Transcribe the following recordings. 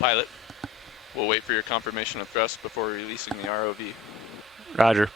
Pilot, we'll wait for your confirmation of thrust before releasing the ROV. Roger.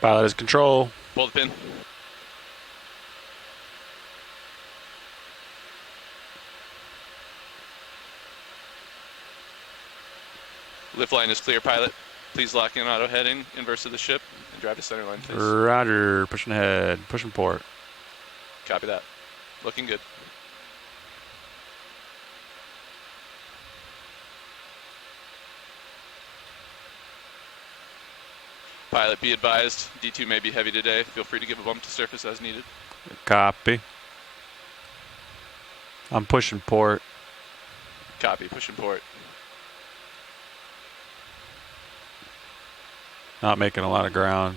Pilot is control. Pull the pin. Lift line is clear, pilot. Please lock in auto heading, inverse of the ship, and drive to center line, please. Roger. Pushing ahead. Pushing port. Copy that. Looking good. Pilot, be advised, D2 may be heavy today. Feel free to give a bump to surface as needed. Copy. I'm pushing port. Copy, pushing port. Not making a lot of ground.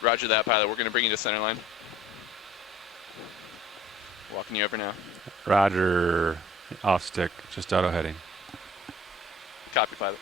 Roger that, pilot. We're going to bring you to center line. Walking you over now. Roger. Off stick. Just auto heading. Copy, pilot.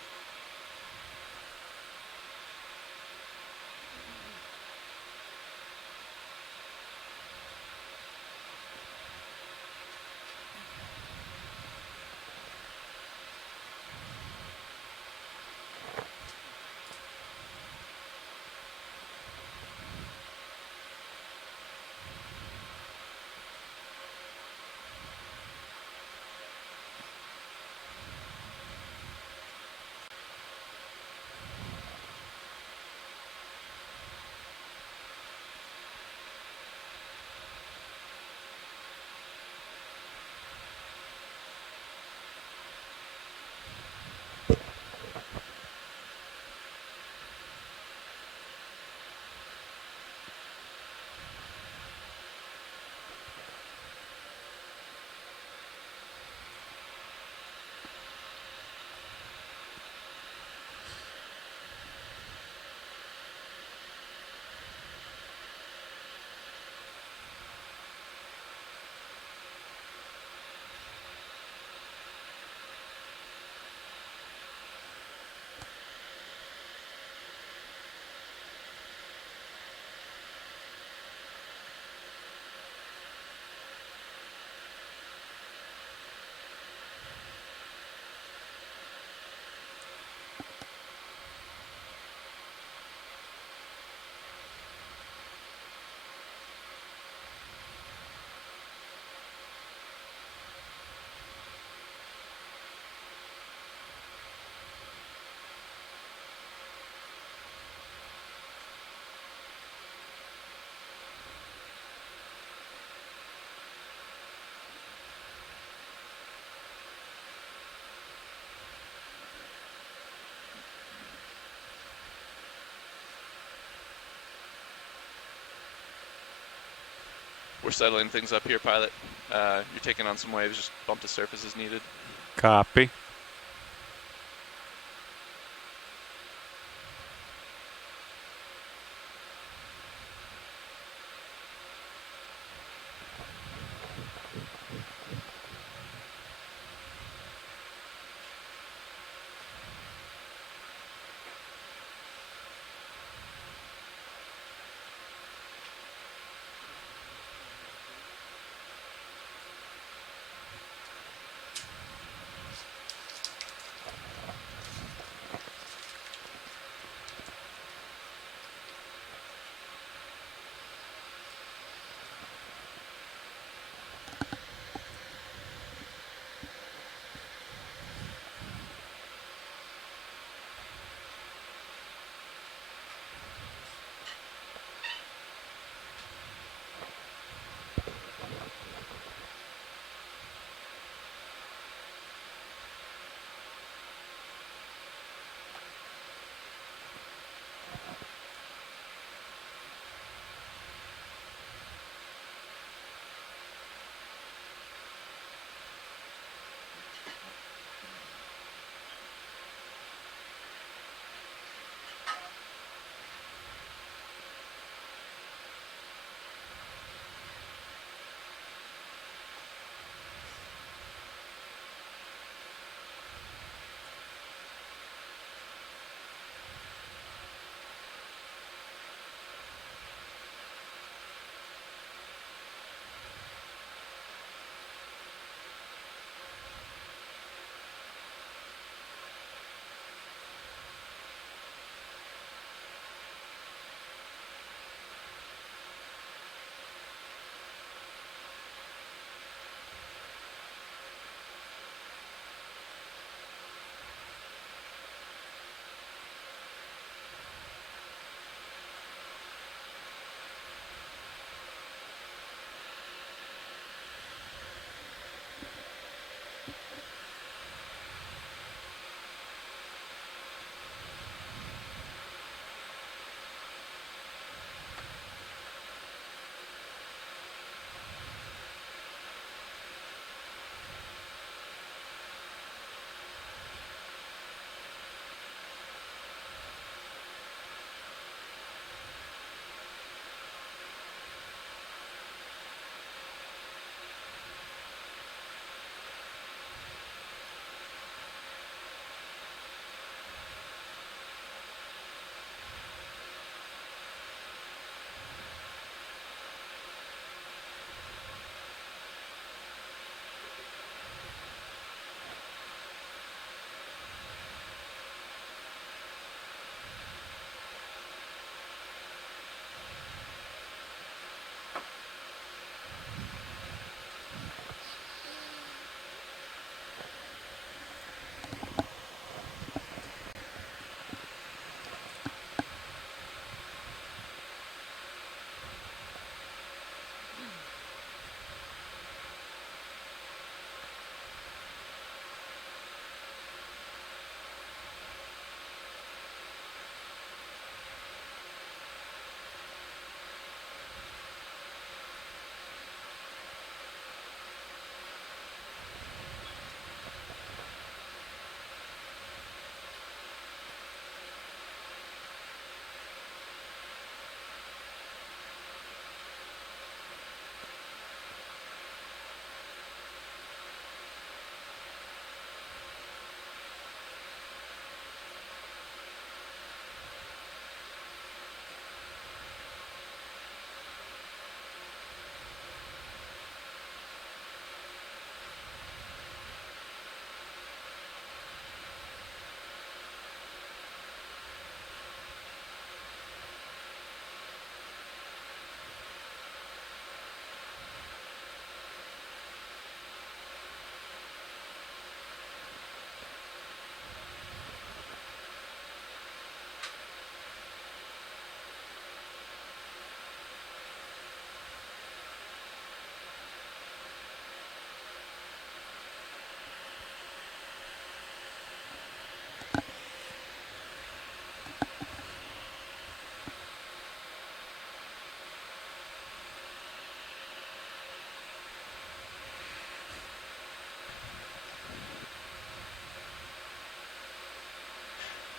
We're settling things up here, pilot. You're taking on some waves, just bump to surface as needed. Copy.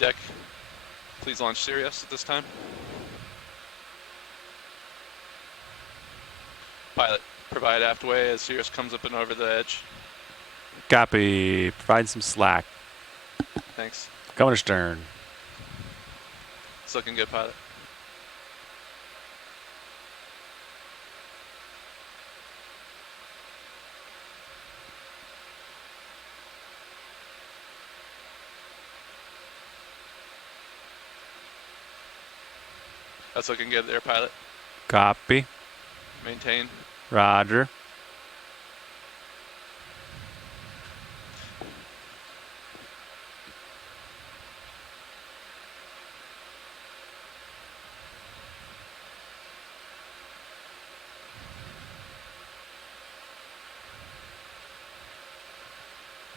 Deck, please launch Sirius at this time. Pilot, provide aftway as Sirius comes up and over the edge. Copy. Provide some slack. Thanks. Coming astern. It's looking good, pilot. That's looking good there, pilot. Copy. Maintain. Roger.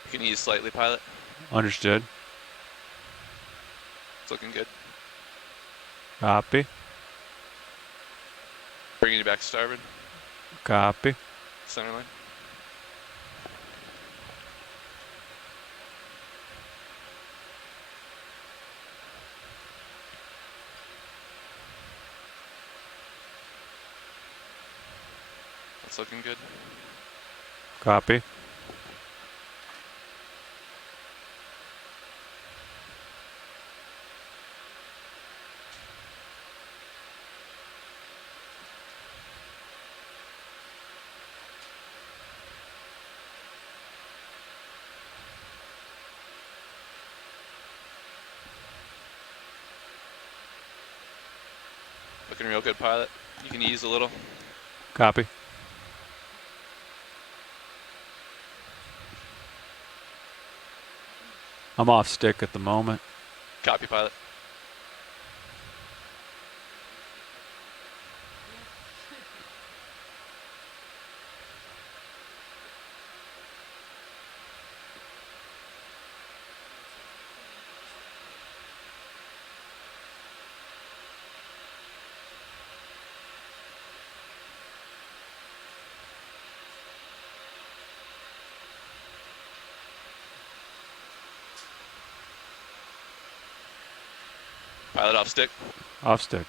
You can ease slightly, pilot. Understood. It's looking good. Copy. Bringing you back to starboard. Copy. Center line. That's looking good. Copy. Looking real good, pilot. You can ease a little. Copy. I'm off stick at the moment. Copy, pilot. Pilot off stick. Off stick.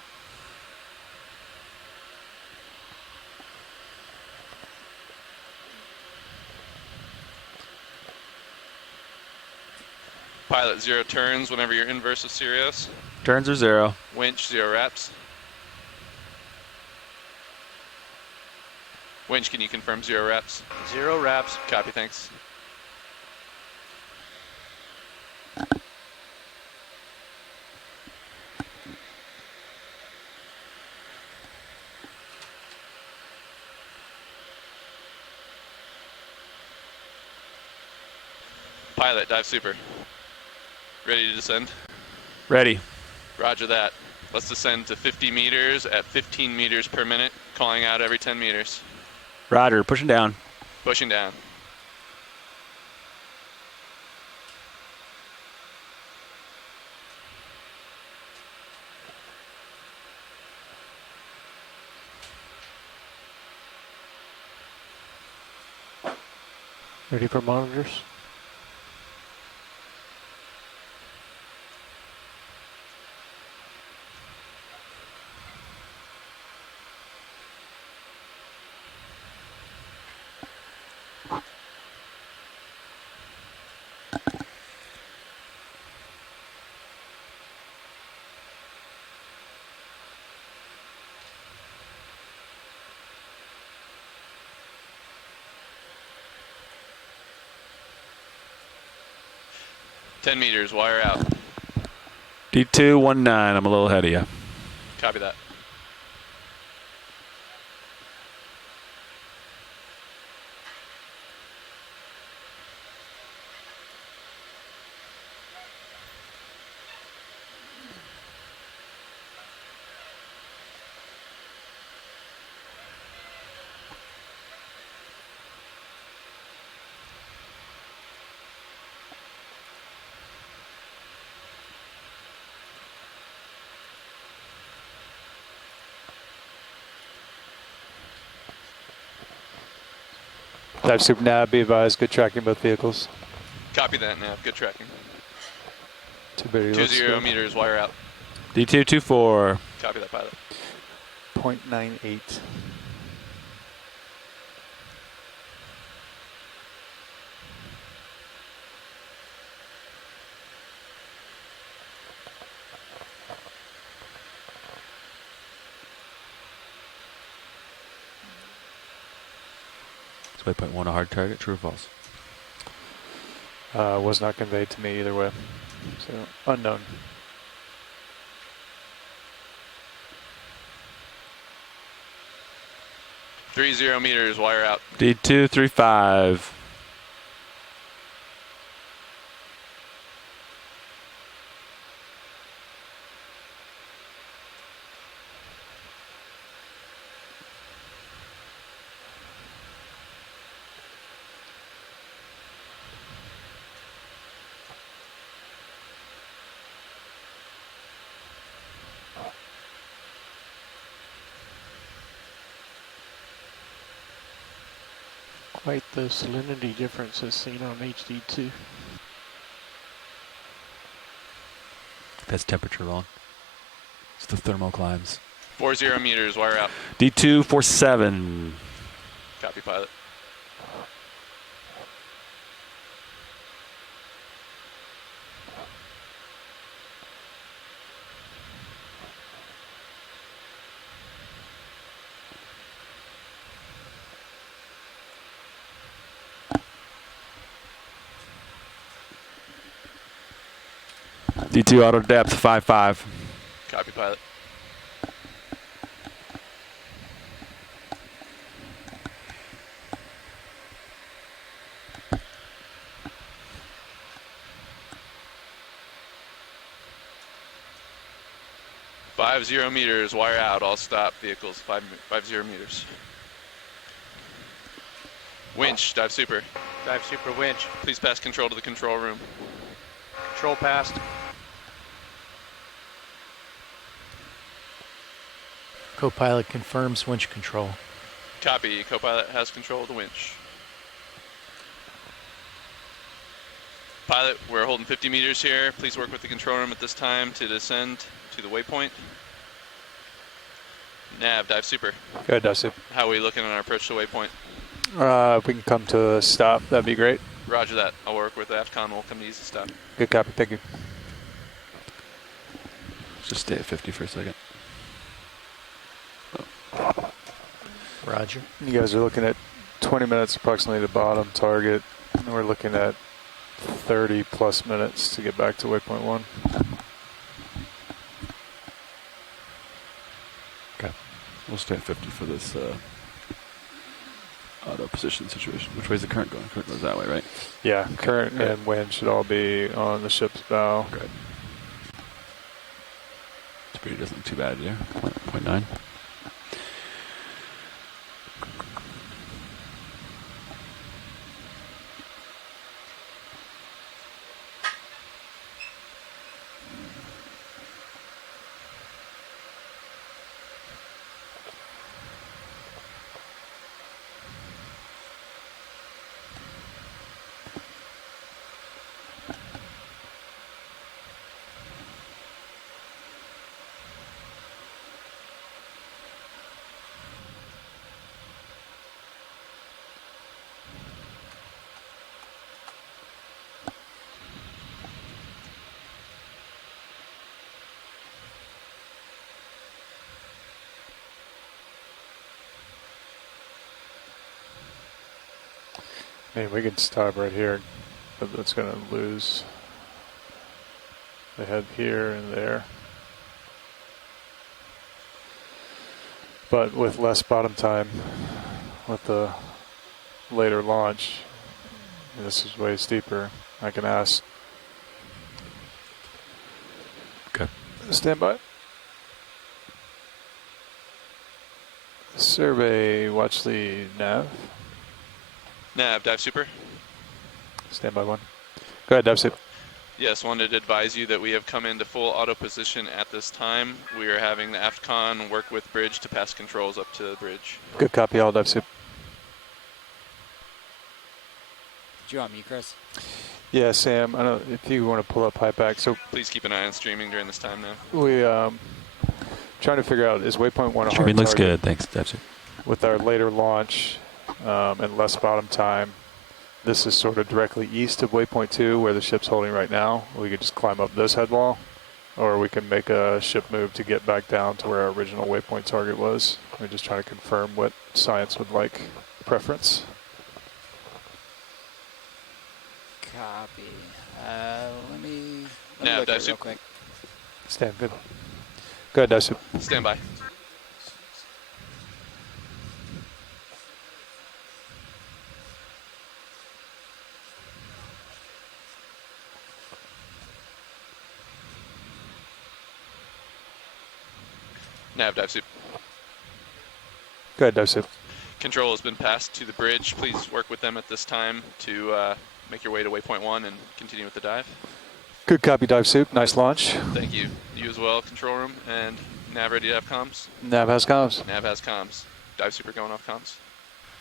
Pilot 0 turns whenever you're inverse of Sirius. Turns are 0. Winch 0 wraps. Winch, can you confirm 0 wraps? 0 wraps. Copy, thanks. Pilot, dive super. Ready to descend? Ready. Roger that. Let's descend to 50 meters at 15 meters per minute, calling out every 10 meters. Roger. Pushing down. Pushing down. Ready for monitors? Ten meters, wire out. D219. I'm a little ahead of you. Copy that. Dive super nav, be advised, good tracking both vehicles. Copy that, nav. Good tracking. Tuberity 20 meters, wire out. D224. Copy that, pilot. 0.98. It's waypoint 1 a hard target, true or false? Was not conveyed to me either way. So, unknown. Three 0 meters, wire out. D235. Quite the salinity difference as seen on HD2. That's temperature wrong. It's the thermal climbs. 40 meters, wire out. D247. Copy, pilot. D2 auto depth 55. Copy, pilot. Five 0 meters, wire out. All stop vehicles. 50 meters. Winch, dive super. Dive super winch. Please pass control to the control room. Control passed. Co-pilot confirms winch control. Copy. Copilot has control of the winch. Pilot, we're holding 50 meters here. Please work with the control room at this time to descend to the waypoint. Nav, dive super. Go ahead, dive super. How are we looking on our approach to waypoint? If we can come to a stop, that'd be great. Roger that. I'll work with AFCON. We'll come to easy stop. Good copy, thank you. Just stay at 50 for a second. Roger. You guys are looking at 20 minutes approximately to bottom target. And we're looking at 30 plus minutes to get back to waypoint 1. Okay. We'll stay at 50 for this auto position situation. Which way is the current going? Current goes that way, right? Yeah, current Okay. and wind should all be on the ship's bow. Great. Speed doesn't look too bad here. 0.9. I mean, we can stop right here, but that's going to lose the head here and there. But with less bottom time, with the later launch, this is way steeper. I can ask. Okay. Stand by. Survey, watch the nav. Nav, dive super. Stand by 1. Go ahead, dive super. Yes, wanted to advise you that we have come into full auto position at this time. We are having the AFCON work with bridge to pass controls up to the bridge. Good copy, all dive super. Do you want me, Chris? Yeah, Sam, I don't if you want to pull up high back. So Please keep an eye on streaming during this time now. we trying to figure out, is waypoint 1 a hard Streaming looks target? good. Thanks, Dempsey. With our later launch and less bottom time, this is sort of directly east of waypoint 2 where the ship's holding right now. We could just climb up this head wall, or we can make a ship move to get back down to where our original waypoint target was. We're just trying to confirm what science would like preference. Copy. Let me Nav, look at dive it real soup. quick. Stand good. Go ahead, Daisu. Stand by. Nav, dive soup. Go ahead, Daisu. Control has been passed to the bridge. Please work with them at this time to make your way to waypoint 1 and continue with the dive. Good copy, Dive Soup. Nice launch. Thank you. You as well, control room. And Nav ready to have comms? Nav has comms. Nav has comms. Dive super going off comms.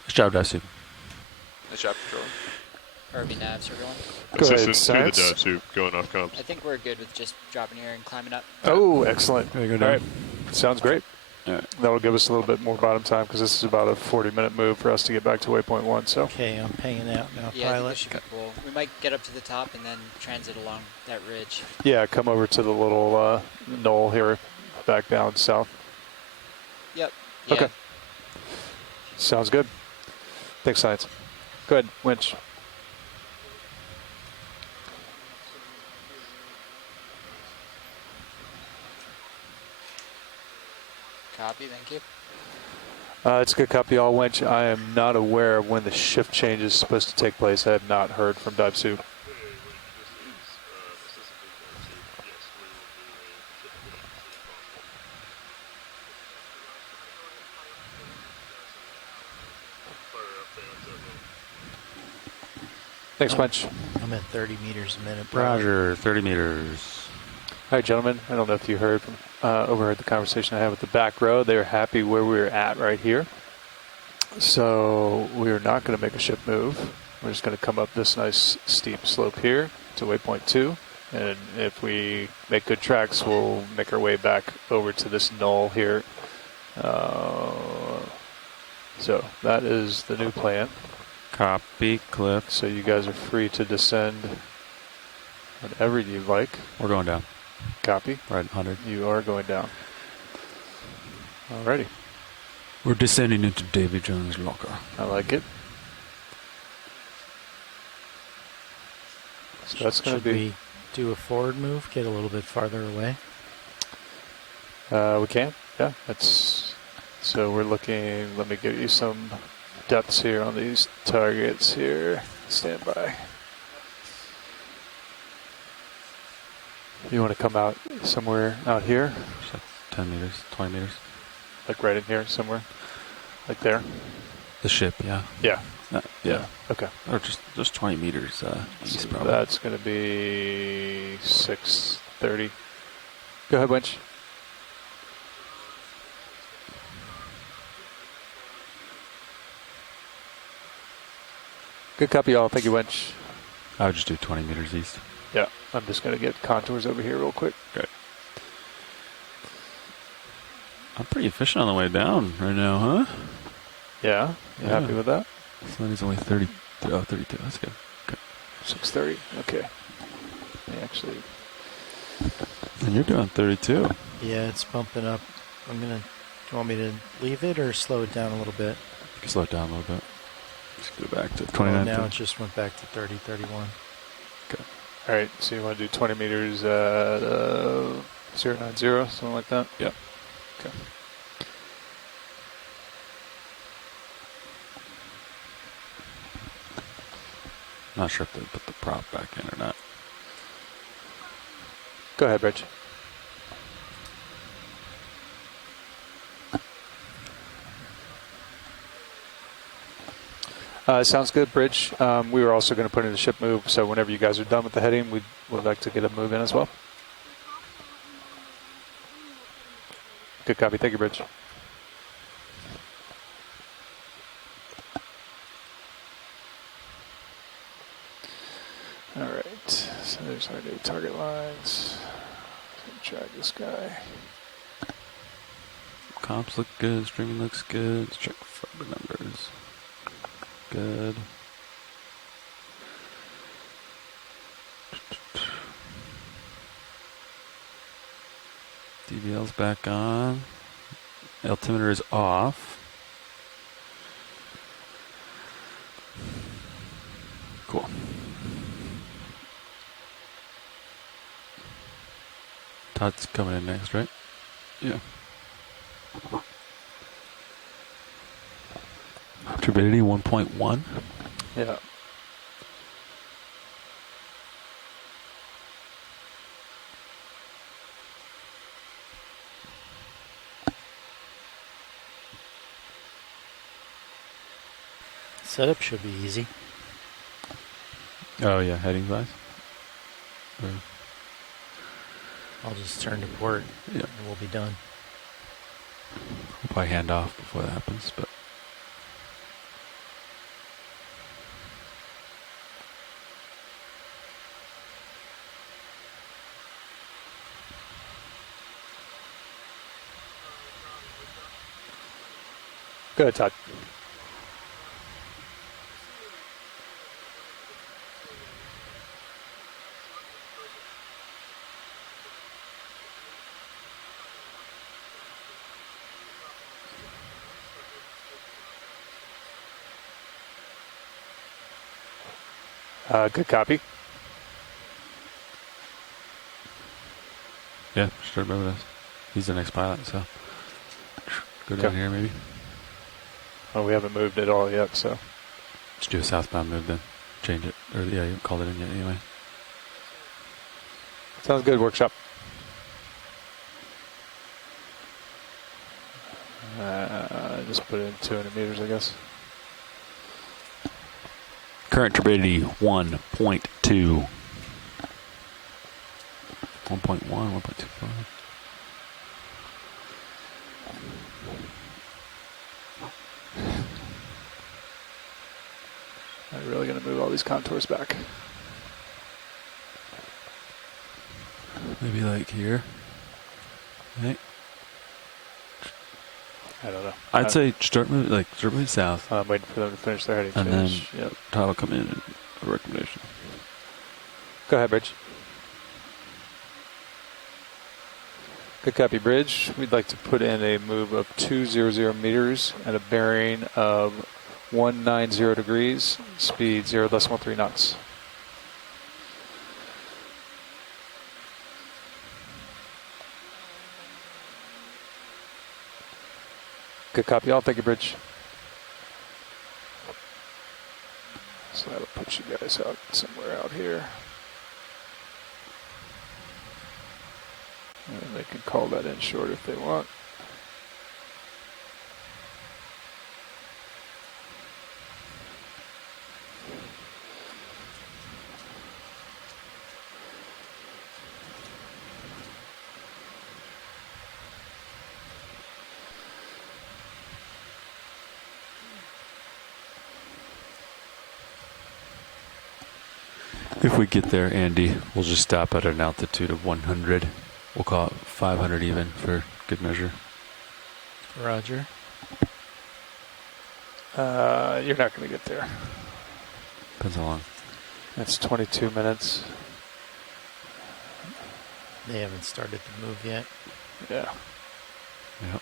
Nice job, Dempsey. Nice job, control room. Irby navs are going. Go ahead, Assistant to the Science. dive suit going off comms. I think we're good with just dropping here and climbing up. Oh, excellent. There you go, All Dan. right. Sounds great. All right. That'll give us a little bit more bottom time because this is about a 40-minute move for us to get back to waypoint 1. So Okay, I'm paying out now, Yeah, I think pilot. this should be cool. We might get up to the top and then transit along that ridge. yeah, come over to the little knoll here, back down south. Yep. Yeah. Okay. Sounds good. Thanks, Science. Go ahead, winch. Copy, thank you. It's a good copy, all winch. I am not aware of when the shift change is supposed to take place. I have not heard from Dive Soup. Thanks, winch. I'm at 30 meters a minute. pilot. Roger, 30 meters. All right, gentlemen. I don't know if you heard from, overheard the conversation I had with the back row. They were happy where we were at right here. So we're not going to make a ship move. We're just going to come up this nice steep slope here to waypoint 2. And if we make good tracks, we'll make our way back over to this knoll here. So that is the new plan. Copy, Cliff. So you guys are free to descend whenever you like. We're going down. Copy. Right, 100. You are going down. Alrighty. We're descending into Davy Jones' locker. I like it. So that's going to Should be. we do a forward move, get a little bit farther away? We can. Yeah. That's. So we're looking. Let me give you some depths here on these targets here. Stand by. You want to come out somewhere out here, It's like 10 meters, 20 meters. like right in here somewhere, like there. The ship, yeah. Yeah. Yeah. Okay. Or just 20 meters east, So probably. that's going to be 6:30. Go ahead, winch. Good copy, y'all. Thank you, winch. I would just do 20 meters east. Yeah, I'm just going to get contours over here real quick. I'm pretty efficient on the way down right now, huh? Yeah, you happy Yeah. with that? So he's only 30. Oh, 32. That's good. 6:30. Okay. Actually, And you're doing 32. Yeah, it's bumping up. I'm gonna. Do you want me to leave it or slow it down a little bit? You can slow it down a little bit. Just go back to Oh, 29. now it just went back to 30, 31. all right. So you want to do 20 meters, 090, something like that? Yep. Okay. Not sure if they put the prop back in or not. Go ahead, Rich. Sounds good, Bridge. We were also going to put in a ship move, so whenever you guys are done with the heading, we would like to get a move in as well. Good copy. Thank you, Bridge. All right. There's our new target lines. Track this guy. Comps look good. Streaming looks good. Let's check fiber numbers. Good. DVL's back on. Altimeter is off. Cool. Todd's coming in next, right? Yeah. Turbidity 1.1. Yeah. Setup should be easy. Oh yeah, heading wise. I'll just turn to port Yeah. and we'll be done. We'll probably hand off before that happens, but Go ahead, Todd. Good copy. yeah, start moving us. He's the next pilot, so go down Okay. here maybe. Well, we haven't moved at all yet, so. Let's do a southbound move then. Change it. Or yeah, you haven't called it in yet anyway. Sounds good, workshop. Just put it in 200 meters, I guess. Current turbidity 1.2. 1.1, 1.25. I'm really going to move all these contours back. Maybe like here. Right. I don't know. I'd say start moving south. I'm waiting for them to finish their heading And change. then Yep. Todd will come in and a recommendation. Go ahead, Bridge. Good copy, Bridge. We'd like to put in a move of 200 meters and a bearing of 190 degrees, speed 0.13 knots. Good copy, all. Thank you, Bridge. So that'll put you guys out somewhere out here. And they can call that in short if they want. If we get there, Andy, we'll just stop at an altitude of 100. We'll call it 500 even for good measure. Roger. You're not going to get there. Depends how long. That's 22 minutes. They haven't started the move yet. Yeah. Yep.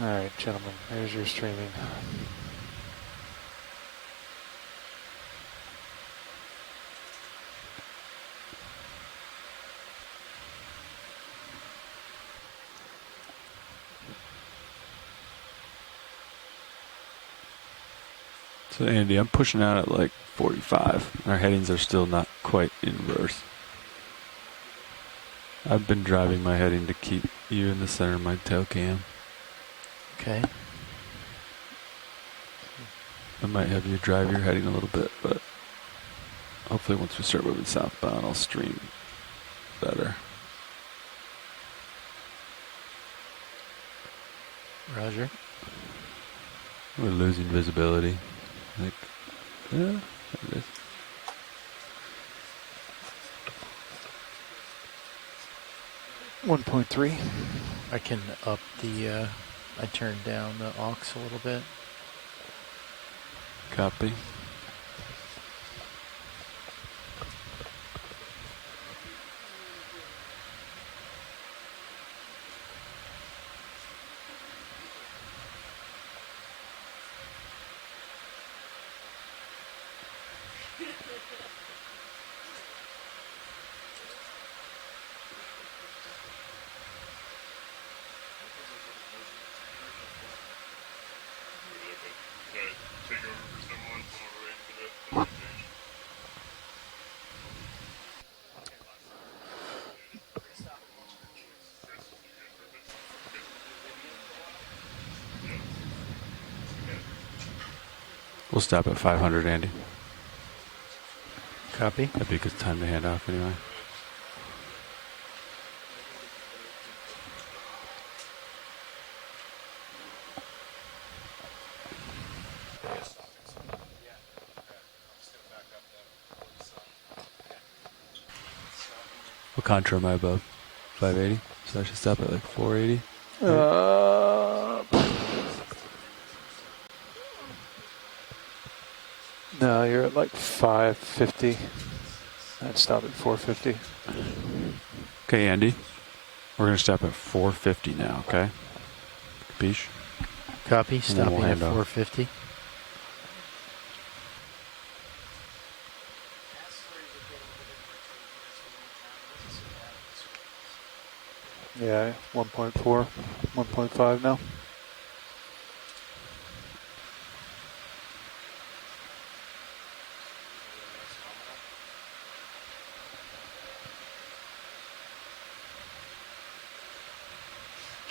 All right, gentlemen, there's your streaming. So Andy, I'm pushing out at like 45. Our headings are still not quite inverse. I've been driving my heading to keep you in the center of my tail cam. Okay. I might have you drive your heading a little bit, but hopefully once we start moving southbound, I'll stream better. Roger. We're losing visibility. Like, yeah, there it is. .3. I can up the, I turned down the aux a little bit. Copy. We'll stop at 500, Andy. Copy. That'd be a good time to hand off anyway. What contra am I above? 580? So I should stop at like 480? No, you're at like 550. I'd stop at 450. Okay, Andy. We're going to stop at 450 now, okay? Capiche? Copy. then Stopping we'll at hand off. 450. Yeah, 1.4, 1.5 now.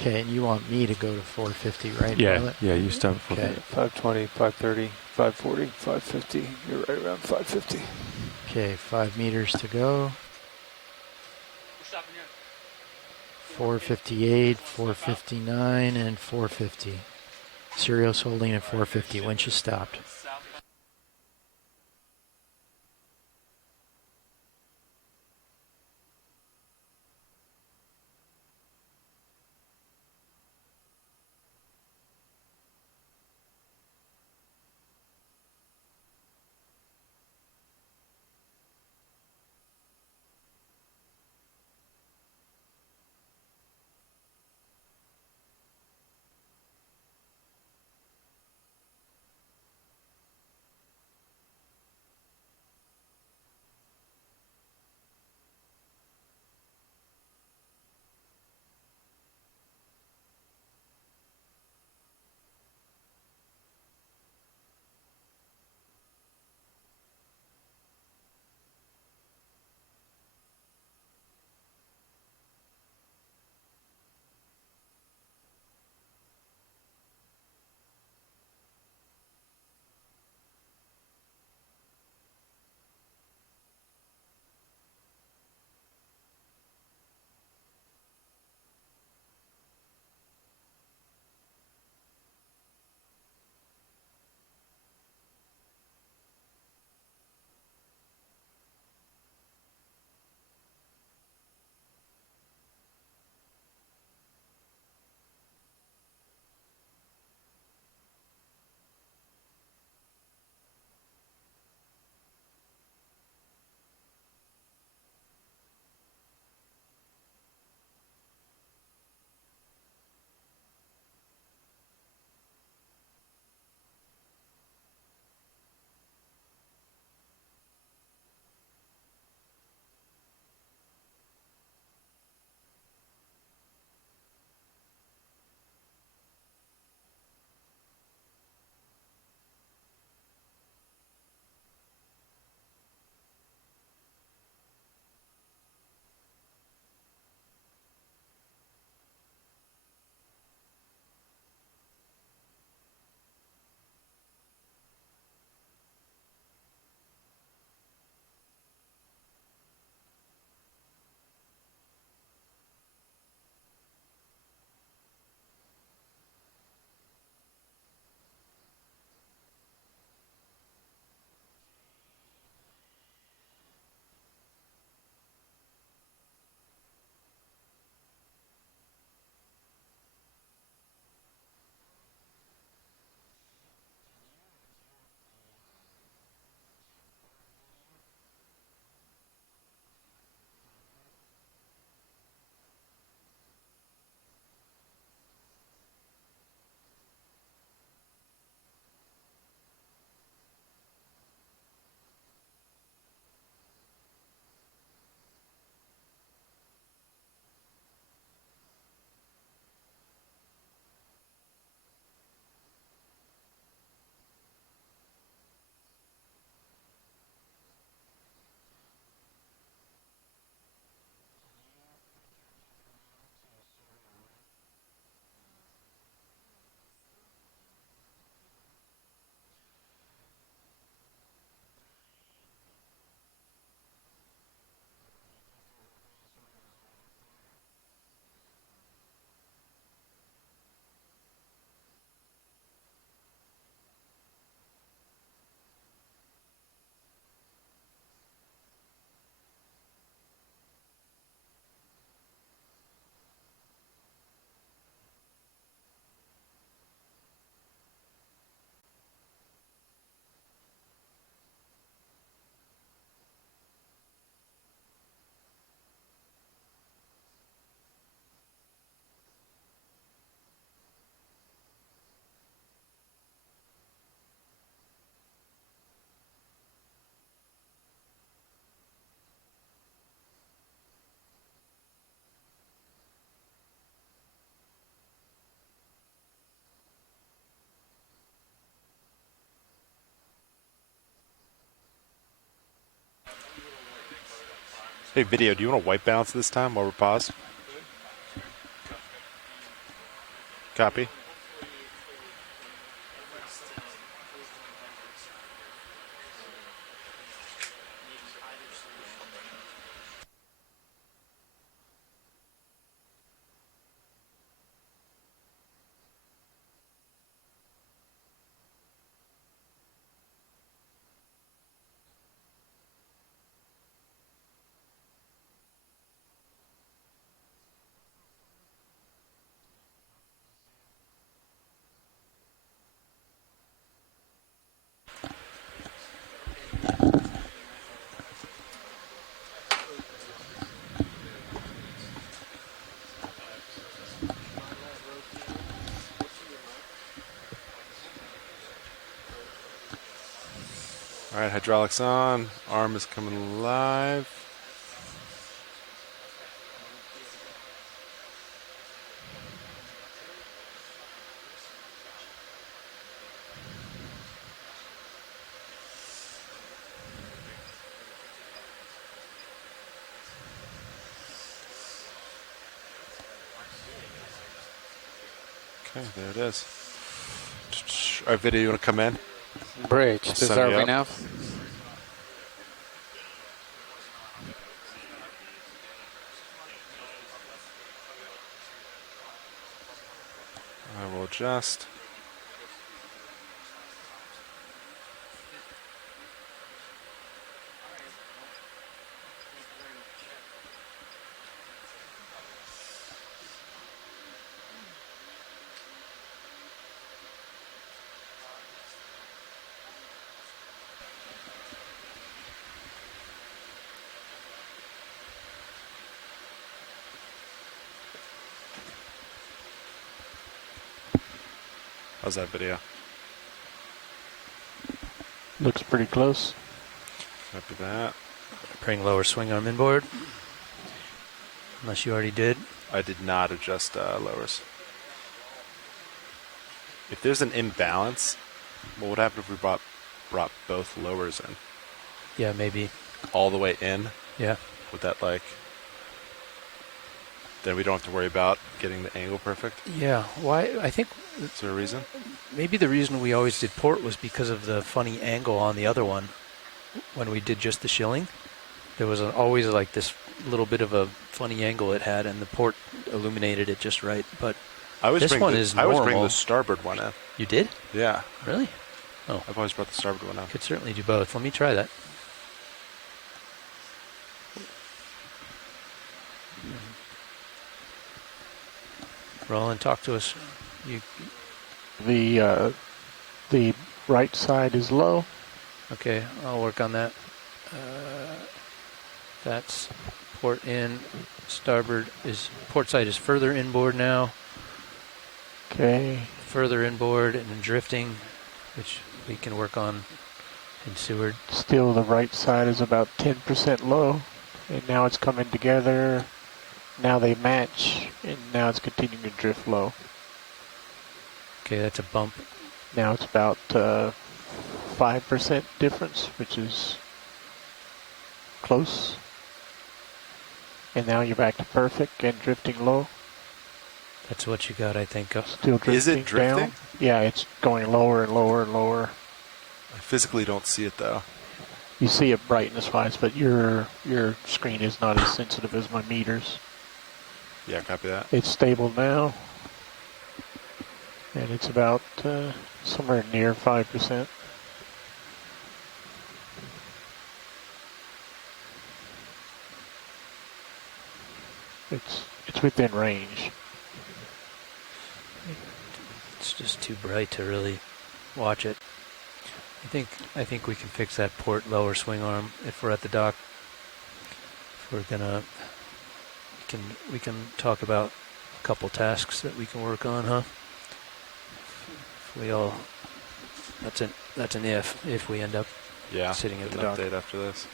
Okay, and you want me to go to 450, right? Yeah, Pilot? yeah, you stop at 450. Okay. 520, 530, 540, 550. You're right around 550. Okay, 5 meters to go. 458, 459, and 450. Serios holding at 450. Winch is stopped. Hey, video, do you want to white balance this time while we're paused? Copy. All right, hydraulics on. Arm is coming live. Okay, there it is. All right, video, you want to come in? Bridge, I'll this set me RV up. now. I will adjust. How's that video? Looks pretty close. Copy that. Bring lower swing arm inboard. Unless you already did. I did not adjust lowers. If there's an imbalance, what would happen if we brought both lowers in? Yeah, maybe. All the way in? Yeah. Would that then we don't have to worry about getting the angle perfect? Yeah. Why? I think Is there a reason? maybe the reason we always did port was because of the funny angle on the other one. When we did just the shilling, there was always like this little bit of a funny angle it had, and the port illuminated it just right. But I always this bring one the, is I always bring normal. the starboard one in. You did? Yeah. Really? I've always brought the starboard one in. Could certainly do both. Let me try that. Roland, talk to us. You The right side is low. okay? I'll work on that. That's port in. Starboard is port side is further inboard now. Okay. Further inboard and then drifting, which we can work on in Seward. Still the right side is about 10% low. And now it's coming together. Now they match. And now it's continuing to drift low. Okay, that's a bump. Now it's about 5% difference, which is close. And now you're back to perfect and drifting low. That's what you got, I think. Still drifting Is it drifting? down. Yeah, it's going lower and lower and lower. I physically don't see it though. You see it brightness-wise, but your screen is not as sensitive as my meters. Yeah, copy that. It's stable now, and it's about somewhere near 5%. It's within range. It's just too bright to really watch it. I think we can fix that port lower swing arm if we're at the dock. If we're gonna, we can talk about a couple tasks that we can work on, huh? If we all, that's an if we end up Yeah. sitting at Get the an dock. update after this.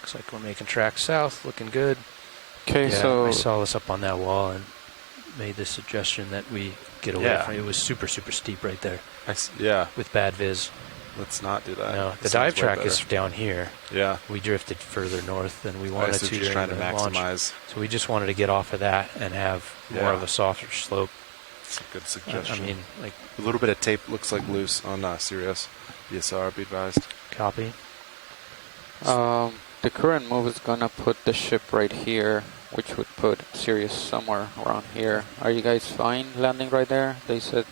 Looks like we're making track south, looking good. Okay, Yeah, so I saw this up on that wall and made the suggestion that we get away Yeah. from it. It was super, super steep right there Yeah. with bad viz. Let's not do that. No, This the sounds dive way track better. is down here. Yeah. We drifted further north than we I wanted guess to we're just during trying to the launch. maximize. So we just wanted to get off of that and have more Yeah. of a softer slope. It's a good I suggestion. mean, like, a little bit of tape looks like loose on Sirius. BSR, be advised. copy. The current move is gonna put the ship right here, which would put Sirius somewhere around here. Are you guys fine landing right there? They said,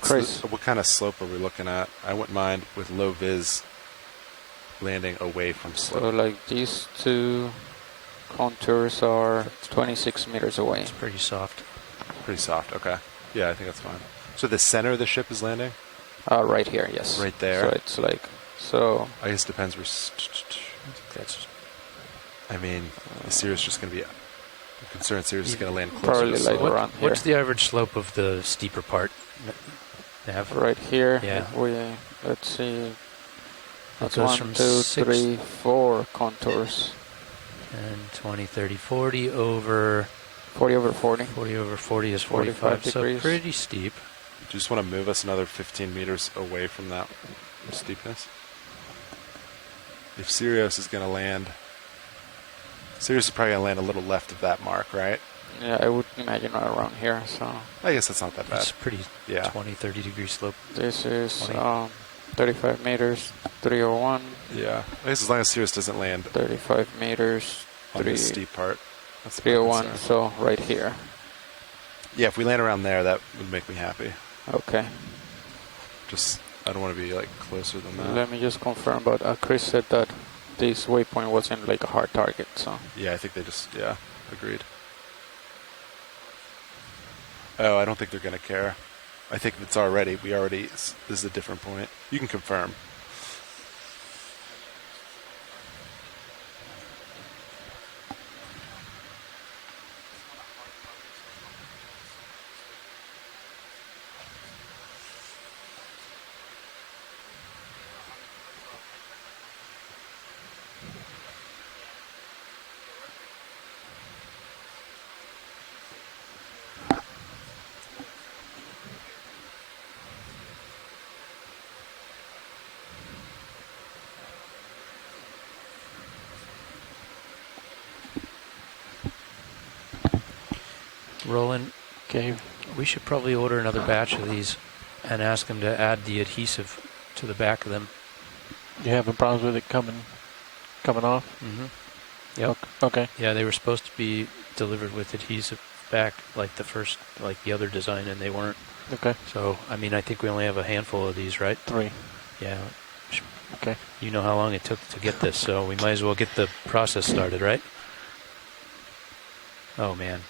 Chris. What kind of slope are we looking at? I wouldn't mind with low vis landing away from So slope. like these two contours are 26 meters away. It's pretty soft. Pretty soft. Okay. Yeah, I think that's fine. So the center of the ship is landing? Right here, yes. Right there? So it's like, so I guess it depends where... I think that's I mean, is Sirius just going to be... I'm concerned Sirius is going to land closer probably to like slope. around here. what's the average slope of the steeper part? Nav? Right here, Yeah. let's see, that's goes 1, from 2, 6 3, 4 contours. and 20, 30, 40 over 40 over 40. 40 over 40 is 45 45. So degrees. pretty steep. Do you just want to move us another 15 meters away from that steepness? If Sirius is going to land... Sirius is probably going to land a little left of that mark, right? Yeah, I would imagine right around here. So I guess that's not that bad. It's pretty Yeah. 20, 30 degree slope. this is 20. 35 meters, 301, Yeah. I guess as long as Sirius doesn't land 35 meters, on the 3, steep part. That's my 301. concern. So right here. Yeah, if we land around there, that would make me happy. Okay. Just, I don't want to be like closer than that. Let me just confirm. But Chris said that this waypoint wasn't like a hard target. So Yeah, I think they just, yeah, agreed. Oh, I don't think they're going to care. I think if it's already, this is a different point. You can confirm. Roland, Okay. we should probably order another batch of these and ask them to add the adhesive to the back of them. You having problems with it coming off? Mm-hmm. Yep. Okay. Yeah, they were supposed to be delivered with adhesive back like the other design, and they weren't. Okay. So, I mean, I think we only have a handful of these, right? 3. Yeah. Okay. You know how long it took to get this, so we might as well get the process started, right? Oh, man.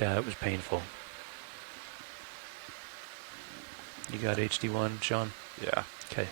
Yeah, that was painful. You got HD1, Sean? Yeah. Okay.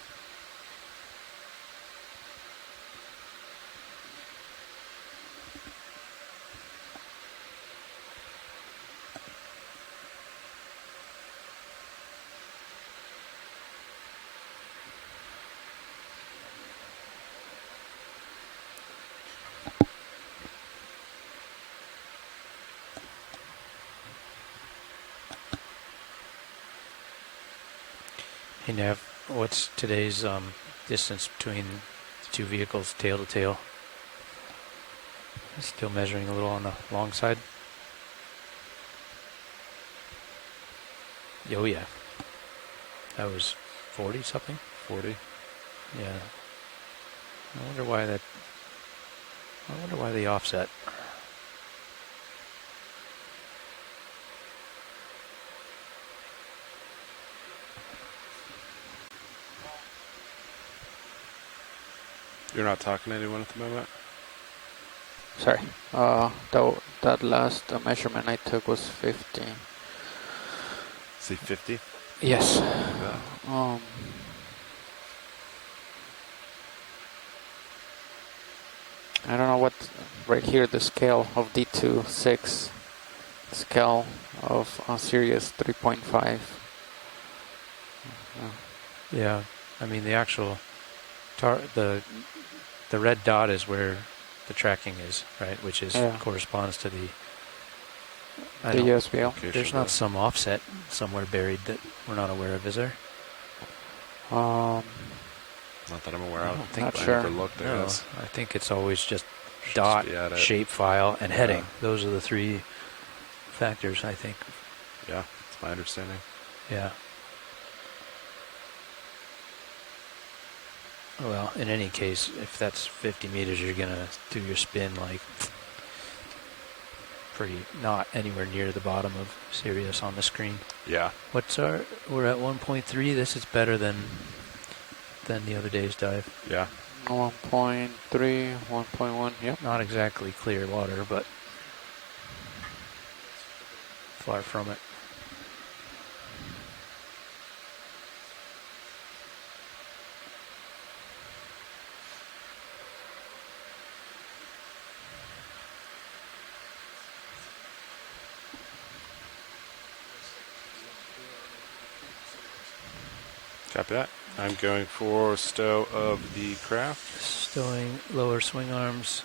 Hey Nav, what's today's distance between the two vehicles, tail to tail? Still measuring a little on the long side. Oh yeah, that was 40 something. 40. Yeah. I wonder why the offset. You're not talking to anyone at the moment? sorry. That last measurement I took was 50. Say 50? Yes. Yeah. I don't know what, right here, the scale of D26, scale of Sirius 3.5. Yeah, I mean the actual the red dot is where the tracking is, right? Which is corresponds to the. The USBL. There's not some offset somewhere buried that we're not aware of, is there? Not that I'm aware of. I don't think Not I sure. never looked, I No, guess. I think it's always just Should dot, just be at it. shape file, and heading. Those are the three factors, I think. Yeah, that's my understanding. Yeah. Well, in any case, if that's 50 meters, you're going to do your spin like pretty not anywhere near the bottom of Sirius on the screen. Yeah. We're at 1.3. This is better than the other day's dive. Yeah. 1.3, 1.1. Yep. Not exactly clear water, but far from it. Copy that. I'm going for stow of the craft. Stowing lower swing arms.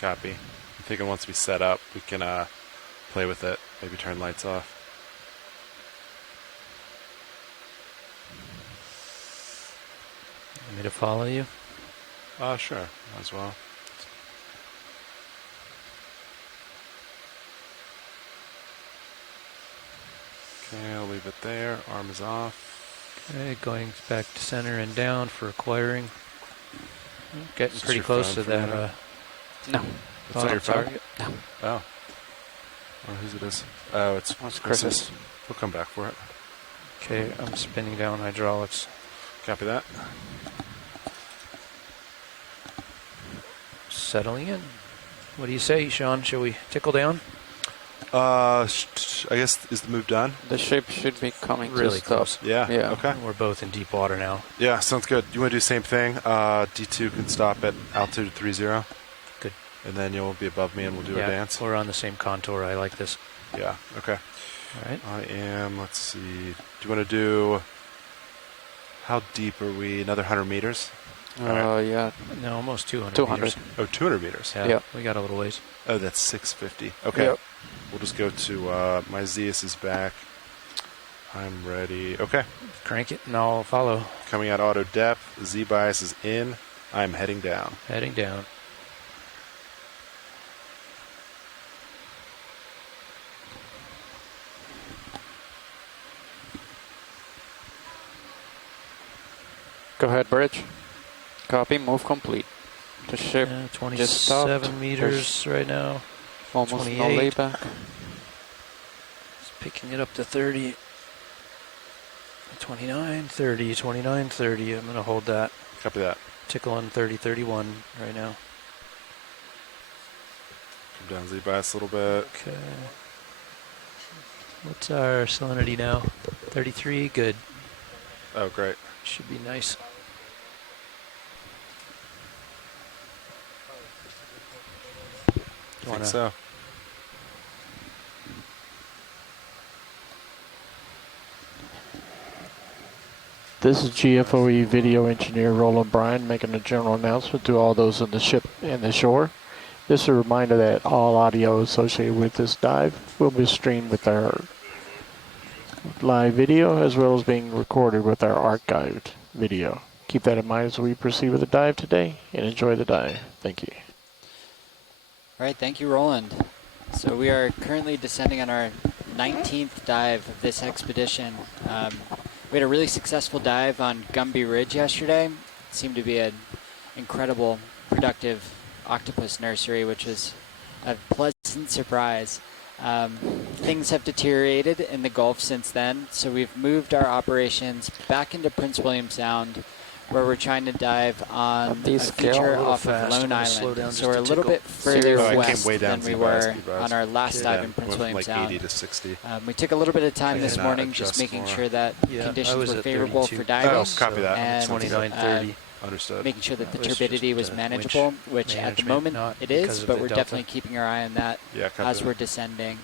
Copy. I'm thinking once we set up, we can play with it. Maybe turn lights off. Want me to follow you? Sure. Might as well. Okay, I'll leave it there. Arm is off. Okay, going back to center and down for acquiring. Getting Is this pretty your close phone to for that. now? No. It's not your phone? target. Oh. Oh, whose it is? Oh, it's That's Chris's. Chris's. We'll come back for it. Okay, I'm spinning down hydraulics. Copy that. Settling in. What do you say, Sean? Shall we tickle down? I guess, is the move done? The ship should be coming Really to stop. close. Yeah. Yeah. Okay. We're both in deep water now. Yeah, sounds good. You want to do the same thing? D2 can stop at altitude 30. Good. And then you'll be above me and we'll do a dance. We're on the same contour. I like this. Yeah, okay. All right. I am, let's see. Do you want to do, how deep are we? Another 100 meters? Yeah. No, almost 200. 200. meters. Oh, 200 meters. Yeah, Yep. we got a little ways. Oh, that's 650. Okay. Yep. We'll just go to, my Zeus is back. I'm ready. Okay. Crank it and I'll follow. Coming out auto depth. Z bias is in. I'm heading down. Heading down. Go ahead, bridge. Copy. Move complete. The ship Yeah, just stopped. 27 meters right now. almost no 28. layback. It's picking it up to 30. 29, 30, 29, 30. I'm going to hold that. Copy that. Tickle on 30, 31 right now. Come down Z bias a little bit. Okay. What's our salinity now? 33. Good. Oh, great. Should be nice. I think so. This is GFOE video engineer Roland Bryan making a general announcement to all those on the ship and the shore. This is a reminder that all audio associated with this dive will be streamed with our live video as well as being recorded with our archived video. Keep that in mind as we proceed with the dive today and enjoy the dive. Thank you. All right, thank you, Roland. So we are currently descending on our 19th dive of this expedition. We had a really successful dive on Gumby Ridge yesterday. It seemed to be an incredible, productive octopus nursery, which was a pleasant surprise. Things have deteriorated in the Gulf since then, so we've moved our operations back into Prince William Sound, where we're trying to dive on a These scale feature a little off of fast. Lone I'm gonna slow Island. down So just we're a a little tickle. bit further Oh, I came west way down than we Z were bias. on our last dive in Prince went William from like Sound. 80 to 60. We took a little bit of time I this cannot morning just adjust making more. sure that Yeah, I conditions was were at favorable 32. for diving. Oh, copy that. And 29, 30. Understood. making sure that the That was turbidity just, was winch manageable, which at the management, moment not it because is, of but the we're delta. definitely keeping our eye on that Yeah, copy as that. we're descending.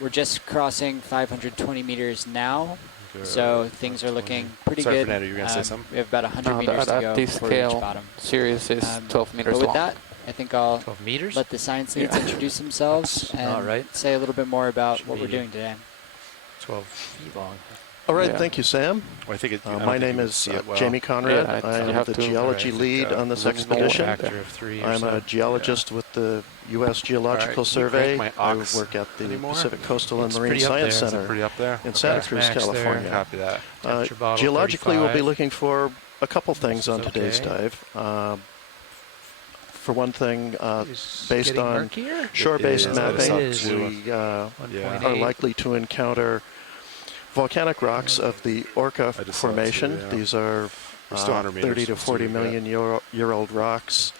We're just crossing 520 meters now, Good. so things are looking pretty Sorry, good. Fernando, you were going to say something? We have about 100 No, meters to at go this before we reach scale, bottom. Sirius is 12 meters But with long. that, I think I'll 12 meters? let the science leads introduce themselves That's not and right. say a little bit more about Should what we're be doing today. 12 feet long. All right, Yeah. thank you, Sam. Well, I think I don't My think name you would is see it well. Jamie Conrad. Yeah, I you am have the to- geology Alright, lead on this look more expedition. Factor of 3 or I'm so. a geologist with the U.S. Geological Alright, can you Survey. crank my I aux work at the anymore? Pacific Coastal and It's Marine pretty up Science there. Is it Center pretty up there? in Santa Gas Cruz, max there. California. Copy that. Temperature bottle, Geologically, we'll be 35. looking for a couple things on is today's okay. dive. For one thing, Is based getting on murkier? shore-based It is. mapping, It is. we Yeah. 1.8. are likely to encounter volcanic rocks of the Orca I just saw it too, formation. yeah. These are We're still 100 meters. 30 to Let's see 40 what we got. million year old rocks,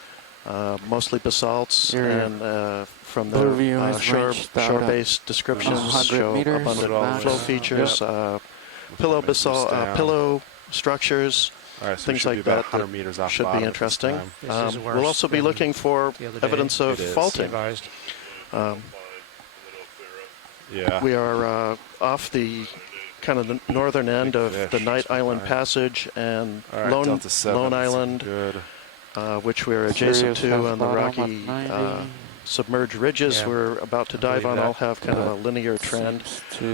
mostly basalts, Your and from blue the view is ranged out shore-based descriptions 100 show meters abundant max. flow features, pillow Put my boost down. pillow structures. All right, so we things should like be about that 100 meters off should be bottom at this interesting. time. This is worse We'll also be than looking for the other day. evidence of It is. faulting. Advised. Yeah. We are off the kind of the northern end Big of fish, the Night that's Island fine. Passage and All right, Lone Delta 7. Lone that's Island, Good. which we're adjacent Sirius to has on the bottom at rocky 90. submerged ridges Yeah, we're about to I dive believe on. that. All have kind of a linear trend. Seems to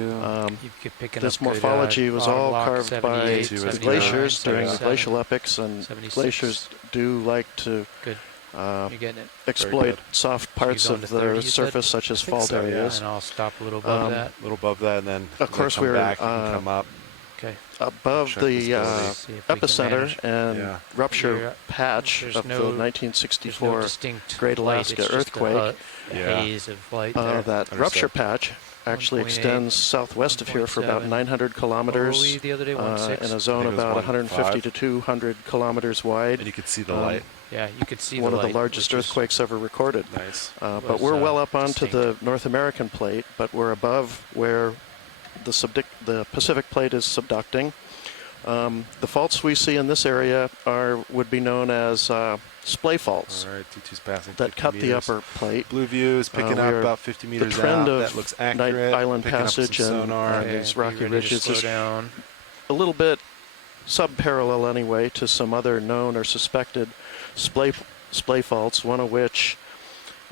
You keep picking This up good, morphology was bottom all lock, carved by 78, the the 79, glaciers during the 77. glacial epochs, and 76. glaciers do like to Good. uh, You're getting it. exploit good. soft parts going of to the 30, you said? surface, such as think fault so, yeah. areas. And I'll stop a little above that. A little above that, and then Of course, come we're back, you can come up. Okay. Above Check the visibility. See if we can epicenter manage. and Yeah. rupture Here, patch there's of no- the There's no 1964 distinct Great light, Alaska it's just a earthquake. Yeah. haze of light That there. rupture Understood. patch actually 1.8, extends southwest of here for about 1.7. 900 What were kilometers we the other day? in 1.6? a zone I think it was about 150 1.5. to 200 kilometers wide. And you can see the Um, light. Yeah, you could see One the of the light, largest which is- earthquakes ever recorded. Nice. But was, we're well up onto the distinct. North American plate, but we're above where the Pacific plate is subducting. The faults we see in this area would be known as splay faults All right, T2's passing. that 50 cut meters. the upper plate. Blue view is picking we up are- about 50 meters trend out. of That looks Night accurate. Island Picking Passage up some and sonar. Okay. these rocky be ready to ridges slow is- down. A little bit sub-parallel anyway to some other known or suspected splay faults, one of which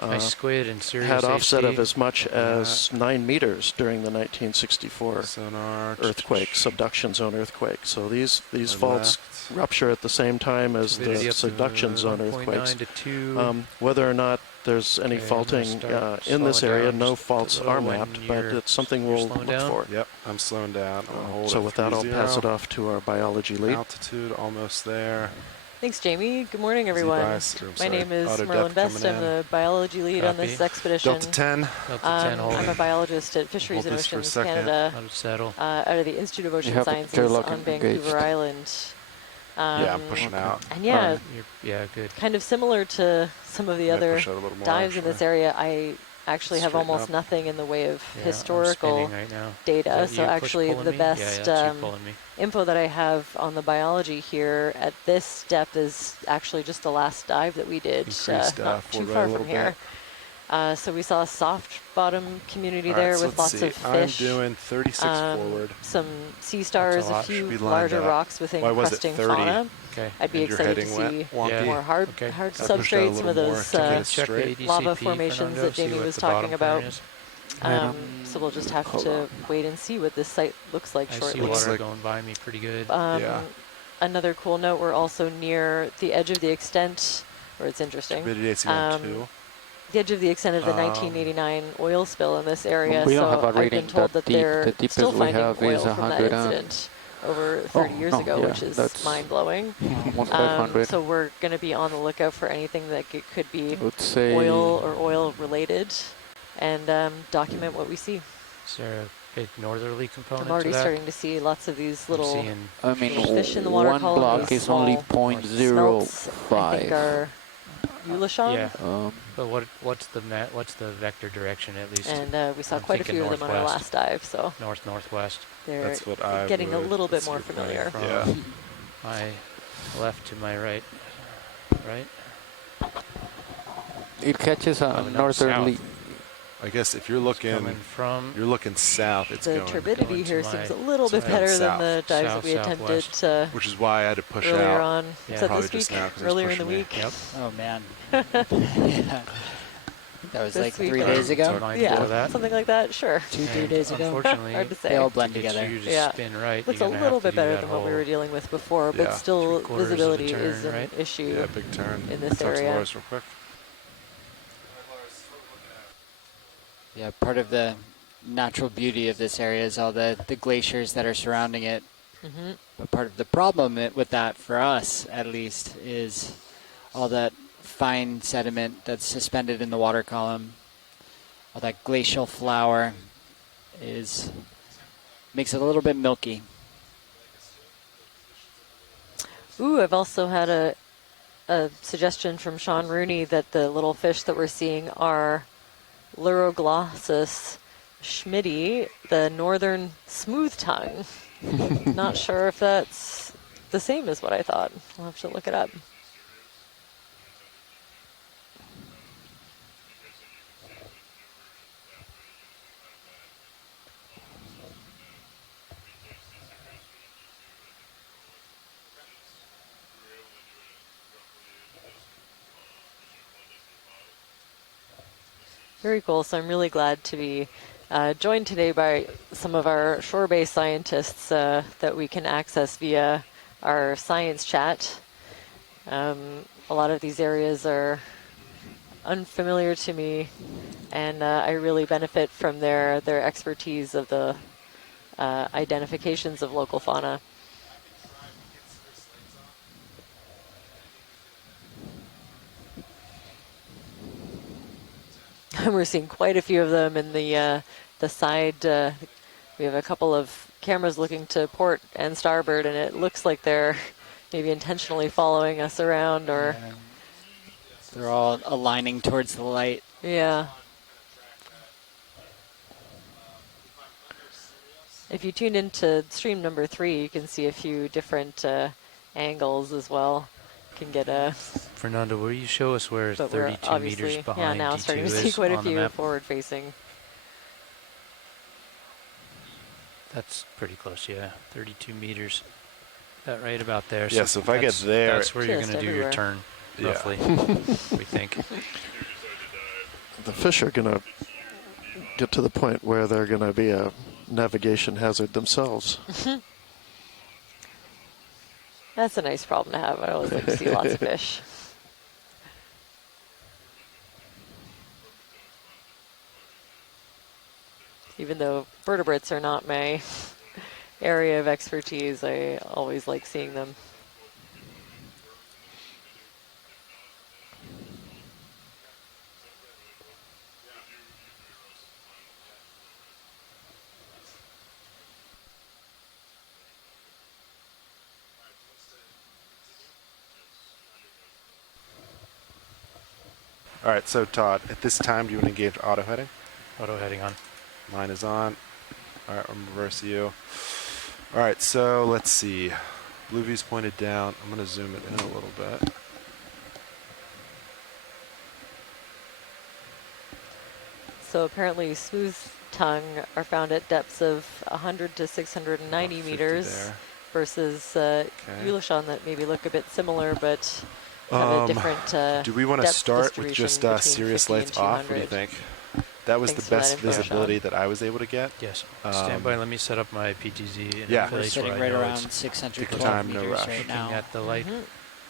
Nice squid and Sirius had offset HD. of as much as 9 meters during the 1964 Sonar. earthquake, subduction zone earthquake. So these Our faults left. rupture at the same time as the Turbidity up to subduction zone 1.9 earthquakes. to 2. Whether or not there's any Okay, I'm faulting gonna start in this slowing area, down no just a faults little are when mapped, but you're- it's something you're we'll slowing look down? for. Yep, I'm slowing down. I'll hold So at with that, I'll 30. pass it off to our biology lead. Altitude almost there. Thanks, Jamie. Good morning, everyone. My name is Auto Merlin depth Best. coming I'm in. the biology lead on this Copy. expedition. Delta 10. Delta 10 I'm holding. a biologist at Fisheries Hold and this for a Oceans second. Canada, Out of saddle. out of the Institute of Ocean have Sciences geologue on Vancouver engaged. Island. Yeah, I'm pushing out. And yeah, Yeah, good. kind of similar to some of the Might other push out a little more, dives in this actually. area, I actually have Straighten almost up. nothing in the way of Yeah, I'm historical spinning right now. data. Is that So you actually push-pulling the me? Yeah, best that's you pulling me. info that I have on the biology here at this depth is actually just the last dive that we did, Increased, not forward too right far a from little here. So we saw a soft bottom community All there right, so with let's lots see. of fish. I'm doing 36 forward. Some sea stars, a lot. few Should be lined larger up. rocks with Why was it encrusting 30? fauna. Okay. I'd be And you're excited to heading see wonky. more hard Okay. hard I pushed out a substrates, some of little those more. Let's check the straight. ADCP, lava formations Fernando, that see Jamie what was the talking bottom about. pattern is. So we'll just have Hold to on. wait and see what this site looks like I see shortly. Looks water like- going by me pretty good. Yeah. Another cool note, we're also near the edge of the extent, where it's interesting. Turbidity, I see on Um, 2. The edge of the extent of the 1989 oil spill in this area. We so don't have a I've reading been told that that deep. they're The deepest still we finding have oil is from that 100 incident over 30 years no, ago, yeah, which is that's- mind-blowing. Almost 500. So we're going to be on the lookout for anything that could be I would say oil or oil-related, and document what we see. Is there a big northerly component I'm already to that? starting to see lots of these I'm little seeing I mean, little fish in the water one column, block these is only small smelts, I think 0.05. are Eulachon. Yeah. Um, But what's the vector direction at least? And we saw I'm quite a thinking few of them on our northwest. last dive, so Northwest. they're That's what I getting a would little bit see more if we're familiar. From Yeah. my left to my right. Right? it catches a Oh, no, northerly. south. I guess if you're It's coming from you're looking south, it's The going, turbidity going to here my- seems a little bit going better south. than the dives that we South, attempted southwest. which is why I had to push earlier out. on. Yeah. Was that Probably this just week? now 'cause it was Earlier in the pushing me. week? Yep. Oh man. Yeah. That was This like week 3 I days was ago. mindful Yeah, of that. something like that. Sure. 2-3 And days ago. Unfortunately, Hard to say. They all to blend get together. you to Yeah. spin right, Looks a you're gonna little have to bit do better that than what we whole- were dealing with before, but Yeah. still 3/4 of a visibility turn, is an right? issue Yeah, big turn. in this Talk to area. Lars real quick. Yeah, part of the natural beauty of this area is all the glaciers that are surrounding it. Hmm. But part of the problem with that, for us at least, is all that fine sediment that's suspended in the water column. All that glacial flour makes it a little bit milky. Ooh, I've also had a suggestion from Sean Rooney that the little fish that we're seeing are Luroglossus schmidti, the northern smooth tongue. Not sure if that's the same as what I thought. I'll have to look it up. Very cool. So I'm really glad to be joined today by some of our shore-based scientists that we can access via our science chat. A lot of these areas are unfamiliar to me, and I really benefit from their expertise of the identifications of local fauna. We're seeing quite a few of them in the side. We have a couple of cameras looking to port and starboard, and it looks like they're maybe intentionally following us around, or They're all aligning towards the light. yeah. If you tune into stream number 3, you can see a few different angles as well. Can get a. Fernando, will you show us where But we're 32 obviously, meters behind now D2 starting to is see quite a on the few map? forward-facing. That's pretty close, yeah. 32 meters. That right about there. Yeah, so if I get there, that's where you're Just going to do your everywhere. turn, Yeah. roughly, we think. The fish are going to get to the point where they're going to be a navigation hazard themselves. That's a nice problem to have. I always like to see lots of fish. Even though vertebrates are not my area of expertise, I always like seeing them. All right, so Todd, at this time, do you want to engage auto heading? Auto heading on. Mine is on. All right, I'm reverse you. All right, so let's see. Blue V's pointed down. I'm going to zoom it in a little bit. So apparently smooth tongue are found at depths of 100 to 690 About 50 meters there. versus Eulachon that maybe look a bit similar but have a Um, different Do we want to depth start with distribution just between Sirius 50 and lights off? What do you 200. think? That was Thanks the for that best info, visibility Sean. that I was able to get. Yes. Um, Stand by. Let me set up my PTZ. In Yeah. a We're place sitting where I right know around it's 612 time, no meters rush. right looking now. at the light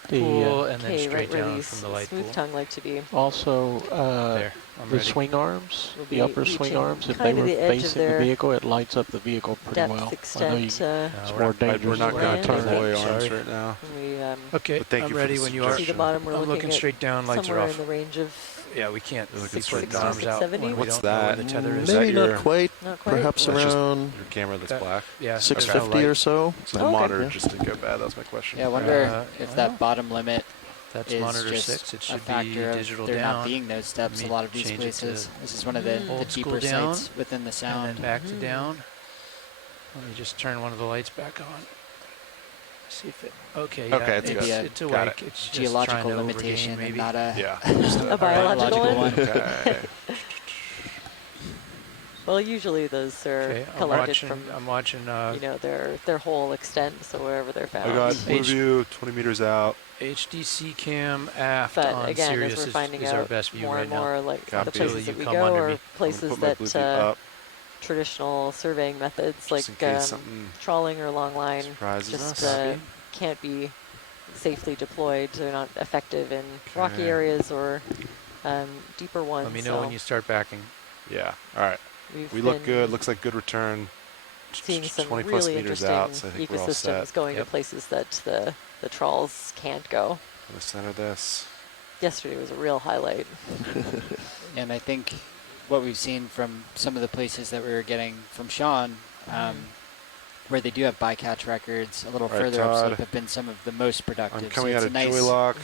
The pool and then Okay, straight right where down these from the light smooth pool. tongue like to be. also There. I'm the ready. swing arms, Will the be upper swing reaching arms, if they kind of were the edge of facing the their vehicle, it lights up the vehicle pretty depth well. I know extent. it's we're more not- dangerous. We're not than going land, to I think. deploy Sorry. arms right now. We Okay, But thank I'm you for ready the when you see are. the suggestion. bottom. We're I'm looking looking at straight down. Lights are somewhere off. in the range of Yeah, we can't You're looking see straight put the down. arms out 670? when we What's don't know where that? the tether is. Is that Maybe your- not quite. not quite. Perhaps That's just around your camera that's That- black. Yeah, 650 okay. or so. So the Okay. monitor Yeah. just didn't go bad. That was my question. Yeah, I wonder if well, that bottom limit That's is monitor just 6. It a should be factor digital of there down. not being those steps a me lot of these change it to places. This is one of the old school deeper down, sites within the and sound. then back to down. Let me just turn one of the lights back on. See if it. Okay. Okay, yeah, it's good. it's Got awake. it. It's just Geological trying to limitation overgain, and maybe. not a, Yeah. A biological one? Okay. Well, usually those are Okay, collected from I'm watching their whole extent, so wherever they're found. I got blue view, 20 meters out. HDC cam aft But on again, as Sirius we're finding is our out best view more right and now. more, like Copy. the places Until that you we come go under are me. I'm places gonna put my blue view that up traditional surveying methods just in like case something trawling or long line surprises just us. can't be safely deployed. They're not effective in rocky Okay. areas or deeper ones. Let me know when you start backing. Yeah. All right. We've We look been good. Looks like good return. seeing some 20 plus really meters interesting out, so I think we're all set. ecosystems going Yep. to places that the trawls can't go. I'm gonna center this. Yesterday was a real highlight. And I think what we've seen from some of the places that we were getting from Sean, where they do have bycatch records a little All right, further Todd. upslope, have been some of the most productive. I'm coming so out it's of a nice, joy lock.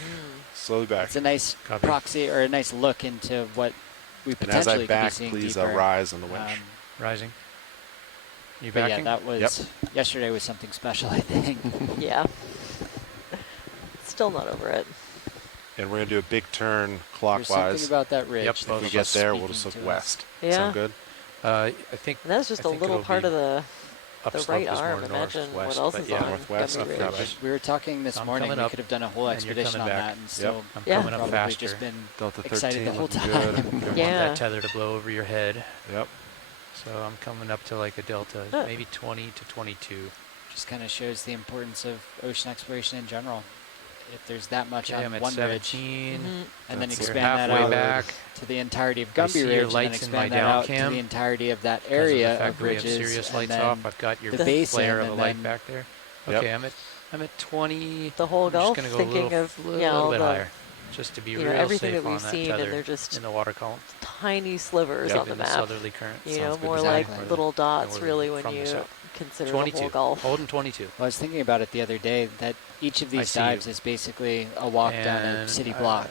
Slowly back. It's a nice Copy. proxy or a nice look into what we And as I potentially could be back, seeing please deeper. rise on the winch. Rising. You But yeah, backing? that was yesterday was something special, I think. Yeah. Still not over it. And we're gonna do a big turn There's clockwise. something about that ridge. Yep, that If we was get there, we'll speaking just look to us. west. Yeah. Sound good? I think And that's just I a think little it'll part be of the upslope right is more arm. Imagine what northwest, else but is yeah, on northwest, Gumby okay. Ridge. We were talking this I'm morning. coming We up, could have done a whole and you're expedition on coming back. that, and still I'm Yeah. coming up probably faster. just been Delta 13 excited the whole looking time. good. I want Yeah. that tether to blow over your head. Yep. So I'm coming up to like a delta, maybe 20 to 22. Just kind of shows the importance of ocean exploration in general. If there's that much Okay, on I'm at one ridge, 17. and then That's You're expand that halfway out back. to the entirety of I see Gumby your Ridge, and then lights in my expand that down out cam. to the entirety of that Because area of the fact of that we have ridges, Sirius and lights then off. I've got your the basin, flare of a and light then back there. Yep. Okay, I'm at 20. The whole I'm Gulf, just gonna go thinking a little, of little bit the higher, just to be real everything safe that we've on that seen, tether and they're just in the water column. tiny slivers Yep, on the in the map. southerly current. You Sounds know, good more to like me. little dots, we're really, when from the you south. consider the whole 22. Gulf. Holding 22. Well, I was thinking about it the other day that each of I these see dives you. is basically a walk down a And, city block.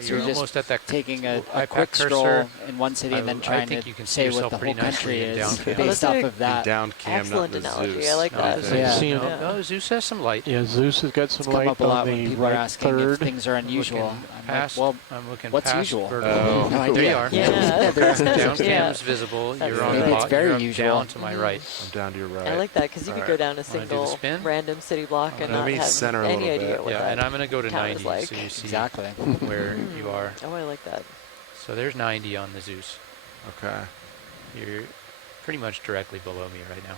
So You're you're just almost at that. taking a iPad quick cursor. stroll in one city and then I trying think to you can see say what yourself the pretty whole country nicely in is down cam. based Oh, off that's of that. Down cam, Excellent not in the analogy. Zeus. I like No, that. Zeus, Yeah. See, no, Zeus has some light. Yeah, Zeus has got It's some come light up a lot on when the people are right asking if third. things are unusual. Looking I'm past, like, well, I'm looking what's past usual? vertical. Oh. No There you idea. are. Yeah. Down Yeah. cam's visible. That's You're on Maybe the it's bot. very You're usual. down to my right. I'm down to your right. I like that because you All could right. go down a Wanna do the single spin? random city block and Let not me have center a any little idea bit. what Yeah, that and I'm going to go to count 90 is like. so you see Exactly. where you are. Oh, I like that. So there's 90 on the Zeus. Okay. You're pretty much directly below me right now.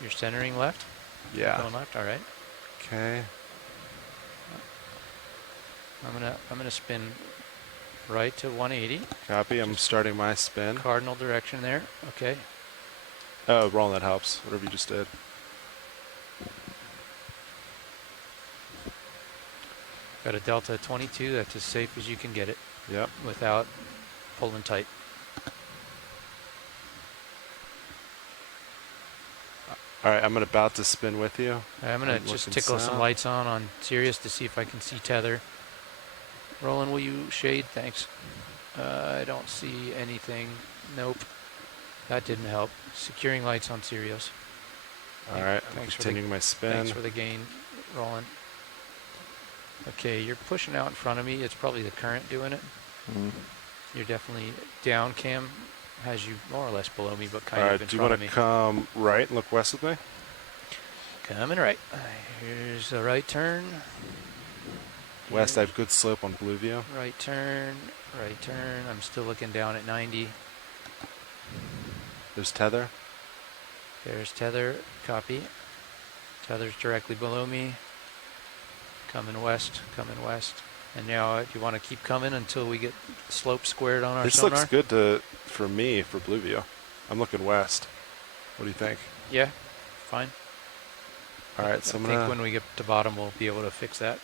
You're centering left? Yeah. Going left? All right. Okay. I'm gonna spin right to 180. Copy. I'm starting my spin. Cardinal direction there. Okay. Oh, rolling that helps. Whatever you just did. Got a delta 22. That's as safe as you can get it Yep. without pulling tight. All right. I'm about to spin with you. I'm gonna I'm just looking tickle some south. lights on Sirius to see if I can see tether. Roland, will you shade? Thanks. I don't see anything. Nope. That didn't help. Securing lights on Sirius. All right. I'm Thanks for the- continuing my spin. Thanks for the gain, Roland. Okay, you're pushing out in front of me. It's probably the current doing it. You're definitely down. Cam has you more or less below me, but kind All of right. in Do you front want of to me. come right and look west with me? Coming right. Here's the right turn. West. I have good slope on blue view. Right turn. Right turn. I'm still looking down at 90. There's tether. There's tether. Copy. Tether's directly below me. Coming west. Coming west. And now, do you want to keep coming until we get slope squared on our This sonar? looks good for me for blue view. I'm looking west. What do you think? Yeah. Fine. All right. So I I'm think gonna. when we get to bottom, we'll be able to fix that.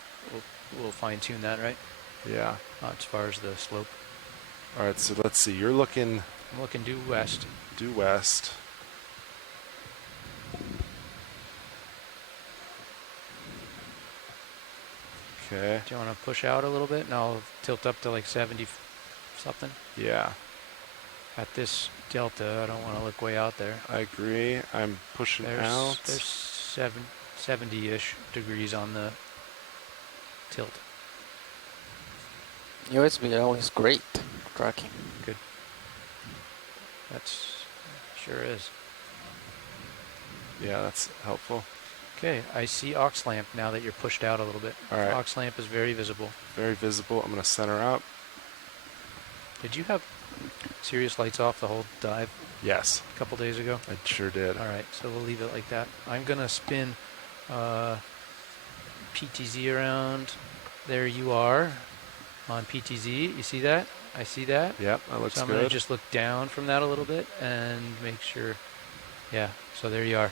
We'll fine tune that, right? Yeah. As far as the slope. All right. So let's see. You're looking I'm looking due west. due west. Okay. Do you want to push out a little bit? And I'll tilt up to like 70 something. Yeah. At this delta, I don't want to look way out there. I agree. I'm pushing out. There's 70-ish degrees on the tilt. USB is always great tracking. Good. That's sure is. Yeah, that's helpful. Okay, I see aux lamp now that you're pushed out a little bit. All right. Aux lamp is very visible. Very visible. I'm going to center up. Did you have Sirius lights off the whole dive Yes, a couple days ago? I sure did. All right, so we'll leave it like that. I'm going to spin PTZ around. There you are on PTZ. You see that? I see that. Yep, that looks So I'm good. going to just look down from that a little bit and make sure. Yeah, so there you are.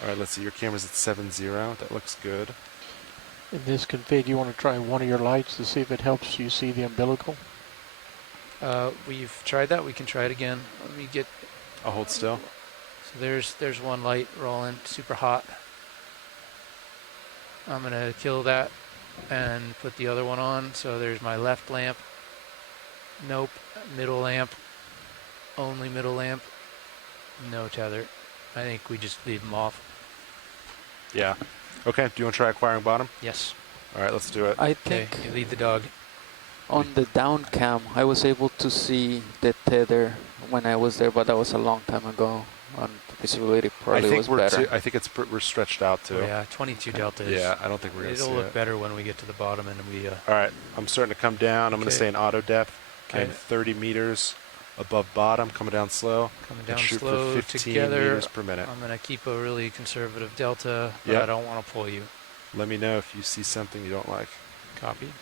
All right, let's see. Your camera's at 7.0. That looks good. In this config, you want to try one of your lights to see if it helps you see the umbilical. We've tried that. We can try it again. Let me get. I'll hold still. So there's one light rolling, super hot. I'm gonna kill that and put the other one on. So there's my left lamp. Nope. Middle lamp. Only middle lamp. No tether. I think we just leave them off. Yeah. Okay, do you want to try acquiring bottom? Yes. All right, let's do it. I Okay, think you lead the dog. on the down cam, I was able to see the tether when I was there, but that was a long time ago. On visibility probably was better. I think we're stretched out too. Oh, yeah, 22 delta is. Yeah, I don't think we're going to see It'll look it. better when we get to the bottom and we. All right, I'm starting to come down. I'm going to Okay. stay in auto depth. Okay. I'm 30 meters above bottom, coming down slow. Coming and down shoot slow for 15 together. meters per minute. I'm going to keep a really conservative delta, but Yep. I don't want to pull you. Let me know if you see something you don't like. Copy.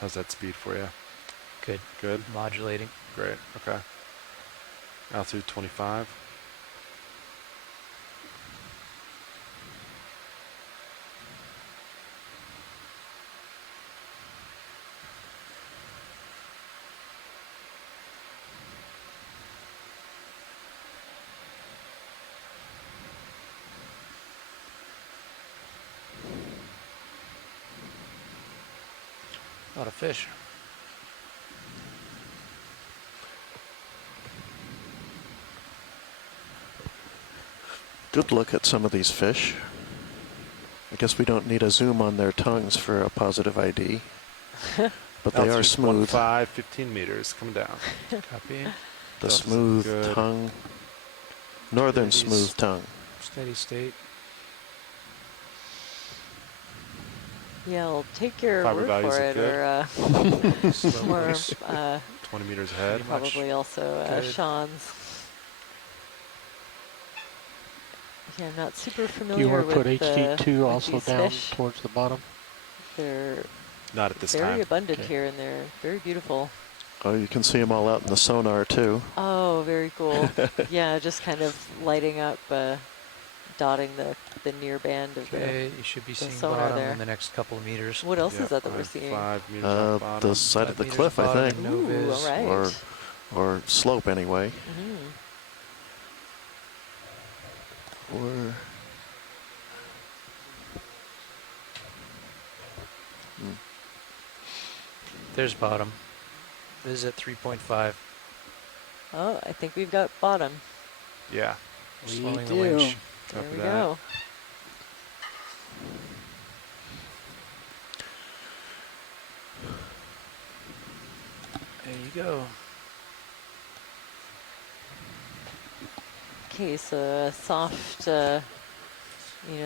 How's that speed for you? Good. Good? Modulating. Great. Okay. Altitude 25. A lot of fish. Good look at some of these fish. I guess we don't need a zoom on their tongues for a positive ID. But they are Altitude smooth. 15, 15 meters. Coming down. Copy. The Delta's smooth good. tongue. Northern Steady smooth tongue. Steady state. Yeah, I'll take your Fiber word values for look it, or Slow or release. 20 meters ahead. Pretty much probably also good. Sean's. Yeah, I'm not super Do familiar you want to put with HD2 with also these down fish. towards the bottom? They're Not at this very time. abundant Okay. here, and they're very beautiful. Oh, you can see them all out in the sonar too. Oh, very cool. Yeah, just kind of lighting up, dotting the near band of Okay, you should be the seeing sonar bottom there. in the next couple of meters. What else Yeah, is that we're seeing? 5 meters off bottom. The side of the 5 meters cliff, I bottom think. and no Ooh, viz. all right. Or slope anyway. Mhm. Or There's bottom. This is at 3.5. Oh, I think we've got bottom. Yeah. We're We slowing the do. winch. There Copy we that. go. There you go. Okay, so a soft,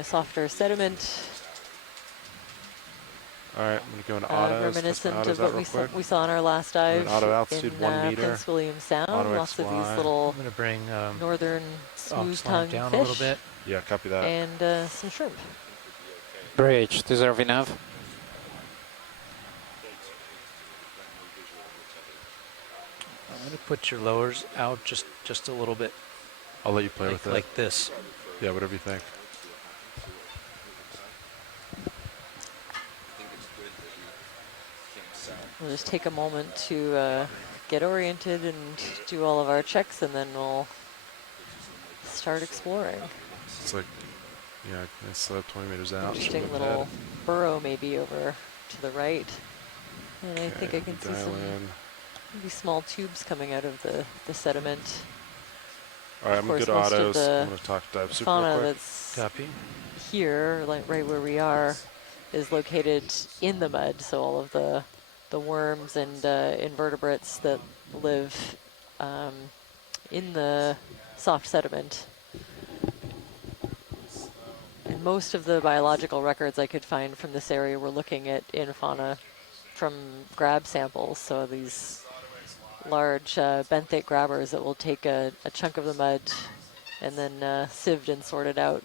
softer sediment, All right, I'm going to go into autos. reminiscent Test my autos of out what real quick. we saw on our last dive auto altitude, in 1 meter. Prince William Sound. Auto Lots of these XY. little I'm going to bring northern aux smooth-tongued down fish a little bit. Yeah, copy that. and some shrimp. Bridge, deserve enough. I'm going to put your lowers out just a little bit, I'll let you play with it. like this. Yeah, whatever you think. We'll just take a moment to get oriented and do all of our checks, and then we'll start exploring. It's like, yeah, I still have 20 meters out. Interesting Should little burrow maybe over to the right. And I think I Okay, can see dial some in. maybe small tubes coming out of the sediment. All right, Of I'm course, good most of autos. the I'm going to talk dive super fauna real quick. that's Copy. here, like right where we are, is located in the mud. So all of the worms and invertebrates that live in the soft sediment. And most of the biological records I could find from this area were looking at in fauna from grab samples. So these large benthate grabbers that will take a chunk of the mud and then sieved and sorted out.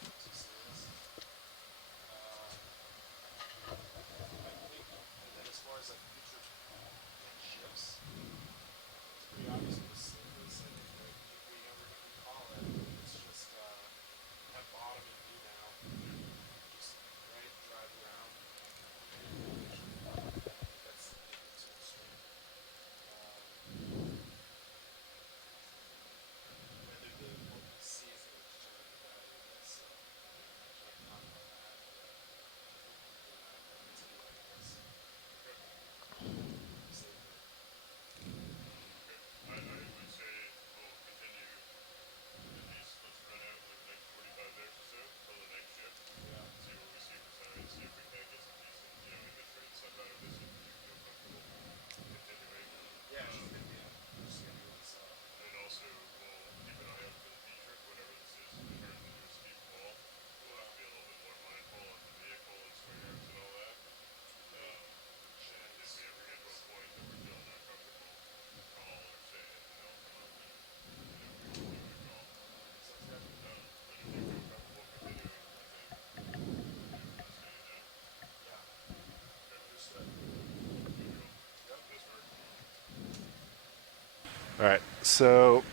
All right, so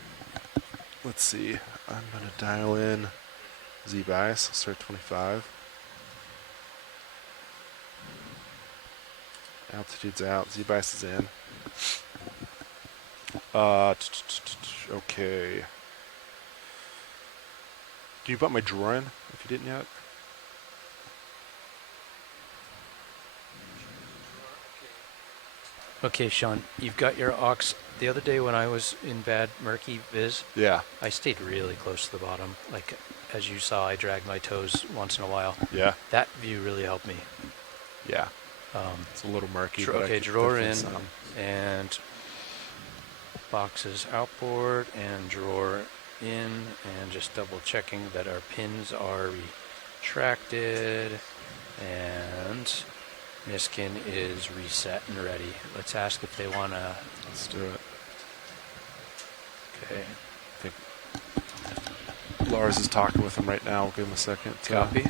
let's see. I'm going to dial in Z-bias. I'll start 25. Altitude's out. Z-bias is in. Okay. Do you put my drawer in if you didn't yet? Okay, Sean, you've got your aux. The other day when I was in bad murky viz, Yeah. I stayed really close to the bottom. Like, as you saw, I dragged my toes once in a while. Yeah. That view really helped me. Yeah. It's a little murky. But Okay, I could drawer in definitely and boxes outboard and drawer in, and just double checking that our pins are retracted and Niskin is reset and ready. Let's ask if they want to. Let's do it. Okay. I think Lars is talking with him right now. We'll give him a second. Copy.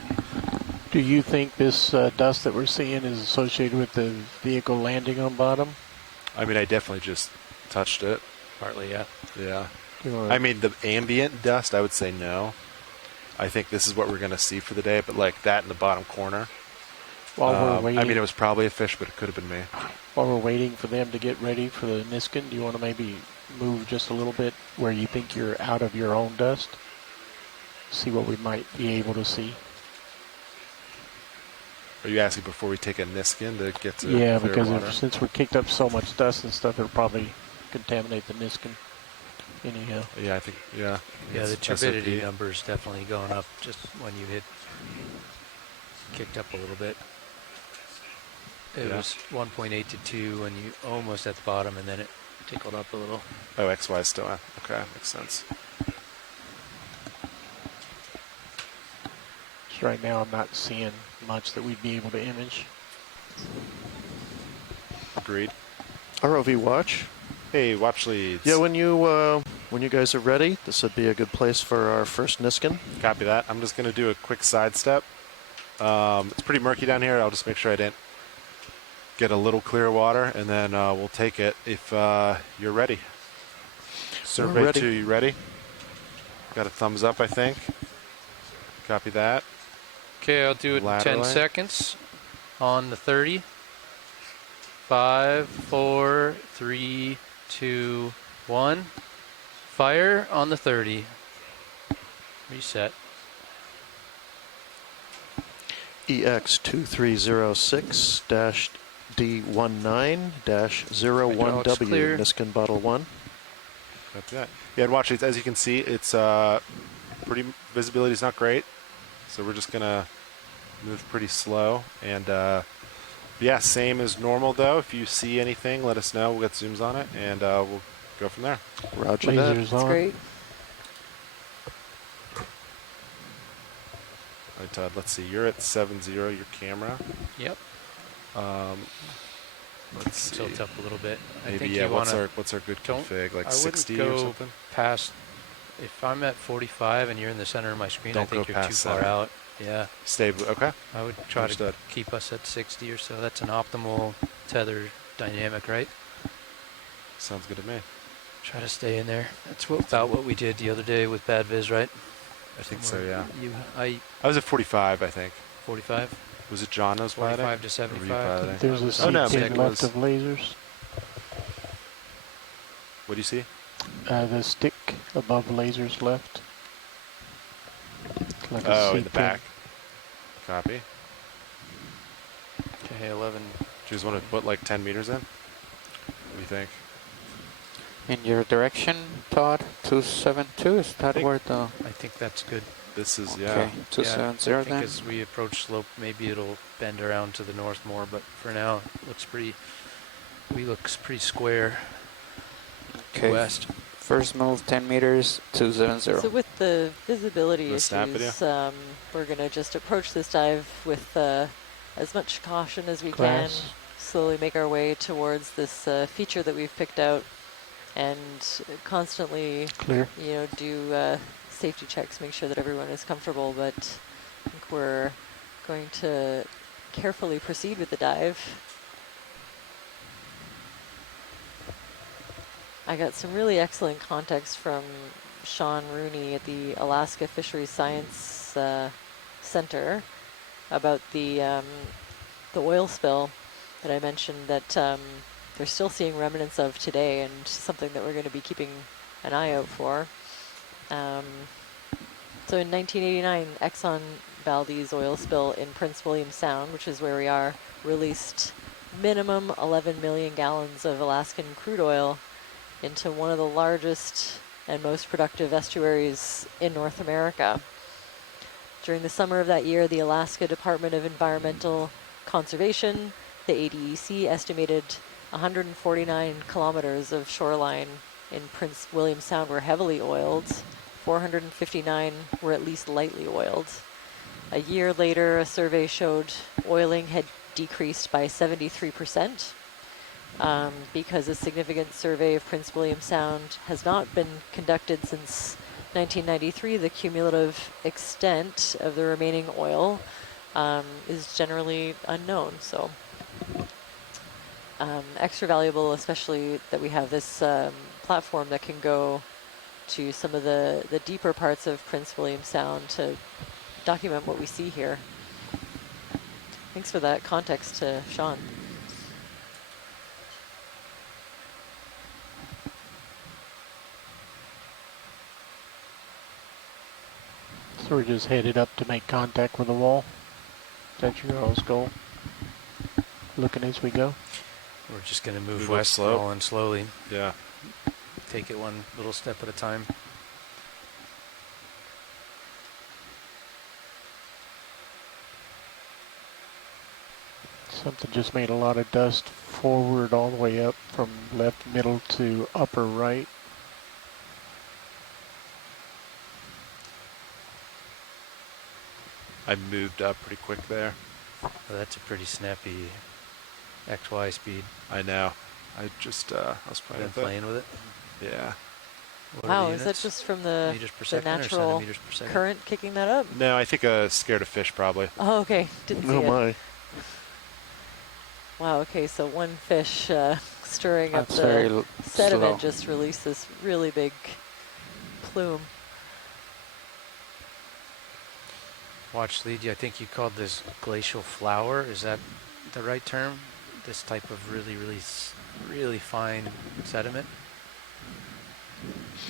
Do you think this dust that we're seeing is associated with the vehicle landing on bottom? I mean, I definitely just touched it. Partly, yeah. Yeah. You wanna- I mean, the ambient dust, I would say no. I think this is what we're going to see for the day, but like that in the bottom corner. While we're waiting, I mean, it was probably a fish, but it could have been me. while we're waiting for them to get ready for the Niskin, do you want to maybe move just a little bit where you think you're out of your own dust? See what we might be able to see. Are you asking before we take a Niskin to get to Yeah, clear because water? since we kicked up so much dust and stuff, it'll probably contaminate the Niskin anyhow. Yeah, I think, yeah. Yeah, the It's turbidity SOP. number is definitely going up just when you hit kicked up a little bit. It Yeah. was 1.8 to 2 when you almost at the bottom, and then it tickled up a little. Oh, XY is still on. Okay, makes sense. So right now, I'm not seeing much that we'd be able to image. Agreed. ROV watch. Hey, watch leads. Yeah, when you guys are ready, this would be a good place for our first Niskin. Copy that. I'm just going to do a quick sidestep. It's pretty murky down here. I'll just make sure I didn't get a little clear water, and then we'll take it if you're ready. Survey ready. 2, you ready? Got a thumbs up, I think. Copy that. Okay, I'll do it in 10 Laterally. seconds on the 30. 5, 4, 3, 2, 1. Fire on the 30. Reset. EX2306-D19-01W, clear. Niskin Bottle 1. Copy that. Yeah, and watch it. As you can see, it's pretty visibility is not great, so we're just gonna move pretty slow. And yeah, same as normal though. If you see anything, let us know. We'll get zooms on it, and we'll go from there. Roger that. Lasers That's on. great. All right, Todd. Let's see. You're at 7-0. Your camera. Yep. Let's see. Tilt up a little bit. I Maybe think yeah. you What's wanna our good don't- config? Like I wouldn't 60 go or something? past. If I'm at 45 and you're in the center of my screen, I Don't think go you're too past far center. out. Yeah. Okay. I would try Understood. to keep us at 60 or so. That's an optimal tether dynamic, right? Sounds good to me. Try to stay in there. That's about what we did the other day with Bad Viz, right? I think so. Yeah. I I was at 45. I think. 45, Was it John that was piloting? 45 to Or were you 75. piloting? There's a was Oh, no, seat maybe it left was- of lasers. What do you see? The stick above lasers left. Like a Oh, in seat the pin. back. Copy. Okay, 11. Do you just want to put like 10 meters in? What do you think? In your direction, Todd, 272, is that think- where the... I think that's good. This is, yeah. Okay, 270 I think then. as we approach slope, maybe it'll bend around to the north more, but for now, it looks pretty. We looks pretty square Okay, west. first move 10 meters, 270. So with the visibility The snap issues, we're going to just approach this dive with as much caution as we can. Glass. Slowly make our way towards this feature that we've picked out, and constantly, Clear. do safety checks, make sure that everyone is comfortable. But I think we're going to carefully proceed with the dive. I got some really excellent context from Sean Rooney at the Alaska Fisheries Science Center about the oil spill that I mentioned that they're still seeing remnants of today, and something that we're going to be keeping an eye out for. So in 1989, Exxon Valdez oil spill in Prince William Sound, which is where we are, released minimum 11 million gallons of Alaskan crude oil into one of the largest and most productive estuaries in North America. During the summer of that year, the Alaska Department of Environmental Conservation, the ADEC, estimated 149 kilometers of shoreline in Prince William Sound were heavily oiled. 459 were at least lightly oiled. A year later, a survey showed oiling had decreased by 73%. Because a significant survey of Prince William Sound has not been conducted since 1993, the cumulative extent of the remaining oil is generally unknown. So extra valuable, especially that we have this platform that can go to some of the deeper parts of Prince William Sound to document what we see here. Thanks for that context to Sean. So we're just headed up to make contact with the wall. Is that your all's goal? Looking as we go? We're just going to move Move up west, slope. rolling slowly. Yeah. Take it one little step at a time. Something just made a lot of dust forward all the way up from left middle to upper right. I moved up pretty quick there. Well, that's a pretty snappy XY speed. I know. I just, I was Been playing with playing with it. it. Yeah. What are Wow, the is that units? just from the Meters per second or natural centimeters per second? current kicking that up? No, I think scared of fish probably. Oh, okay. Didn't see Oh it. my. Wow, okay, so one fish stirring up That's very the slow. sediment just released this really big plume. Watch lead. I think you called this glacial flour. Is that the right term? This type of really fine sediment.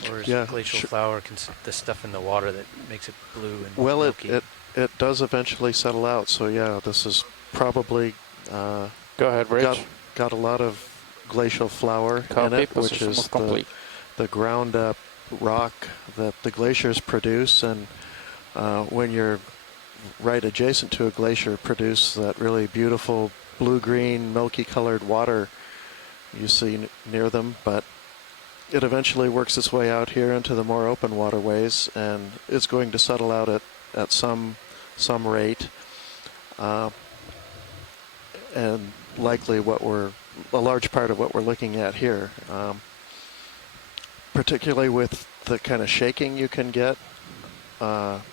Or is Yeah, glacial sure. flour the stuff in the water that makes it blue and Well, milky? it does eventually settle out. So yeah, this is probably Go ahead, Rich. got a lot of glacial flour in Copy. it, which Position is move complete. the ground up rock that the glaciers produce, and when you're right adjacent to a glacier, produce that really beautiful blue-green, milky-colored water you see near them. But it eventually works its way out here into the more open waterways, and it's going to settle out at some rate, and likely a large part of what we're looking at here, particularly with the kind of shaking you can get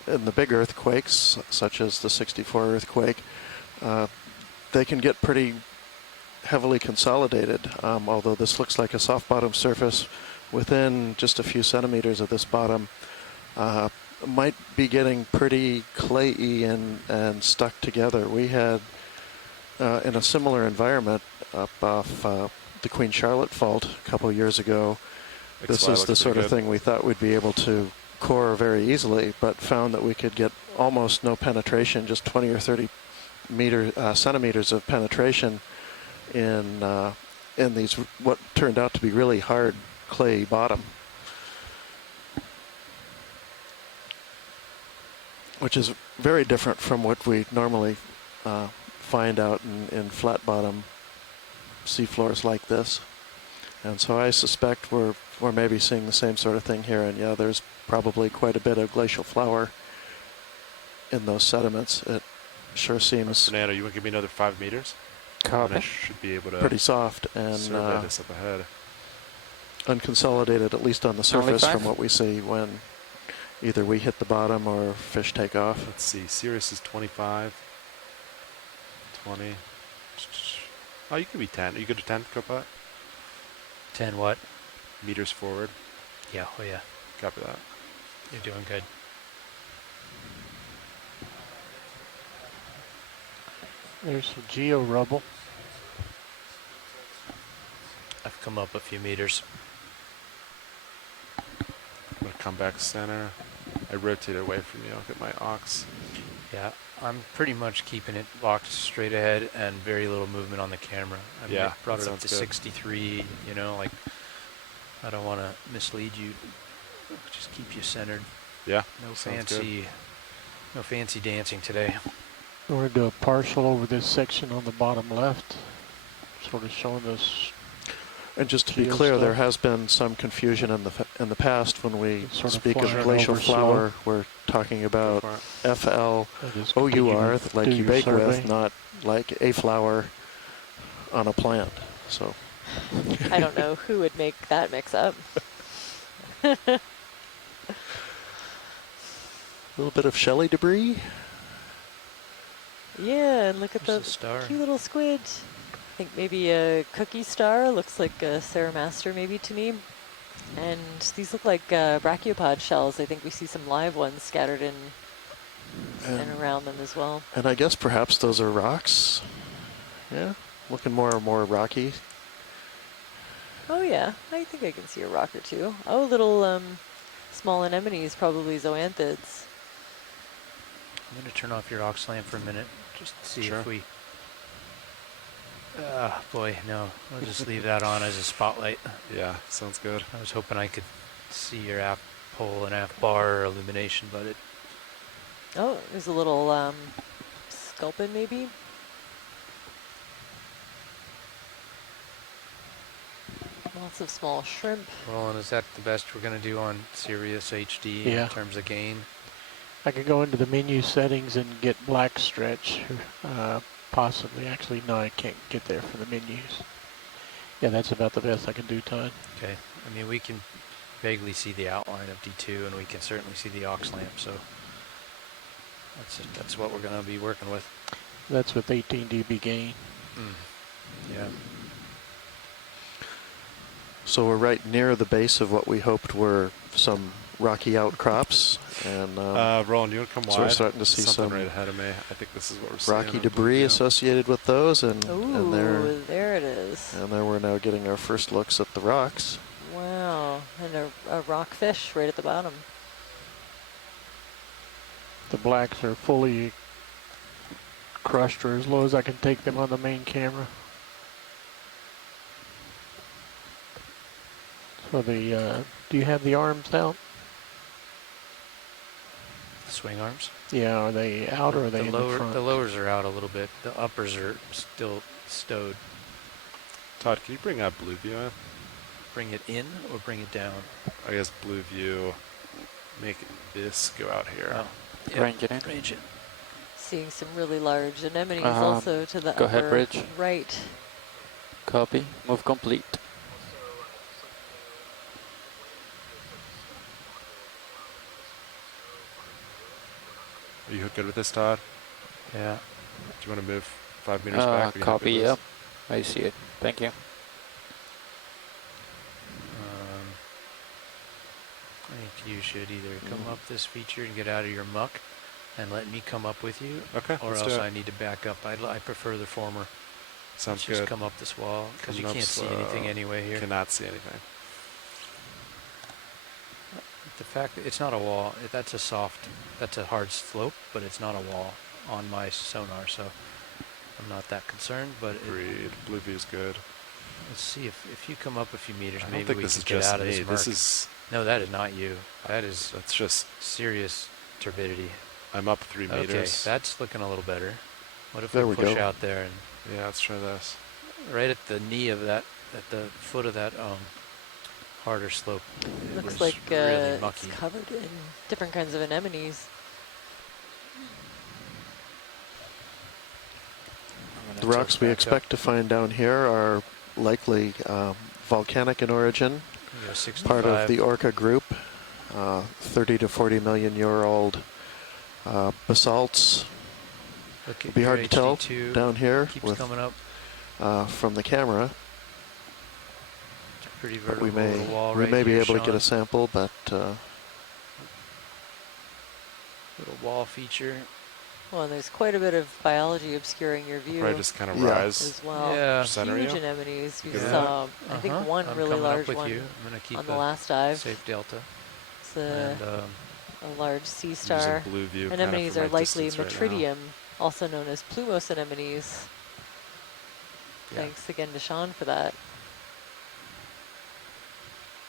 in the big earthquakes, such as the '64 earthquake. They can get pretty heavily consolidated, although this looks like a soft bottom surface. Within just a few centimeters of this bottom, might be getting pretty clayey and stuck together. We had in a similar environment up off the Queen Charlotte Fault a couple years ago. This is the sort of thing we thought we'd be able to core very easily, but found that we could get almost no penetration, just 20 or 30 centimeters of penetration in these what turned out to be really hard clay bottom, which is very different from what we normally find out in flat bottom seafloors like this. And so I suspect we're maybe seeing the same sort of thing here. And yeah, there's probably quite a bit of glacial flour in those sediments. It sure seems Fernando, you want to give me another 5 meters? Copy. And I should be able to pretty soft and survey this up ahead. unconsolidated, at least on the surface, five? from what we see when either we hit the bottom or fish take off. Let's see. Sirius is 25. 20. Oh, you can be 10. Are you good to 10, Copilot? 10 what? Meters forward. Yeah, oh yeah. Copy that. You're doing good. There's some geo rubble. I've come up a few meters. I'm going to come back center. I rotate away from you. I'll get my ox. Yeah, I'm pretty much keeping it locked straight ahead and very little movement on the camera. I mean, Yeah, I brought that it up to sounds good. 63, you know, like, I don't want to mislead you. Just keep you centered. Yeah. No sounds good. fancy dancing today. We're going to do a partial over this section on the bottom left, sort of showing us. And just to be Geo clear, stuff. there has been some confusion in the past when we Sort of speak of flying glacial over slow. flour. We're talking about FL Just OUR, continue like do you your bake survey. with, not like a flour on a plant. So I don't know who would make that mix up. a little bit of shelly debris. Yeah, and look at There's the a star. cute little squid. I think maybe a cookie star. Looks like a Ceramaster maybe to me. And these look like brachiopod shells. I think we see some live ones scattered in and around them as well. And I guess perhaps those are rocks. Yeah, looking more and more rocky. Oh yeah, I think I can see a rock or two. Oh, little small anemones, probably zoanthids. I'm going to turn off your ox lamp for a minute, just to see Sure. if we... boy, no. I'll just leave that on as a spotlight. Yeah, sounds good. I was hoping I could see your aft pole and aft bar illumination, but it... Oh, there's a little sculpin maybe. Lots of small shrimp. Roland, is that the best we're going to do on Sirius HD Yeah. in terms of gain? I could go into the menu settings and get black stretch, possibly. Actually, no, I can't get there for the menus. Yeah, that's about the best I can do, Todd. Okay. I mean, we can vaguely see the outline of D2, and we can certainly see the aux lamp, so that's what we're going to be working with. That's with 18 dB gain. Yeah. So we're right near the base of what we hoped were some rocky outcrops, and Roland, you want to come so we're wide? starting to see Something some right ahead of me. I think this is what we're seeing. rocky on debris Blue View. associated with those, and Ooh, there it is. there we're now getting our first looks at the rocks. Wow, and a rockfish right at the bottom. The blacks are fully crushed, or as low as I can take them on the main camera. So the, do you have the arms out? The swing arms. Yeah, are they out or are they in the front? The lowers are out a little bit. The uppers are still stowed. Todd, can you bring up blue view in? Bring it in or bring it down? I guess blue view. Make this go out here. Oh, Yeah. Range it in. Range it. Seeing some really large anemones also to the go ahead, upper Bridge. right. Copy. Move complete. Are you good with this, Todd? Yeah. Do you want to move 5 meters back? Are you happy Copy, with yep. this? I see it. Thank you. I think you should either come up this feature and get out of your muck and let me come up with you, Okay, or let's else do it. I need to back up. I prefer the former. Sounds Let's good. just come up this wall because you Coming can't up see anything anyway here. Cannot see anything. The fact that it's not a wall, that's a hard slope, but it's not a wall on my sonar, so I'm not that concerned. But Agreed. Blue view's good. let's see if you come up a few meters, I don't maybe think we this can is get just out of me. this This murk. is. No, that is not you. That's just. serious turbidity. I'm up 3 Okay, meters. that's looking a little better. What if There we we push go. out there and Yeah, let's try this. right at the knee of that, at the foot of that harder slope. It Looks was like really it's mucky. covered in different kinds of anemones. The rocks we back up. expect to find down here are likely volcanic in origin, Go 65. part of the Orca group, 30 to 40 million year old basalts. Look at It'd be your hard to tell HD2 down here keeps with, coming up. from the camera. It's a pretty But vertical we may little wall we right may be here, able to get Sean. a sample, but Little wall feature. Well, and there's quite a bit of biology obscuring your view Probably just kind of Yeah. rise. as well. Yeah. Center Huge you? anemones. We Yeah. saw, I think, one I'm really coming up large with one you. I'm gonna keep on the a last dive. safe delta. It's a And large sea Using star. blue view kind of Anemones for are my likely distance right now. Metridium, also known as plumose anemones. Yeah. Thanks again to Sean for that.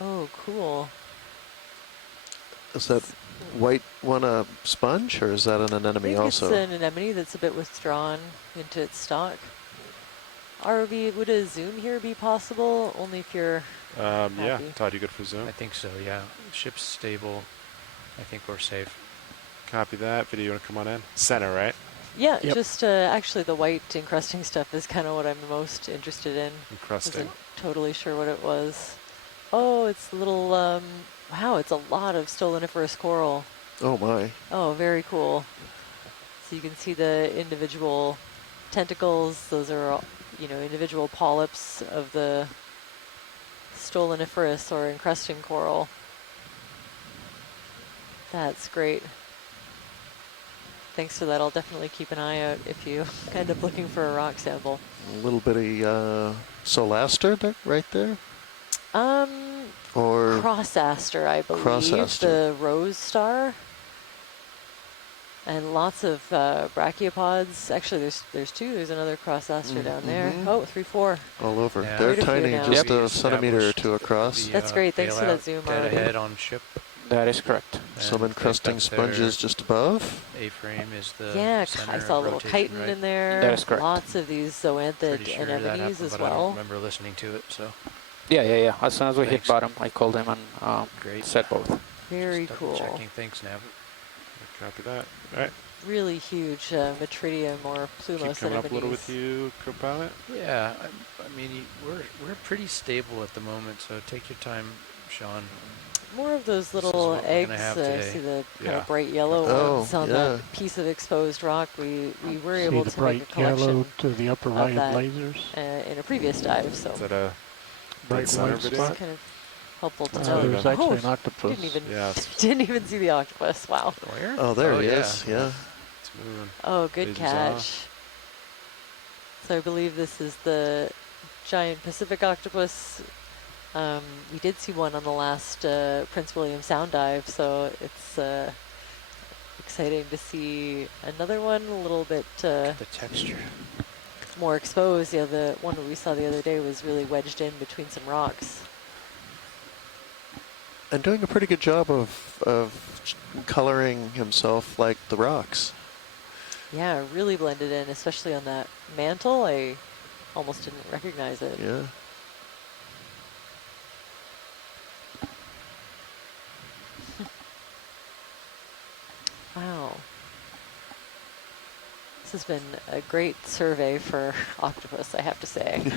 Oh, cool. is that white one a sponge or is that an I anemone think also? it's an anemone that's a bit withdrawn into its stalk. ROV, would a zoom here be possible? Only if you're Yeah, happy. Todd, you good for zoom? I think so, yeah. Ship's stable. I think we're safe. Copy that. Video, you want to come on in? Center, right? Yeah, Yep. just actually the white encrusting stuff is kind of what I'm most interested in. Encrusting. Wasn't totally sure what it was. Oh, it's a little, wow, it's a lot of stoloniferous coral. Oh my. Oh, very cool. So you can see the individual tentacles. Those are, all, individual polyps of the stoloniferous or encrusting coral. That's great. Thanks for that. I'll definitely keep an eye out if you end up looking for a rock sample. A little bitty solaster right there? Or Crossaster, I believe. Crossaster. The rose star. And lots of brachiopods. Actually, there's two. There's another crossaster down there. Mhm. Oh, 3-4. all over. Yeah. They're Quite a few tiny, now. just Yep. a centimeter or Established two across. the, That's great. Thanks for that bailout, zoom dead already. ahead on ship. That is correct. Some And encrusting picked up their sponges just above. A-frame is the Yeah, center I of saw a little rotation, chitin right? in there. That is correct. Lots of these zoanthid Pretty sure that anemones happened, as but I don't well. remember listening to it, so Yeah. As soon as we Thanks. hit bottom, I called him and great. said both. Very Just cool. double checking. Thanks, Nav. Copy that. All right. Really huge Metridium or Keep plumose coming up a little anemones. with you, co-pilot. Yeah, I mean, we're pretty stable at the moment, so take your time, Sean. More of those is little what we're eggs. gonna have today. See the kind Yeah. of bright yellow Oh, ones on yeah. that piece of exposed rock. We were See able the to make a bright collection yellow to the upper of right that. of lasers? In a previous dive, so Is that a Bright center white video? spot? just kind of helpful to That's know. really There's good. actually Oh, an octopus. Didn't even Yeah. didn't even see the octopus. Wow. Where? Oh, there he yeah. is. Yeah. It's moving. Oh, good Lasers catch. off. So I believe this is the giant Pacific octopus We did see one on the last Prince William Sound dive, so it's exciting to see another one a little bit The texture. more exposed. Yeah, the one we saw the other day was really wedged in between some rocks. And doing a pretty good job of coloring himself like the rocks. Yeah, really blended in, especially on that mantle. I almost didn't recognize it. Yeah. Wow. This has been a great survey for octopus, I have to say.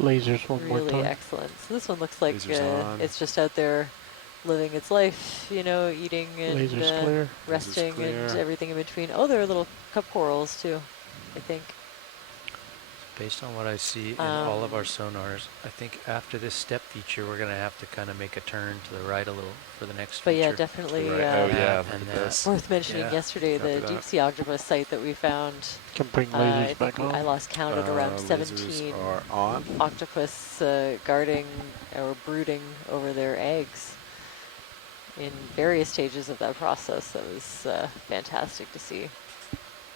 Lasers one more Really time. excellent. So this one looks like Lasers on. it's just out there living its life, you know, eating and Lasers clear. resting Lasers clear. and everything in between. Oh, there are little cup corals too, I think. Based on what I see in all of our sonars, I think after this step feature, we're going to have to kind of make a turn to the right a little for the next But feature. yeah, definitely Right. Oh yeah, look and at that. this. worth mentioning Yeah, yesterday, copy the that. deep sea octopus site that we found. Can bring I lasers think back on. I lost count at around Lasers 17 are on. octopus guarding or brooding over their eggs in various stages of that process. That was fantastic to see.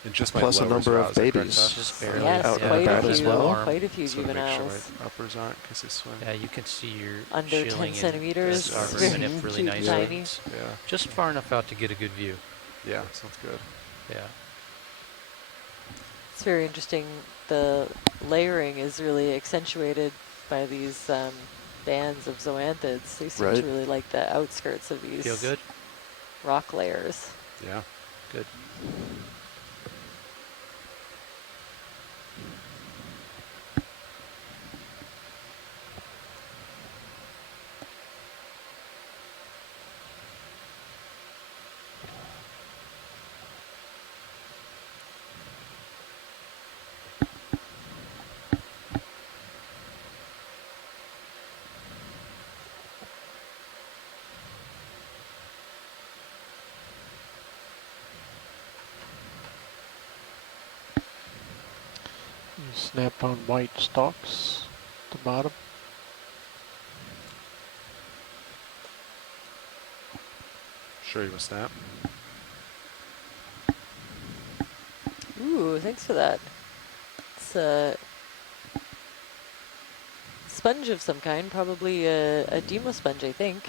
And just my Plus a lowers number are of out, is that correct, babies. Josh? Just barely. Yes, out and quite about a as few, well. quite a few So to make sure juveniles. my uppers aren't, because they swim. Yeah, you can see your Under shilling 10 centimeters, and very starboard nip really cute, nice. tiny. ones. Yeah, Just far enough out to get a good view. yeah, sounds good. Yeah. It's very interesting. The layering is really accentuated by these bands of zoanthids. They seem Right. to really like the outskirts of these Feel good? rock layers. Yeah. Good. Snap on white stalks at the bottom. Sure you will snap. Ooh, thanks for that. It's a sponge of some kind, probably a demo sponge, I think.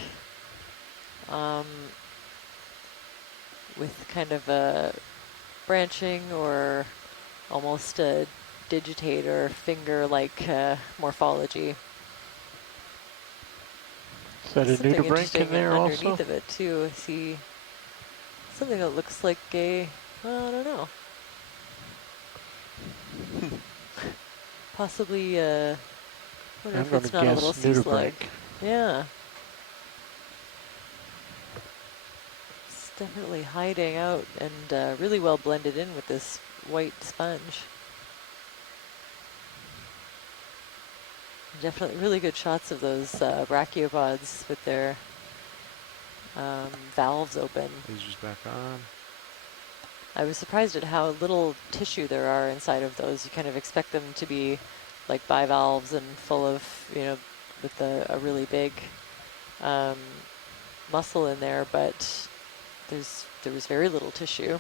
With kind of a branching or almost a digitate or finger-like morphology. Is that a Something nudibranch interesting in there underneath also? of it too. I see something that looks like a, I don't know. Possibly, wonder I'm if going it's to not a little guess sea slug. nudibranch. Yeah. It's definitely hiding out and really well blended in with this white sponge. Definitely really good shots of those brachiopods with their valves open. Lasers back on. I was surprised at how little tissue there are inside of those. You kind of expect them to be like bivalves and full of, you know, with a really big muscle in there, but there was very little tissue.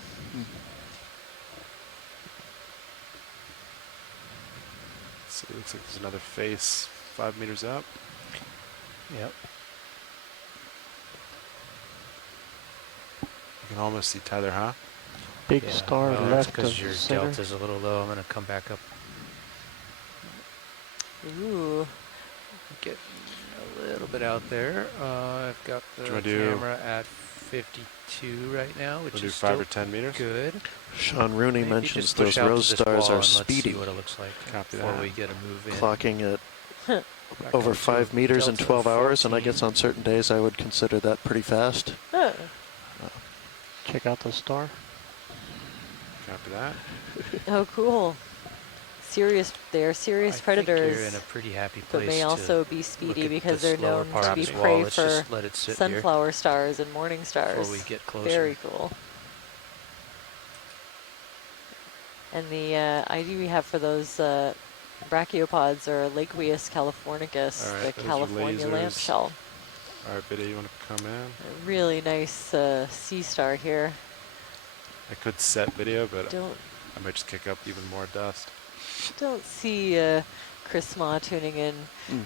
So it looks like there's another face 5 meters up. Yep. You can almost see tether, huh? Big Yeah, star well, left because of your the center. delta's a little low. I'm going to come back up. Ooh. Get a little bit out there. I've got the Do you wanna do- camera at 52 right now, which We'll do is 5 still or 10 meters. good. Sean Rooney Maybe mentions just push those out to rose this stars wall are and let's speedy, see what it looks like Copy before that. we get a move in. clocking at Back over up to 5 meters in delta 12 hours, and I 14. guess on certain days I would consider that pretty fast. Oh. Check out the star. Copy that. Oh, cool. They're serious I predators. think you're in a pretty happy place But may to also be look speedy at because this they're lower known part to of be this wall. prey Let's for just let it sit here sunflower stars and morning stars. before we get closer. Very cool. And the ID we have for those brachiopods are Lakeweus californicus, All right, the there's your California lamp lasers. shell. All right, Biddy, you want to come in? A really nice sea star here. I could set video, but Don't I might just kick up even more dust. don't see Chris Ma tuning in,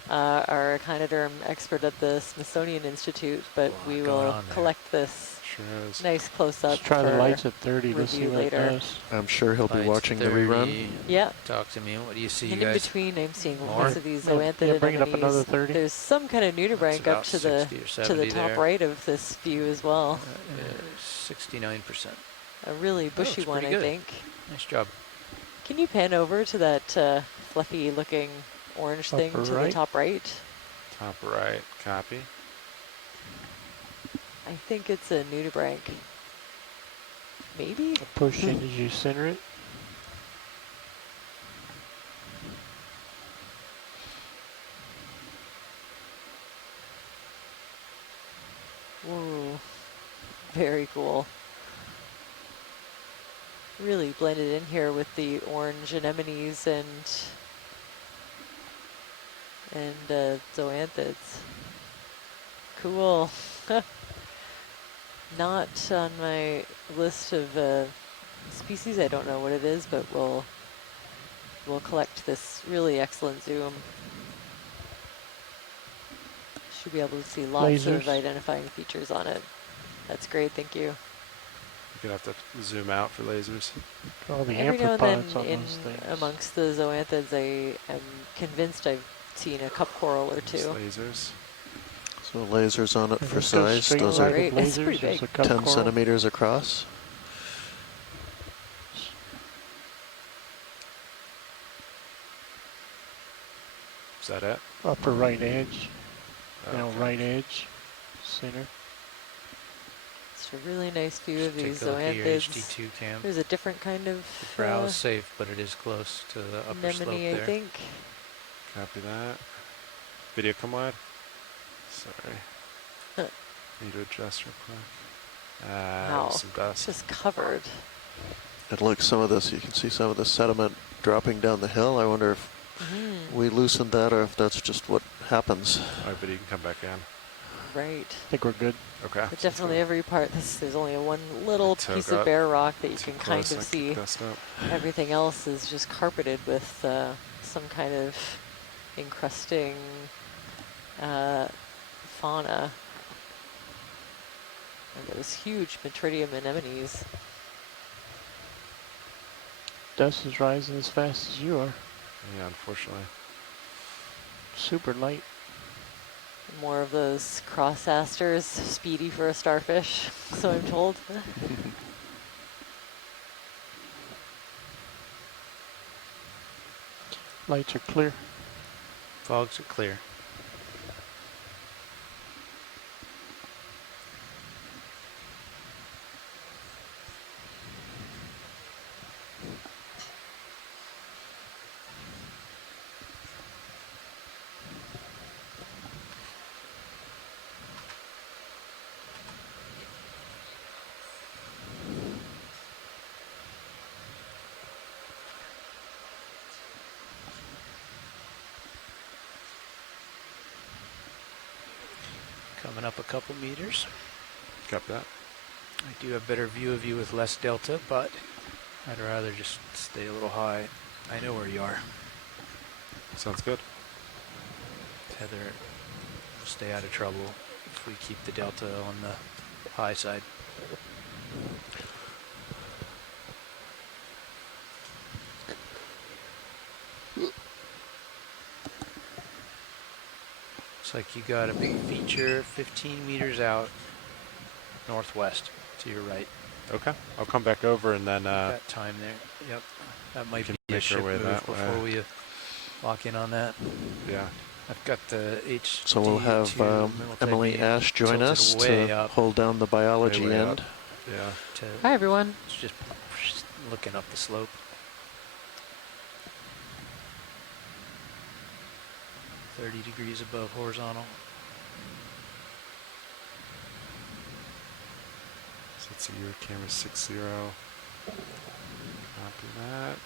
our echinoderm expert at the Smithsonian Institute, but we will collect this Sure is. nice close-up Let's try the for lights at 30 to see review what it later. does. I'm sure he'll be Lights watching the 30. rerun. Yeah. Talk to me. What do you see, And you in guys? between, I'm seeing More? lots of these Yeah, zoanthid bring it up anemones. another 30. There's some kind of nudibranch up about to the 60 or to the 70 top there. right of this view as well. 69%. A really bushy looks one, pretty I good. think. Nice job. Can you pan over to that fluffy-looking orange thing Upper to the right? top right? Top right, copy. I think it's a nudibranch. Maybe? Push in as you center it. Whoa. Very cool. Really blended in here with the orange anemones and zoanthids. Cool. Not on my list of species. I don't know what it is, but we'll collect this really excellent zoom. Should be able to see lots of Lasers. identifying features on it. That's great, thank you. You're going to have to zoom out for lasers. All the Every now and then amphipods on in those things. amongst the zoanthids, I am convinced I've seen a cup coral or There's two. lasers. So lasers on it If for this goes size. straight Those right are Great, of that's lasers, pretty there's big. a cup 10 coral. centimeters across. Is that it? Upper right edge. Now Okay. right edge. Center. It's a really nice view of Take these a look at your zoanthids. HD2 cam. There's a different kind of The brow is safe, but it is close to the upper slope anemone, I there. think. Copy that. Video come wide? Sorry. Huh. Need to adjust real quick. Wow. Some dust. Just covered. And look, some of this, you can see some of the sediment dropping down the hill. I wonder if we loosened that or if that's just what happens. All right, but you can come back in. Right. I think we're good. Okay. But definitely every part, there's only one little Took piece of up. bare rock that you Too can kind close, of I kicked see. dust up. Everything else is just carpeted with some kind of encrusting fauna. And those huge Metridium anemones. Dust is rising as fast as you are. Yeah, unfortunately. Super light. More of those cross asters, speedy for a starfish, so I'm told. Lights are clear. Fogs are clear. Coming up a couple meters. Copy that. I do have better view of you with less delta, but I'd rather just stay a little high. I know where you are. Sounds good. Tether will stay out of trouble if we keep the delta on the high side. Looks like you got a big feature 15 meters out northwest to your right. Okay. I'll come back over and then That time there. Yep. That might can be a make our ship way move that before way. we lock in on that. yeah. I've got the HD2. So we'll have Emily multibeam Ash join tilted us way to up hold down the biology way end. up. Yeah. to Hi, everyone. it's just looking up the slope. .30 above horizontal. So let's see your camera 60. Copy that.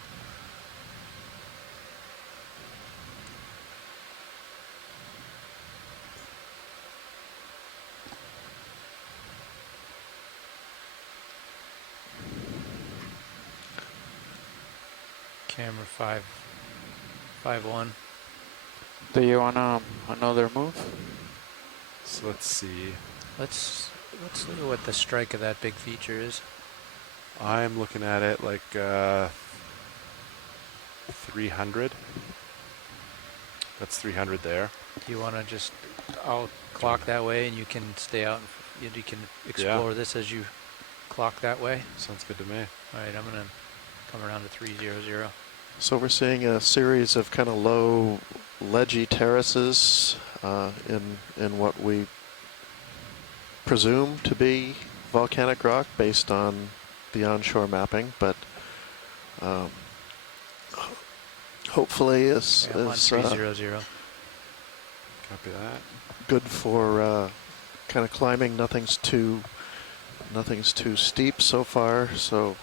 camera 5.1. Do you wanna another move? So let's see. Let's look at what the strike of that big feature is. I'm looking at it like 300. That's 300 there. Do you want to just, I'll clock that way and you can stay out and you can explore this as you clock that way. Sounds good to me. All right, I'm going to come around to 300. So we're seeing a series of kind of low ledgy terraces in what we presume to be volcanic rock based on the onshore mapping, but hopefully is I'm on 300. Copy that. good for kind of climbing. Nothing's too steep so far. So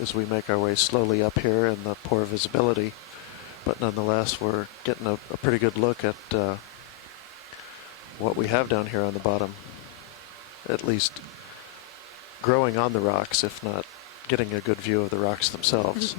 as we make our way slowly up here in the poor visibility, but nonetheless we're getting a pretty good look at what we have down here on the bottom. At least growing on the rocks, if not getting a good view of the rocks themselves.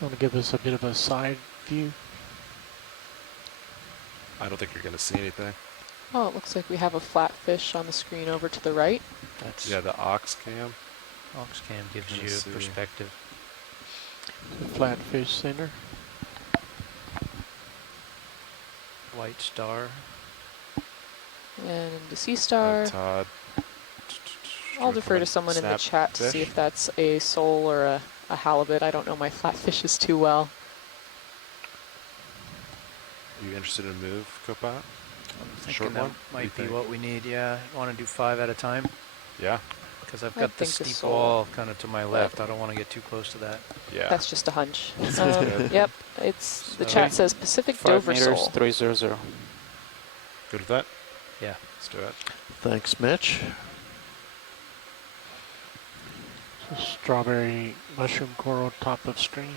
Want to give us a bit of a side view? I don't think you're going to see anything. Oh, it looks like we have a flatfish on the screen over to the right. That's Yeah, the ox cam. Oxcam gives Let's you see. perspective. The Flatfish Center. White star. And the sea star. Todd. I'll defer to someone in the chat to see if that's a sole or a halibut. I don't know my flatfishes too well. Are you interested in a move, Copilot? Thinking Short that one? might be what we need. Yeah, want to do 5 at a time Yeah. because I've I got the think a steep sole. wall kind of to my left. I don't want to get too close to that. Yeah. That's just a hunch. good. Yep, it's the So- chat says Pacific 5 Dover meters, sole. 300. Good with that? Yeah. Let's do it. Thanks, Mitch. Strawberry mushroom coral top of stream.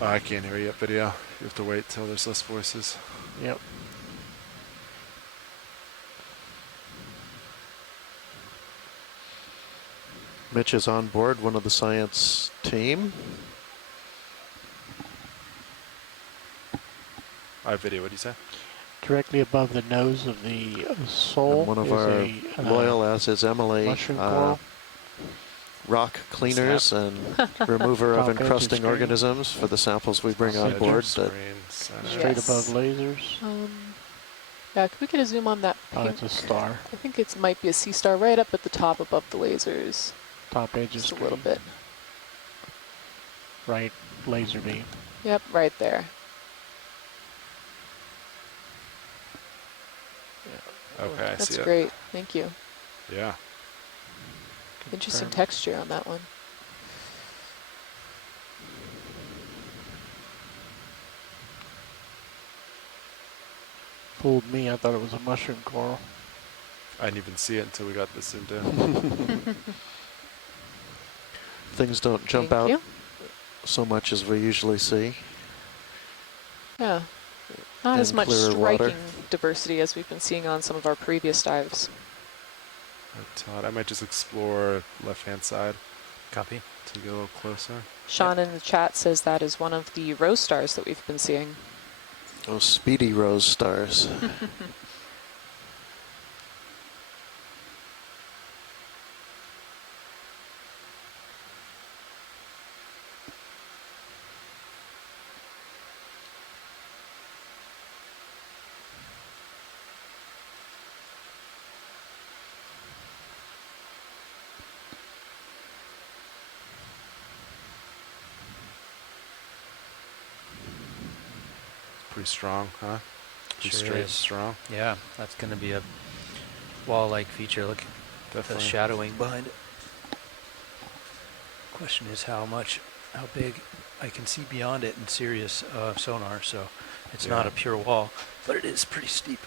Oh, I can't hear you up video. You have to wait till there's less voices. Yep. Mitch is on board, one of the science team. I have video. What do you say? Directly above the nose of the sole And one of is our a loyal, as is Emily, mushroom coral. rock cleaners and remover of Top edge of encrusting screen. organisms for the samples we bring on Edge board. of That screen, center. Straight Yes. above lasers. Yeah, could we get a zoom on that Oh, pink? it's a star. I think it might be a sea star right up at the top above the lasers. Top edge of Just a screen. little bit. Right laser beam. Yep, right there. Okay, I That's see great. Thank you. it. Yeah. Interesting Confirm. texture on that one. Fooled me. I thought it was a mushroom coral. I didn't even see it until we got this zoomed in. things don't jump Thank out you. so much as we usually see. Yeah. Not as And much clearer striking water. diversity as we've been seeing on some of our previous dives. Todd, I might just explore left-hand side Copy. to get a little closer. Sean in the chat says that is one of the rose stars that we've been seeing. Those speedy rose stars. Pretty strong, huh? Pretty Sure straight is. and strong. Yeah, that's going to be a wall-like feature. Look at the Definitely. shadowing behind it. Question is how big I can see beyond it in Sirius sonar. So it's not a pure wall, but it is pretty steep.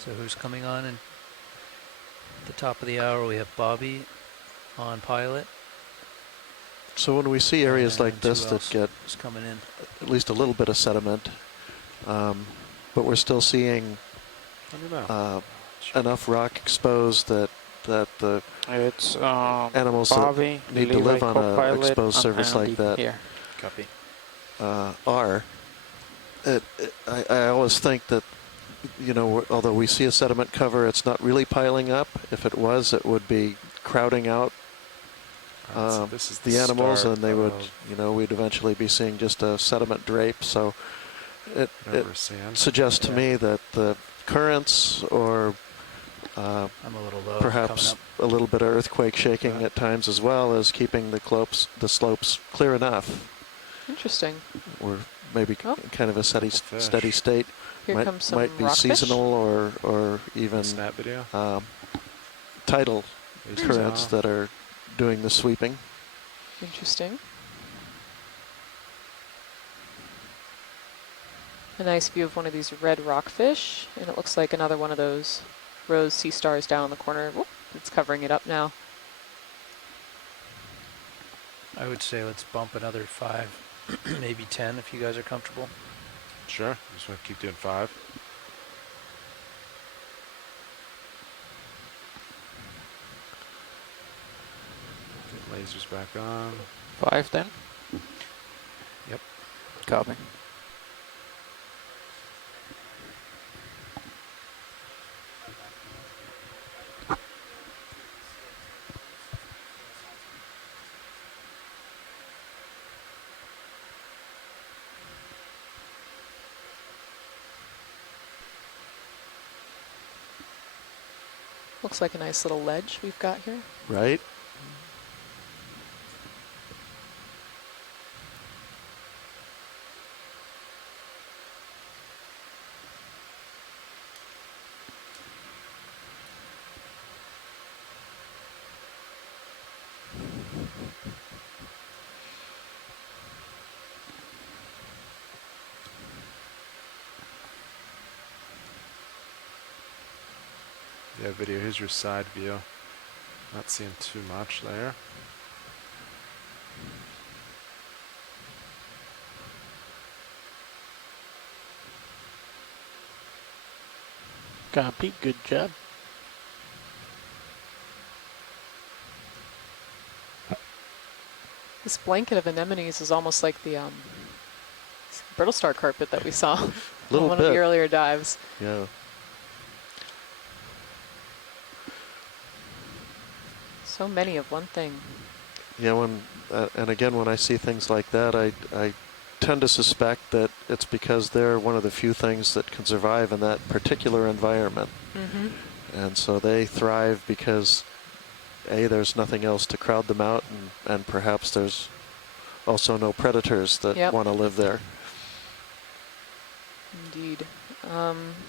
So who's coming on? And at the top of the hour, we have Bobby on pilot. So when we see areas And like this who that else get is coming in? at least a little bit of sediment, but we're still seeing I don't know. enough rock exposed that the It's animals Bobby, that need to Levi live on an co-pilot, exposed and surface like Andy that here. Copy. are. I always think that, you know, although we see a sediment cover, it's not really piling up. If it was, it would be crowding out So this is the animals, start and they would, of you know, we'd eventually be seeing just a sediment drape. So it river sand. suggests to me that the currents or I'm a little low. perhaps coming a little bit of earthquake shaking at times as well as keeping the slopes clear enough. Interesting. Or maybe kind of a steady state. Here comes some might be rockfish. seasonal or even Snap video. tidal There's currents Tom. that are doing the sweeping. Interesting. A nice view of one of these red rockfish, and it looks like another one of those rose sea stars down in the corner. Whoop, it's covering it up now. I would say let's bump another 5, maybe 10 if you guys are comfortable. Sure. Just want to keep doing 5. Get lasers back on. 5 then? Yep. Copy. Looks like a nice little ledge we've got here. Right? Yeah, video. Here's your side view. Not seeing too much there. Copy. Good job. This blanket of anemones is almost like the brittle star carpet that we saw on one of the earlier dives. Yeah. So many of one thing. Yeah, and again, when I see things like that, I tend to suspect that it's because they're one of the few things that can survive in that particular environment. Mm-hmm. And so they thrive because, A, there's nothing else to crowd them out, and perhaps there's also no predators that want to live there. Indeed.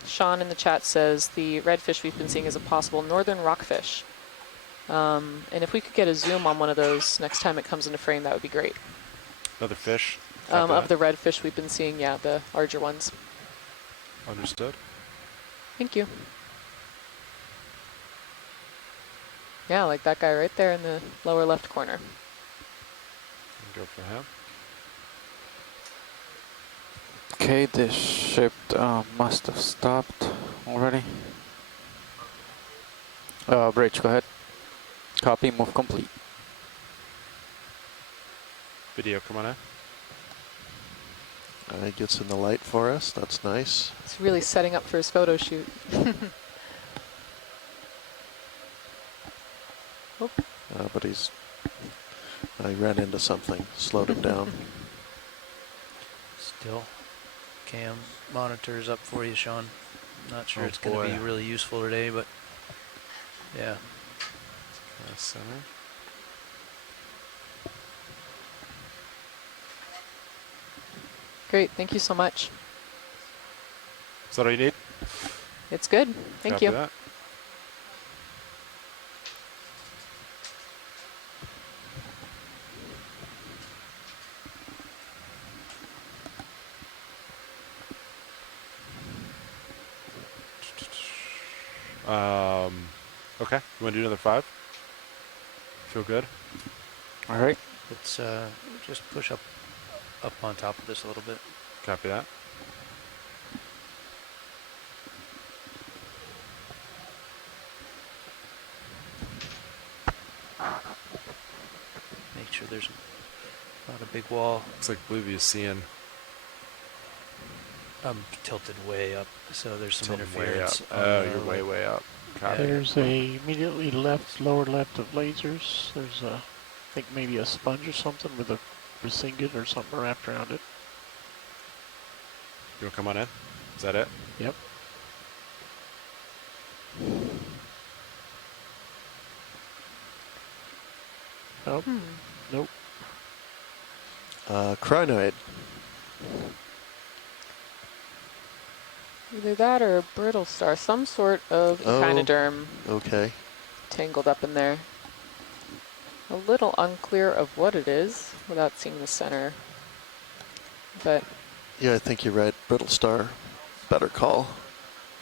Sean in the chat says the redfish we've been seeing is a possible northern rockfish. And if we could get a zoom on one of those next time it comes into frame, that would be great. Another fish? Of the redfish we've been seeing, yeah, the larger ones. Understood. Thank you. Yeah, like that guy right there in the lower left corner. Go for him. Okay, this ship must have stopped already. Bridge, go ahead. Copy, move complete. Video, come on in. He gets in the light for us. That's nice. He's really setting up for his photo shoot. But I ran into something, slowed him down. Still, cam monitors up for you, Sean. Not sure Oh, it's going to boy. be really useful today, but yeah. Center. Great. Thank you so much. Is that all you need? It's good. Thank Copy you. that. Okay. You want to do another 5? Feel good? All right. Let's just push up on top of this a little bit. Copy that. Make sure there's not a big wall. Looks like Blueview is seeing. I'm tilted way up, so there's some Tilted way interference. up. Oh, you're way, way up. Copy. There's a immediately left, lower left of lasers. There's a, I think maybe a sponge or something with a resingate or something wrapped around it. You want to come on in? Is that it? Yep. Nope. Nope. Crinoid. Either that or a brittle star, some sort of echinoderm Okay. tangled up in there. A little unclear of what it is without seeing the center. But Yeah, I think you're right. Brittle star. Better call.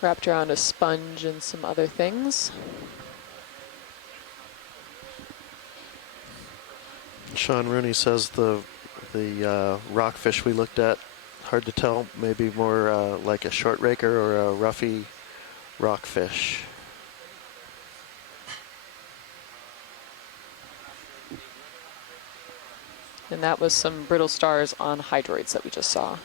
wrapped around a sponge and some other things. Sean Rooney says the rockfish we looked at, hard to tell, maybe more like a short raker or a roughy rockfish. And that was some brittle stars on hydroids that we just saw.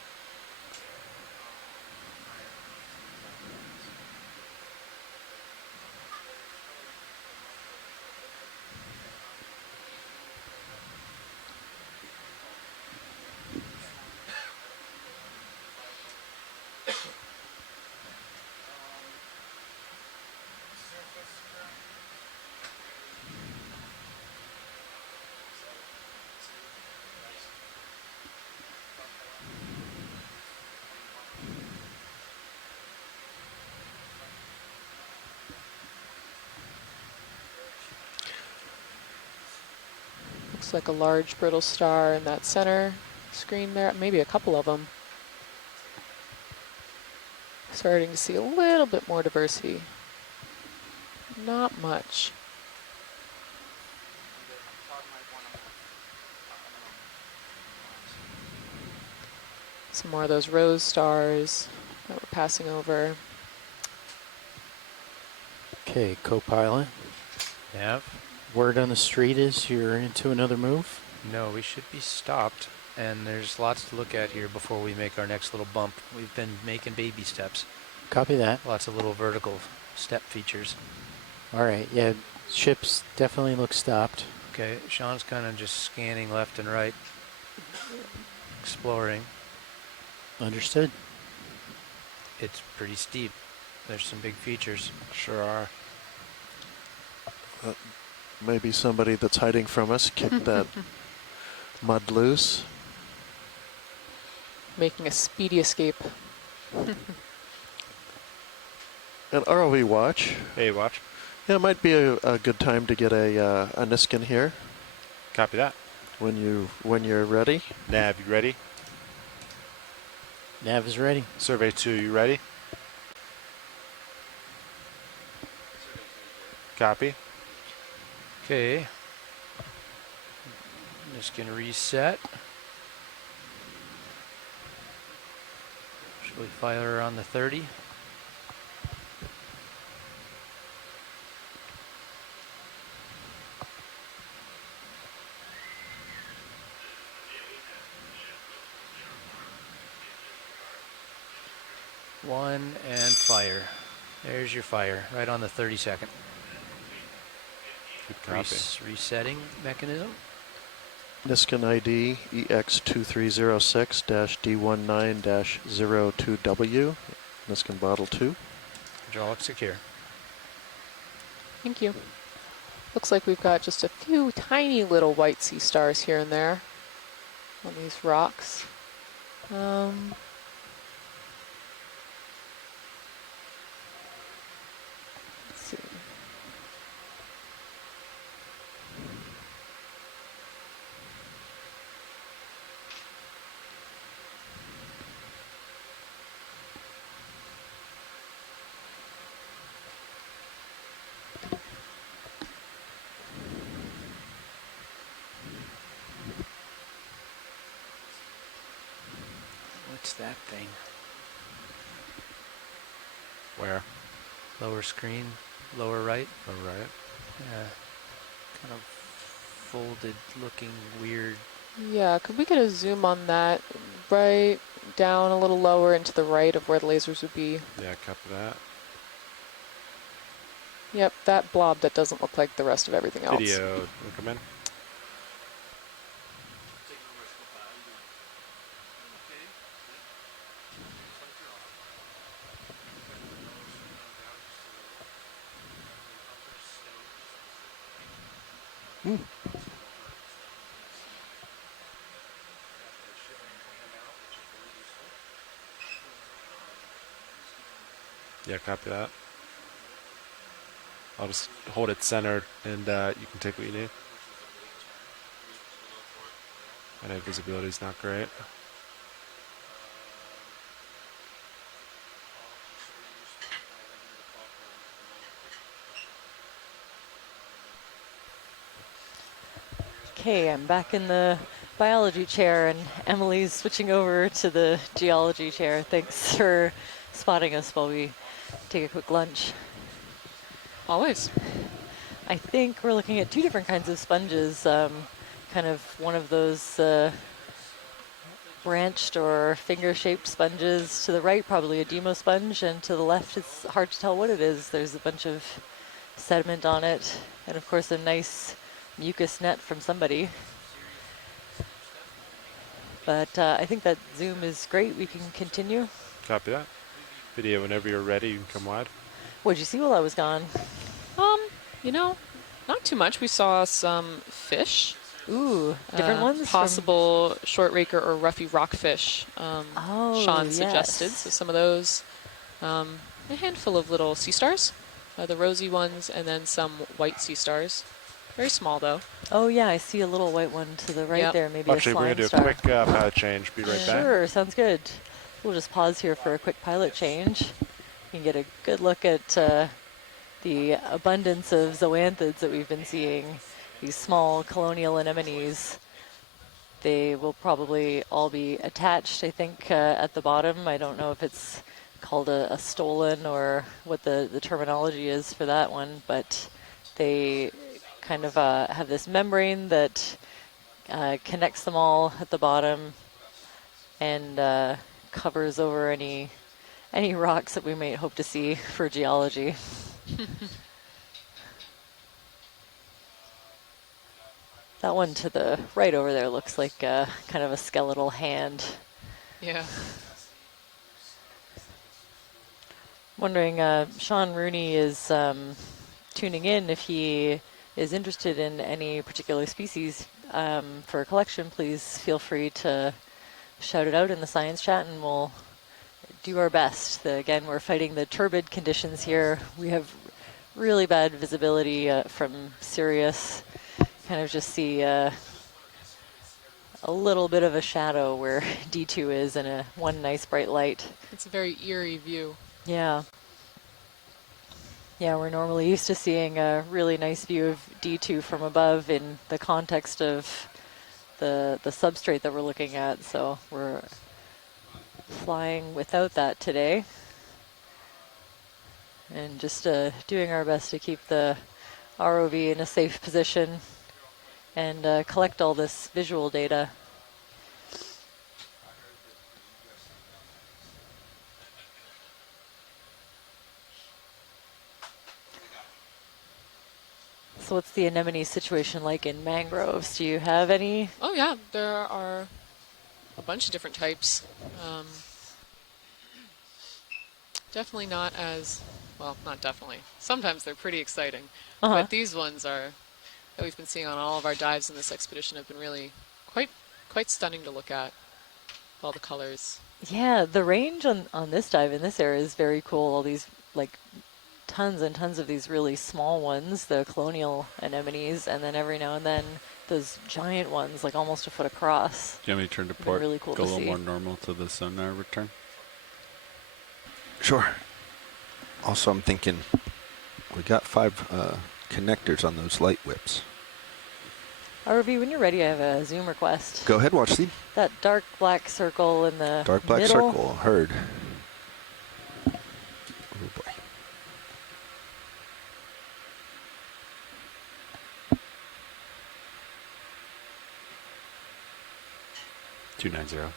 Looks like a large brittle star in that center screen there, maybe a couple of them. Starting to see a little bit more diversity. Not much. Some more of those rose stars that we're passing over. Okay, co-pilot. Nav? Word on the street is you're into another move? No, we should be stopped. And there's lots to look at here before we make our next little bump. We've been making baby steps. Copy that. Lots of little vertical step features. All right, yeah, ships definitely look stopped. Okay, Sean's kind of just scanning left and right, exploring. Understood. It's pretty steep. There's some big features. Sure are. Maybe somebody that's hiding from us kicked that mud loose. Making a speedy escape. And ROV watch. Hey, watch. Yeah, it might be a good time to get a Niskin here Copy that. when you're ready. Nav, you ready? Nav is ready. Survey 2, you ready? Copy. Okay. Just gonna reset. Should we fire on the 30? One and fire. There's your fire, right on the 30-second. Good copy. Resetting mechanism. Niskin ID EX2306-D19-02W. Niskin bottle 2. Hydraulic secure. Thank you. Looks like we've got just a few tiny little white sea stars here and there on these rocks. Let's see. What's that thing? Where? Lower screen, lower right. All right. Yeah. Kind of folded looking weird. Yeah, could we get a zoom on that? Right down a little lower and to the right of where the lasers would be. Yeah, copy that. Yep, that blob that doesn't look like the rest of everything else. Video, will come in. Yeah, copy that. I'll just hold it centered, and you can take what you need. I know visibility is not great. Okay, I'm back in the biology chair and Emily's switching over to the geology chair. Thanks for spotting us while we take a quick lunch. Always. I think we're looking at two different kinds of sponges. Kind of one of those branched or finger-shaped sponges. To the right, probably a demo sponge, and to the left, it's hard to tell what it is. There's a bunch of sediment on it, and of course a nice mucus net from somebody. But I think that zoom is great. We can continue. Copy that. Video, whenever you're ready, you can come wide. What'd you see while I was gone? You know, not too much. We saw some fish. Ooh, different ones? Possible short raker or roughy rockfish. Sean suggested. Yes. So some of those. A handful of little sea stars, the rosy ones, and then some white sea stars. Very small though. Oh yeah, I see a little white one to the right there. Maybe Actually, a we're flying going to do star. a quick pilot change. Be right back. Sure, sounds good. We'll just pause here for a quick pilot change. You can get a good look at the abundance of zoanthids that we've been seeing. These small colonial anemones. They will probably all be attached, I think, at the bottom. I don't know if it's called a stolon or what the terminology is for that one, but they kind of have this membrane that connects them all at the bottom and covers over any rocks that we might hope to see for geology. That one to the right over there looks like kind of a skeletal hand. Yeah. Wondering, Sean Rooney is tuning in. If he is interested in any particular species for a collection, please feel free to shout it out in the science chat and we'll do our best. Again, we're fighting the turbid conditions here. We have really bad visibility from Sirius. Kind of just see a little bit of a shadow where D2 is and one nice bright light. It's a very eerie view. Yeah. Yeah, we're normally used to seeing a really nice view of D2 from above in the context of the substrate that we're looking at, so we're flying without that today. And just doing our best to keep the ROV in a safe position and collect all this visual data. So what's the anemone situation like in mangroves? Do you have any? Oh yeah, there are a bunch of different types. Definitely not as well, not definitely. Sometimes they're pretty exciting. Uh-huh. But these ones are that we've been seeing on all of our dives in this expedition have been really quite stunning to look at. All the colors. Yeah, the range on this dive in this area is very cool. All these like tons and tons of these really small ones, the colonial anemones, and then every now and then those giant ones, like almost a foot across. Do you want me to turn to Been port? really cool Go to a little see. more normal to the sonar return. Sure. Also, I'm thinking we got 5 connectors on those light whips. RV, when you're ready, I have a Zoom request. Go ahead, watch Steve. That dark black circle in the Dark black middle. circle, heard. Oh boy. $290.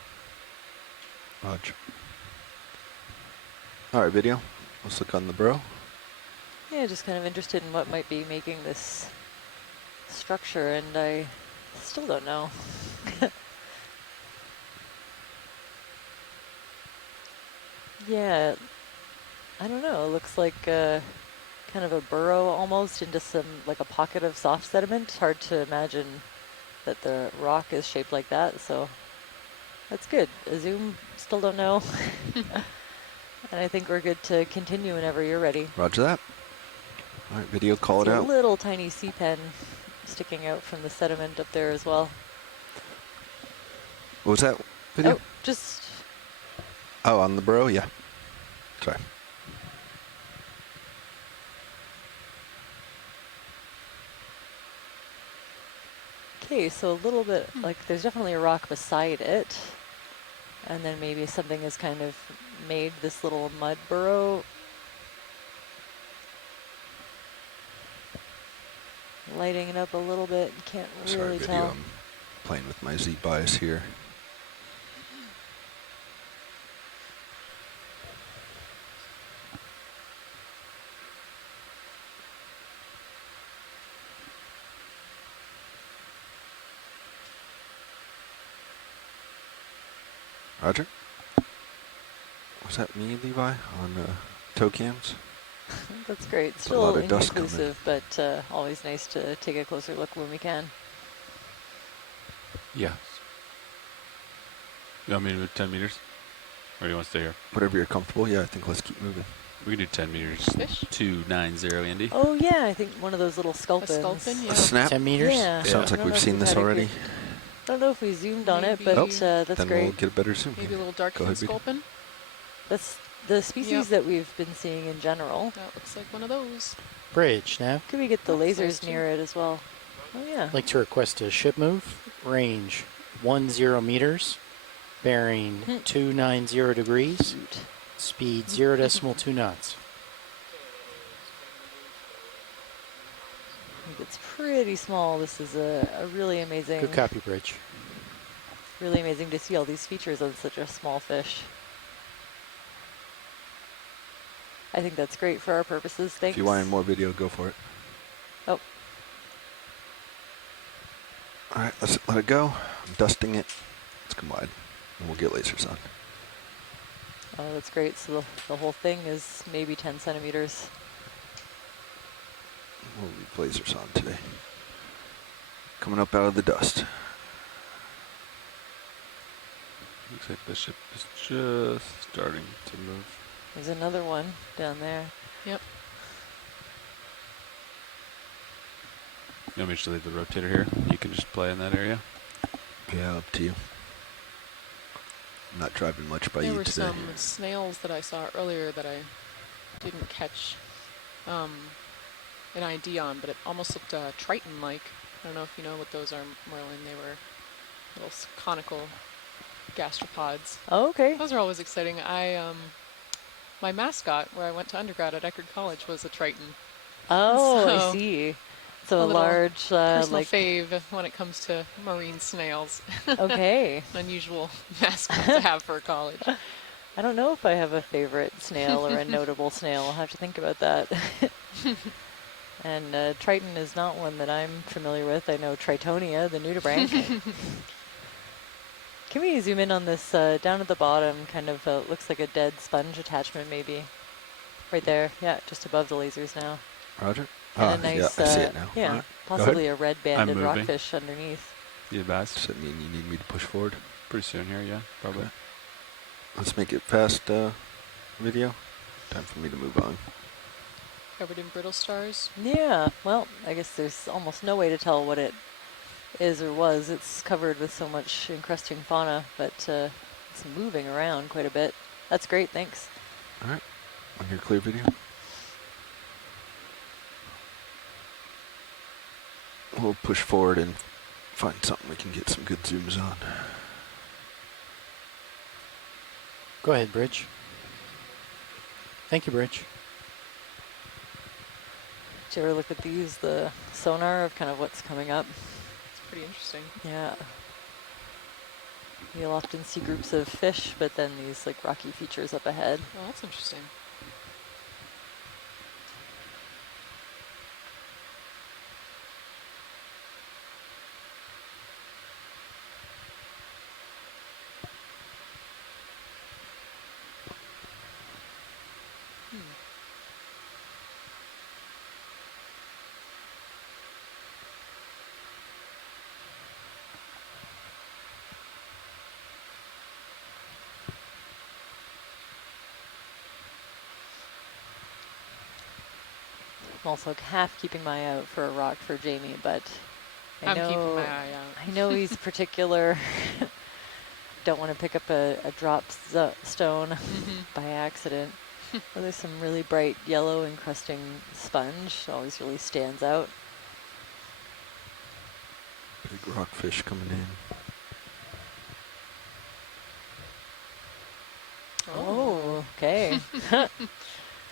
Roger. All right, video. Let's look on the bro. Yeah, just kind of interested in what might be making this structure, and I still don't know. Yeah, I don't know. It looks like kind of a burrow almost into some, like a pocket of soft sediment. Hard to imagine that the rock is shaped like that, so that's good. A Zoom, still don't know. And I think we're good to continue whenever you're ready. Roger that. All right, video, call it See a out. little tiny sea pen sticking out from the sediment up there as well. What was that video? Oh, just Oh, on the bro? Yeah. Sorry. okay, so a little bit, like there's definitely a rock beside it. And then maybe something has kind of made this little mud burrow. Lighting it up a little bit, can't Sorry, really video. tell. I'm playing with my Z bias here. Roger. Was that me, Levi, on tow cams? That's great. a lot Still of dust coming. inconclusive, but always nice to take a closer look when we can. Yeah. You want me to move 10 meters? Or do you want to stay here? Whatever you're comfortable. Yeah, I think let's keep moving. We can do 10 meters. Fish? 290, Andy. Oh yeah, I think one of those little A sculpins. sculpin, yeah. A snap? 10 meters? Yeah. Sounds I like don't we've know if seen we've this had a already. good- I don't know if we zoomed on it, Maybe- but that's Then great. we'll get a better zoom. Maybe here. a little dark Go fin ahead, video. sculpin. That's the species Yep. that we've been seeing in general. That looks like one of those. Bridge, now. Could we get the Oh, that's nice lasers too. near it as well? Oh yeah. I'd like to request a ship move. Range 10 meters. Bearing 290 degrees. Shoot. Speed 0.2 knots. I think it's pretty small. This is a really amazing, Good copy, Bridge. really amazing to see all these features on such a small fish. I think that's great for our purposes. Thanks. If you want any more video, go for it. Oh. All right, let's let it go. I'm dusting it. Let's come wide, and we'll get lasers on. Oh, that's great. So the whole thing is maybe 10 centimeters. We'll leave lasers on today. Coming up out of the dust. Looks like the ship is just starting to move. There's another one down there. Yep. You want me to just leave the rotator here? You can just play in that area. Yeah, up to you. I'm not driving much by There you were today. some snails that I saw earlier that I didn't catch an ID on, but it almost looked Triton-like. I don't know if you know what those are, Merlin. They were little conical gastropods. Oh, okay. Those are always exciting. My mascot, where I went to undergrad at Eckerd College, was a Triton. Oh, So, I see. So a little large, personal like, fave when it comes to marine snails. okay. Unusual mascot to have for college. I don't know if I have a favorite snail or a notable snail. I'll have to think about that. And Triton is not one that I'm familiar with. I know Tritonia, the nudibranch. Can we zoom in on this down at the bottom? Kind of looks like a dead sponge attachment, maybe. Right there. Yeah, just above the lasers now. Roger. And a Yeah, nice, I see it now. yeah, Alright, go possibly a red banded moving. rockfish underneath. You advise? Does that mean you need me to push forward? Pretty soon here, yeah, probably. Okay. Let's make it fast video. Time for me to move on. Covered in brittle stars. Yeah, well, I guess there's almost no way to tell what it is or was. It's covered with so much encrusting fauna, but it's moving around quite a bit. That's great, thanks. All right. On your clear video. We'll push forward and find something we can get some good zooms on. Go ahead, Bridge. Thank you, Bridge. Did you ever look at these, the sonar of kind of what's coming up? It's pretty interesting. Yeah. You'll often see groups of fish, but then these like rocky features up ahead. Oh, that's interesting. I'm also half keeping my eye out for a rock for Jamie, but I'm keeping my eye out. I know he's particular. Don't want to pick up a drop stone by accident. Well, there's some really bright yellow encrusting sponge. Always really stands out. Big rockfish coming in. Oh, okay.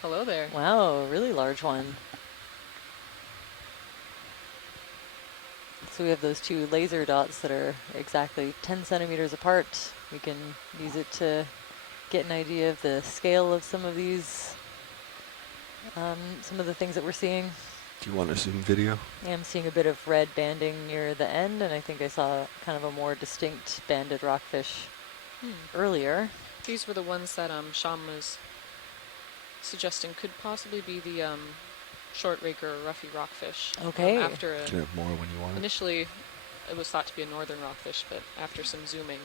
Hello there. Wow, really large one. So we have those two laser dots that are exactly 10 centimeters apart. We can use it to get an idea of the scale of some of these, some of the things that we're seeing. Do you want a zoom video? Yeah, I'm seeing a bit of red banding near the end, and I think I saw kind of a more distinct banded rockfish earlier. These were the ones that Sean was suggesting could possibly be the short raker or roughy rockfish. Okay. After Can have more when you want it. initially, it was thought to be a northern rockfish, but after some zooming,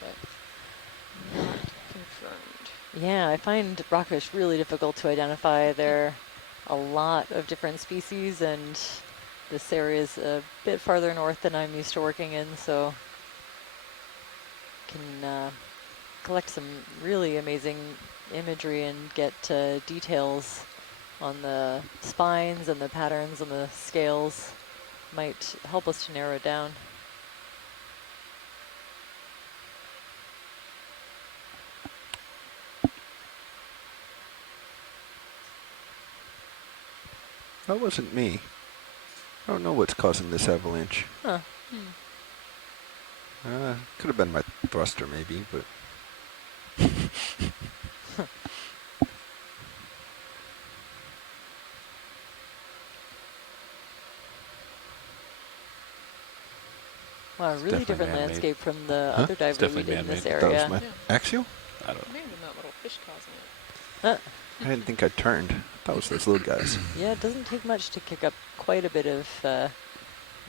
but not confirmed. Yeah, I find rockfish really difficult to identify. There are a lot of different species, and this area is a bit farther north than I'm used to working in, so can collect some really amazing imagery and get details on the spines and the patterns and the scales. Might help us to narrow it down. That wasn't me. I don't know what's causing this avalanche. Huh. Could have been my thruster maybe, but... Wow, really definitely different man-made. landscape from the Huh? other dive we definitely did in this man-made. That area. was my axial? I don't know. May have been that little fish causing it. I didn't think I turned. That was those little guys. Yeah, it doesn't take much to kick up quite a bit of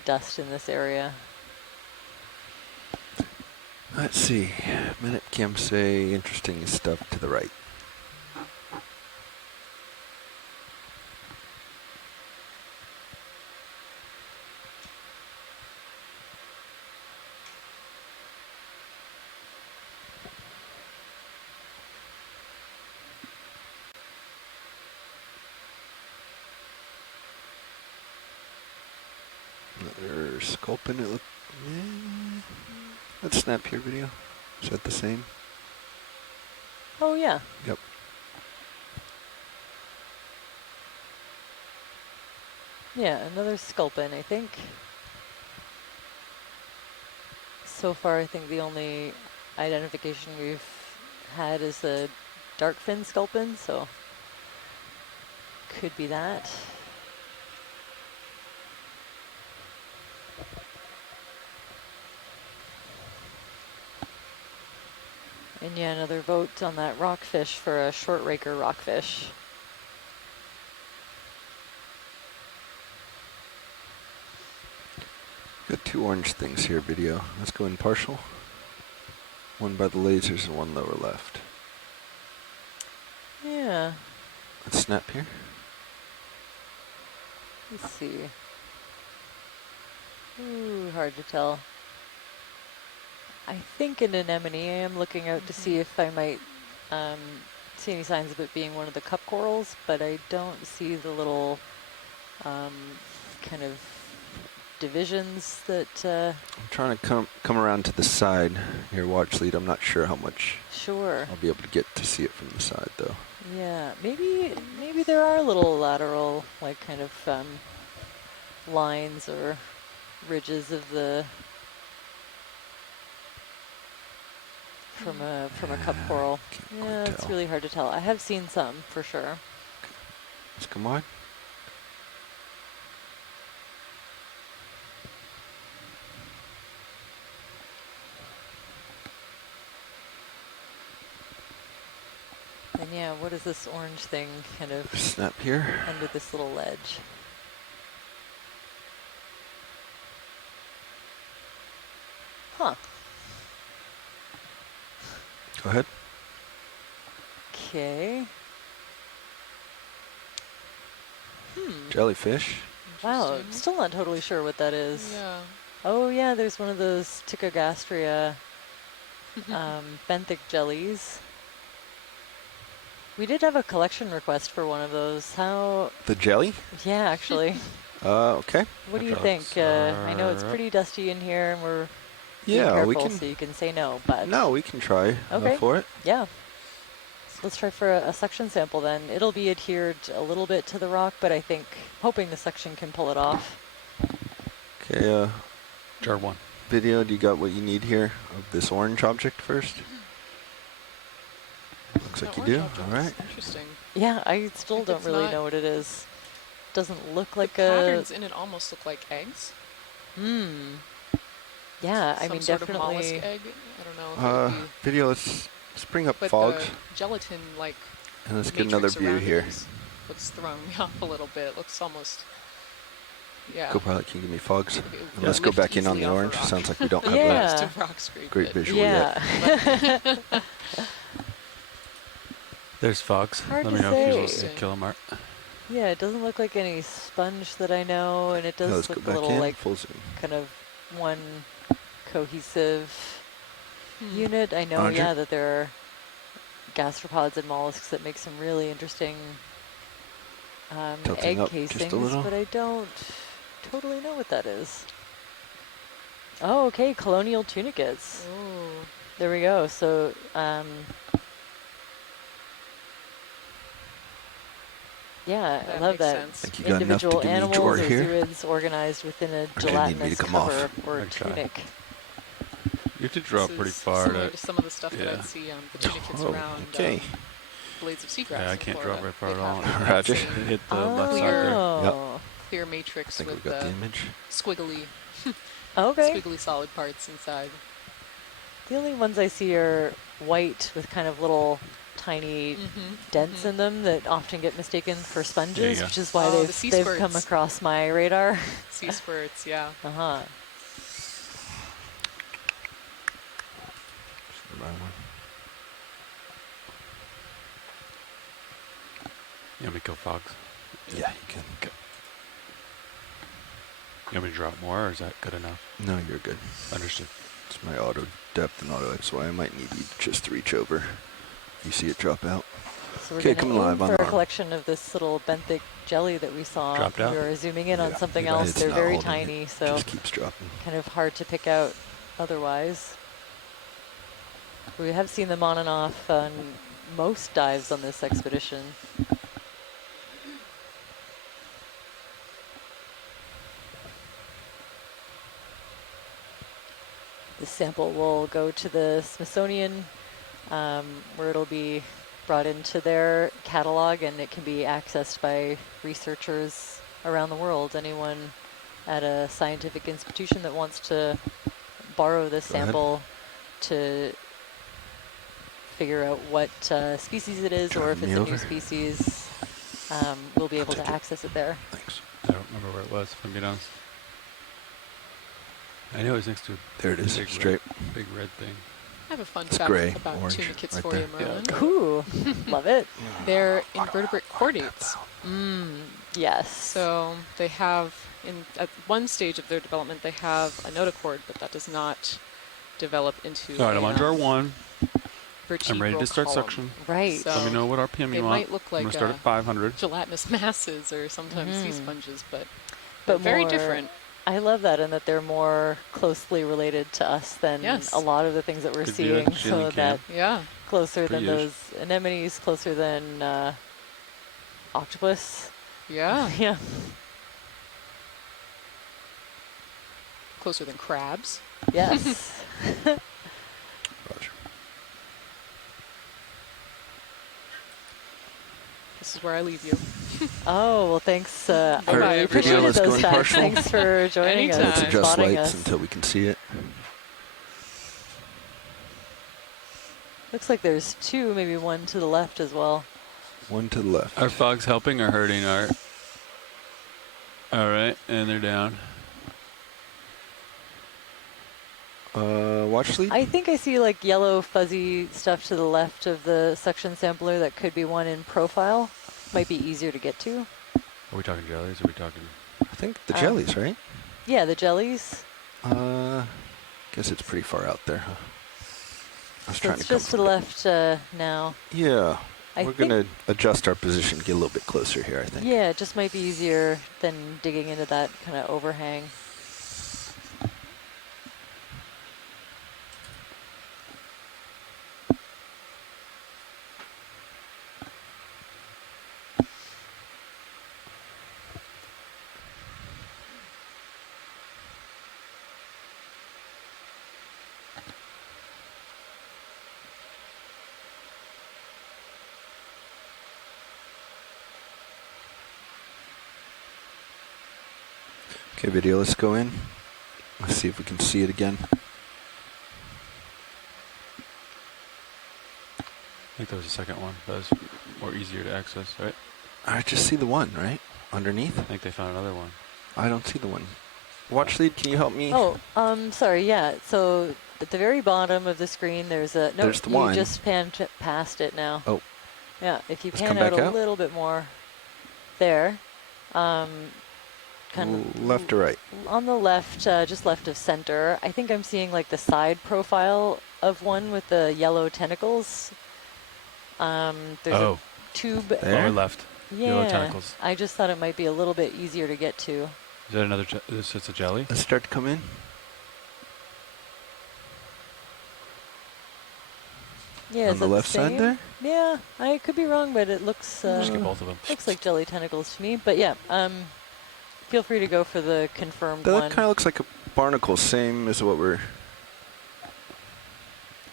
dust in this area. Let's see. Minute Kim say interesting stuff to the right. Another sculpin. It look. Let's snap your video. Is that the same? Oh, yeah. Yep. Yeah, another sculpin, I think. So far, I think the only identification we've had is the dark fin sculpin, so could be that. And yeah, another vote on that rockfish for a short raker rockfish. Got two orange things here, video. Let's go in partial. One by the lasers and one lower left. Yeah. Let's snap here. Let's see. Ooh, hard to tell. I think an anemone. I am looking out to see if I might see any signs of it being one of the cup corals, but I don't see the little kind of divisions that... I'm trying to come around to the side here, watch lead. I'm not sure how much Sure. I'll be able to get to see it from the side, though. Yeah, maybe there are little lateral, like kind of lines or ridges of the from a cup coral. Yeah, it's really hard to tell. I have seen some for sure. Let's come on. And yeah, what is this orange thing kind of snap here under this little ledge? Huh. Go ahead. Okay. Jellyfish. Wow, I'm still not totally sure what that is. Yeah. Oh yeah, there's one of those Ticogastria benthic jellies. We did have a collection request for one of those. How? The jelly? Yeah, actually. Okay. What do you think? I know it's pretty dusty in here, and we're being careful, we can. so you can say no, but No, we can try for it. Yeah. So let's try for a suction sample then. It'll be adhered a little bit to the rock, but I think hoping the suction can pull it off. Okay. Jar 1. Video, do you got what you need here of this orange object first? Looks like you do. All right. Interesting. Yeah, I still don't really know what it is. Doesn't look like a... patterns in it almost look like eggs. Yeah, I Some mean, sort definitely. Of mollusk egg. I don't know. If it would be, video, let's bring up but fogs. the gelatin, like, And let's get another view here. What's throwing me off a little bit. It looks almost... Yeah. Go-pilot, can you give me fogs? Like And let's go back in on the orange. Sounds like we don't have a great visual yet. There's fogs. Hard Let to me know if you say. want to kill them, Art. Yeah, it doesn't look like any sponge that I know, and it does Let's look go a back little in, like full zoom. kind of one cohesive unit. I know, Roger. yeah, that there are gastropods and mollusks that make some really interesting Tilting egg up just a casings, little. but I don't totally know what that is. Oh, okay, colonial tunicates. Oh. There we go. So, yeah, I love that. I think you got enough to Individual give me animals drawer or here. zooids organized within a Or do you need me to gelatinous come cover off? or Okay. tunic. You have to draw This pretty is far similar to... to some of the stuff that yeah. I'd see on the tunicates Oh, around okay. blades of seagrass. Yeah, I in can't draw Florida. very far They at all. have that Roger. same Hit the left side there. Oh. clear I matrix think with we've got the the image. squiggly, Okay. squiggly solid parts inside. The only ones I see are white with kind of little tiny dents in them that often get mistaken for sponges, go. which is why Oh, the sea they've come spurts. across my radar. Sea spurts, yeah. Uh-huh. You want me to kill fogs? Yeah, you can. You want me to drop more, or is that good enough? No, you're good. Understood. It's my auto depth and auto X, so I might need you just to reach over. You see it drop out. So we're Okay, gonna coming aim live on for the a arm. collection of this little benthic jelly that we saw. Dropped out? We were zooming in on Yeah, something it- else. it's They're not very holding it. tiny, so Just keeps dropping. kind of hard to pick out otherwise. We have seen them on and off on most dives on this expedition. This sample will go to the Smithsonian, where it'll be brought into their catalog, and it can be accessed by researchers around the world. Anyone at a scientific institution that wants to borrow this Go ahead. sample to figure out what species it is, or if it's a new species, we'll be able to access it there. Thanks. I don't remember where it was, if I'm being honest. I know it was next to There it is, big straight. big red thing. I have a fun It's fact gray, about orange, tuna kits right for there. you, Merlin. Ooh, love it. They're invertebrate chordates. Yes. So they have, at one stage of their development, they have a notochord, but that does not develop into All right, I'm on jar 1. vertebral I'm ready to start column. suction. Right. So Let me know what RPM they you want. might look I'm like going to start at 500. gelatinous masses or sometimes sea sponges, but But very more- different. I love that, and that they're more closely related to us than Yes. a lot of the things that we're Could be like seeing. shielding So that Yeah. closer than Pretty-ish. those anemones, closer than octopus. Yeah. Yeah. Closer than crabs. Yes. Roger. This is where I leave you. Oh, well, thanks. I Bye-bye, really everybody. appreciated Let's go those in facts. partial. Thanks for joining Anytime. us Let's and adjust spotting lights us. until we can see it. Looks like there's two, maybe one to the left as well. One to the left. Are fogs helping or hurting, Art? All right, and they're down. Watch lead. I think I see like yellow fuzzy stuff to the left of the suction sampler. That could be one in profile. Might be easier to get to. Are we talking jellies? Or are we talking? I think the jellies, right? Yeah, the jellies. Guess it's pretty far out there, huh? I was So trying it's to come just to the from left now. Yeah. I We're think- going to adjust our position, get a little bit closer here, I think. Yeah, it just might be easier than digging into that kind of overhang. Okay, video, let's go in. Let's see if we can see it again. I think there was a second one. That was more easier to access, right? I just see the one, right? Underneath? I think they found another one. I don't see the one. Watch lead, can you help me? Oh, sorry, yeah. So at the very bottom of the screen, there's a... No, There's the you one. just panned past it now. Oh. Yeah, if you Let's pan come out back a out. little bit more there. Kind of Left or right? on the left, just left of center. I think I'm seeing like the side profile of one with the yellow tentacles. There's a tube. There? Lower left. Yeah, Yellow tentacles. I just thought it might be a little bit easier to get to. Is that another? This is a jelly. Let's start to come in. Yeah, On is the that left side same? there? Yeah, I could be wrong, but it looks Just get both of them. looks like jelly tentacles to me. But yeah, feel free to go for the confirmed That one. kind of looks like a barnacle, same as what we're...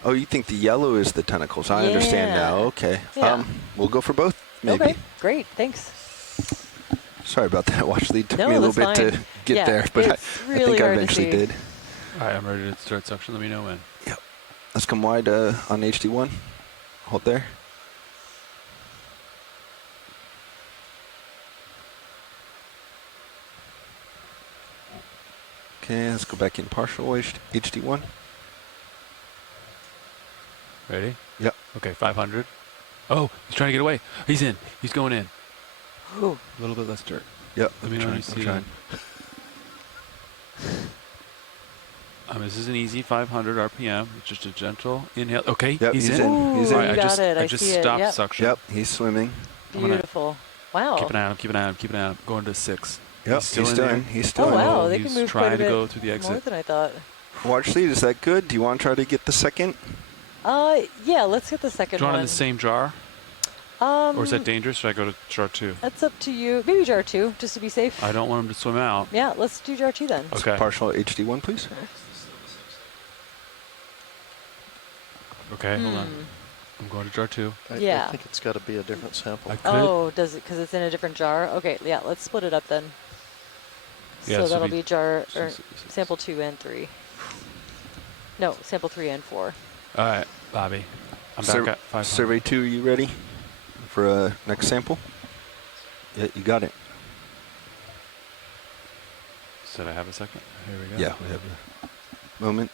Oh, you think the yellow is the tentacles. I understand now. Yeah. Okay. Yeah. We'll go for both, maybe. Okay, great, thanks. Sorry about that. Watch lead took No, me a little that's bit fine. to get Yeah, there, but it's I really think I hard to eventually see. did. All right, I'm ready to start suction. Let me know when. Yep. Let's come wide on HD1. Hold there. Okay, let's go back in partial HD1. Ready? Yep. Okay, 500. Oh, he's trying to get away. He's in. He's going in. Ooh. A little bit less dirt. Yep. Let me know when you see trying. that. This is an easy 500 RPM. It's just a gentle inhale. Okay, Yep, he's he's in. in. He's Ooh, in. All right, you got it. I I just see it. stopped Yep. suction. Yep, he's swimming. I'm gonna Beautiful. Wow. Keep an eye on him. Keep an eye on him. Keep an eye on him. Going to 6. Yep, He's still he's in still there. in. He's still Oh in. wow, they He's can move trying quite a to bit go through the more exit. than I thought. Watch lead, is that good? Do you want to try to get the second? Yeah, let's get the second Do you want one. in the same jar? Or is that dangerous? Should I go to jar 2? That's up to you. Maybe jar 2, just to be safe. I don't want him to swim out. Yeah, let's do jar 2 then. Okay. Partial HD1, please. Okay, hold on. I'm going to jar 2. Yeah. I think it's got to be a different sample. I could. Oh, does it? Because it's in a different jar? Okay, yeah, let's split it up then. Yeah, so so that'll be- be jar, or s- sample 2 and 3. No, sample 3 and 4. All right, Bobby. I'm back at 500. Survey 2, are you ready for next sample? Yeah, you got it. Did I have a second? Here we go. Yeah, we have a moment.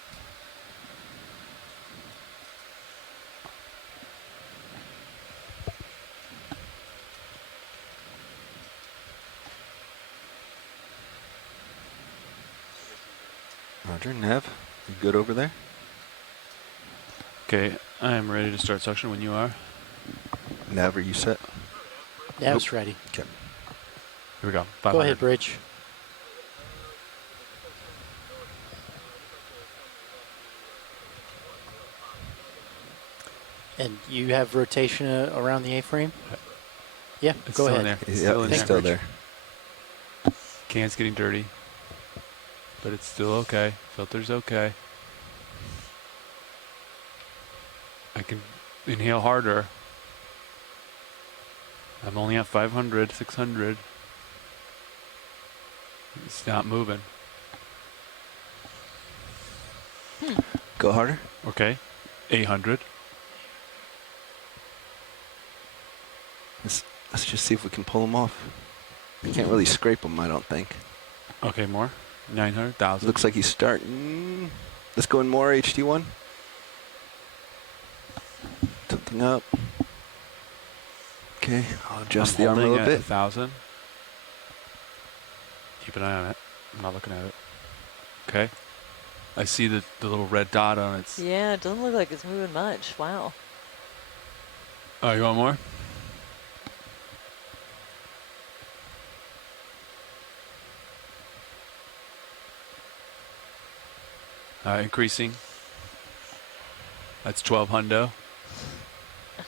Roger, Nav, you good over there? Okay, I am ready to start suction when you are. Nav, are you set? Nav's ready. Okay. Here we go. 500. Go ahead, Bridge. And you have rotation around the A-frame? Yeah, It's go still ahead. in there. Yeah, it's still there. Can's getting dirty, but it's still okay. Filter's okay. I can inhale harder. I'm only at 500, 600. It's not moving. Go harder. Okay, 800. Let's just see if we can pull them off. We can't really scrape them, I don't think. Okay, more. 900,000. Looks like he's starting. Let's go in more, HD1. Tilting up. Okay, I'll adjust the arm a holding little at bit. 1,000. Keep an eye on it. I'm not looking at it. Okay. I see the little red dot on it. Yeah, it doesn't look like it's moving much. Wow. Oh, you want more? Increasing. That's 12 hundo.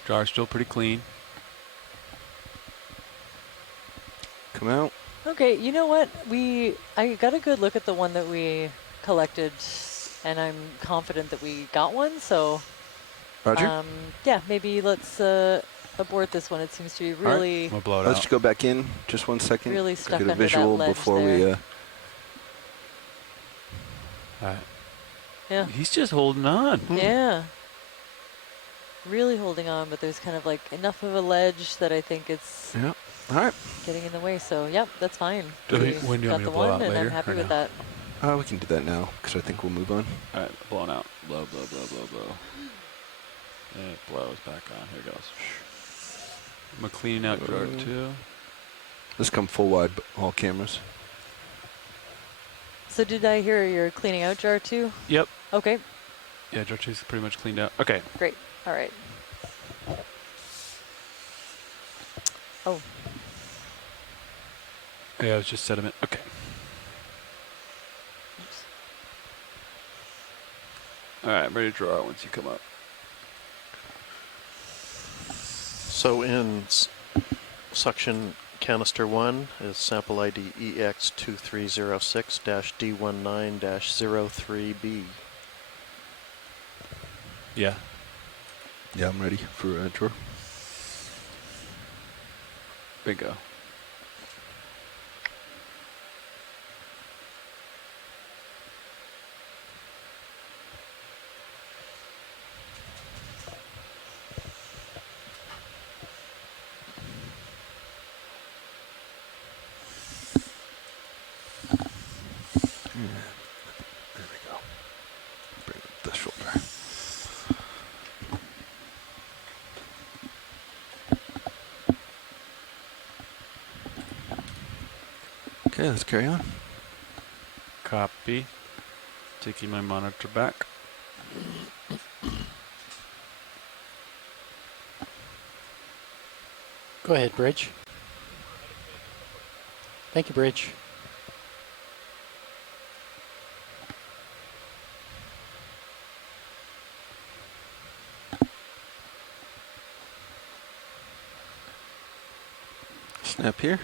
Jar's still pretty clean. Come out. Okay, you know what? I got a good look at the one that we collected, and I'm confident that we got one. So, Roger. yeah, maybe let's abort this one. It seems to be really, We'll blow it Let's out. just go back in just one second. really stuck Get a under that visual ledge before there. we. Alright. Yeah. He's just holding on. Yeah. Really holding on, but there's kind of like enough of a ledge that I think it's Yeah. All right. getting in the way. So, yep, that's fine. Do We we- when do you got want me the to blow one, out and later, I'm happy or with no? that. We can do that now because I think we'll move on. Alright, blown out. Blow, blow, blow, blow, blow. And it blows back on. Here it goes. I'm going to clean out jar 2. Let's come full wide, all cameras. So did I hear you're cleaning out jar 2? Yep. Okay, Yeah, jar 2's pretty much cleaned out. Okay. great. All right. Oh, Yeah, it was just sediment. Okay. oops. Alright, I'm ready to draw once you come up. So in suction canister 1 is sample ID EX2306-D19-03B. Yeah. Yeah, I'm ready for draw. Bingo. There we go. Bring up the shoulder. Okay, let's carry on. Copy. Taking my monitor back. Go ahead, Bridge. Thank you, Bridge. Snap here.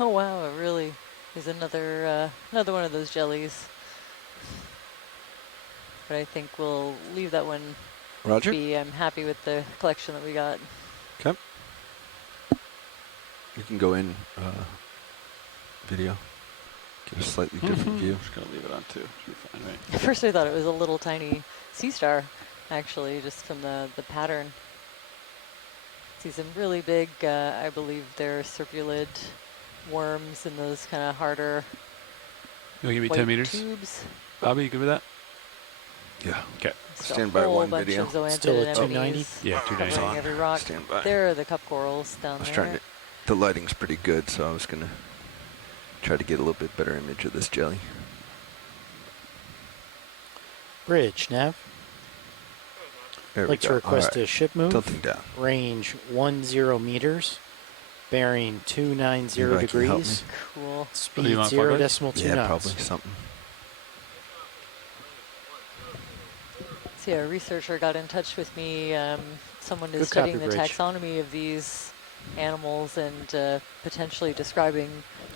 Oh wow, it really is another one of those jellies. But I think we'll leave that one Roger. be. I'm happy with the collection that we got. Okay. You can go in video. Get a slightly different view. Just gonna leave it on 2. Should be fine, right? At first I thought it was a little tiny sea star, actually, just from the pattern. See some really big, I believe they're circulid worms in those kind of harder You want to give me white 10 meters? tubes. Bobby, you good with that? Yeah. Okay. Just a Stand by whole one bunch video. of zoanthid Still at 290? anemones Yeah, 290. covering every rock. Stand by. There are the cup corals down I was there. trying to. The lighting's pretty good, so I was gonna try to get a little bit better image of this jelly. Bridge, Nav. There I'd we like to go. request All right. a ship move. Tilting down. Range 10 meters. Bearing 290 Anybody can help degrees. Cool. Do you Speed want 0 fog lights? 0.2 Yeah, knots. probably something. See, a researcher got in touch with me. Someone is Good studying copy, the Bridge. taxonomy of these animals and potentially describing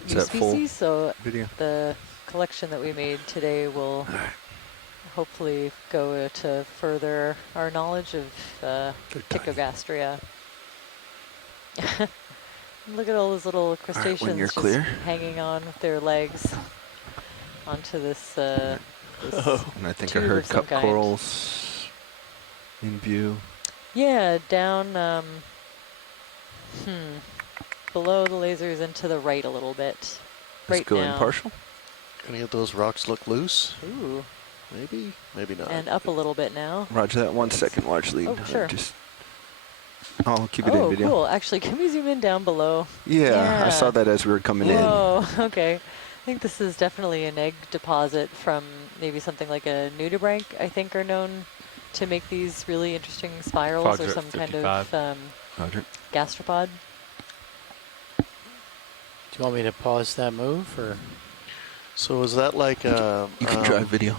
Is new that full species. So video? the collection that we made today will hopefully go to further our knowledge of Good timing. Tychogastria. Look at all those little crustaceans you're just clear. hanging on with their legs onto this. this And I think I tube heard of some cup kind. corals in view. Yeah, down below the lasers and to the right a little bit. Let's Right go now. impartial. Any of those rocks look loose? Ooh, Maybe, maybe not. and up a little bit now. Roger that. 1 second, large lead. Oh, sure. I'll keep it in Oh, video. cool. Actually, can we zoom in down below? Yeah, I saw that as we were coming in. Whoa, okay. I think this is definitely an egg deposit from maybe something like a nudibranch, I think, are known to make these really interesting spirals Fogs or are at some kind 55. of Roger. gastropod. Do you want me to pause that move or? So is that like You can drive video.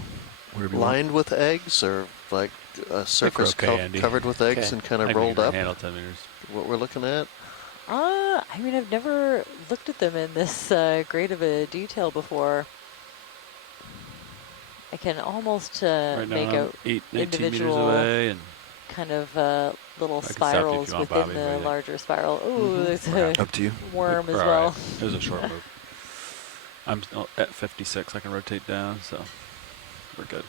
Whatever you want. lined with eggs, or like a surface okay, Andy. covered with eggs Okay. and kind I of think we rolled can up? handle 10 meters. What we're looking at? I mean, I've never looked at them in this great of a detail before. I can almost Right make now, out I'm 19 meters individual away, and kind of little I can stop you if you spirals want, within Bobby, the but yeah. larger spiral. Ooh, there's We're a Up to you. worm as we're all well. right. It was a short move. I'm at 56. I can rotate down, so we're good.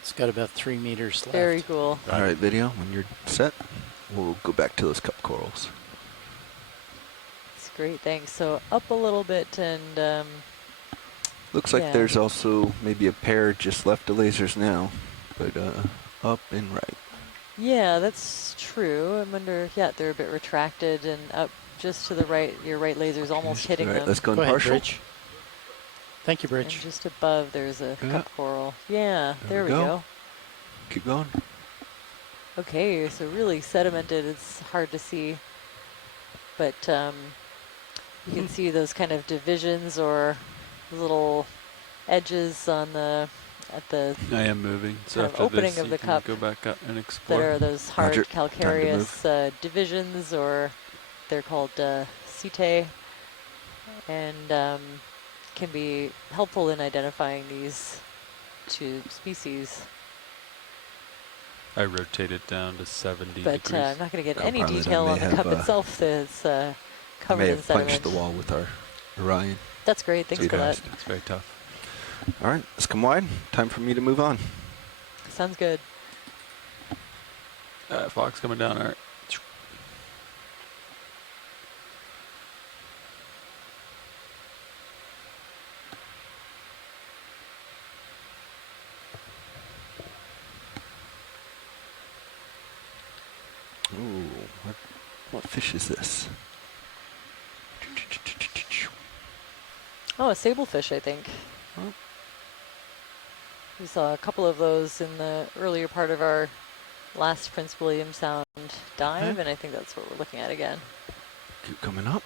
It's got about 3 meters left. Very cool. All right, video. When you're set, we'll go back to those cup corals. It's great, thanks. So up a little bit and Looks like Yeah. there's also maybe a pair just left of lasers now, but up and right. yeah, that's true. I wonder, yeah, they're a bit retracted and up just to the right. Your right laser's almost hitting All right, them. let's go Go ahead, impartial. Bridge. Thank you, And Bridge. just above, there's a Yeah. cup coral. Yeah, there we go. go. Keep going. Okay, so really sedimented. It's hard to see, but you can see those kind of divisions or little edges on the at the I am moving. So kind of after opening this, of you the can cup go back up and that explore. are those hard Roger. Time to calcareous divisions, or they're called setae, and can be helpful in identifying these two species. I rotated down to 70 But degrees. I'm not going to get No any problem. I detail may on the have, cup itself that's I covered may in have punched sediment. the wall with our Orion. That's great. Thanks for that. It's very tough. All right, let's come wide. Time for me to move on. Sounds good. Fox coming down. All right. Ooh, what fish is this? Oh, a sablefish, I think. Oh. We saw a couple of those in the earlier part of our last Prince William Sound dive, Okay. and I think that's what we're looking at again. Keep coming up.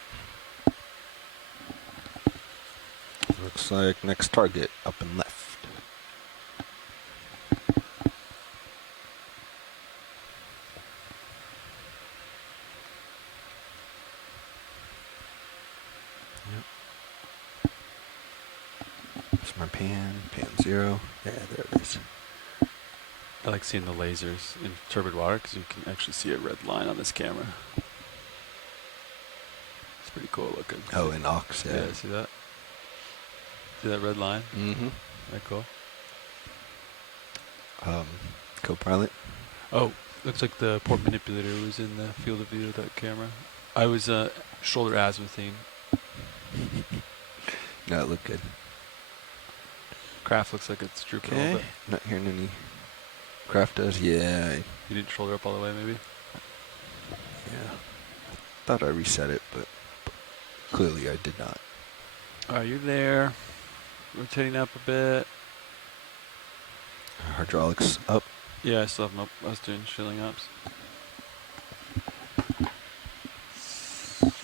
Looks like next target, up and left. That's my pan 0. Yeah, there it is. I like seeing the lasers in turbid water because you can actually see a red line on this camera. It's pretty cool looking. Oh, in Ox, yeah. Yeah, see that? See that red line? Mm-hmm. That cool. Co-pilot. Oh, looks like the port manipulator was in the field of view of that camera. I was shoulder azimuthing. No, it looked good. Craft looks like it's drooping a Okay. little bit. Not hearing any. Craft does. Yeah. You didn't shoulder up all the way, maybe? Yeah. Thought I reset it, but clearly I did not. Alright, you're there. Rotating up a bit. Hydraulics up. Yeah, I still have them up. I was doing shilling ups.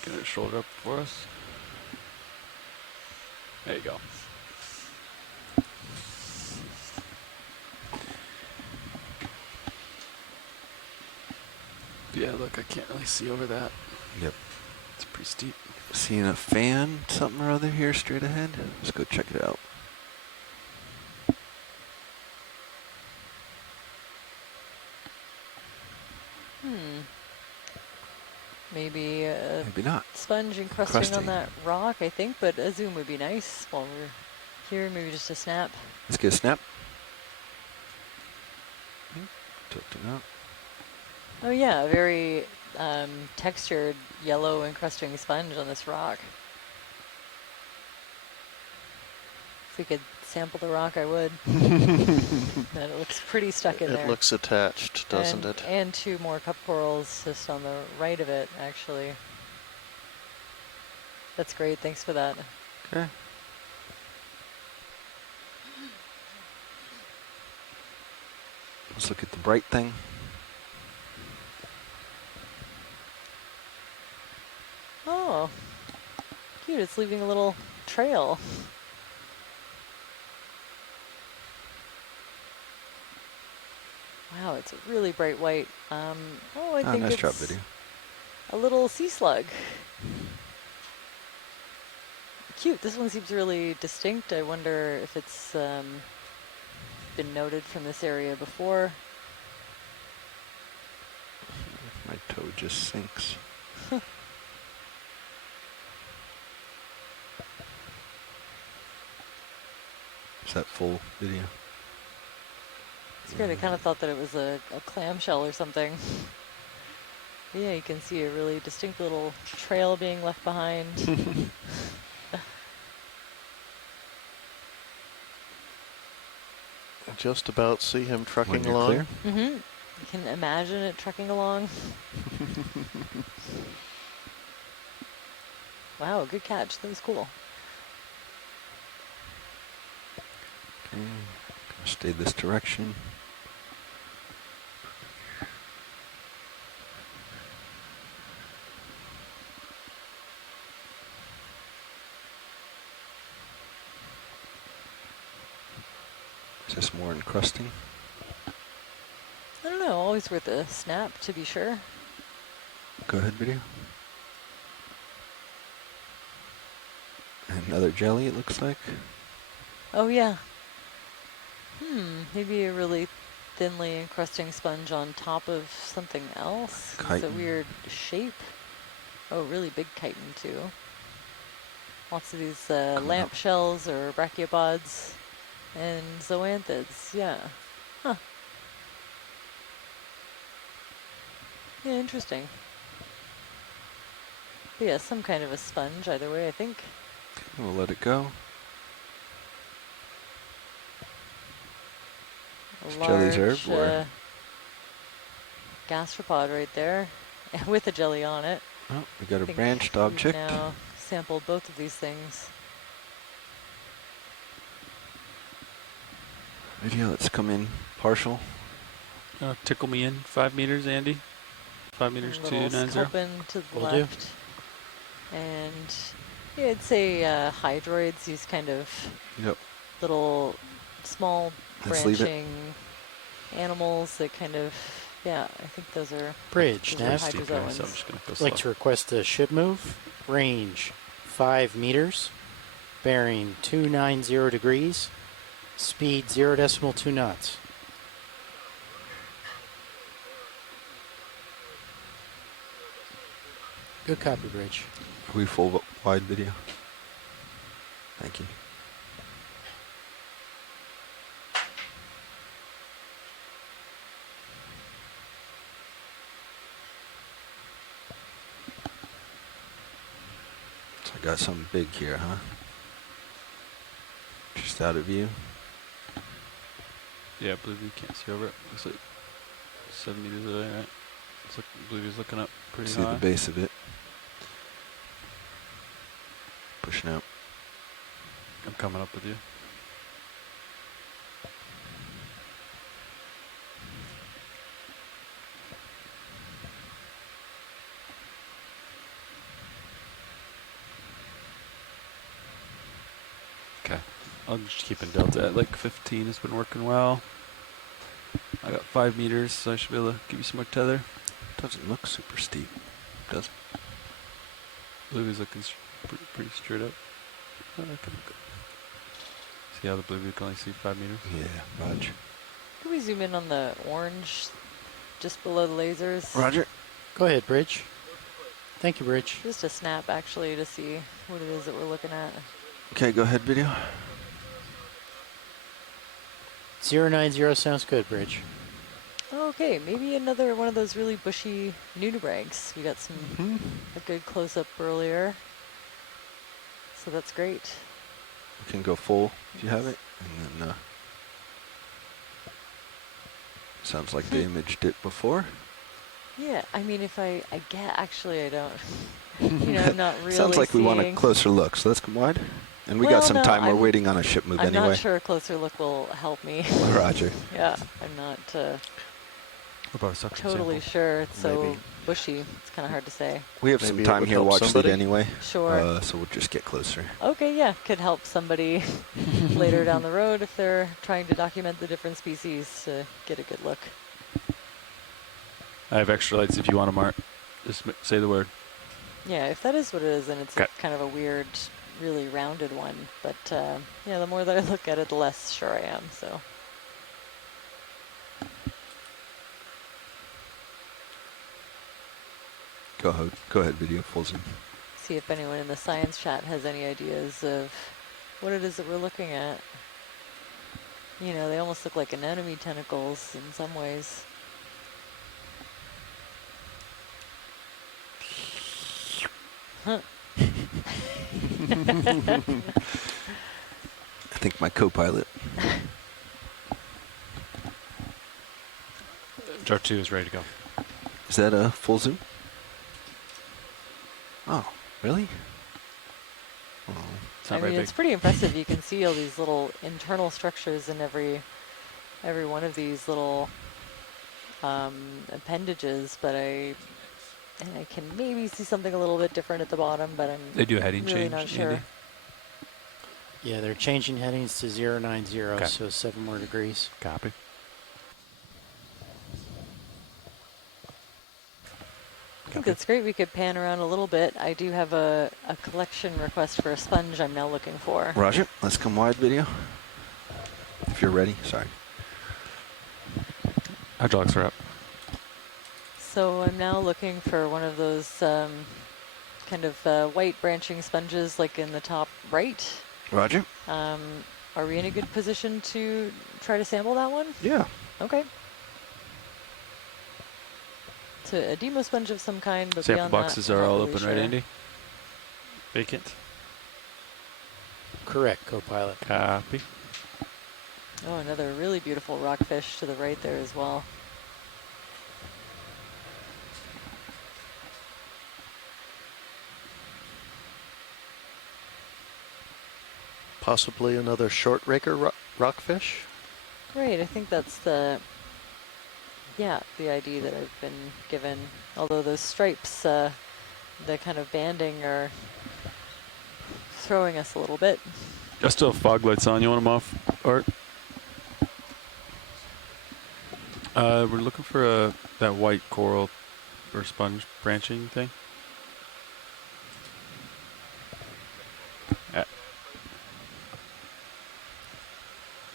Get a shoulder up for us. There you go. Yeah, look, I can't really see over that. Yep. It's pretty steep. Seeing a fan, something or other here straight ahead. Let's go check it out. Maybe a Maybe not. sponge encrusting on that rock, I think, but a zoom would be nice while we're here. Maybe just a snap. Let's get a snap. Tilting up. Oh yeah, a very textured yellow encrusting sponge on this rock. If we could sample the rock, I would. It looks pretty stuck in there. It looks attached, doesn't and, it? And two more cup corals just on the right of it, actually. That's great. Thanks for that. Okay. Let's look at the bright thing. Oh, cute. It's leaving a little trail. Wow, it's a really bright white. I think nice it's job, video. a little sea slug. Cute. This one seems really distinct. I wonder if it's been noted from this area before. My toe just sinks. Is that full video? It's great. I kind of thought that it was a clamshell or something. Yeah, you can see a really distinct little trail being left behind. Just about see him trucking When you're along. clear. Mm-hmm. You can imagine it trucking along. Wow, good catch. That was cool. Okay. Gonna stay this direction. Is this more encrusting? I don't know. Always worth a snap, to be sure. Go ahead, video. Another jelly, it looks like. Oh, yeah. Maybe a really thinly encrusting sponge on top of something else. It's a Chitin. weird shape. Oh, really big chitin, too. Lots of these lamp shells or brachiopods and zoanthids. Yeah. Huh. Yeah, interesting. But yeah, some kind of a sponge either way, I think. We'll let it go. A Jellies are large everywhere. gastropod right there, with a jelly on it. Oh, we got I a think branched we've object. now sampled both of these things. Video, let's come in partial. Tickle me in 5 meters, Andy. 5 meters, A little 290. sculpin to the Will do. left. And yeah, I'd say hydroids, these kind of Yep. little small Let's leave it. branching animals that kind of, yeah, I think those are Bridge, those are Nav. So I'm hydrozoans. just going to go slow. Like to request a ship move. Range 5 meters. Bearing 290 degrees. Speed 0.2 knots. Good copy, Bridge. Are we full wide video? Thank you. I got something big here, huh? Just out of view. Yeah, Blue View can't see over it. Looks like 7 meters away, right? Blue View's looking up pretty See high. the base of it. Pushing out. I'm coming up with you. Okay. I'm just keeping Delta at like 15. It's been working well. I got 5 meters, so I should be able to give you some more tether. Doesn't look super steep, does it? Blue View's looking pretty straight up. See how the Blue View can only see 5 meters? Yeah, Roger. Can we zoom in on the orange just below the lasers? Roger. Go ahead, Bridge. Thank you, Bridge. Just a snap, actually, to see what it is that we're looking at. Okay, go ahead, video. 090 sounds good, Bridge. Okay, maybe another one of those really bushy nudibranchs. We got some a good close-up earlier, so that's great. We can go full if you have it, and then sounds like they imaged it before. Yeah, I mean, if I get, actually, I don't, you know, I'm not really Sounds like we want a seeing- closer look, so let's come wide. And we Well, got some no, time. We're I'm- waiting on a ship move I'm anyway. not sure a closer look will help me. Roger. Yeah, I'm not What about a suction totally sample? sure. It's so Maybe. bushy. It's kind of hard to say. We have Maybe some it time would here. help Watch somebody. lead anyway. Sure. So we'll just get closer. Okay, yeah, could help somebody later down the road if they're trying to document the different species to get a good look. I have extra lights if you want them, Art. Just say the word. Yeah, if that is what it is, then it's Okay. kind of a weird, really rounded one. But yeah, the more that I look at it, the less sure I am. So Go ahead, video full zoom. see if anyone in the science chat has any ideas of what it is that we're looking at. You know, they almost look like anemone tentacles in some ways. Huh. I think my co-pilot. Jar 2 is ready to go. Is that a full zoom? Oh, really? Oh. It's I not mean, very it's big. pretty impressive. You can see all these little internal structures in every one of these little appendages, but I can maybe see something a little bit different at the bottom, but I'm They do a heading really change, not sure. Andy? Yeah, they're changing headings to 090, Okay. so 7 more degrees. Copy. I think that's great. We could pan around a little bit. I do have a collection request for a sponge I'm now looking for. Roger. Let's come wide, video. If you're ready. Sorry. Hydraulics are up. So I'm now looking for one of those kind of white branching sponges like in the top right. Roger. Are we in a good position to try to sample that one? Yeah. Okay. It's a demo sponge of some kind, but Sample beyond boxes that, I'm are not all really open, sure. right, Andy? Vacant. Correct, co-pilot. Copy. Oh, another really beautiful rockfish to the right there as well. Possibly another short raker rockfish. Great, I think that's the ID that I've been given. Although those stripes, the kind of banding are throwing us a little bit. I still have fog lights on. You want them off, Art? We're looking for that white coral or sponge branching thing.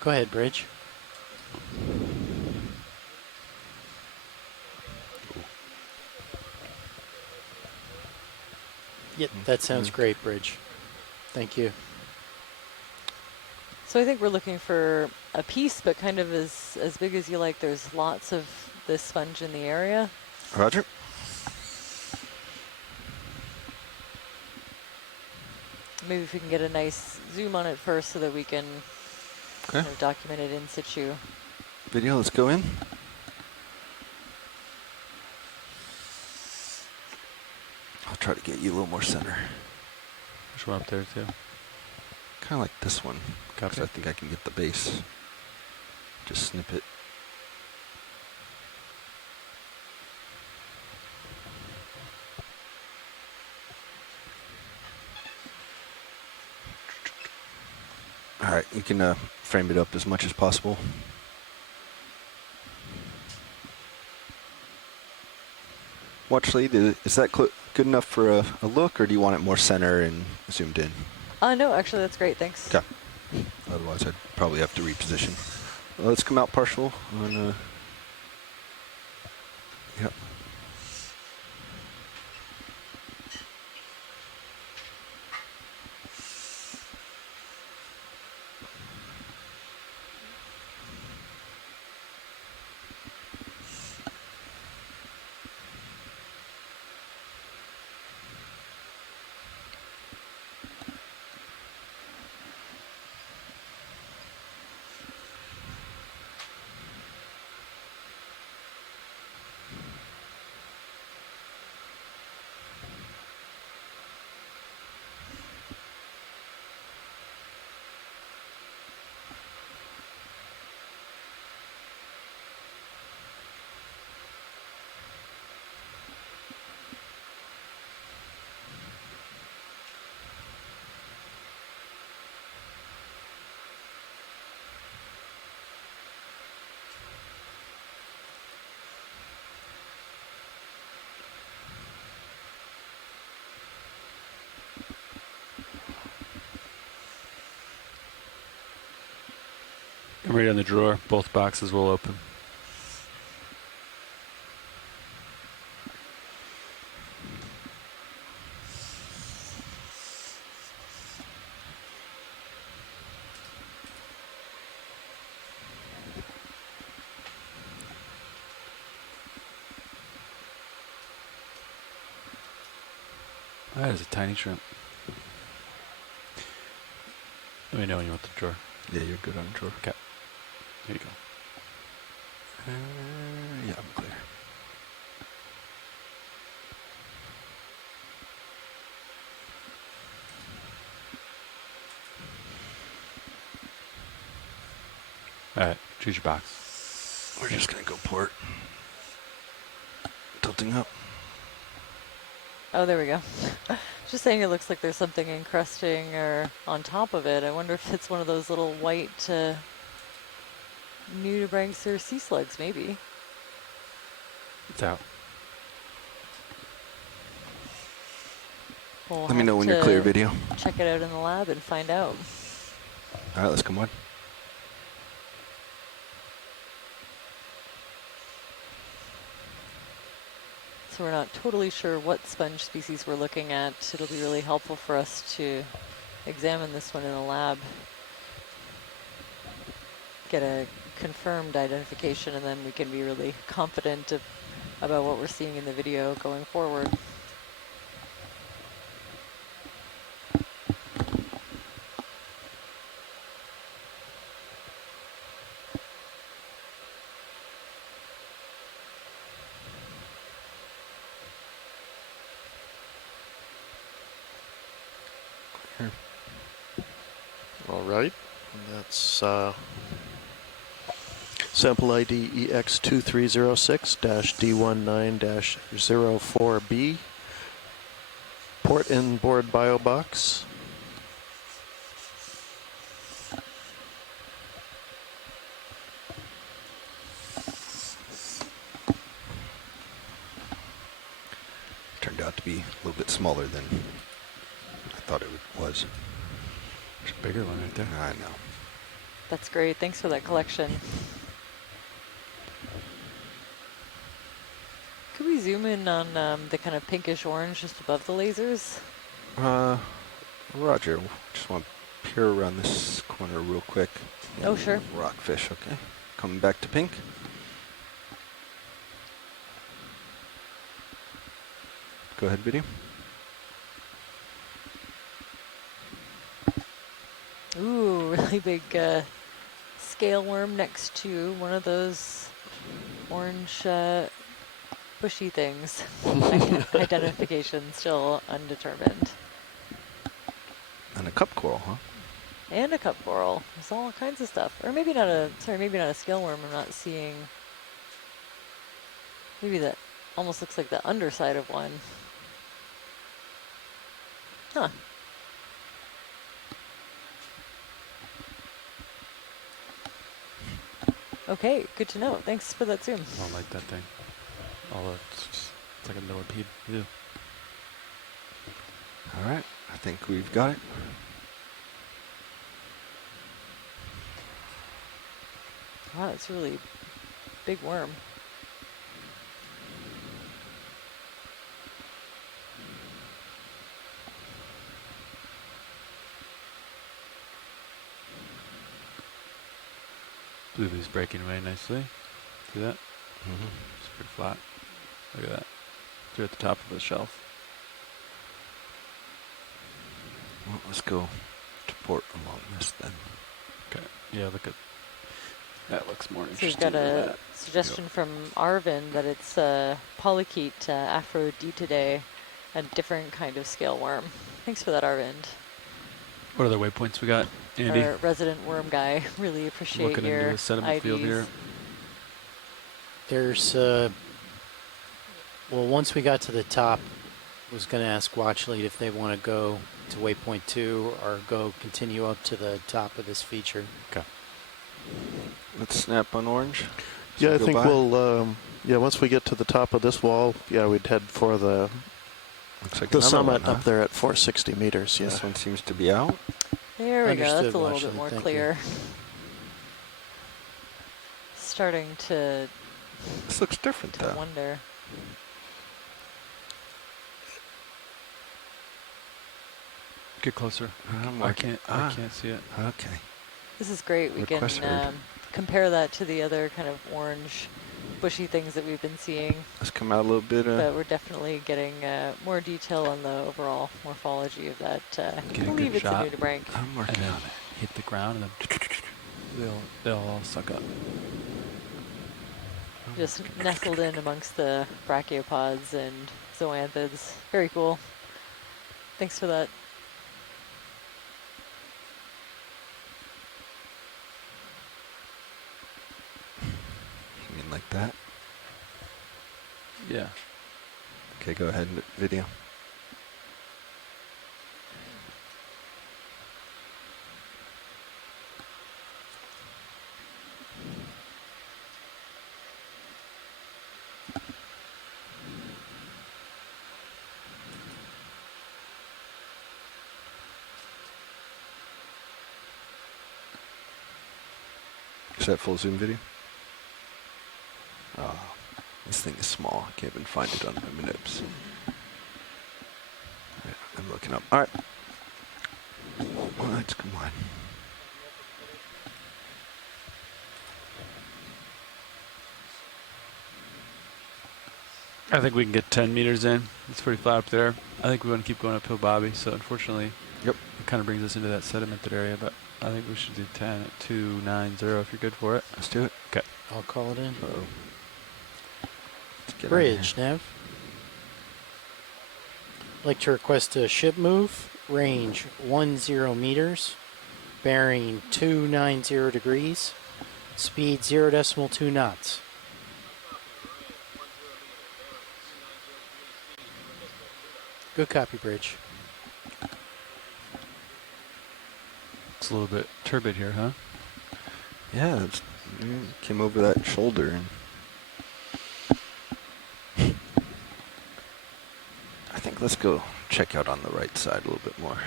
Go ahead, Bridge. Yep, that sounds great, Bridge. Thank you. So I think we're looking for a piece, but kind of as big as you like. There's lots of this sponge in the area. Roger. maybe if we can get a nice zoom on it first so that we can kind of document it in situ. Video, let's go in. I'll try to get you a little more center. There's one up there too. Kind of like this one. Because I think I can get the base. Just snip it. All right, you can frame it up as much as possible. Watch lead, is that good enough for a look, or do you want it more center and zoomed in? No, actually, that's great. Thanks. Okay. Otherwise, I'd probably have to reposition. Well, let's come out partial on. Yep. I'm right on the drawer. Both boxes will open. That is a tiny shrimp. Let me know when you want the drawer. Yeah, you're good on the drawer. Okay. Here you go. Yeah, I'm clear. All right, choose your box. We're just gonna go port. Tilting up. Oh, there we go. Just saying it looks like there's something encrusting or on top of it. I wonder if it's one of those little white nudibranchs or sea slugs, maybe. It's out. We'll Let me know when you're clear, video. Check it out in the lab and find out. All right, let's come on. So we're not totally sure what sponge species we're looking at. It'll be really helpful for us to examine this one in the lab, get a confirmed identification, and then we can be really confident about what we're seeing in the video going forward. All right, and that's sample ID EX2306-D19-04B, port inboard bio box. Turned out to be a little bit smaller than I thought it was. There's a bigger one right there. I know. That's great. Thanks for that collection. Could we zoom in on the kind of pinkish orange just above the lasers? Roger. Just want to peer around this corner real quick. Oh, sure. Rockfish, okay. Coming back to pink. Go ahead, video. really big scale worm next to one of those orange bushy things. Identification still undetermined. And a cup coral, huh? And a cup coral. There's all kinds of stuff. Or maybe not a, sorry, maybe not a scale worm. I'm not seeing, maybe that almost looks like the underside of one. Huh. Okay, good to know. Thanks for that zoom. I don't like that thing. Although it's like a millipede. Ew. All right, I think we've got it. Wow, it's a really big worm. Bluebee's breaking away nicely. See that? Mm-hmm. It's pretty flat. Look at that. They're at the top of the shelf. Well, let's go to port along this then. Okay. Yeah, look at that. Looks more So we've interesting. got a suggestion from Arvin that it's Polychaete aphroditidae, a different kind of scale worm. Thanks for that, Arvin. What other waypoints we got, Andy? Our resident worm guy. Really appreciate Looking your into the sediment field IDs. here. There's, well, once we got to the top, I was going to ask Watchlead if they want to go to waypoint 2 or go continue up to the top of this feature. Okay. Let's snap on orange. Yeah, I go think by. we'll, yeah, once we get to the top of this wall, yeah, we'd head for the Looks like the another summit one, huh? up there at 460 meters. Yeah. This one seems to be out. There we go. Understood, That's a little bit Watchlead. more Thank clear. Starting to This looks different though. wonder. Get closer. I'm I working. can't see it. Okay. This is great. We can Request heard. compare that to the other kind of orange, bushy things that we've been seeing. Let's come out a little bit. But we're definitely getting more detail on the overall morphology of that. I Get a believe good it's shot. a nudibranch. I'm And working then on it. hit the ground, and then they'll all suck up. Just nestled in amongst the brachiopods and zoanthids. Very cool. Thanks for that. You mean like that? Yeah. Okay, go ahead and video. Is that full zoom video? Oh, this thing is small. I can't even find it on my nips. Right, I'm looking up. All right. Well, let's come on. I think we can get 10 meters in. It's pretty flat up there. I think we want to keep going uphill, Bobby. So unfortunately, Yep. it kind of brings us into that sedimented area. But I think we should do 10 at 290 if you're good for it. Let's do it. Okay. I'll call it in. Uh-oh. Let's get out of Bridge, here. Nav. Like to request a ship move. Range 10 meters. Bearing 290 degrees. Speed 0.2 knots. Good copy, Bridge. It's a little bit turbid here, huh? Yeah, it's, came over that shoulder and I think let's go check out on the right side a little bit more.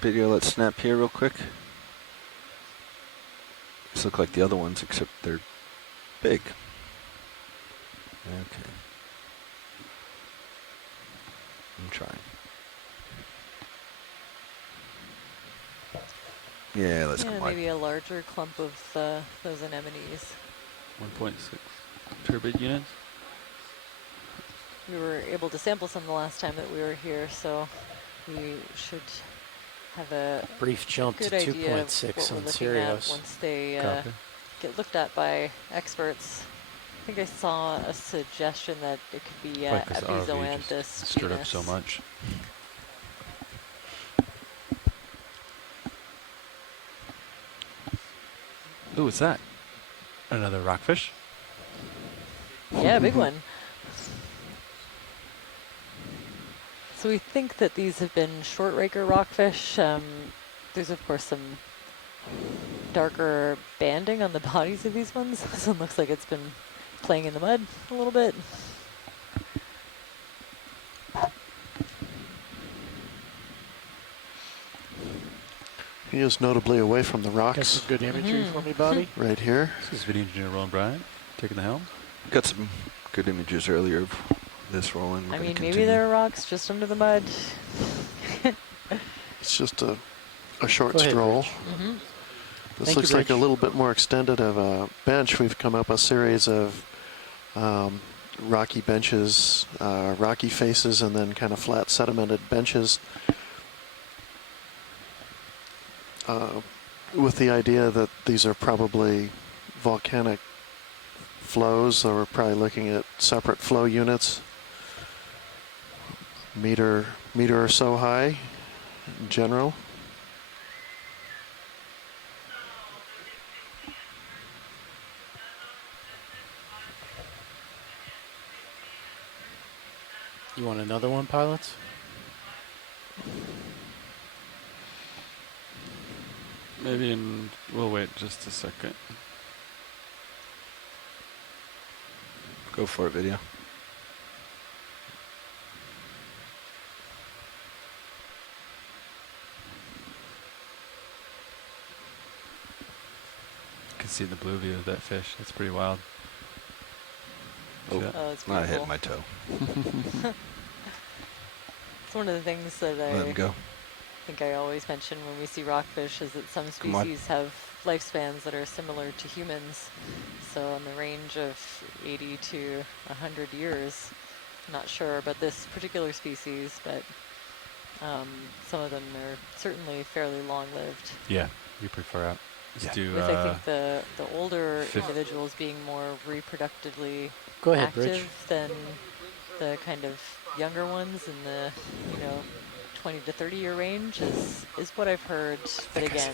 Video, let's snap here real quick. These look like the other ones except they're big. Okay. I'm trying. Yeah, let's Yeah, combine. maybe a larger clump of those anemones. 1.6 turbid units. We were able to sample some the last time that we were here, so we should have a Brief jump to good idea of 2.6 what we're on looking Sirius. at once they Copy. get looked at by experts. I think I saw a suggestion that it could be Probably 'cause the RV Ephizoanthus just stirred up so genus. much. Ooh, what's that? Another rockfish? Yeah, big one. So we think that these have been short raker rockfish. There's of course some darker banding on the bodies of these ones. This one looks like it's been playing in the mud a little bit. He is notably away from the Got rocks. some good imagery for me, Bobby. Right here. This is video engineer Roland Bryant taking the helm. Got some good images earlier of this rolling. I mean, maybe there are rocks just under the mud. It's just a short Go ahead, stroll. Rich. This Thank looks you, like a Rich. little bit more extended of a bench. We've come up a series of rocky benches, rocky faces, and then kind of flat sedimented benches. With the idea that these are probably volcanic flows, so we're probably looking at separate flow units, meter or so high in general. You want another one, pilots? Maybe we'll wait just a second. Go for it, video. You can see the blue view of that fish. That's pretty wild. See that? Oh, it's I hit beautiful. my toe. It's one of the things that Let him go. I think I always mention when we see rockfish is that some Come on. species have lifespans that are similar to humans. So in the range of 80 to 100 years. I'm not sure about this particular species, but some of them are certainly fairly long-lived. Yeah, you pretty far out. Let's do With I think the older individuals being more reproductively Go ahead, active Rich. than the kind of younger ones in the 20 to 30 year range is what I've heard. But again,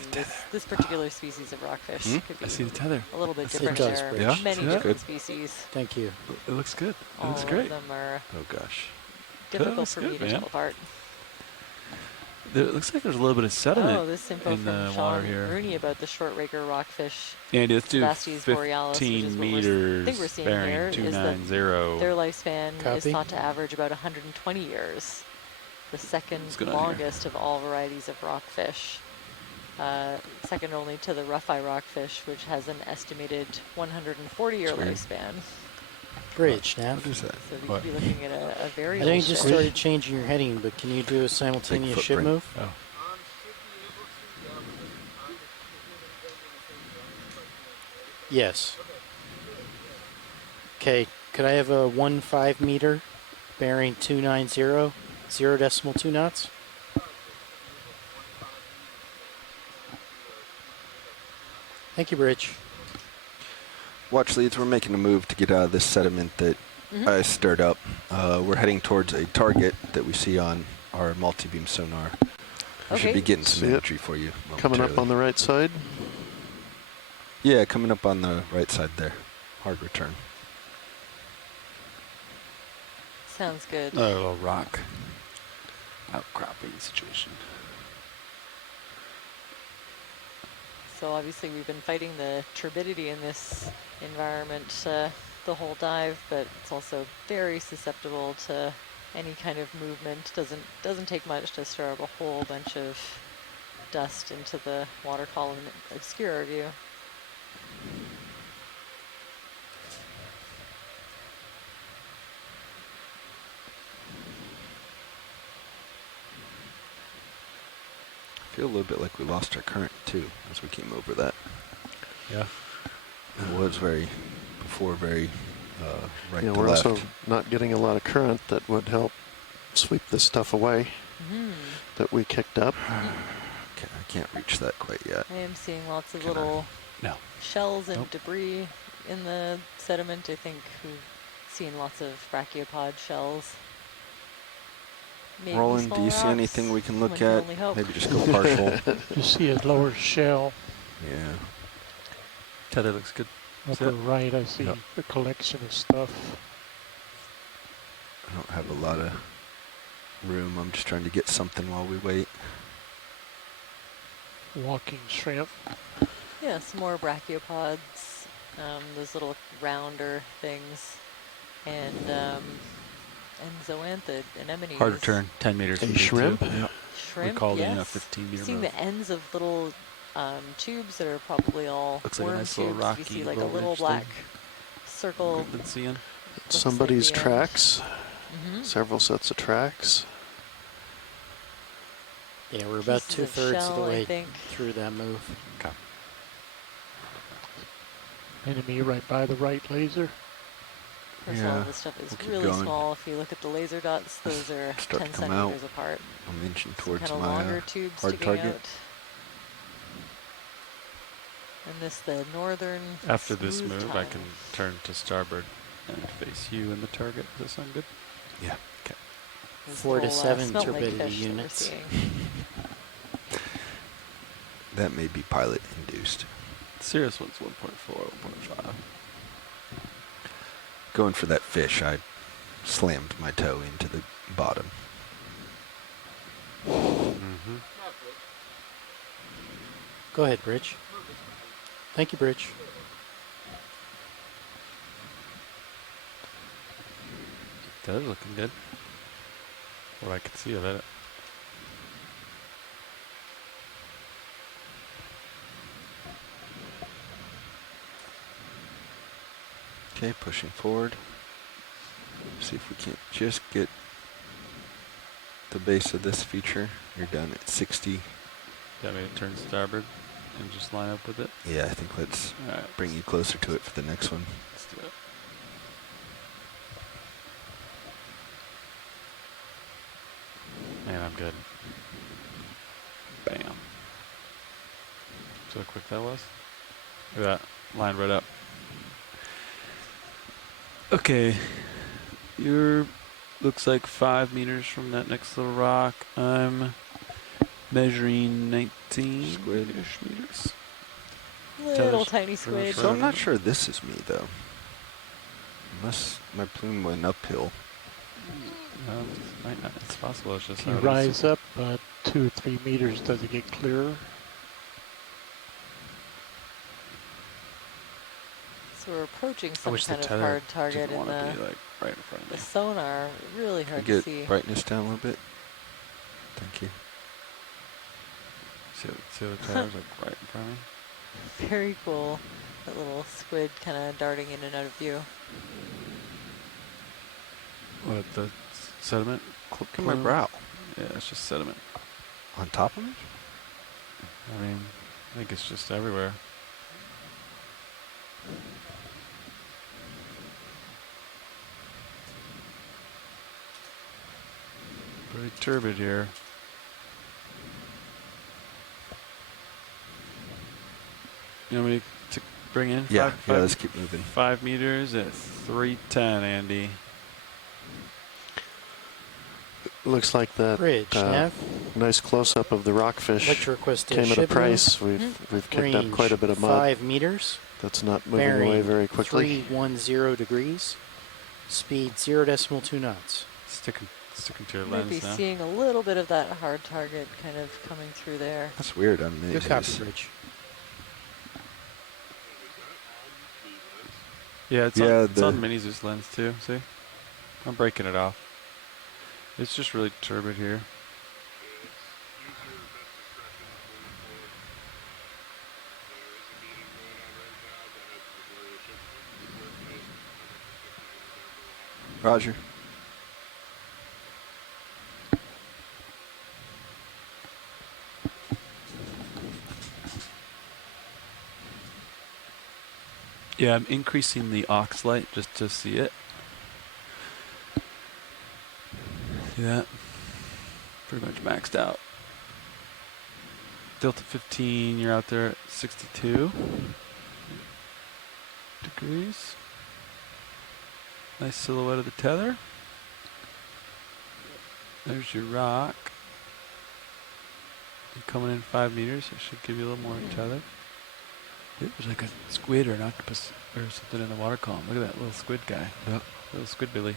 this particular species of rockfish could be I see the tether. a little bit It different. does, There are Rich. Yeah, many see that? different species. Thank you. It looks good. It looks All great. of them are Oh gosh. difficult looks for me good, to man. tell apart. It looks like there's a little bit of sediment Oh, this info in from the Sean water here. Rooney about the short raker rockfish. And let's do Sebastes borealis, which is 15 what I think we're meters seeing here, bearing is that 290. their lifespan is Copy. thought to average about 120 years, the second What's going on here? longest of all varieties of rockfish. Second only to the rough-eye rockfish, which has an estimated 140-year That's weird. lifespan. Bridge, now. What is that? So we What? could be looking at a very I know you old just ship. started changing your heading, but can you do a simultaneous ship footprint. move? Oh. Yes. Okay, could I have a 1.5 meter bearing 290, 0.2 knots? Thank you, Bridge. Watch leads. We're making a move to get out of this sediment that I stirred up. We're heading towards a target that we see on our multi-beam sonar. We should Okay. be getting some See it? imagery for you. Coming up on the right side. Yeah, coming up on the right side there. Hard return. Sounds good. Another little rock outcropping situation. So obviously we've been fighting the turbidity in this environment the whole dive, but it's also very susceptible to any kind of movement. Doesn't take much to stir up a whole bunch of dust into the water column and obscure our view. I feel a little bit like we lost our current too as we came over that. Yeah. It was very before, very right to we're left. also not getting a lot of current that would help sweep this stuff away that we kicked up. Okay, I can't reach that quite yet. I am seeing lots of little shells and debris in the sediment. I think we've seen lots of brachiopod shells. Maybe Roland, do you see rocks. anything we can look One at? only hope. Maybe just go partial. You see a lower shell. Yeah. Tether looks good. Upper right, I see a collection of stuff. I don't have a lot of room. I'm just trying to get something while we wait. Walking shrimp. Yeah, some more brachiopods, those little rounder things, and zoanthid anemones. Hard to turn, 10 meters. A shrimp? Shrimp, We called yes. in a 15 meter Seeing move. the ends of little tubes that are probably all Looks like a worm nice little tubes. rocky You see like a little little ridge black thing. circle. Been seeing. Somebody's like the end. tracks. Several sets of tracks. Yeah, we're about Pieces of 2/3 of shell, the I way think. through that move. Okay. Enemy right by the right laser. First of all, this stuff is we'll keep really going. small. If you look at the laser dots, those are Start 10 to come centimeters out. apart. I'm inching Some towards kind of my longer tube hard sticking target. out. And this the northern After this smooth move, I tongue. can turn to starboard and face you and the target. Does that sound good? Yeah. Okay. Those 4 to little, 7 smelt like turbidity fish that we're units. seeing. That may be pilot induced. Serious one's 1.4, 1.5. Going for that fish, I slammed my toe into the bottom. Go ahead, Bridge. Thank you, Bridge. That is looking good. What I could see of it. Okay, pushing forward. See if we can't just get the base of this feature. You're done at 60. Got me to turn starboard and just line up with it. Yeah, I think let's Alright. bring you closer to it for the next one. Let's do it. Man, I'm good. Bam. See how quick that was? Look at that. Lined right up. Okay. You're looks like 5 meters from that next little rock. I'm measuring 19 squid-ish meters. Little tiny squid. So I'm not sure this is me though. Unless my plume went uphill. No, might not. It's possible. It's just If you how it is. rise up 2 or 3 meters, does it get clearer? So we're approaching I some wish the kind of tether hard target didn't in want to the, be like right in front of the me. sonar. Really hard to Get see. brightness down a little bit. Thank you. See the tether's like right in front of me. Very cool. That little squid kind of darting in and out of view. What, the sediment? Look at my plume? brow. Yeah, it's just sediment. On top of me? I mean, I think it's just everywhere. Pretty turbid here. You want me to bring in? Yeah, five, yeah, five- let's keep moving. 5 meters at 310, Andy. Looks like that Bridge, Nav. nice close-up of the rockfish Let's request a came at a ship price. move. We've kicked up Range quite a bit of mud. 5 meters. That's not moving away Bearing very quickly. 310 degrees. Speed 0.2 knots. Sticking to your Might be lens now. seeing a little bit of that hard target kind of coming through there. That's weird. I'm Good copy, Bridge. Yeah, it's Yeah, on Mini Zeus lens too. See, I'm breaking it off. It's just really turbid here. Roger. Yeah, I'm increasing the aux light just to see it. See that? Pretty much maxed out. Delta 15, you're out there at 62 degrees. Nice silhouette of the tether. There's your rock. You're coming in 5 meters. It should give you a little more tether. There's like a squid or an octopus or something in the water column. Look at that little squid guy. Yep. Little squid billy.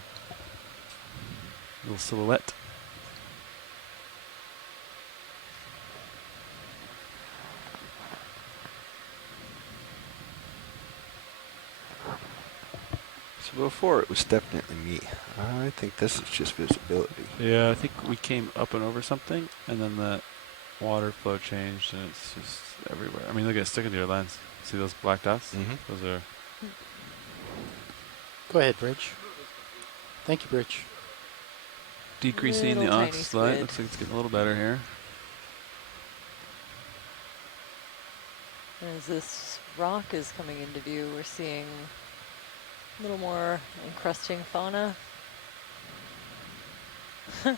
Little silhouette. So before it was definitely me. I think this is just visibility. Yeah, I think we came up and over something, and then the water flow changed, and it's just everywhere. I mean, look at it sticking to your lens. See those black dots? Mm-hmm. Those are... Go ahead, Bridge. Thank you, Bridge. Decreasing the Little aux tiny light. squid. Looks like it's getting a little better here. As this rock is coming into view, we're seeing a little more encrusting fauna. Yeah,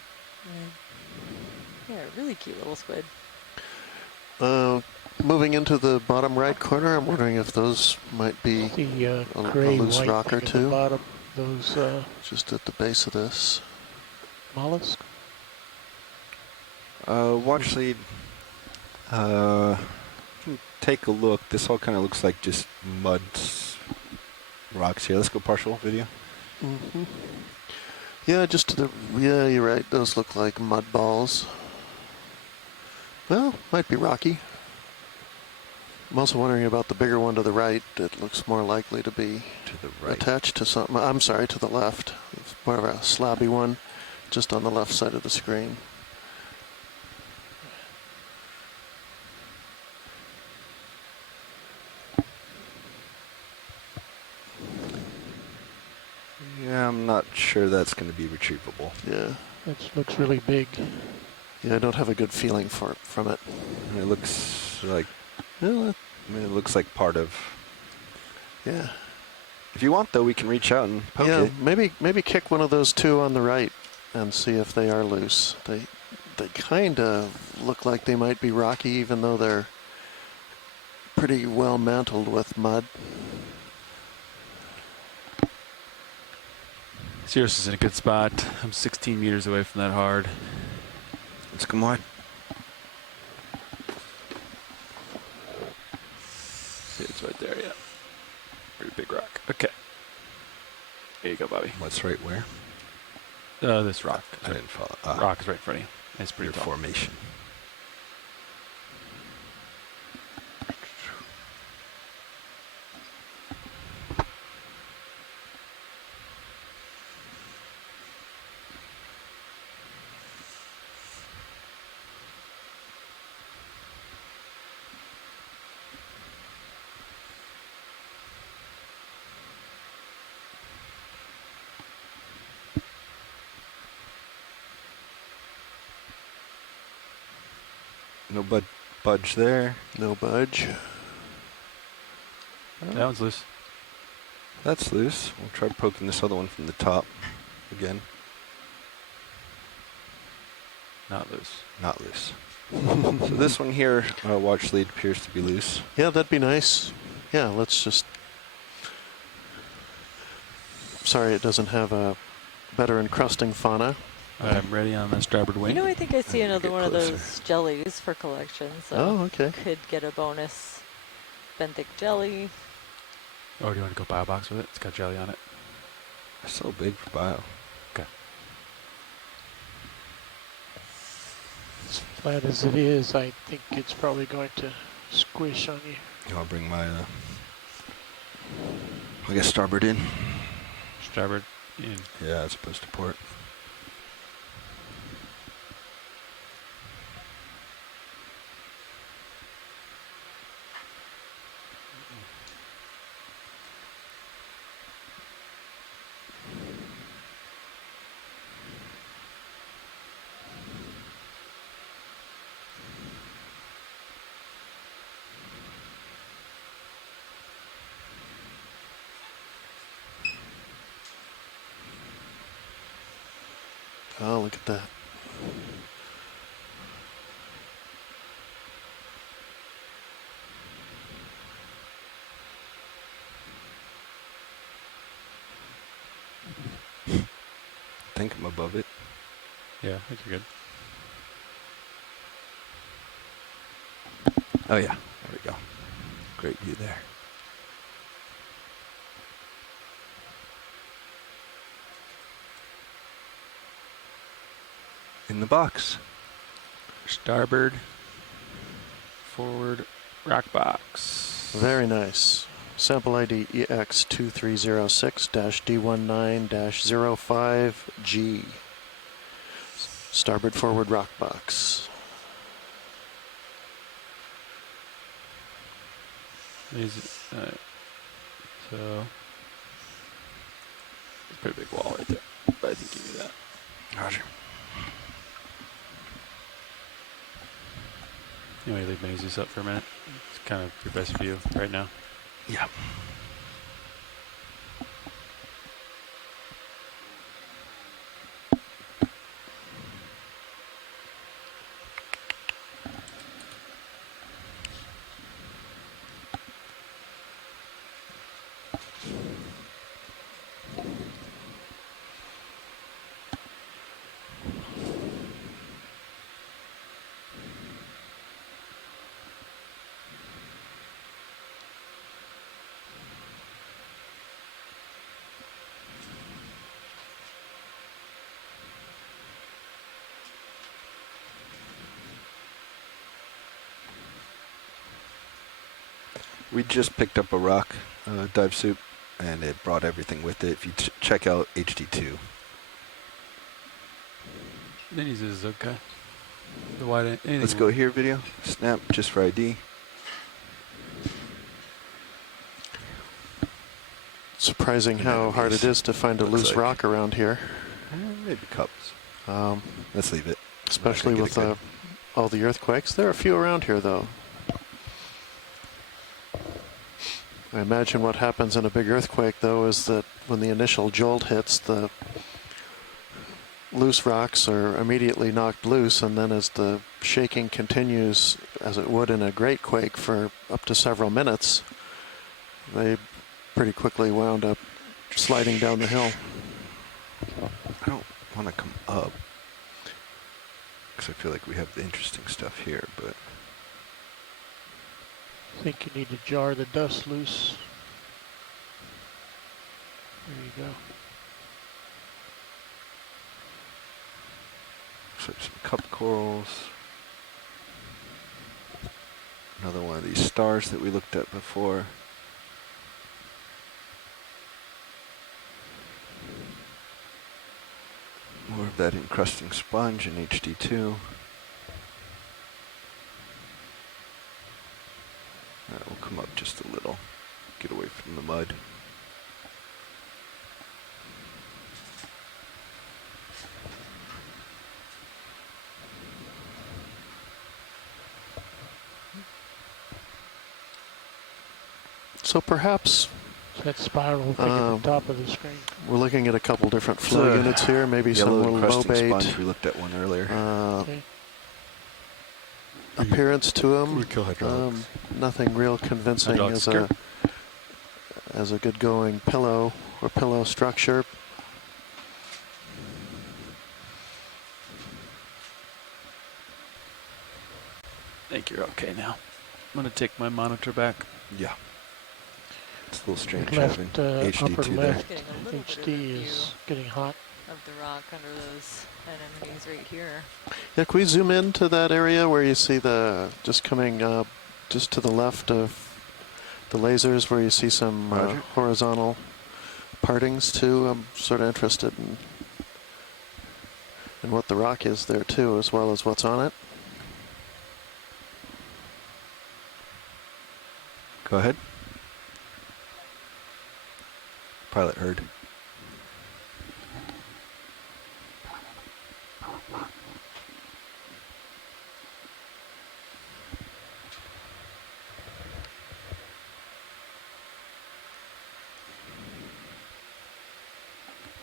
really cute little squid. Moving into the bottom right corner, I'm wondering if those might be The a gray loose white rock or at the two. bottom, those Just at the base of this. mollusks. Watch lead. Take a look. This all kind of looks like just mud rocks here. Let's go partial video. Mm-hmm. Yeah, just to the, yeah, you're right. Those look like mud balls. Well, might be rocky. I'm also wondering about the bigger one to the right. It looks more likely to be To the right. attached to something. I'm sorry, to the left. It's more of a slabby one, just on the left side of the screen. Yeah, I'm not sure that's going to be retrievable. Yeah. It looks really big. Yeah, I don't have a good feeling from it. It looks like, Well, I mean, it looks like part of. yeah. If you want, though, we can reach out and poke Yeah, it. maybe kick one of those two on the right and see if they are loose. They kind of look like they might be rocky, even though they're pretty well mantled with mud. Sirius is in a good spot. I'm 16 meters away from that hard. Let's come wide. See, it's right there, yeah. Pretty big rock. Okay. There you go, Bobby. What's right where? This rock. I didn't follow. Rock is right in front of you. It's pretty Your tall. formation. No budge there. No budge. That one's loose. That's loose. We'll try poking this other one from the top again. Not loose. Not loose. So this one here, watch lead, appears to be loose. Yeah, that'd be nice. Yeah, let's just... Sorry it doesn't have a better encrusting fauna. I'm ready on the starboard wing. You know, I think I see I'm gonna another get one of closer. those jellies for collection, so Oh, okay. could get a bonus benthic jelly. Oh, do you want to go bio box with it? It's got jelly on it. It's so big for bio. As flat as it is, I think it's probably going to squish on you. I'll bring my, I guess starboard in. Starboard in. Yeah, as opposed to port. Oh, look at that. I think I'm above it. Yeah, I think you're good. Oh yeah, there we go. Great view there. In the box. Starboard, forward, rock box. Very nice. Sample ID EX2306-D19-05G. Starboard forward rock box. Easy. Alright. So, it's a pretty big wall right there. But I think you do that. Roger. You want to leave Maisie's up for a minute? It's kind of your best view right now. Yeah. We just picked up a rock dive suit, and it brought everything with it. If you check out HD2. Minis is okay. The wide. Let's go here, video. Snap, just for ID. Surprising how hard it is to find a loose rock around here. Maybe cups. Let's leave it. Especially with all the earthquakes. There are a few around here, though. I imagine what happens in a big earthquake, though, is that when the initial jolt hits, the loose rocks are immediately knocked loose, and then as the shaking continues, as it would in a great quake for up to several minutes, they pretty quickly wound up sliding down the hill. I don't want to come up, because I feel like we have the interesting stuff here, but... I think you need to jar the dust loose. There you go. So some cup corals. Another one of these stars that we looked at before. More of that encrusting sponge in HD2. We'll come up just a little, get away from the mud. So perhaps that spiral thing at the top of the screen. We're looking at a couple different flow units here, maybe some little low bait. Sponge. We looked at one earlier. Okay. Appearance to them, nothing real convincing as a good going pillow or pillow structure. I think you're okay now. I'm going to take my monitor back. Yeah. It's a little strange Left, having upper HD2 left there. HD is getting hot. Of the rock under those anemones right here. Yeah, can we zoom in to that area where you see the, just coming just to the left of the lasers, where you see some horizontal partings too? I'm sort of interested in what the rock is there too, as well as what's on it. Go ahead. Pilot heard.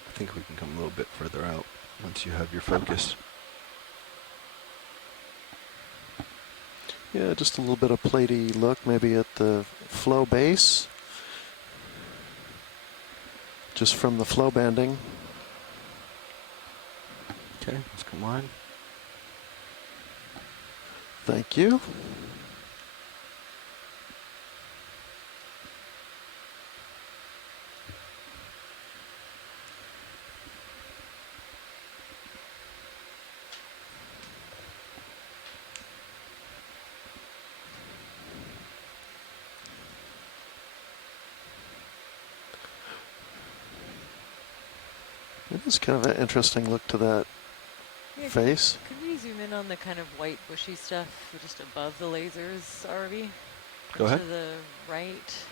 I think we can come a little bit further out. once you have your focus. Yeah, just a little bit of platey look, maybe at the flow base. Just from the flow banding. Okay, let's come on. Thank you. It is kind of an interesting look to that face. Could we zoom in on the kind of white bushy stuff just above the lasers, RV? Go ahead. To the right.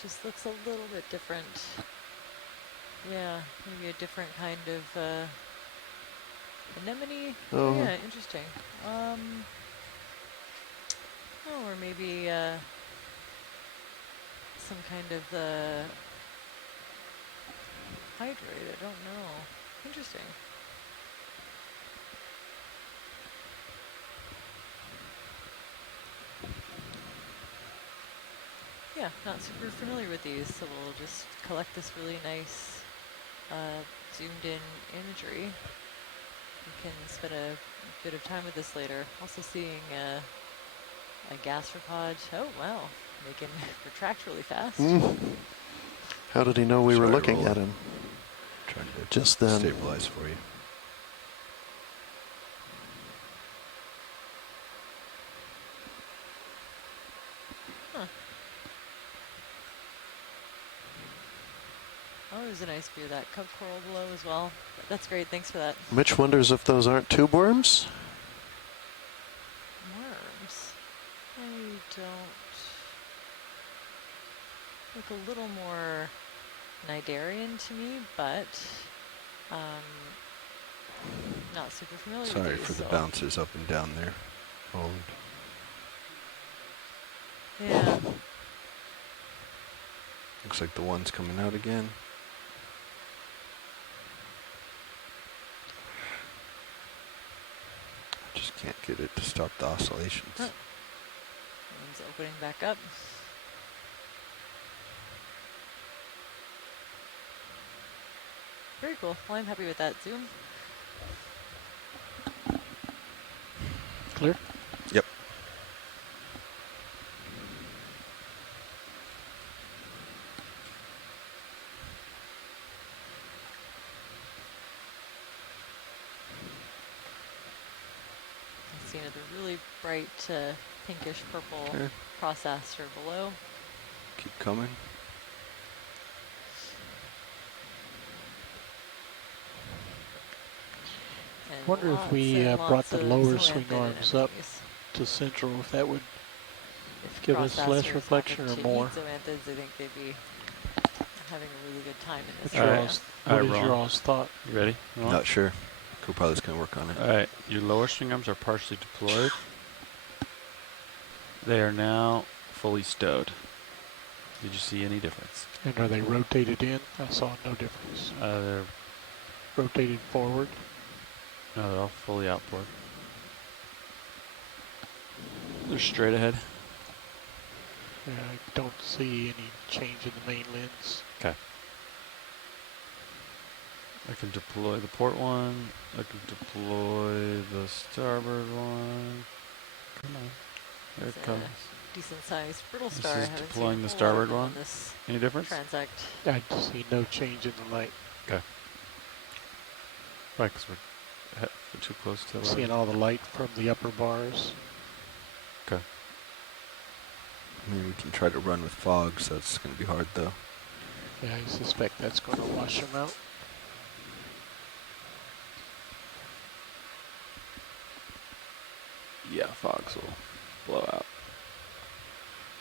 Just looks a little bit different. Yeah, maybe a different kind of anemone. Oh. Yeah, interesting. Oh, or maybe some kind of hydrate. I don't know. Interesting. Yeah, not super familiar with these, so we'll just collect this really nice zoomed in imagery. We can spend a bit of time with this later. Also seeing a gastropod. Oh wow, they can retract really fast. How did he know we were Sorry, looking Roland. at him? Trying to Just then. stabilize for you. Huh. Oh, there's a nice view of that cove coral below as well. That's great, thanks for that. Mitch wonders if those aren't tube worms. Worms. I don't look a little more Nidarian to me, but not super familiar with Sorry these, for the so. bounces up and down there, Roland. Yeah. Looks like the one's coming out again. I just can't get it to stop the oscillations. Huh. One's opening back up. Very cool. Well, I'm happy with that zoom. Clear? Yep. Seeing the really bright pinkish purple Okay. processor below. Keep coming. And Wonder if lots we and brought lots the of lower zoanthid swing arms up anemones. to central, if that would If give us less processors reflection or happened to more. eat zoanthids, I think they'd be having a really good time in this What's your area. all's, All what right, is your Ron. all's thought? You ready? Roland? Not sure. Co-pilot's gonna work on it. All right, your lower string arms are partially deployed. They are now fully stowed. Did you see any difference? And are they rotated in? I saw no difference. They're Rotated forward. no, they're all fully outboard. They're straight ahead. I don't see any change in the main lens. Okay. I can deploy the port one. I can deploy the starboard one. Come on. There It's it a comes. decent sized brittle This star. I is haven't deploying seen the a whole lot of starboard them on one. this Any difference? transect. I see no change in the light. Okay. Right, because we're too close to the Seeing all the light from the upper bars. Okay. I mean, we can try to run with fog, so it's gonna be hard though. Yeah, I suspect that's going to wash them out. Yeah, fogs will blow out.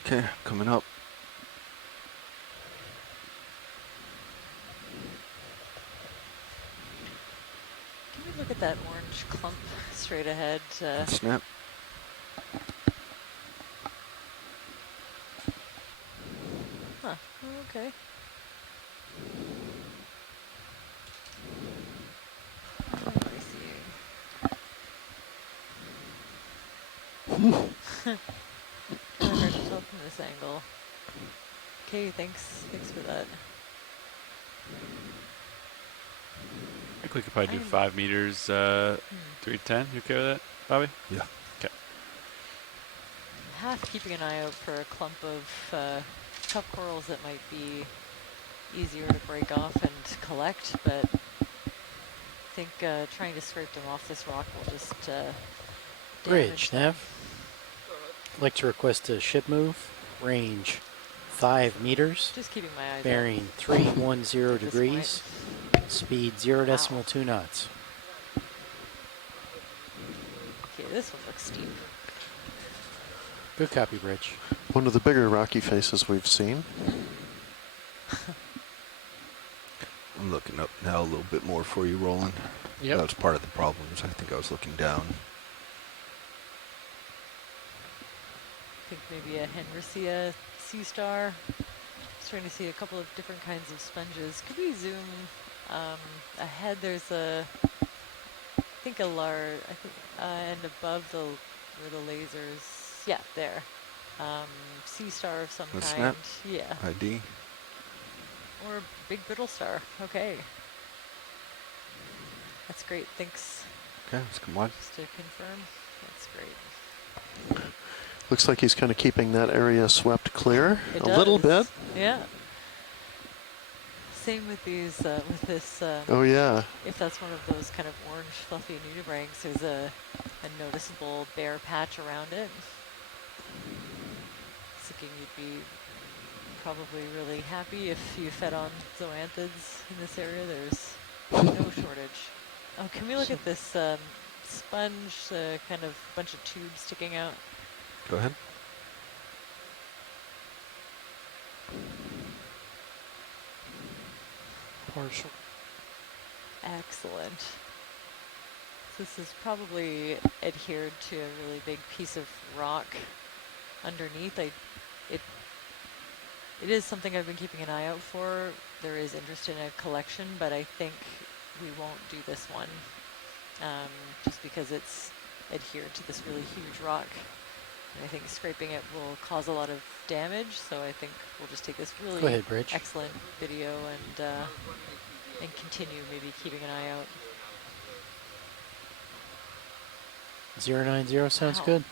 Okay, coming up. Can we look at that orange clump straight ahead? Snap. Huh. Okay. Kind of hard to tell from this angle. Okay, thanks for that. I think we could probably do I'm- 5 meters, 310. You okay with that, Bobby? Yeah. Okay. Half keeping an eye out for a clump of tough corals that might be easier to break off and collect, but I think trying to scrape them off this rock will just Bridge, damage them. Nav. I'd like to request a ship move. Range 5 meters. Just keeping my eyes Bearing out 310 at this degrees. Speed 0.2 knots. Okay, this one looks steep. Good copy, Bridge. One of the bigger rocky faces we've seen. I'm looking up now a little bit more for you, Roland. Yep. That was part of the problems. I think I was looking down. I think maybe a Henricea sea star. Just trying to see a couple of different kinds of sponges. Could we zoom ahead? There's a, I think a large, and above where the lasers, yeah, there. Sea star of some A kind. snap? Yeah. ID. Or a big brittle star. Okay. That's great. Thanks. Okay, let's come on. Just to confirm. That's great. Looks like he's kind of keeping that area swept clear It a little bit. does. Yeah. Same with these, with this. Oh yeah. If that's one of those kind of orange fluffy nudibranchs, there's a noticeable bare patch around it. Thinking you'd be probably really happy if you fed on zoanthids in this area. There's no shortage. Oh, can we look at this sponge, kind of bunch of tubes sticking out? Go ahead. Partial. Excellent. This is probably adhered to a really big piece of rock underneath. It is something I've been keeping an eye out for. There is interest in a collection, but I think we won't do this one just because it's adhered to this really huge rock. And I think scraping it will cause a lot of damage, so I think we'll just take this really Go ahead, Bridge. excellent video and continue maybe keeping an eye out. 090 sounds Wow. good.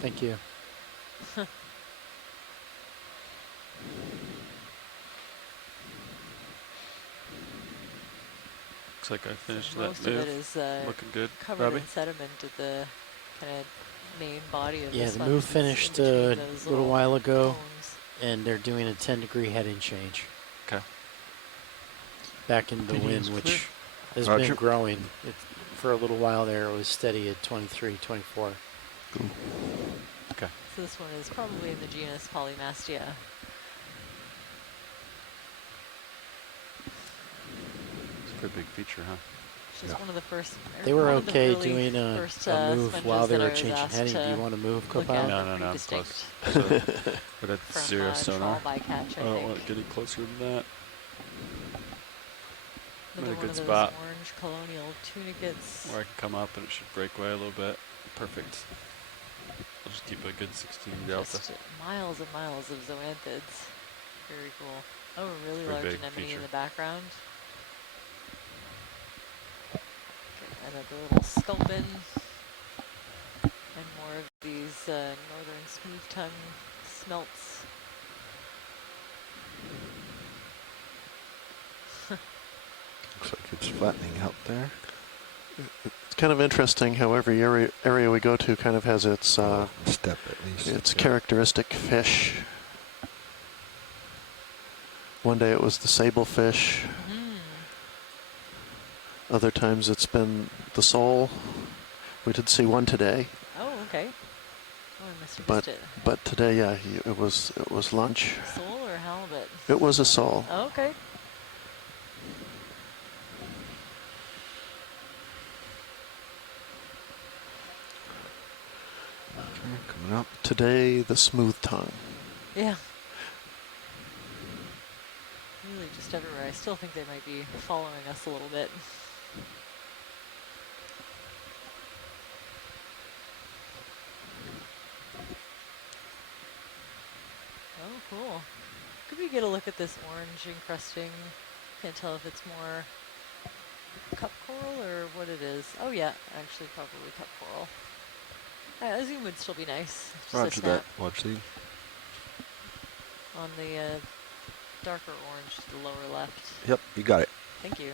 Thank you. Looks like I finished So that most move. of it is Looking good, covered Robbie. in sediment at the kind of main body of Yeah, this the one. move It's finished in a between those little while ago, cones. and they're doing a 10-degree heading change. Okay. Back into the Opinion wind, is which clear. has Roger. been growing. For a little while there, it was steady at 23, 24. Okay. So this one is probably in the genus Polymastia. It's a pretty big feature, huh? It's just one of the first. They were one of the okay really doing a first, move sponges while they that I were was changing asked heading. Do you to want to move, look Copilot? at. No, They're no, pretty I'm close. distinct So, but at from zero sonar. trawl bycatch, I I don't think. want to get any closer than that. I'm Another in a one good of those spot orange colonial tunicates. where I can come up and it should break away a little bit. Perfect. I'll just keep a good 16 delta. Just miles and miles of zoanthids. Very cool. Oh, a really Pretty large big anemone in feature. the background. Okay, another little sculpin. And more of these northern smooth tongue smelts. Looks like it's flattening out there. It's kind of interesting how every area we go to kind of has its Step at least. its Yeah. characteristic fish. One day it was the sablefish. Other times it's been the sole. We did see one today, Oh, okay. Oh, I must have but missed it. but today, yeah, it was lunch. Sole or halibut? It was a sole. Oh, okay. Coming up. Today, the smooth tongue. Yeah. Really just everywhere. I still think they might be following us a little bit. get a look at this orange encrusting? Can't tell if it's more cup coral or what it is. Oh yeah, actually probably cup coral. A zoom would still be nice. Just a Roger snap that. Watch lead. on the darker orange to the lower left. Yep, you got it. Thank you.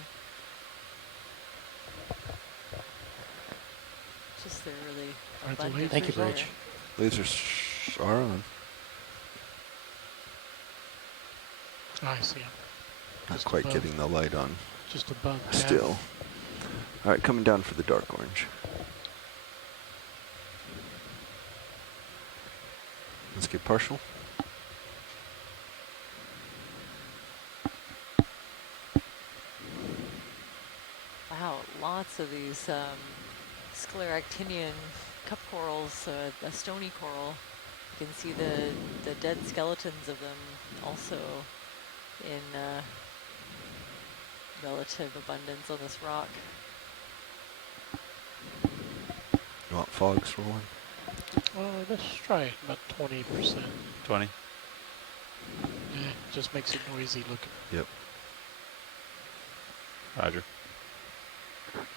Just they're really abundant. Thank you, right Bridge. there. Lasers are on. I see him. Not Just quite above. getting the light on. Just above. Still. All right, coming down for the dark orange. Let's get partial. Wow, lots of these scleractinian cup corals, a stony coral. You can see the dead skeletons of them also in relative abundance on this rock. You want fogs rolling? Let's try about 20%. 20. Just makes it noisy looking. Yep. Roger.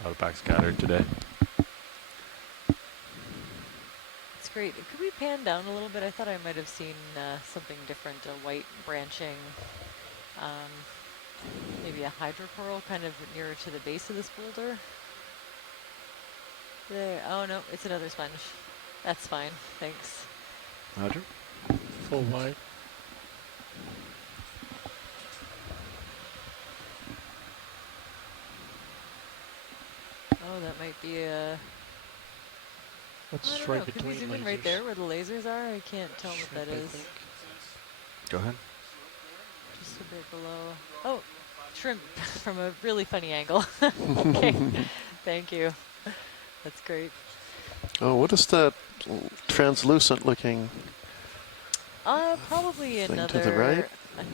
Auto pack scattered today. It's great. Could we pan down a little bit? I thought I might have seen something different, a white branching, maybe a hydrocoral kind of nearer to the base of this boulder. There. Oh no, it's another sponge. That's fine. Thanks. Roger. Full white. Oh, that might be a... What's I don't right know. Could we between zoom in lasers? right there where the lasers are? I can't tell what that I is. think. Go ahead. Just a bit below. Oh, shrimp from a really funny angle. Okay. Thank you. That's great. Oh, what is that translucent looking? Probably Thing to another the right?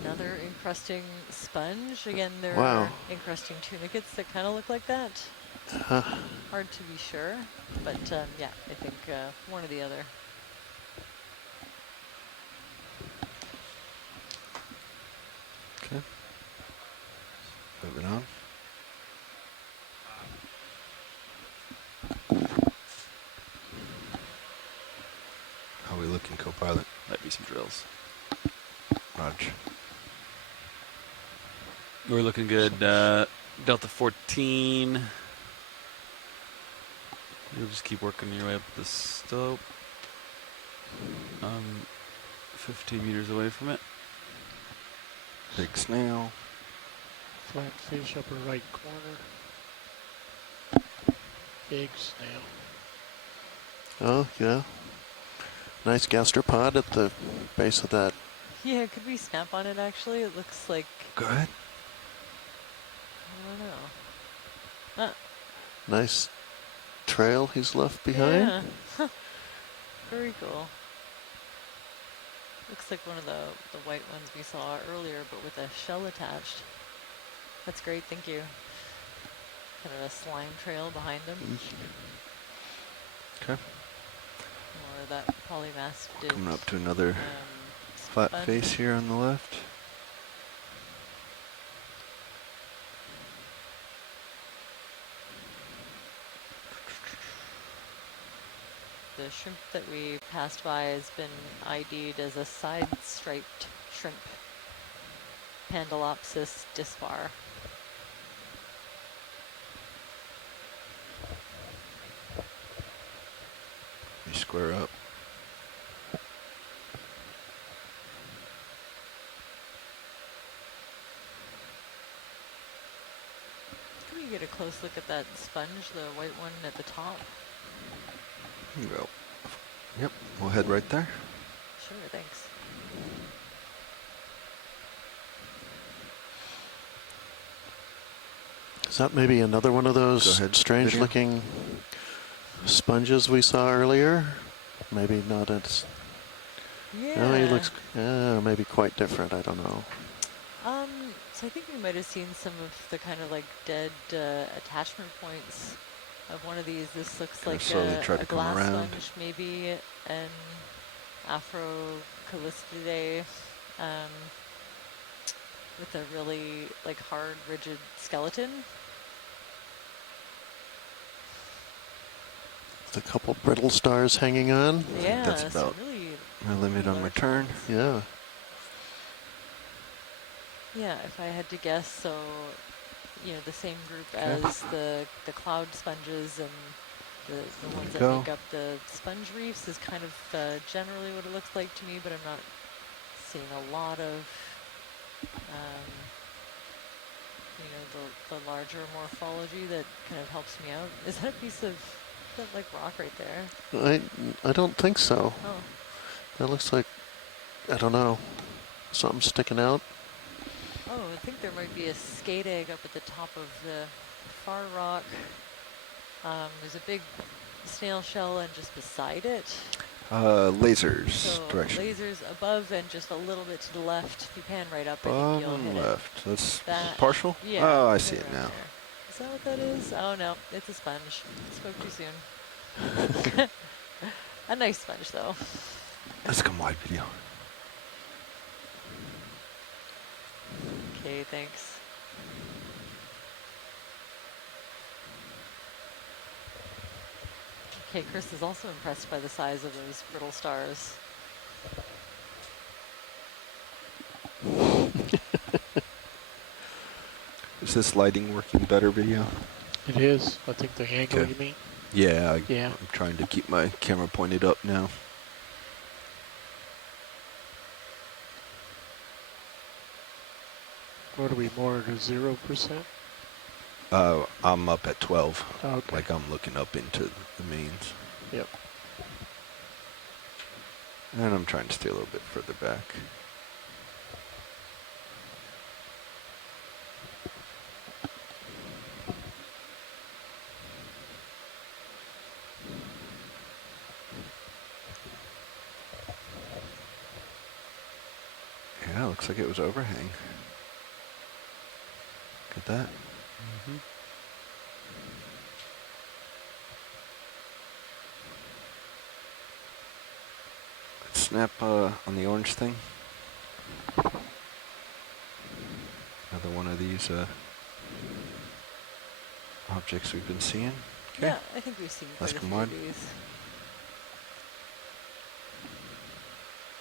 another encrusting sponge. Again, there Wow. are encrusting tunicates that kind of look like that. Hard to be sure, but yeah, I think one or the other. Okay. Moving on. How are we looking, co-pilot? Might be some drills. Roger. We're looking good. Delta 14. You'll just keep working your way up the slope. 15 meters away from it. Big snail. Flat fish upper right corner. Big snail. Oh, yeah. Nice gastropod at the base of that. Yeah, could we snap on it actually? It looks like, Go ahead. I don't know. Nice trail he's left behind. Yeah. Very cool. Looks like one of the white ones we saw earlier, but with a shell attached. That's great, thank you. Kind of a slime trail behind him. Okay. Or that polymasted. Coming up to another flat sponge. face here on the left. The shrimp that we passed by has been ID'd as a side-striped shrimp, Pandalopsis dispar. We square up. Can we get a close look at that sponge, the white one at the top? Here you go. Yep, we'll head right there. Sure, thanks. Is that maybe another one of those strange looking sponges we saw earlier? Maybe not as... Yeah. No, he looks maybe quite different. I don't know. So I think we might have seen some of the kind of like dead attachment points of one of these. This looks Gonna like slowly try to a come glass around. sponge, maybe an Afrocallistidae. with a really like hard, rigid skeleton. With a couple brittle stars hanging on. Yeah, That's some about really my limit on my turn. Yeah. Yeah, if I had to guess, so the same group as the cloud sponges and the ones that go. make up the sponge reefs is kind of generally what it looks like to me, but I'm not seeing a lot of the larger morphology that kind of helps me out. Is that a piece of that like rock right there? I don't think so. Oh. That looks like, I don't know, something sticking out. Oh, I think there might be a skate egg up at the top of the far rock. There's a big snail shell and just beside it. Lasers So direction. lasers above and just a little bit to the left. If you pan right up, I think Bottom you'll hit left. That's that. partial? Yeah. Oh, I right see it around now. there. Is that what that is? Oh no, it's a sponge. Spoke too soon. A nice sponge though. Let's come wide video. Okay, thanks. Okay, Chris is also impressed by the size of those brittle stars. Is this lighting working better, video? It is. I think the angle Okay. you mean. Yeah, Yeah. I'm trying to keep my camera pointed up now. What are we more to 0%? I'm up at 12. Okay. Like I'm looking up into the mains. Yep. And I'm trying to stay a little bit further back. Yeah, looks like it was overhang. Look at that. Mm-hmm. Let's snap on the orange thing. Another one of these objects we've been seeing. Okay. Yeah, I think we've seen quite Let's a come few on. of these.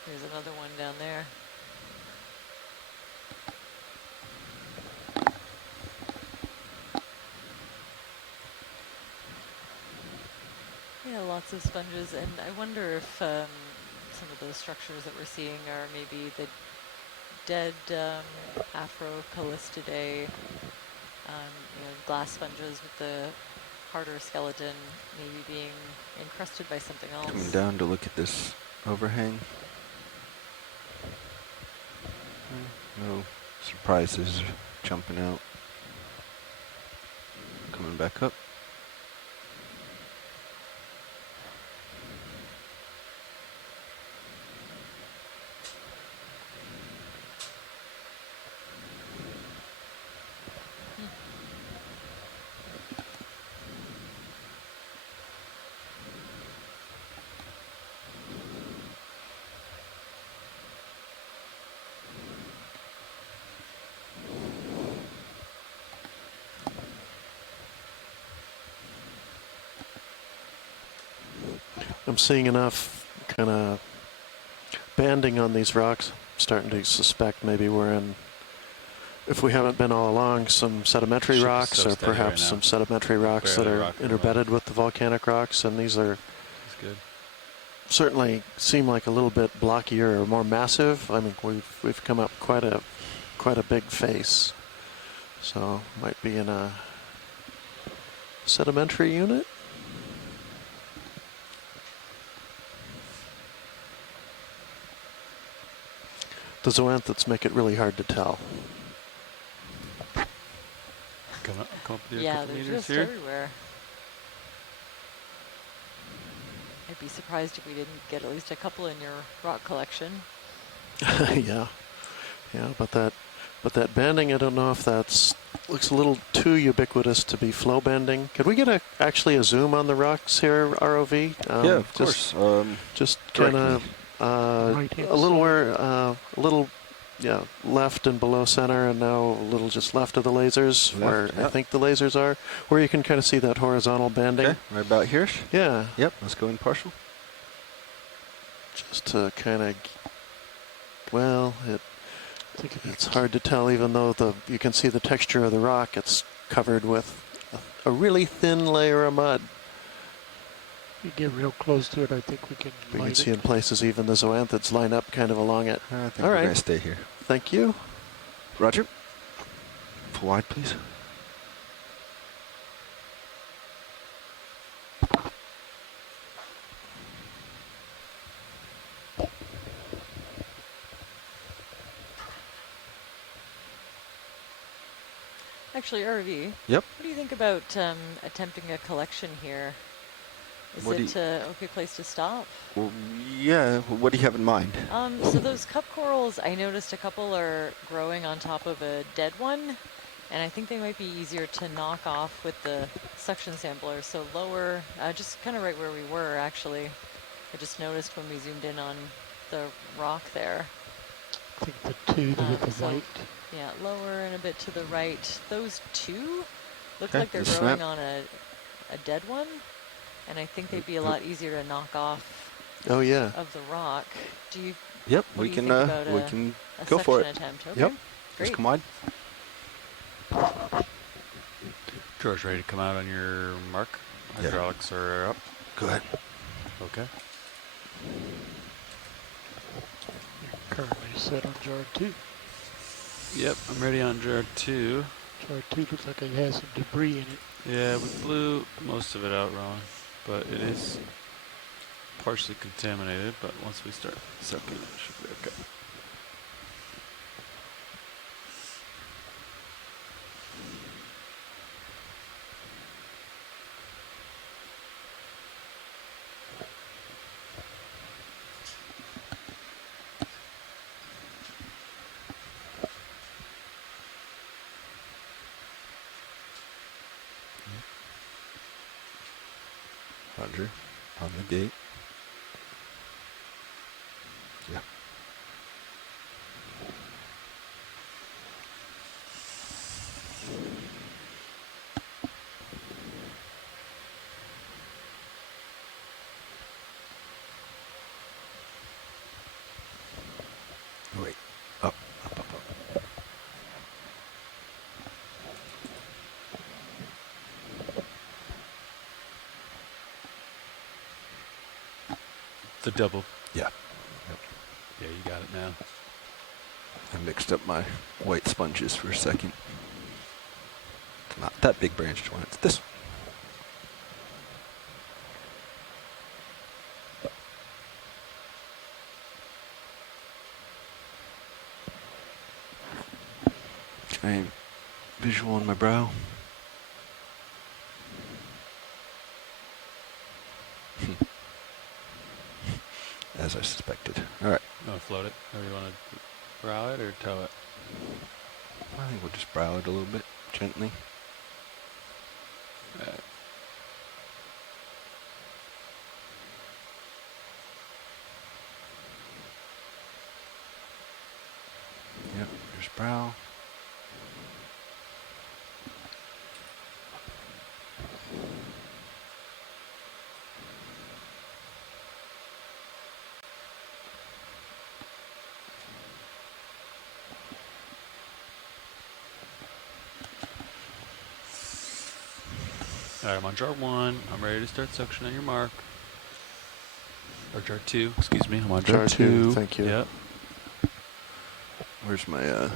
There's another one down there. Yeah, lots of sponges, and I wonder if some of those structures that we're seeing are maybe the dead Afrocallistidae, glass sponges with the harder skeleton, maybe being encrusted by something else. Coming down to look at this overhang. No surprises jumping out. Coming back up. I'm seeing enough kind of banding on these rocks. I'm starting to suspect maybe we're in, if we haven't been all along, some sedimentary Ship is rocks so or steady right perhaps now. some sedimentary rocks that Barely are rocking interbedded with the volcanic rocks, and these are That's good. certainly seem like a little bit blockier or more massive. I mean, we've come up quite a big face, so might be in a sedimentary unit. The zoanthids make it really hard to tell. Come up a Yeah, couple they're meters just here. everywhere. I'd be surprised if we didn't get at least a couple in your rock collection. Yeah, but that banding, I don't know if that's looks a little too ubiquitous to be flow bending. Could we get actually a zoom on the rocks here, ROV? Yeah, of course. Just direct kind of Right-hand a little side. where a little yeah, left and below center, and now a little just left of the lasers, Left, where I yep. think the lasers are, where you can kind of see that horizontal banding. Okay, right about here. Yeah. Yep, let's go in partial. Just to kind of, well, it's hard to tell, even though you can see the texture of the rock. It's covered with a really thin layer of mud. You get real close to it, I think we can But you light can see it. in places even the zoanthids line up kind of along it. I think All we're right. going to stay here. Thank you. Roger. Pull wide, please. Actually, RV. Yep. What do you think about attempting a collection here? Is What do it okay place to stop? Well, yeah, what do you have in mind? So those cup corals, I noticed a couple are growing on top of a dead one, and I think they might be easier to knock off with the suction sampler. So lower, just kind of right where we were, actually. I just noticed when we zoomed in on the rock there. I think the two with the So, white. yeah, lower and a bit to the right. Those two look Okay, like they're the growing snap. on a dead one, and I think they'd be a lot easier to knock off Oh, yeah. of the rock. Do you? Yep, what we do you can think about we a can go for it. suction attempt? Okay, Yep, great. just come wide. George, ready to come out on your mark? Yeah. Hydraulics are up. Go ahead. Okay. Currently set on jar 2. Yep, I'm ready on jar 2. Jar 2 looks like it has some debris in it. Yeah, we blew most of it out wrong, but it is partially contaminated, but once we start sucking it should be okay. Roger. On the gate. Yeah. Wait. Up, up, up, up. The double. Yeah. Yeah, you got it now. I mixed up my white sponges for a second. It's not that big branched one, it's this one. Okay, visual on my brow. As I suspected. All right. You want to float it? Or you want to brow it or tow it? I think we'll just brow it a little bit, gently. Yep, there's brow. Alright, I'm on jar 1. I'm ready to start suction on your mark. Or jar 2, excuse me. I'm on jar 2. Thank you. Yep. Where's my, You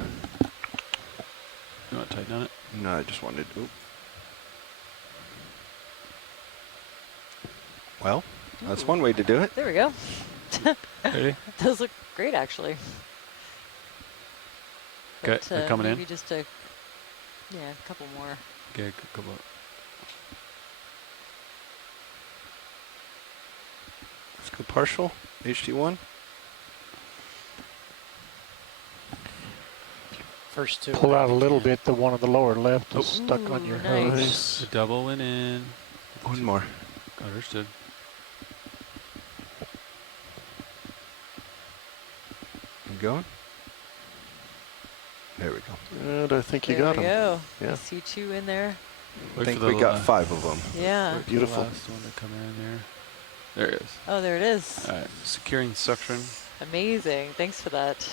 want to tighten on it? no, I just wanted, oop. Well, that's one way to do it. There we go. Ready? Those look great, actually. Okay, But, they're coming maybe in. just a couple more. Okay, couple of. Let's go partial, HT1. First two. Pull out a little bit. The one on the lower left is Ooh, stuck on your nice. hose. The double went in. One more. Understood. You going? There we go. And I think you There got we him. go. Yeah. I see 2 in there. I think we got 5 of them. Yeah. Wait for Beautiful. the last one to come in there. There it is. Oh, there it is. All right, securing suction. Amazing. Thanks for that.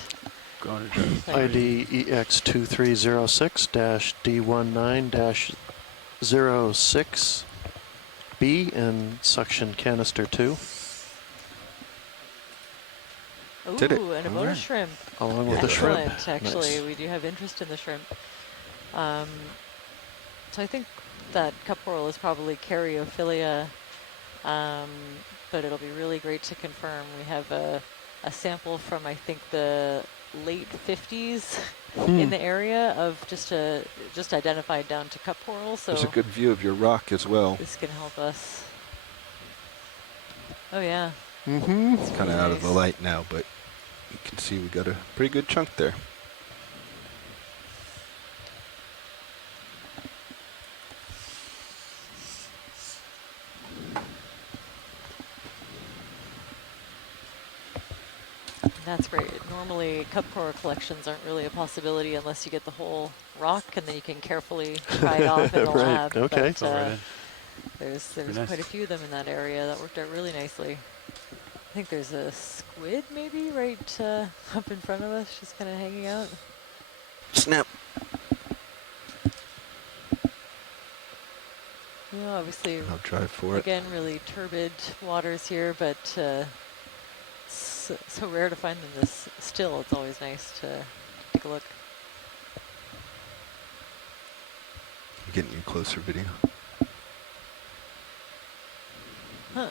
Going to drive. ID EX2306-D19-06B in suction canister 2. Ooh, Did it. and a All motor right. shrimp. Along with the shrimp. Excellent, actually. Nice. We do have interest in the shrimp. So I think that cup coral is probably Caryophilia, but it'll be really great to confirm. We have a sample from, I think, the late 50s in the area of just identified down to cup coral. So There's a good view of your rock as well. this can help us. Oh, yeah. Mm-hmm. It's kind of out of the light now, but you can see we got a pretty good chunk there. That's great. Normally, cup coral collections aren't really a possibility unless you get the whole rock, and then you can carefully try it off in the Right, lab. okay. But, there's nice. quite a few of them in that area that worked out really nicely. I think there's a squid maybe right up in front of us, just kind of hanging out. Snap. You know, obviously, I'll drive for it. again, really turbid waters here, but so rare to find them this still. It's always nice to take a look. I'm getting you closer video. Huh.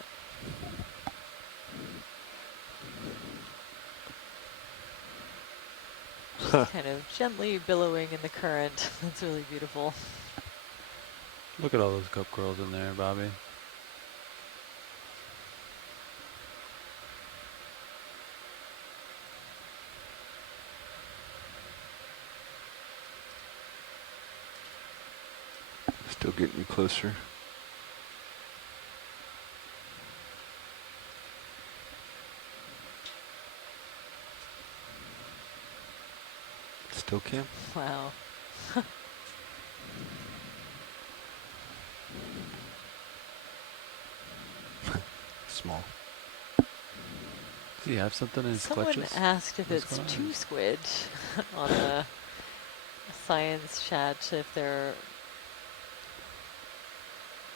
Just kind of gently billowing in the current. That's really beautiful. Look at all those cup corals in there, Bobby. Still getting you closer. Still can. Wow. Small. Does he have something in his Someone clutches? asked if What's it's going on? 2 squid on the science chat, if there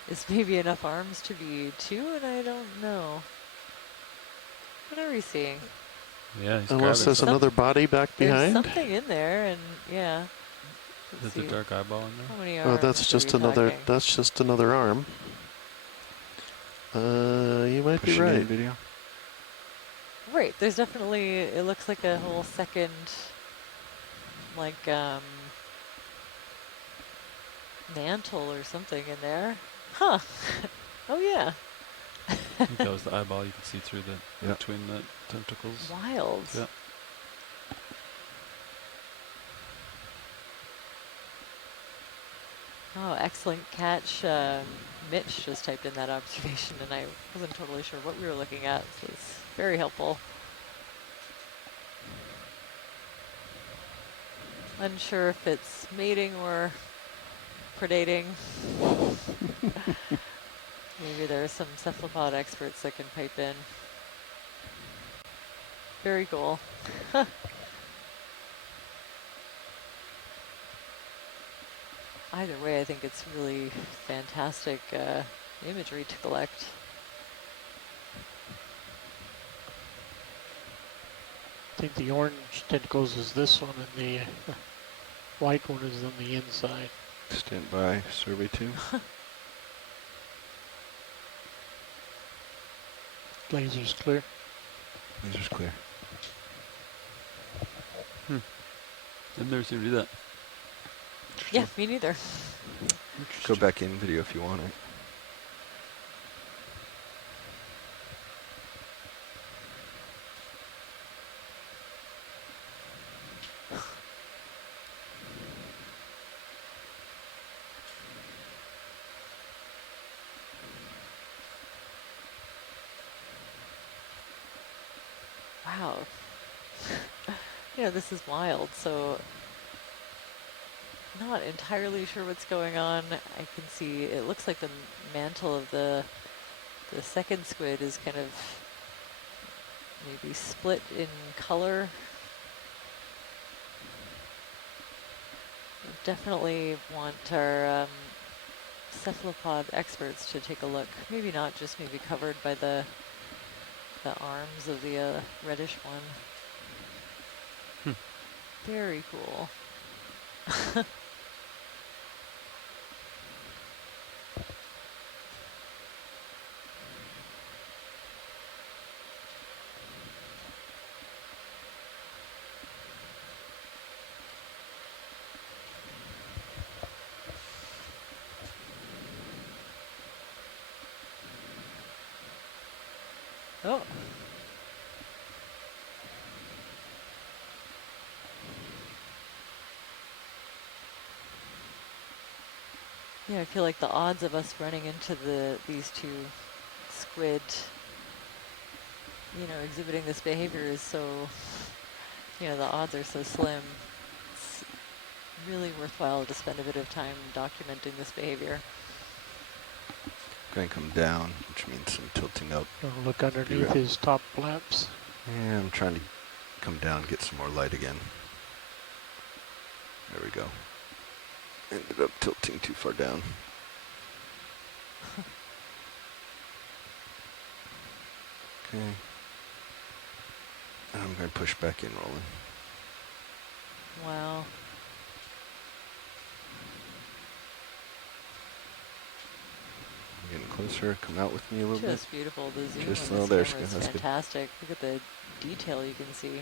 is maybe enough arms to be 2, and I don't know. What are we seeing? Yeah, he's Unless there's grabbing another body back There's behind. something in there, and yeah. There's a dark eyeball in How there. many Oh, arms that's are just we another. talking? That's just another arm. You might be Pushing in right. video. Right, there's definitely, it looks like a whole second, like, mantle or something in there. Huh. Oh, yeah. I think that was the eyeball you could see through the between the tentacles. Wild. Yeah. Oh, excellent catch. Mitch just typed in that observation, and I wasn't totally sure what we were looking at, so it's very helpful. Unsure if it's mating or predating. Maybe there are some cephalopod experts that can pipe in. Very cool. Either way, I think it's really fantastic imagery to collect. I think the orange tentacles is this one, and the white one is on the inside. Stand by, survey 2. Laser's clear. Laser's clear. I've never seen him do that. Yeah, me neither. Go back in video if you want it. Wow. Yeah, this is wild. So not entirely sure what's going on. I can see it looks like the mantle of the second squid is kind of maybe split in color. We definitely want our cephalopod experts to take a look. Maybe not just maybe covered by the arms of the reddish one. Very cool. Oh. Yeah, I feel like the odds of us running into these two squid, exhibiting this behavior is so, the odds are so slim. It's really worthwhile to spend a bit of time documenting this behavior. Going to come down, which means some tilting up. Don't look underneath his top flaps. Yeah, I'm trying to come down, get some more light again. There we go. Ended up tilting too far down. Okay. And I'm going to push back in, Roland. Wow. Getting closer. Come out with me a little bit. Just beautiful. The zoom Just, on oh, this there's camera is good. That's good. fantastic. Look at the detail you can see.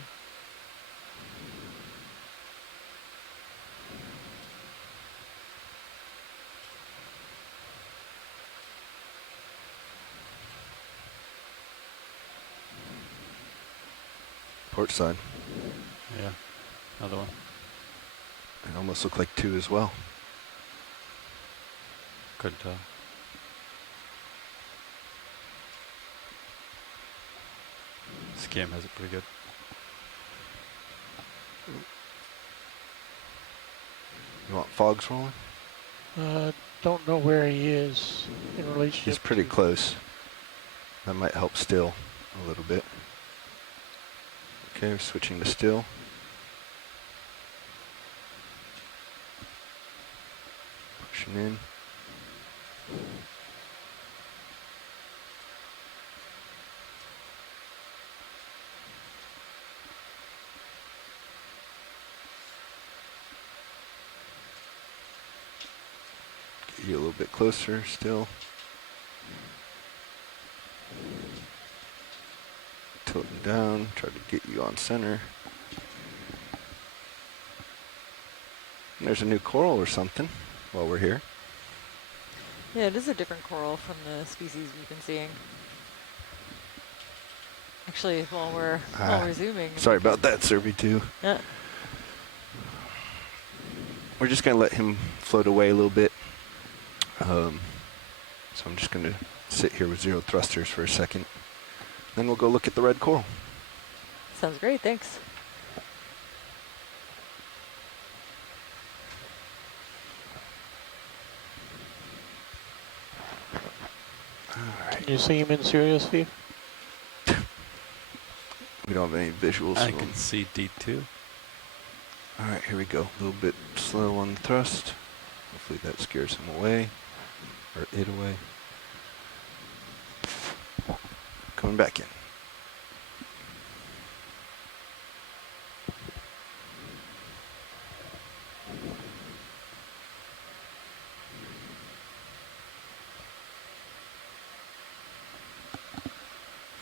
Port side. Yeah, another one. It almost looked like two as well. Couldn't tell. This cam has it pretty good. You want fogs rolling? Don't know where he is in relationship. He's pretty close. That might help still a little bit. Okay, we're switching to still. Pushing in. Get you a little bit closer still. Tilting down, try to get you on center. And there's a new coral or something while we're here. Yeah, it is a different coral from the species we've been seeing. Actually, while we're zooming. Sorry about that, Serby, too. Yeah. We're just going to let him float away a little bit. So I'm just going to sit here with zero thrusters for a second. Then we'll go look at the red coral. Sounds great, thanks. Can you see him in serious view? We don't have any visuals. I can see D2. All right, here we go. A little bit slow on the thrust. Hopefully that scares him away, or it away. Coming back in.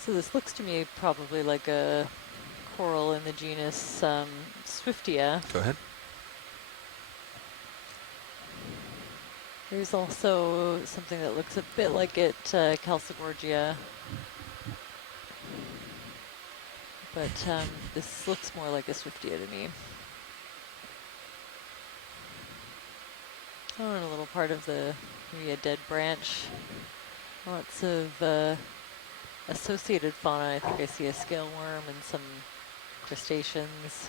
So this looks to me probably like a coral in the genus Swiftia. Go ahead. There's also something that looks a bit like it, Chalcogorgia. But this looks more like a Swiftia to me. Oh, and a little part of maybe a dead branch. Lots of associated fauna. I think I see a scale worm and some crustaceans.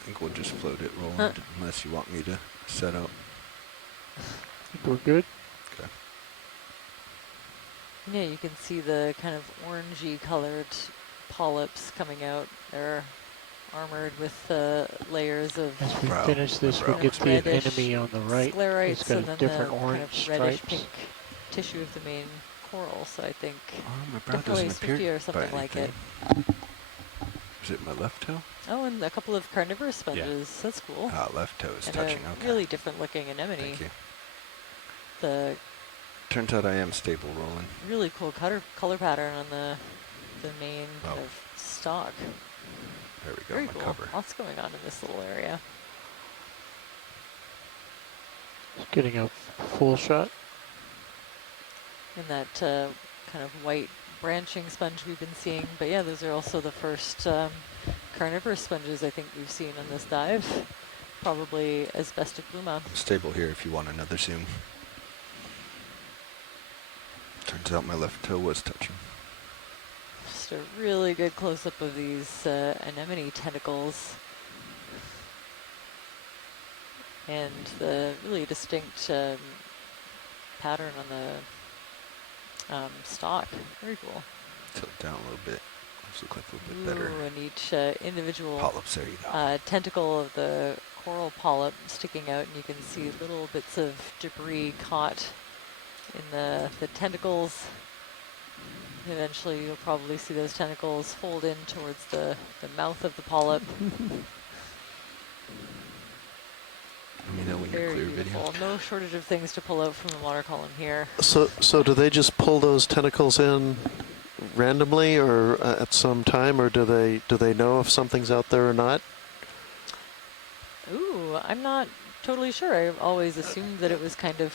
I think we'll just float it, Roland, unless you want me to. set up. We're good. Okay. Yeah, you can see the kind of orangey colored polyps coming out. They're armored with layers of As we Brow. finish this, we kind get of the reddish enemy on the right. It's sclerites got and a then different the kind orange of reddish stripes. pink tissue of the main coral. So I think Oh, my brow definitely doesn't appear 50 or by something like it. anything. Is it my left toe? Oh, and a couple of carnivorous sponges. That's cool. Ah, left toe is And touching. a Okay. really different looking anemone. Thank you. The Turns out I am stable rolling. really cool color pattern on the main kind Oh. of stalk. There we go. Very my cool. cover. Lots going on in this little area. Getting a full shot. And that kind of white branching sponge we've been seeing. But yeah, those are also the first carnivorous sponges I think we've seen on this dive. Probably asbestic bluma. I'm stable here if you want another zoom. Turns out my left toe was touching. Just a really good close-up of these anemone tentacles. And the really distinct pattern on the stalk. Very cool. Tilt down a little bit. Those look like a little bit better. Ooh, and each individual Polyps, there you go. tentacle of the coral polyp sticking out, and you can see little bits of debris caught in the tentacles. Eventually you'll probably see those tentacles fold in towards the mouth of the polyp. Let me know when you're Very clear beautiful. video. No shortage of things to pull out from the water column here. So do they just pull those tentacles in randomly, or at some time, or do they know if something's out there or not? Ooh, I'm not totally sure. I always assumed that it was kind of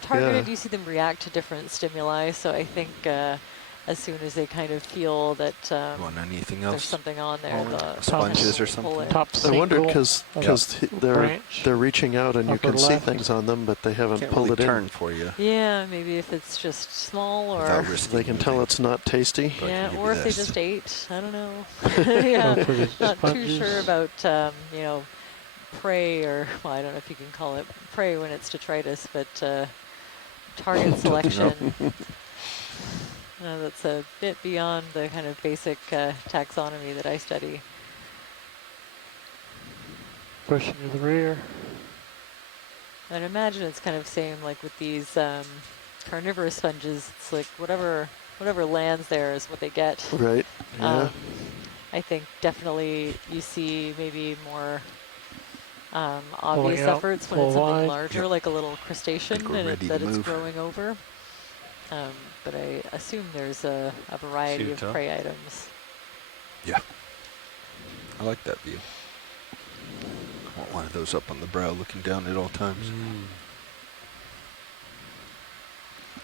targeted. Yeah. You see them react to different stimuli, so I think as soon as they kind of feel that You want anything there's else? something on there, Or they'll sponges or pull something? it. Top I wondered single because of branch. they're reaching out and you Upper can see left. things on them, but they haven't Can't pulled really it turn for you Yeah, maybe if it's just small or without risking in. They can tell anything. it's not tasty. But I can yeah, give or you if they this. just ate. I don't know. Go yeah, for the not too sponges. sure about you know, prey, or well, I don't know if you can call it prey when it's detritus, but target selection. That's a bit beyond the kind of basic taxonomy that I study. Pushing to the rear. I'd imagine it's kind of same like with these carnivorous sponges. It's like whatever lands there is what they get. Right. Yeah. I think definitely you see maybe more obvious out efforts when full it's something wide. larger, Yep. like a little crustacean, we're and ready that to it's move. growing over. But I assume there's a variety See of the toe? prey items. Yeah. I like that view. I want one of those up on the brow looking down at all times.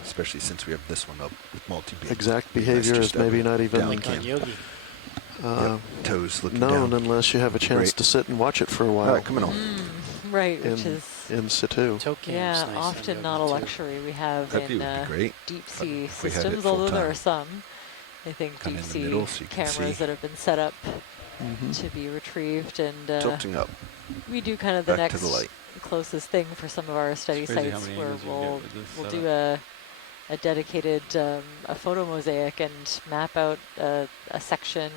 Especially since we have this one up with multi-beam. Exact Be nice behavior just is maybe to have not it even down Like on cam. Yogi. Toes looking known down. unless you have a chance Great. to sit and watch it for a All while. right, coming on. Right, which in, is in situ. Toe cam's yeah, nice on often Yogi not a too. luxury we have That view in would be great. deep sea if we had it systems, full although there time. are some. I think Kinda deep in the sea middle so you can cameras see. that have been set up Mm-hmm. to be retrieved, and Tilting up. we do kind of the Back to next the light. closest thing for some of our study It's crazy how sites many where angles you can we'll get with this we'll setup. do a dedicated a photo mosaic and map out a section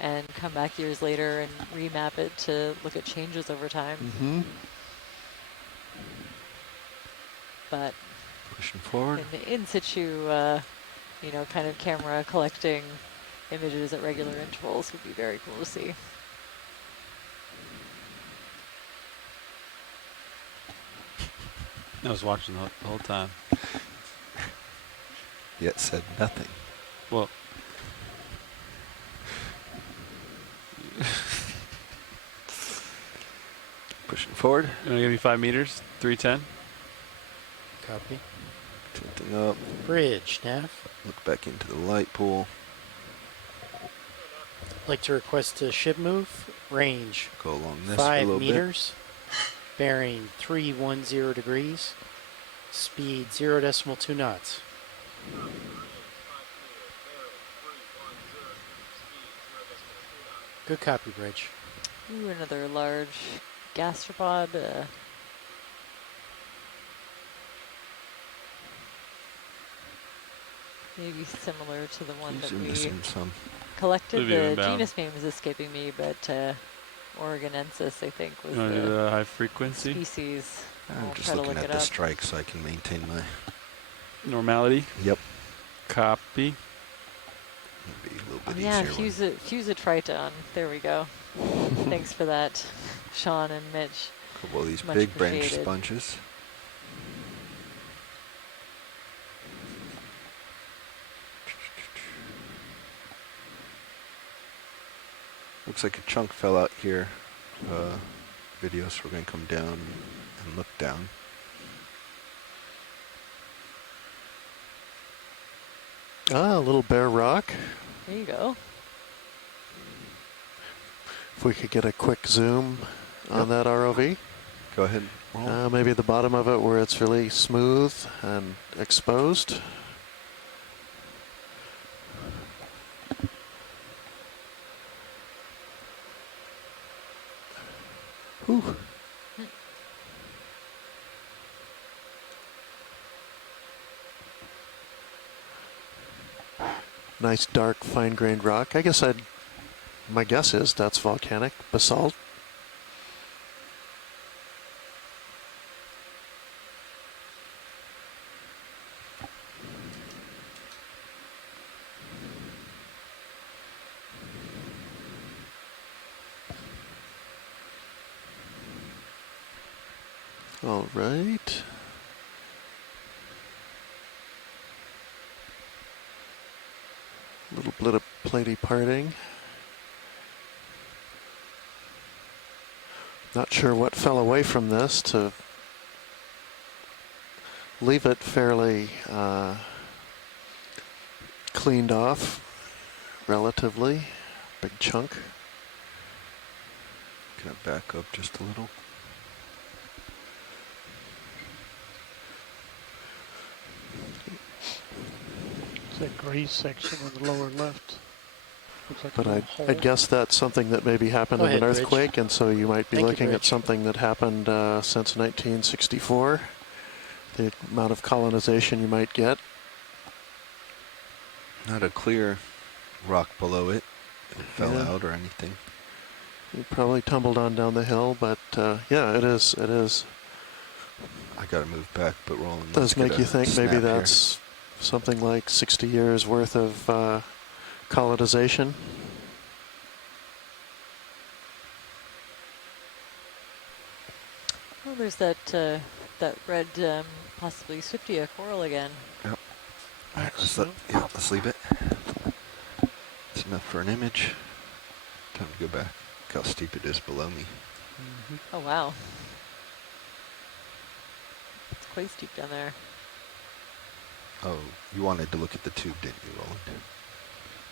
and come back years later and remap it to look at changes over time. Mm-hmm. But Pushing forward. in the in situ, you know, kind of camera collecting images at regular intervals would be very cool to see. I was watching the whole time. Yet said nothing. Well, Pushing forward. you want to give me 5 meters? 310? Copy. Tilting up. Bridge, nav. Look back into the light pool. Like to request a ship move. Range Go along this for a 5 little bit. meters. Bearing 310 degrees. Speed 0.2 knots. Good copy, Bridge. Ooh, another large gastropod. maybe similar to the one You that zoom we this in some. collected. Maybe The inbound. genus name is escaping me, but Oregonensis, I think, was You want to do the the high frequency? species. I'm I'll just try to looking look at it the up. strike so I can maintain my. Normality? Yep. Copy. Maybe a little Oh, bit yeah, easier. fuse a triton. There we go. Thanks for that, Sean and Mitch. Couple of these Much big branch appreciated. sponges. Looks like a chunk fell out here. Video, so we're going to come down and look down. Ah, a little bare rock. There you go. If we could get a quick zoom on that ROV. Go ahead. Roll. Maybe the bottom of it where it's really smooth and exposed. Whew. Nice dark fine-grained rock. I guess my guess is that's volcanic basalt. All right. Little bit of platy parting. Not sure what fell away from this to leave it fairly cleaned off, relatively. Big chunk. Can I back up just a little? That gray section on the lower left. Looks like But a little hole. I'd guess that's something that maybe happened Go in an ahead, Rich. earthquake, and so you might be Thank you, looking at Rich. something that happened since 1964. The amount of colonization you might get. Not a clear rock below it. It fell Yeah. out or anything. You probably tumbled on down the hill, but yeah, it is. It is. I gotta move back, but Roland. Does make you think maybe snap here. that's something like 60 years worth of colonization. Oh, there's that red, possibly Swiftia coral again. Yep. All right, let's leave it. It's enough for an image. Time to go back. Look how steep it is below me. Oh, wow. It's quite steep down there. Oh, you wanted to look at the tube, didn't you, Roland?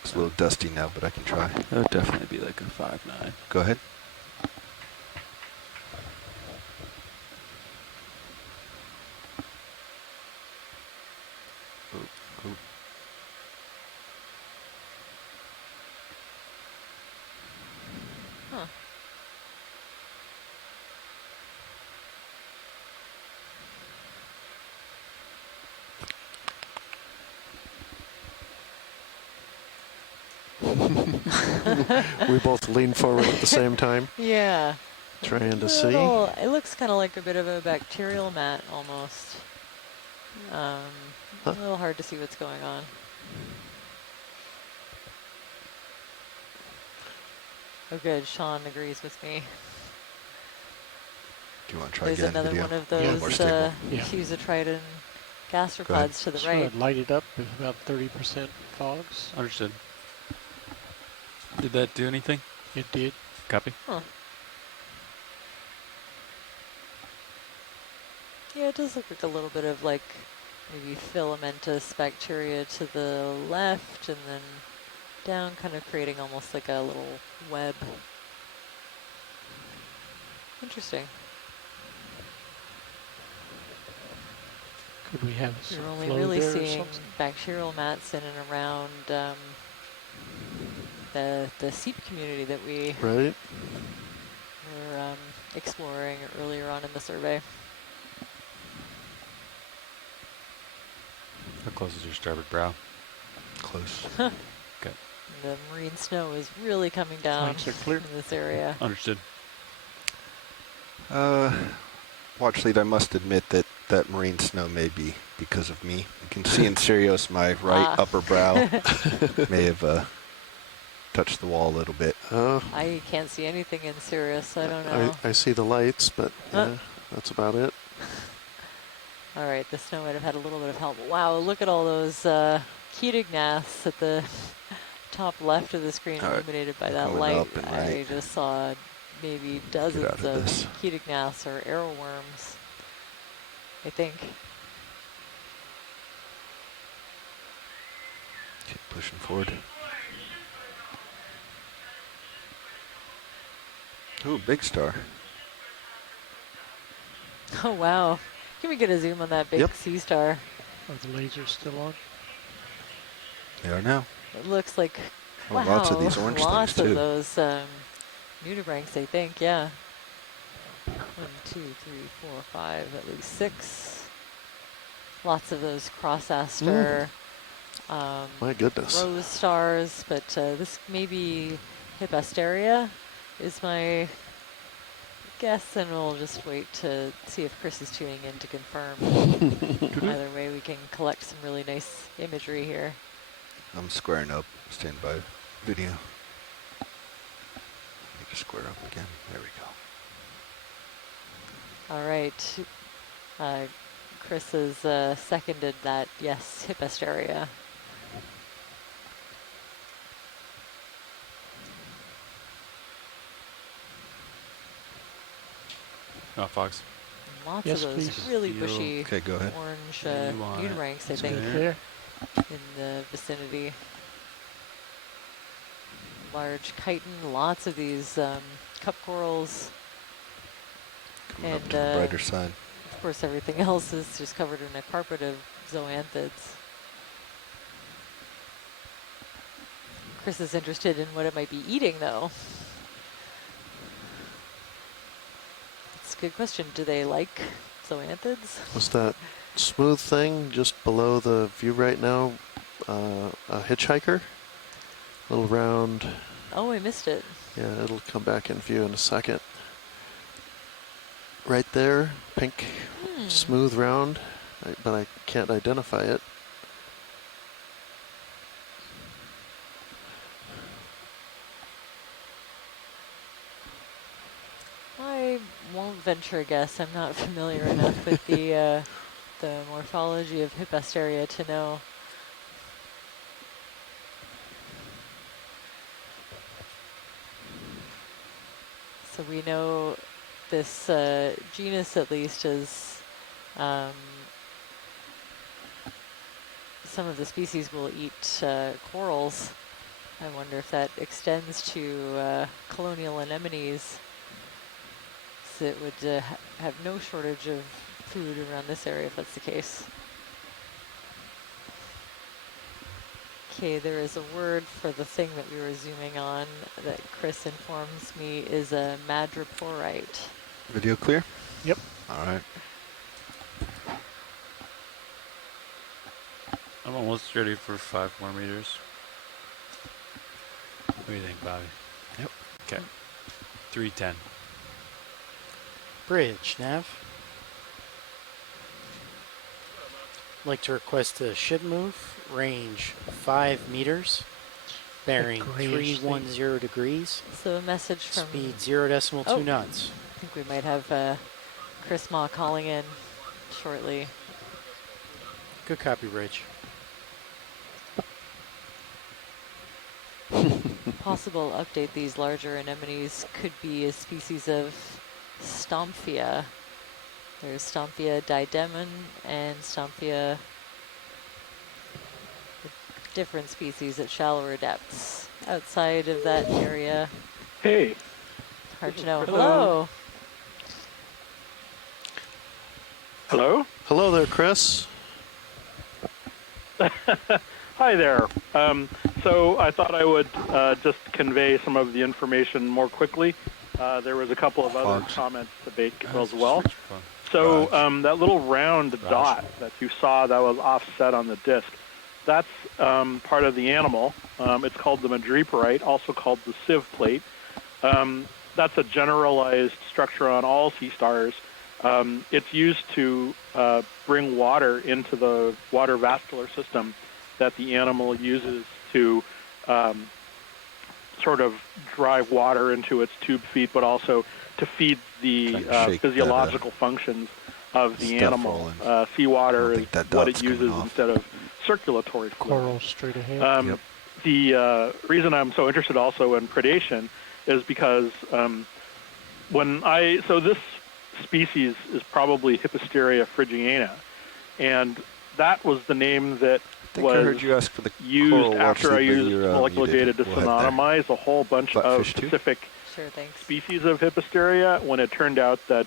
It's a little dusty now, but I can try. That would definitely be like a 5.9. Go ahead. Oh. Huh. We both leaned forward at the same time, Yeah. trying to A see. little- It looks kind of like a bit of a bacterial mat almost. A little hard to see what's going on. Oh, good. Sean agrees with me. Do you want to try There's again? another video? one of Yeah, those more stable. Fusitriton gastropods to the So right. it lighted up with about 30% fogs. Understood. Did that do anything? It did. Copy. Huh. Yeah, it does look like a little bit of like maybe filamentous bacteria to the left and then down, kind of creating almost like a little web. Interesting. Could we have You're some only flow really there or seeing something? bacterial mats in and around the seep community that we Right. were exploring earlier on in the survey. How close is your starboard brow? Close. Okay. The marine snow is really coming down Flanks are clear. in this area. Understood. Watch lead, I must admit that that marine snow may be because of me. You can see in Sirius my right upper brow may have touched the wall a little bit. I can't see anything in Sirius. I don't know. I see the lights, but that's about it. All right, the snow might have had a little bit of help. Wow, look at all those Ketignaths at the top left of the screen illuminated by that Coming light. up and I right. just saw maybe Get dozens out of of this. Ketignaths or arrowworms, I think. Keep pushing forward. Ooh, big star. Oh, wow. Can we get a zoom on that big sea star? Are the lasers still on? They are now. It looks like, Oh, wow, lots of these orange lots things, of too. those nudibranchs, I think, yeah. 1, 2, 3, 4, 5, at least 6. Lots of those cross-aster My goodness. rose stars, but this may be Hippasteria is my guess, and we'll just wait to see if Chris is tuning in to confirm. Either way, we can collect some really nice imagery here. I'm squaring up. Stand by video. Make it square up again. There we go. All right. Chris has seconded that, yes, Hippasteria. Fox. Lots Yes, of those please. really bushy Okay, go ahead. orange You want nudibranchs, I it think, There. in the vicinity. Large chitin, lots of these cup corals. Coming up And to the brighter side. of course, everything else is just covered in a carpet of zoanthids. Chris is interested in what it might be eating, though. It's a good question. Do they like zoanthids? Was that smooth thing just below the view right now a hitchhiker? Little round. Oh, I missed it. Yeah, it'll come back in view in a second. Right there, pink, smooth round, but I can't identify it. I won't venture a guess. I'm not familiar enough with the morphology of Hippasteria to know. So we know this genus, at least, is some of the species will eat corals. I wonder if that extends to colonial anemones. So it would have no shortage of food around this area if that's the case. Okay, there is a word for the thing that we were zooming on that Chris informs me is a madreporite. Video clear? Yep. All right. I'm almost ready for 5 more meters. What do you think, Bobby? Yep. Okay. 310. Bridge, Nav. Like to request a ship move, range 5 meters, bearing 310 degrees, So a message from... speed 0.2 knots. I think we might have Chris Ma calling in shortly. Good copy, Bridge. Possible update, these larger anemones could be a species of Stomphia. There's Stomphia diademon and Stomphia, different species at shallower depths. Outside of that area, Hey. hard to know. Hello. Hello? Hello there, Chris. Hi there. So I thought I would just convey some of the information more quickly. There was a couple of other comments to make as well. So that little round dot that you saw that was offset on the disc, that's part of the animal. It's called the madreporite, also called the sieve plate. That's a generalized structure on all sea stars. It's used to bring water into the water vascular system that the animal uses to sort of drive water into its tube feet, but also to feed the physiological functions of the animal. Seawater is what it uses instead of circulatory fluid. Coral straight ahead. The reason I'm so interested also in predation is because this species is probably Hippisteria phrygiana, and that was the name that was I heard you ask for the used after I used molecular data to synonymize a whole bunch of specific species of Hippisteria, when it turned out that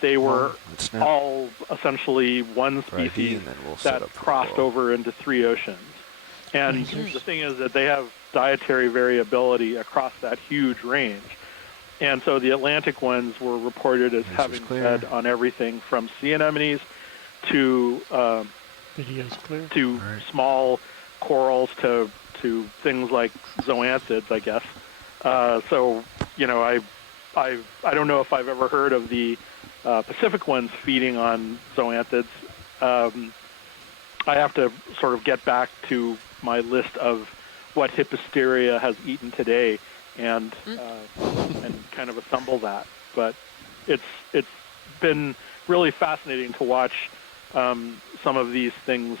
they were all essentially one species that crossed over into 3 oceans. And the thing is that they have dietary variability across that huge range. And so the Atlantic ones were reported as having fed on everything from sea anemones to small corals to things like zoanthids, I guess. So, you know, I don't know if I've ever heard of the Pacific ones feeding on zoanthids. I have to sort of get back to my list of what Hippisteria has eaten today and kind of assemble that. But it's been really fascinating to watch some of these things,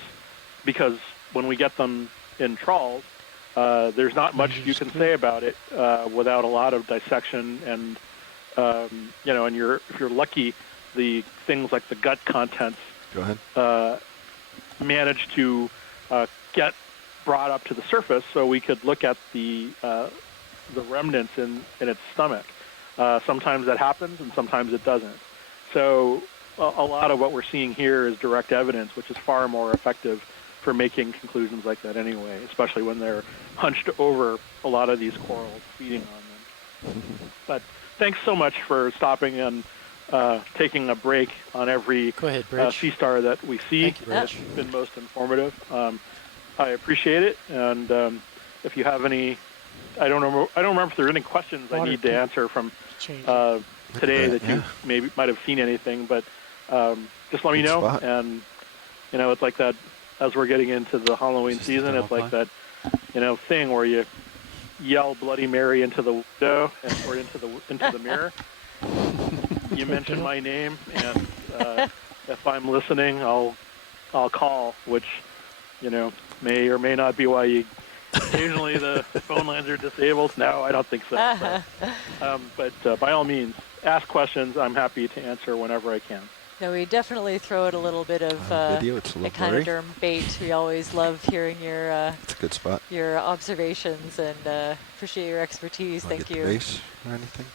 because when we get them in trawls, there's not much you can say about it without a lot of dissection, and you know, and if you're lucky, the things like the gut contents manage to get brought up to the surface, so we could look at the remnants in its stomach. Sometimes that happens, and sometimes it doesn't. So a lot of what we're seeing here is direct evidence, which is far more effective for making conclusions like that anyway, especially when they're hunched over a lot of these corals, feeding on them. But thanks so much for stopping and taking a break on every sea star that we see. It's been most informative. I appreciate it, and if you have any, I don't remember if there are any questions I need to answer from today that you maybe might have seen anything, but just let me know. And you know, it's like that as we're getting into the Halloween season. It's like that, you know, thing where you yell Bloody Mary into the window or into the mirror. You mention my name, and if I'm listening, I'll call, which, you know, may or may not be why you occasionally the phone lines are disabled. No, I don't think so. But by all means, ask questions. I'm happy to answer whenever I can. No, we definitely throw it a little bit of echinoderm bait. We always love hearing your it's a good spot. Your observations, and appreciate your expertise. Thank you. Base or anything?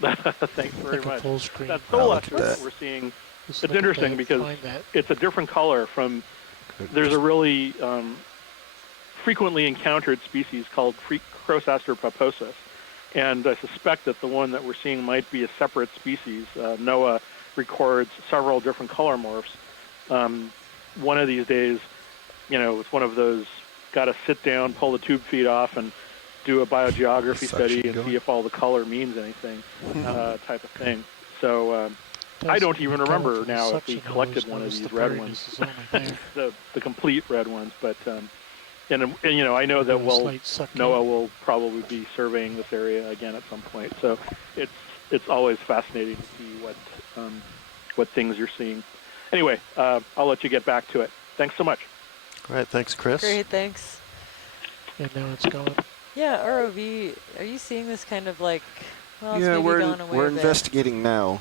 Thanks very much. That sola that we're seeing, it's interesting because it's a different color from. There's a really frequently encountered species called Chrosaster paposus, and I suspect that the one that we're seeing might be a separate species. NOAA records several different color morphs. One of these days, you know, it's one of those got to sit down, pull the tube feed off, and do a biogeography study and see if all the color means anything, type of thing. So I don't even remember now if we collected one of these red ones, the complete red ones. But and you know, I know that NOAA will probably be surveying this area again at some point. So it's always fascinating to see what things you're seeing. Anyway, I'll let you get back to it. Thanks so much. All right, thanks, Chris. Great, thanks. And now it's going. Yeah, ROV, are you seeing this kind of like, well, it's maybe gone away we're a bit. investigating now.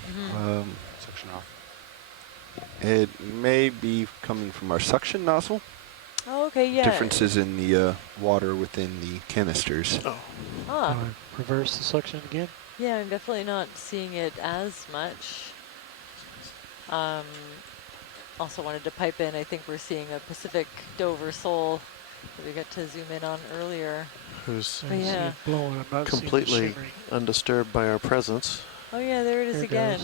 Suction off. It may be coming from our suction nozzle. Oh, okay, yeah. Differences in the water within the canisters. Reverse the suction again? Yeah, I'm definitely not seeing it as much. Also wanted to pipe in, I think we're seeing a Pacific Dover sole that we got to zoom in on earlier. Who's blowing, completely undisturbed by our presence. Oh yeah, there it is again.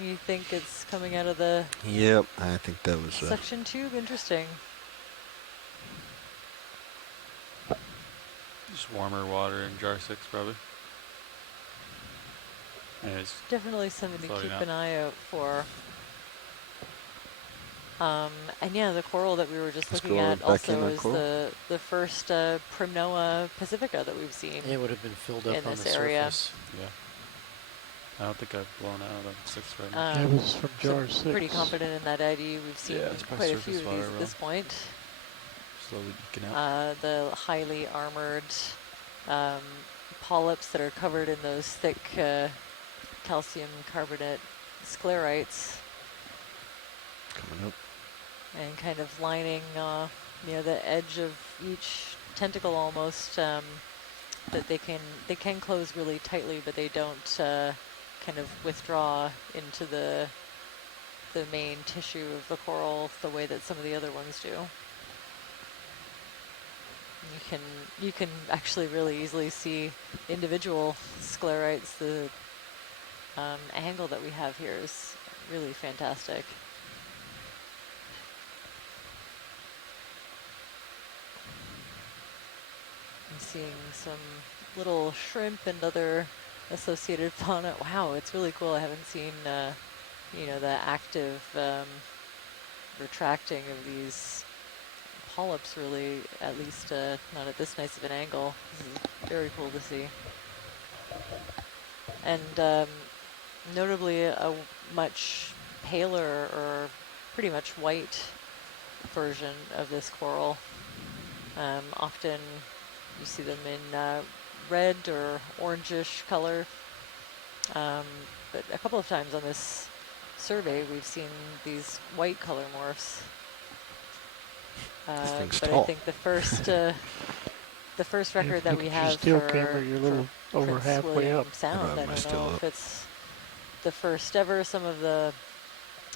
You think it's coming out of the Yep, I think that was suction tube? Interesting. Just warmer water in jar 6 probably. Anyways, Definitely something to floating keep out. an eye out for. And yeah, the coral that we were just Let's looking go at back in also on is coral. the first Primnoa pacifica that we've seen It would have been filled in up on this the area. surface. Yeah. I don't think I've blown out on 6 right now. That was from So jar 6. pretty confident in that ID. We've seen Yeah, it's probably quite a few surface of these water, at this point. Slowly leaking out. The highly armored polyps that are covered in those thick calcium carbonate sclerites. Coming up. And kind of lining, the edge of each tentacle almost. That they can close really tightly, but they don't kind of withdraw into the main tissue of the coral the way that some of the other ones do. You can actually really easily see individual sclerites. The angle that we have here is really fantastic. I'm seeing some little shrimp and other associated fauna. Wow, it's really cool. I haven't seen, the active retracting of these polyps really, at least not at this nice of an angle. This is very cool to see. And notably a much paler or pretty much white version of this coral. Often you see them in red or orangish color. But a couple of times on this survey, we've seen these white color morphs. Thing's but tall. I think the first record that we have still for, camera, you're a little over Prince halfway William up. Sound, I Am I don't still know up? if it's the first ever. Some of the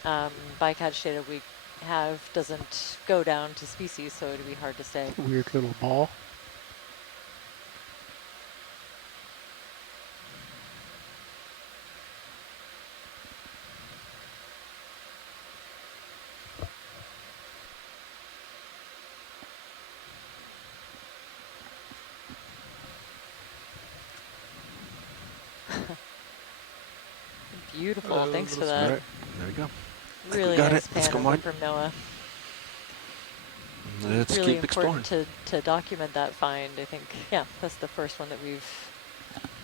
bycatch data we have doesn't go down to species, so it'd be hard to say. Weird little ball. Beautiful. Thanks for All that. right, there we go. Really got nice it. Let's pan go over mine. from Noah. Let's Really keep exploring. important to document that find. I think, yeah, that's the first one that we've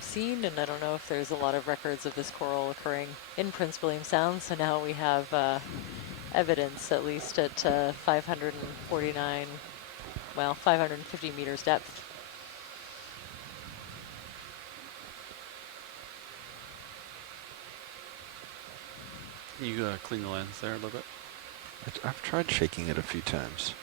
seen, and I don't know if there's a lot of records of this coral occurring in Prince William Sound, so now we have evidence, at least at 549, well, 550 meters depth. You clean the lens there a little bit. I've tried shaking it a few times.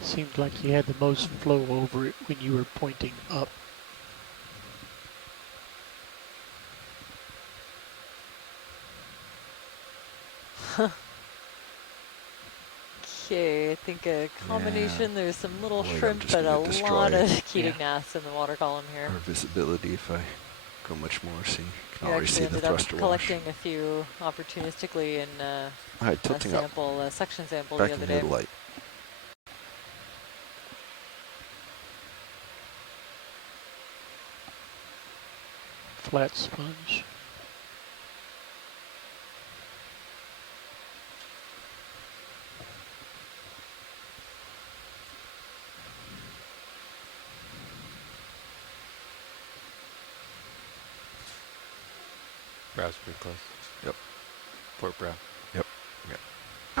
Seemed like you had the most flow over it when you were pointing up. Okay, I think a combination. There's some little Boy, I'm shrimp, just but a gonna destroy lot of Keatingnaths in the water column here. Our visibility, if I go much more, see, you can We already see actually the ended up thruster wash. collecting a few opportunistically in All right, a tilting up. sample, a section sample Back the other into day. the light. Flat sponge. Brow's pretty close. Yep. Port brow. Yep.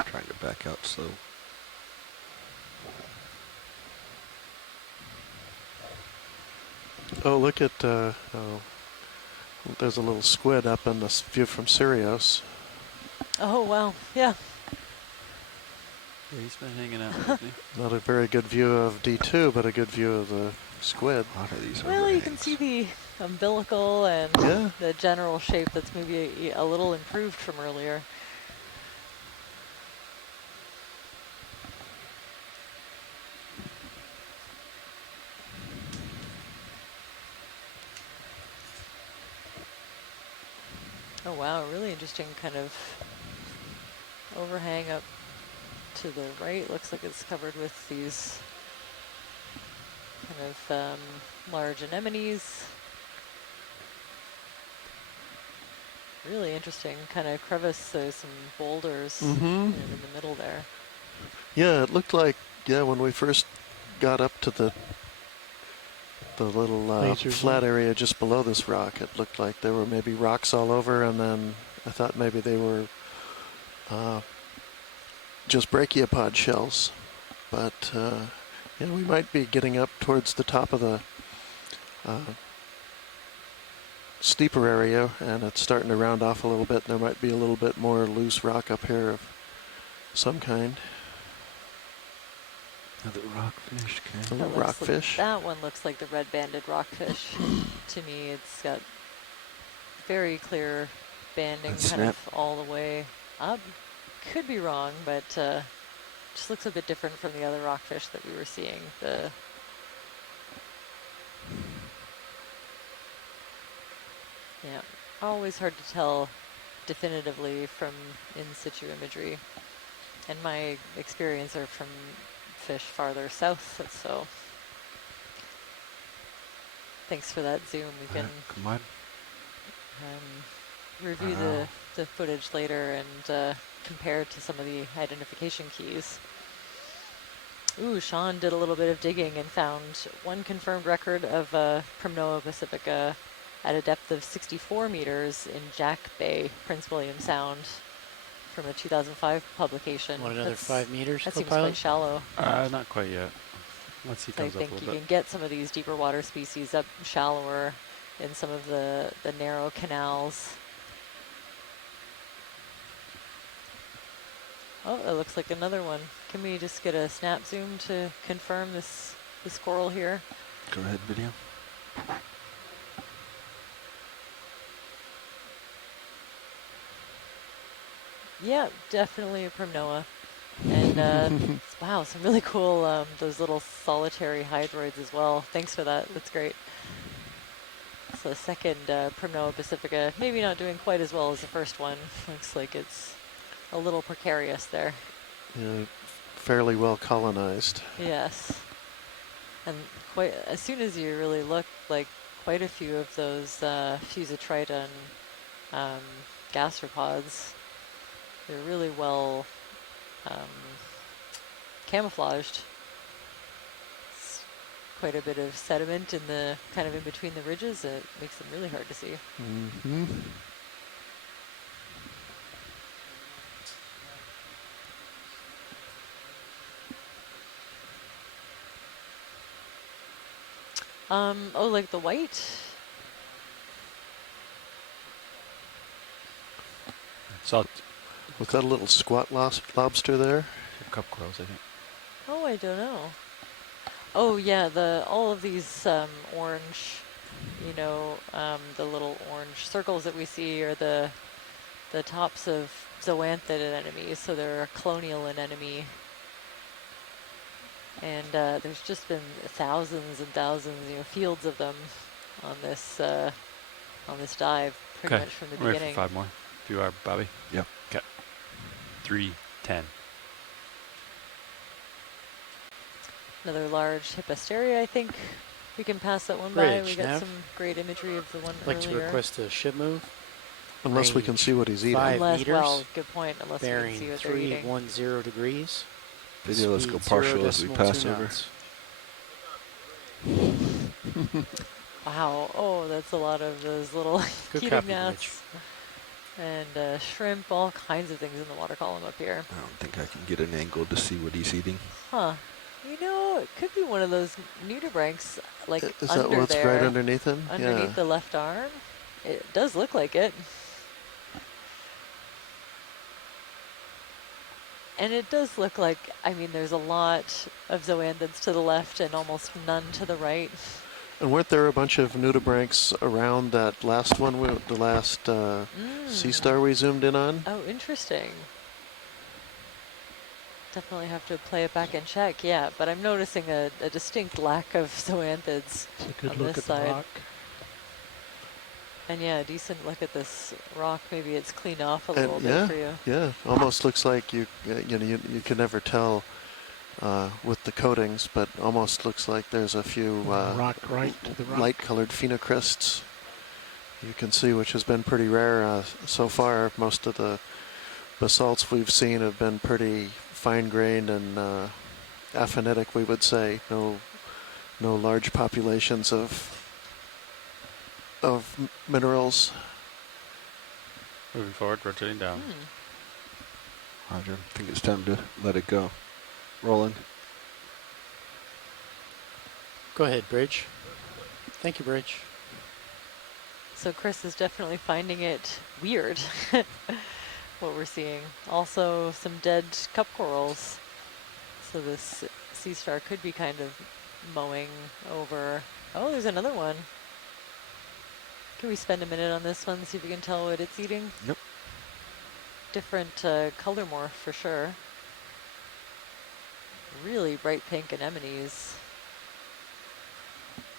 Trying to back out slow. Oh, look at, there's a little squid up in this view from Sirius. Oh, wow. Yeah. Yeah, he's been hanging out, hasn't he? Not a very good view of D2, but a good view of the squid. A lot of these Well, you can see the umbilical and Yeah. the general shape that's maybe a little improved from earlier. Oh wow, really interesting kind of overhang up to the right looks like it's covered with these kind of large anemones. Really interesting kind of crevice. There's some boulders kind of in the middle there. Yeah, it looked like, when we first got up to the little flat area just below this rock, it looked like there were maybe rocks all over, and then I thought maybe they were just brachiopod shells. But we might be getting up towards the top of the steeper area, and it's starting to round off a little bit. There might be a little bit more loose rock up here of some kind. Another rockfish. A little rockfish. That one looks like the red-banded rockfish. To me, it's got very clear banding kind of all the way up. Could be wrong, but just looks a bit different from the other rockfish that we were seeing. Yeah, always hard to tell definitively from in situ imagery. And my experience are from fish farther south, so thanks for that zoom. We can come on. Review the footage later and compare it to some of the identification keys. Ooh, Sean did a little bit of digging and found one confirmed record of Primnoa pacifica at a depth of 64 meters in Jack Bay, Prince William Sound, from a 2005 publication. Want another 5 meters, That seems co-pilot? quite shallow. Not quite yet. Once he So I comes up a think you little bit. can get some of these deeper water species up shallower in some of the narrow canals. Oh, it looks like another one. Can we just get a snap zoom to confirm this coral here? Go ahead, video. Yeah, definitely a Primnoa. And wow, some really cool, those little solitary hydroids as well. Thanks for that, that's great. So the second Primnoa pacifica, maybe not doing quite as well as the first one. Looks like it's a little precarious there. Yeah, fairly well colonized. Yes. And quite as soon as you really look, like quite a few of those Fusitriton gastropods, they're really well camouflaged. It's quite a bit of sediment in the kind of in between the ridges. It makes them really hard to see. Mm-hmm. Oh, like the white? So Was that a little squat lobster there? Cup corals, I think. Oh, I don't know. Oh, yeah, all of these orange, the little orange circles that we see are the tops of zoanthid anemones, so they're a colonial anemone. And there's just been thousands and thousands, fields of them on this dive, pretty much from the Ready beginning. for 5 more. If you are, Bobby. Yep. Okay. 3, 10. Another large hipposteria, I think. We can pass that one by. Bridge, We got Nav. some great imagery of the one I'd like to earlier. request a ship move. Unless we can see what he's eating. 5 Unless, meters. well, good point. Unless we can Bearing see what they're eating. 310 degrees. Video, let's go Speed partial as we 0.2 pass over. knots. Wow. Oh, that's a lot of those little Good keating copy, gnats. And shrimp, all kinds of things in the water column up here. I don't think I can get an angle to see what he's eating. Huh. It could be one of those nudibranchs, like Is under that what's there, right underneath him? underneath Yeah. the left arm. It does look like it. And it does look like, there's a lot of zoanthids to the left and almost none to the right. And weren't there a bunch of nudibranchs around that last one, the last sea star we zoomed in on? Oh, interesting. Definitely have to play it back and check, yeah. But I'm noticing a distinct lack of zoanthids It's a good on look this at side. the rock. And yeah, a decent look at this rock. Maybe it's cleaned off a little bit yeah, for you. yeah, almost looks like you can never tell with the coatings, but almost looks like there's a few rock right to the rock. light-colored phenocrysts you can see, which has been pretty rare so far. Most of the basalts we've seen have been pretty fine-grained and aphanitic, we would say. No large populations of minerals. Moving forward, rotating down. Roger. I think it's time to let it go. Roland. Go ahead, Bridge. Thank you, Bridge. So Chris is definitely finding it weird, what we're seeing. Also some dead cup corals. So this sea star could be kind of mowing over. Oh, there's another one. Can we spend a minute on this one, see if we can tell what it's eating? Yep. Different color morph for sure. Really bright pink anemones.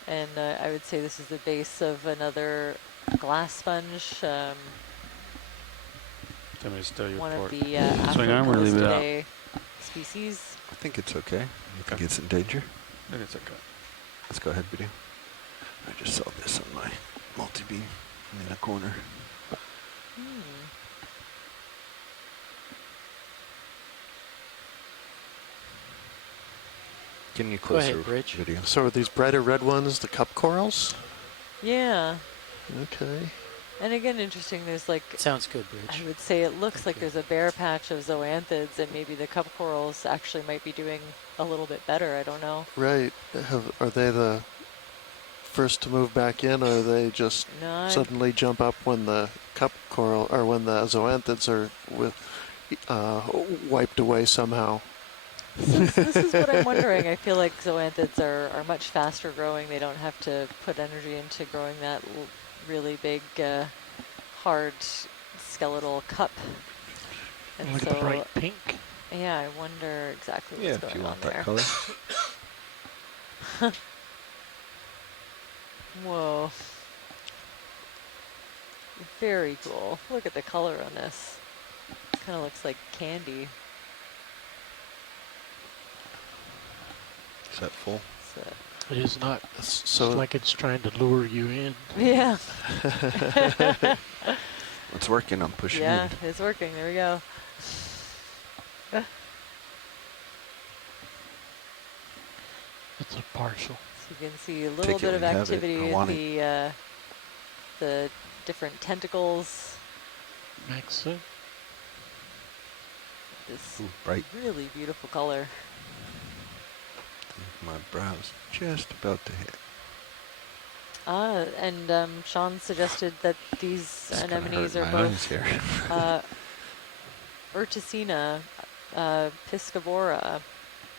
And I would say this is the base of another glass sponge. Tell me to stow your One port. of the Swing arm or leave it out? Afropelistidae species. I think it's okay. You think it's in danger? I think it's okay. Let's go ahead, video. I just saw this on my multi-beam in the corner. Getting you Go closer, ahead, Bridge. video. So are these brighter red ones the cup corals? Yeah. Okay. And again, interesting, there's like, Sounds good, Bridge. I would say it looks like there's a bare patch of zoanthids, and maybe the cup corals actually might be doing a little bit better. I don't know. Right. Are they the first to move back in, or are they just No, suddenly jump up when the cup coral, or when the zoanthids are wiped away somehow? this is what I'm wondering. I feel like zoanthids are much faster growing. They don't have to put energy into growing that really big, hard skeletal cup. And Look so, at the bright pink. yeah, I wonder exactly what's Yeah, going if you on want there. that color. Whoa. Very cool. Look at the color on this. Kind of looks like candy. Is that full? So, It is not. So It's like it's trying to lure you in. yeah. It's working. I'm pushing Yeah, in. it's working. There we go. It's a partial. So you can see a little Take it bit of when you have it. activity I in want it. the different tentacles. Makes sense. This Ooh, bright. really beautiful color. My brow's just about to hit. And Sean suggested that these It's gonna anemones hurt are my eyes both here. Urticina, Piscivora.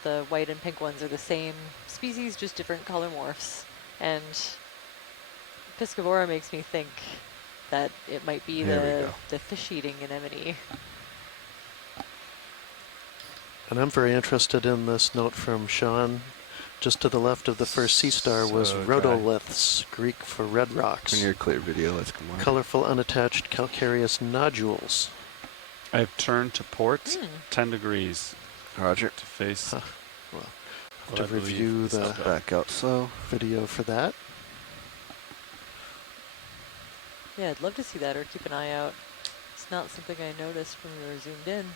The white and pink ones are the same species, just different color morphs. And Piscivora makes me think that it might be There we the fish-eating anemone. And I'm very interested in this note from Sean. Just to the left of the first sea star was So rhodoliths, Greek for red rocks. When you're clear, video, let's come on. Colorful, unattached calcareous nodules. I've turned to port 10 degrees Roger. to face. Well, what to I believe review is the up. Back out slow. video for that. Yeah, I'd love to see that or keep an eye out. It's not something I noticed when we were zoomed in.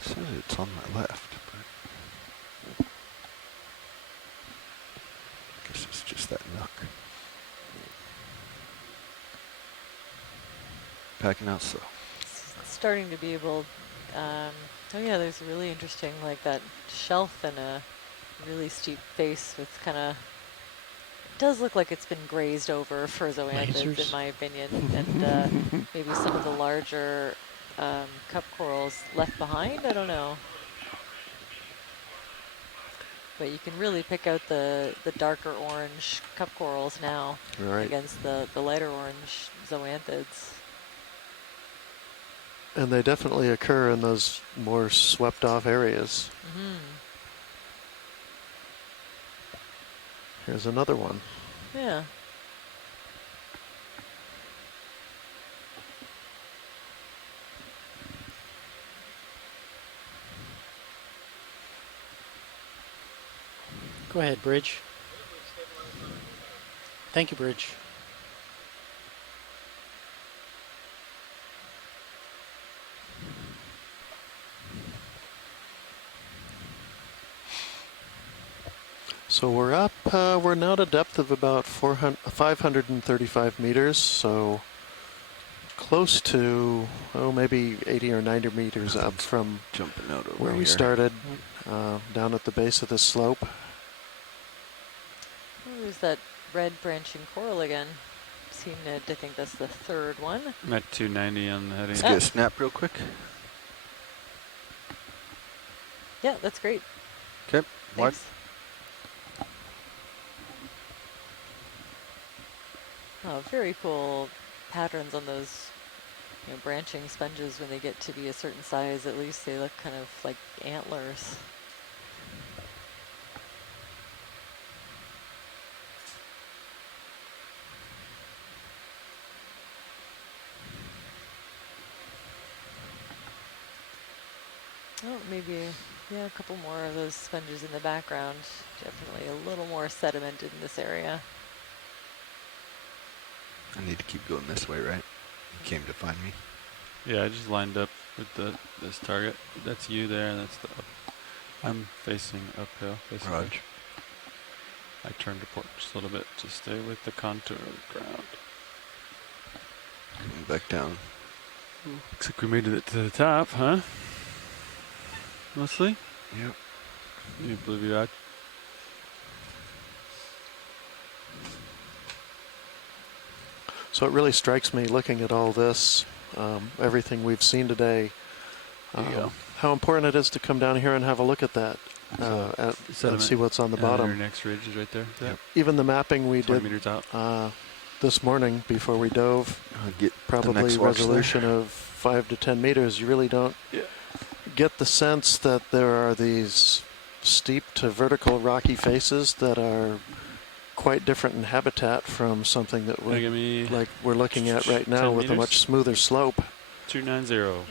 It says it's on my left, but I guess it's just that nook. Packing out slow. Starting to be able, oh yeah, there's really interesting, like that shelf and a really steep face with kind of, it does look like it's been grazed over for zoanthids Lasers. in my opinion, and maybe some of the larger cup corals left behind, I don't know. But you can really pick out the darker orange cup corals now Right. against the lighter orange zoanthids. And they definitely occur in those more swept off areas. Here's another one. Yeah. Go ahead, Bridge. Thank you, Bridge. So we're up, we're now at a depth of about 535 meters, so close to, maybe 80 or 90 meters up from jumping out over where we here. started, down at the base of this slope. Oh, there's that red branching coral again. Seem to think that's the third one. I'm at 290 on the heading. Let's get a snap real quick. Yeah, that's great. Okay, wide. Thanks. Oh, very cool patterns on those, branching sponges when they get to be a certain size. At least they look kind of like antlers. Oh, maybe, yeah, a couple more of those sponges in the background. Definitely a little more sedimented in this area. I need to keep going this way, right? You came to find me. Yeah, I just lined up with this target. That's you there, and that's the I'm facing uphill, facing Roger. edge. I turned to port just a little bit to stay with the contour of the ground. Coming back down. Looks like we made it to the top, huh? Mostly? Yep. You believe you out? So it really strikes me looking at all this, everything we've seen today, how important it is to come down here and have a look at that and see what's on the bottom. Your next ridge is right there. Yep. Even the mapping we 20 did meters out. This morning before we dove, get probably resolution of 5 to 10 meters, you really don't get the sense that there are these steep to vertical rocky faces that are quite different in habitat from something that we're looking at right now with a much smoother slope. 290.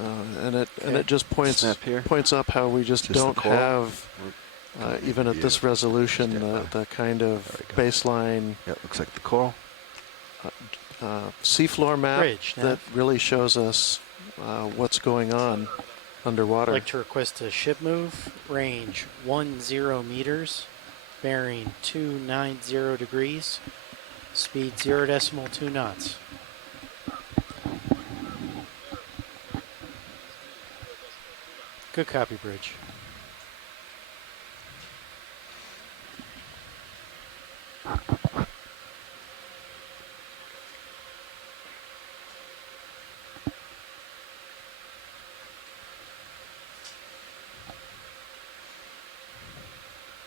And it just points up how we just don't have even at this resolution the kind of baseline. Yeah, looks like the coral. Seafloor map Bridge, that really shows us what's going on underwater. I'd like to request a ship move, range 10 meters, bearing 290 degrees, speed 0.2 knots. Good copy, Bridge.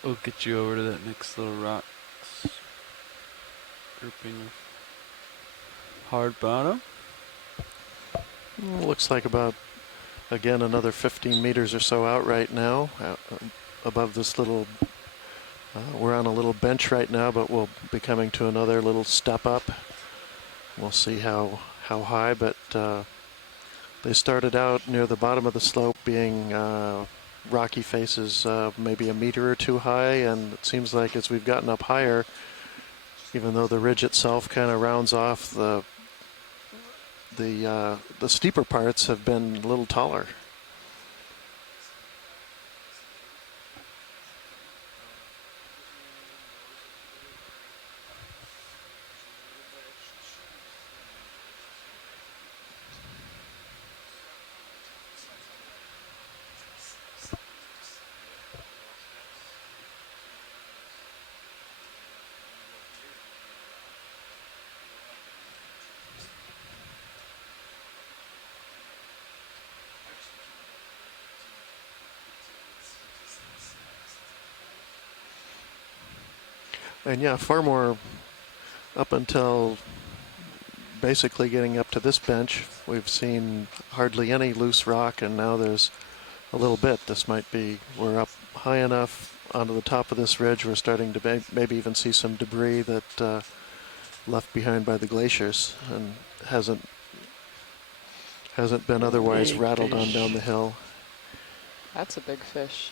We'll get you over to that next little rock grouping of hard bottom. Looks like about, again, another 15 meters or so out right now, above this little, we're on a little bench right now, but we'll be coming to another little step up. We'll see how high, but they started out near the bottom of the slope being rocky faces maybe a meter or two high, and it seems like as we've gotten up higher, even though the ridge itself kind of rounds off, the steeper parts have been a little taller. And yeah, far more up until basically getting up to this bench. We've seen hardly any loose rock, and now there's a little bit. This might be, we're up high enough onto the top of this ridge, we're starting to maybe even see some debris that left behind by the glaciers and hasn't been otherwise Big rattled on fish. down the hill. That's a big fish.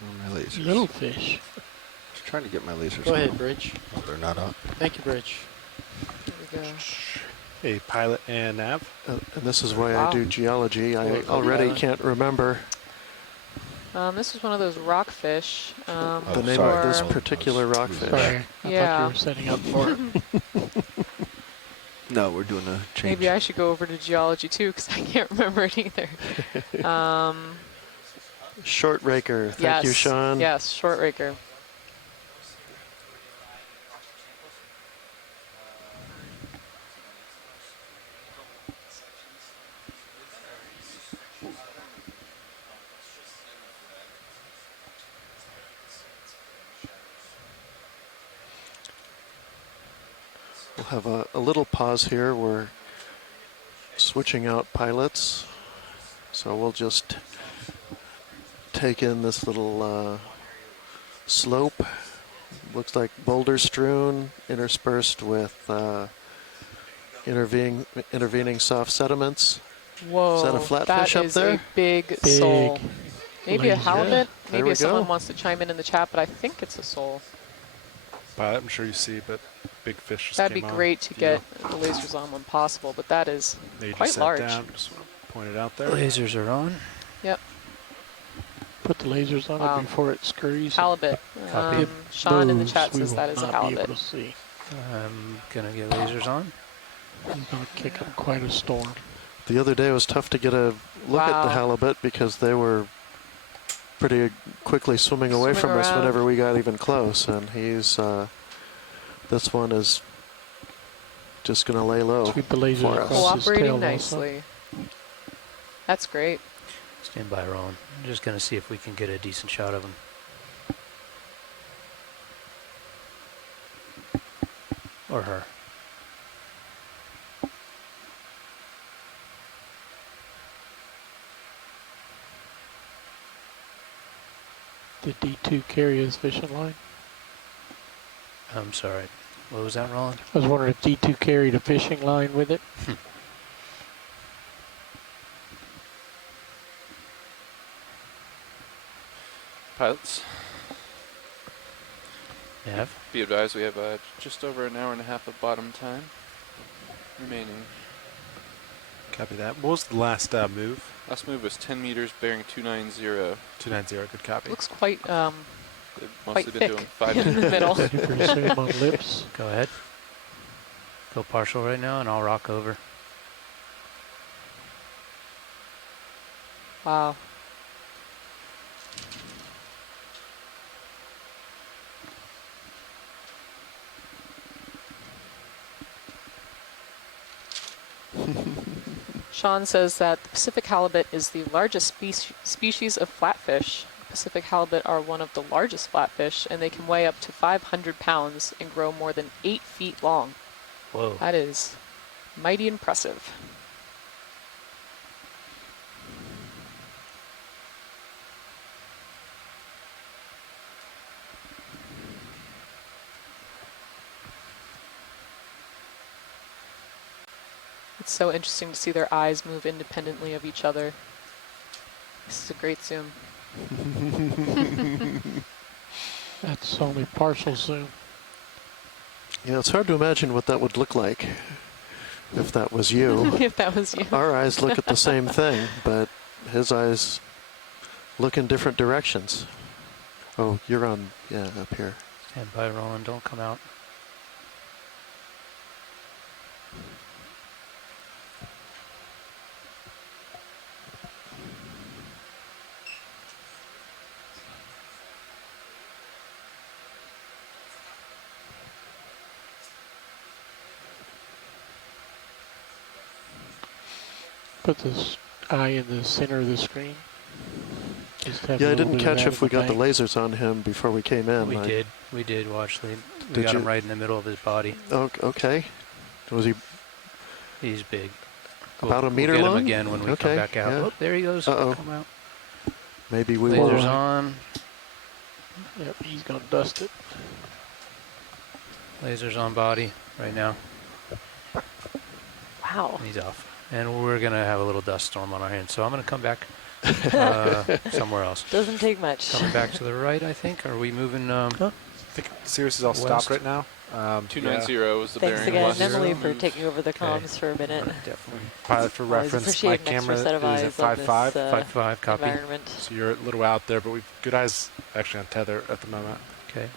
Where are my lasers? Little fish. Just trying to get my lasers. Go ahead, on. Bridge. Oh, they're not up. Thank you, Bridge. There we go. Hey, pilot and nav. And this is why Wow. I do geology. I Or already pilot. can't remember This is one of those rockfish. the name of this particular rockfish. Sorry, I Yeah. thought you were setting up for it. No, we're doing a change. Maybe I should go over to geology too, because I can't remember it either. Short raker. Thank you, Sean. Yes, short raker. We'll have a little pause here. We're switching out pilots. So we'll just take in this little slope. Looks like boulder strewn, interspersed with intervening soft sediments. Whoa, Is that a flatfish that up is there? a big sole. Maybe a laser. halibut. There Maybe we if someone go. wants to chime in the chat, but I think it's a sole. Pilot, I'm sure you see, but big fish just That'd be came on. great to View. get the lasers on when possible, but that is They just quite sat large. down, just want to point it out there. Lasers are on. Yep, Put the lasers on Wow. it before it scurries. halibut. Copy. Sean in the Moves, chat we says will that is a not be able halibut. to see. I'm gonna get lasers on. He's going to kick up quite a storm. The other day it was tough to get a look at the Wow. halibut because they were pretty quickly swimming away Swimming from us around. whenever we got even close. And he's this one is just going to lay low. Keep the lasers for us. across his tail Cooperating also. nicely. That's great. Stand by, Roland. I'm just gonna see if we can get a decent shot of him. Or her. Did D2 carry his fishing line? I'm sorry. What was that, Roland? I was wondering if D2 carried a fishing line with it. Pilots, Nav? be advised we have just over an hour and a half of bottom time remaining. Copy that. What was the last move? Last move was 10 meters bearing 290. 290, good copy. Looks quite They've quite mostly been thick doing 5 in the minutes. middle. Ready for zoom on lips. Go ahead. Go partial right now and I'll rock over. Wow. Sean says that the Pacific halibut is the largest species of flatfish. Pacific halibut are one of the largest flatfish, and they can weigh up to 500 pounds and grow more than 8 feet long. Whoa. That is mighty impressive. It's so interesting to see their eyes move independently of each other. This is a great zoom. That's only partial zoom. Yeah, it's hard to imagine what that would look like if that was you. If that was you. Our eyes look at the same thing, but his eyes look in different directions. Oh, you're on, yeah, up here. Stand by, Roland. Don't come out. Put this eye in the center of the screen. Just have a Yeah, I little didn't bit of catch that if in we got the bank. lasers on him before we came in. We did watch the. We Did got him you? right in the middle of his body. Oh, okay. Was he? He's big. About a we'll meter get long? him again when we Okay, come back out. yeah. Oh, there he goes. Uh-oh. Come out. Maybe we Lasers will. on. Yep, he's going to dust it. Lasers on body right now. Wow. And he's off. And we're going to have a little dust storm on our hands. So I'm going to come back somewhere else. Doesn't take much. Coming back to the right, I think. Are we moving? I think Sirius is all stopped west? right now. 290 was the Thanks bearing. again, west. Emily, for taking over the comms for a minute. Definitely. Pilot for Always reference, appreciate my an extra camera set of is eyes at on 5.5. this 5.5, copy. environment. So you're a little out there, but we've good eyes actually on tether at the moment. Okay.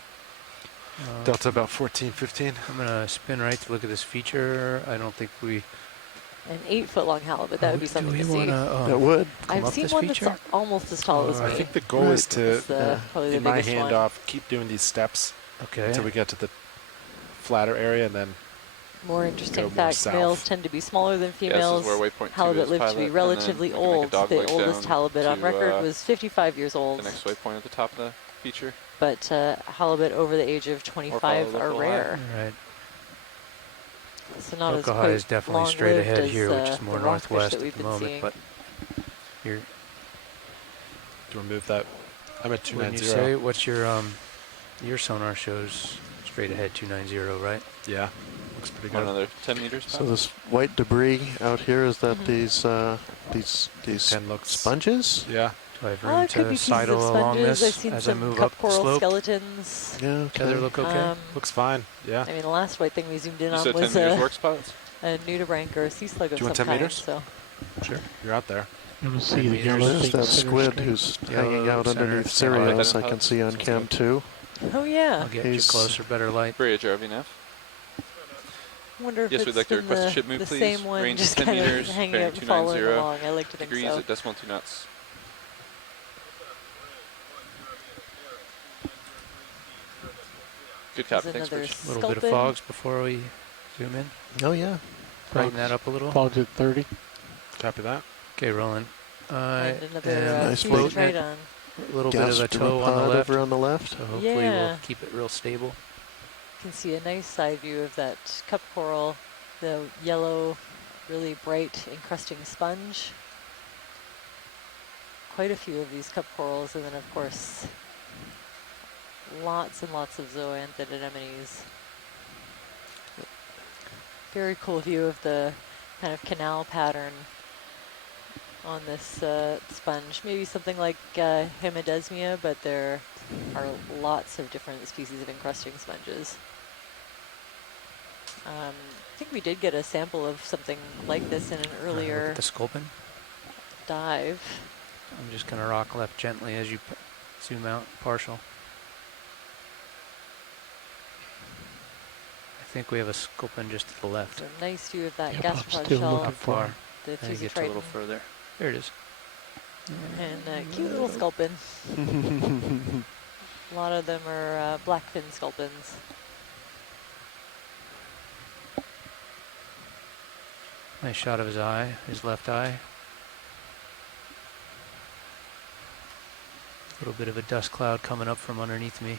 Delta about 14, 15. I'm going to spin right to look at this feature. I don't think we... An 8-foot-long halibut, that would be something to see. That would. I've seen one that's almost as tall as me. I think the goal is to, It's, probably the in my biggest one. handoff, keep doing these steps Okay. until we get to the flatter area, and then More interesting go more fact, south. males tend to be smaller than Yeah, this is females. where waypoint 2 Halibut is, live to pilot, be and relatively then we can make a old. dog The leg oldest down halibut on to, record was 55 years old. The next waypoint at the top of the feature. But halibut over the age of 25 are rare. All right. So not as Oklahoma is definitely straight long-lived ahead as, here, which is more the rockfish northwest that at we've the been moment. seeing. But you're, do you want to move that? I'm at when you 290. say, what's your sonar shows straight ahead 290, right? Yeah, looks pretty good. Another 10 meters. So this white debris out here, is that these 10 looks sponges? Yeah. Do I have Oh, room it could to be pieces sidle of along sponges. this I've seen as I some move cup up the coral slope? skeletons. Yeah, Tether look okay? Looks fine, yeah. I mean, the last white thing we zoomed in You on said 10 was meters works, pilots? a nudibranch or a sea slug of Do you want some 10 kind. meters? So Sure. You're out there. You can see the meters. yellow There's thing that center squid straight. who's Yellow hanging out center, underneath center right. Sirius. I can see on cam 2. oh yeah. I'll get you He's- closer, better light. Bridge, RVNF. Wonder if Yes, it's we'd like to been request a the, ship move, the please. same one, Range just 10 kind meters, of hanging bearing out and following 290 along. I like to think degrees so. at decimal 2 knots. Good copy, There's thanks, another Bridge. A little bit of sculpin. fogs before we zoom in. Oh, yeah. Brighten that up a little. Fogs at 30. Copy that. Okay, rolling. And another nice fusion float. right on. A little bit of a Gas toe on the pod left. over on the left. So hopefully Yeah. we'll keep it real stable. You can see a nice side view of that cup coral, the yellow, really bright encrusting sponge. Quite a few of these cup corals, and then of course, lots and lots of zoanthid anemones. Very cool view of the kind of canal pattern on this sponge. Maybe something like hemidesmia, but there are lots of different species of encrusting sponges. I think we did get a sample of something like this in an Look earlier at the sculpin. dive. I'm just going to rock left gently as you zoom out partial. I think we have a sculpin just to the left. So nice view of that Yep, I'm gastropod still shell, looking for Far. the I get a little Fusitriton, further. There it is. and a cute little sculpin. A lot of them are blackfin sculpins. Nice shot of his eye, his left eye. A little bit of a dust cloud coming up from underneath me.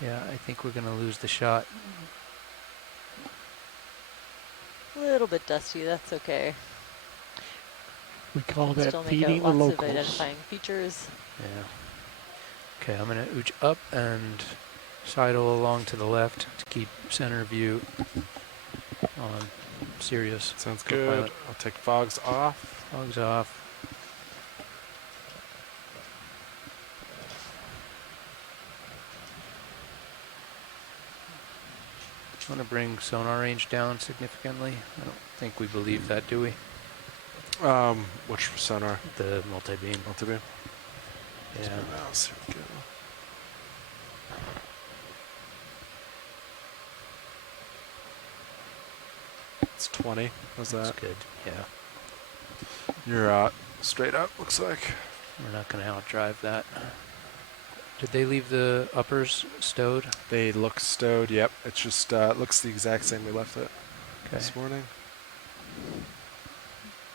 Yeah, I think we're going to lose the shot. A little bit dusty, that's okay. We call Still that make out feeding the lots of locals. identifying features. Yeah. Okay, I'm going to ooch up and sidle along to the left to keep center view on Sirius. Sounds Go good. pilot. I'll take fogs off. Fogs off. Want to bring sonar range down significantly? I don't think we believe that, do we? Which sonar? The multi-beam. Multi-beam? Yeah. Mouse. Here we go. It's 20. How's that? That's good. Yeah. You're straight up, looks like. We're not going to outdrive that. Did they leave the uppers stowed? They look stowed, yep. It's just looks the exact same we left it this morning.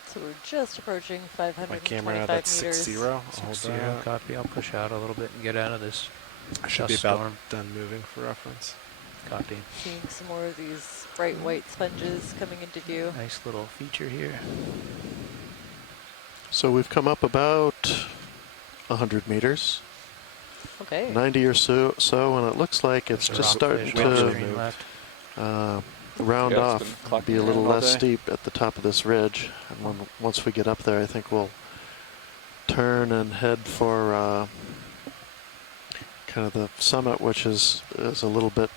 So we're just approaching My 525 camera, that's meters. 6-0. I'll hold 60 that. copy. I'll push out a little bit and get out of this I should dust be about storm. done moving for reference. Copy. Seeing some more of these bright white sponges coming into view. Nice little feature here. So we've come up about 100 meters. Okay. 90 or so, and it looks like it's just starting to round Yeah, off, be a little less steep at the top of this ridge. And once we get up there, I think we'll turn and head for kind of the summit, which is a little bit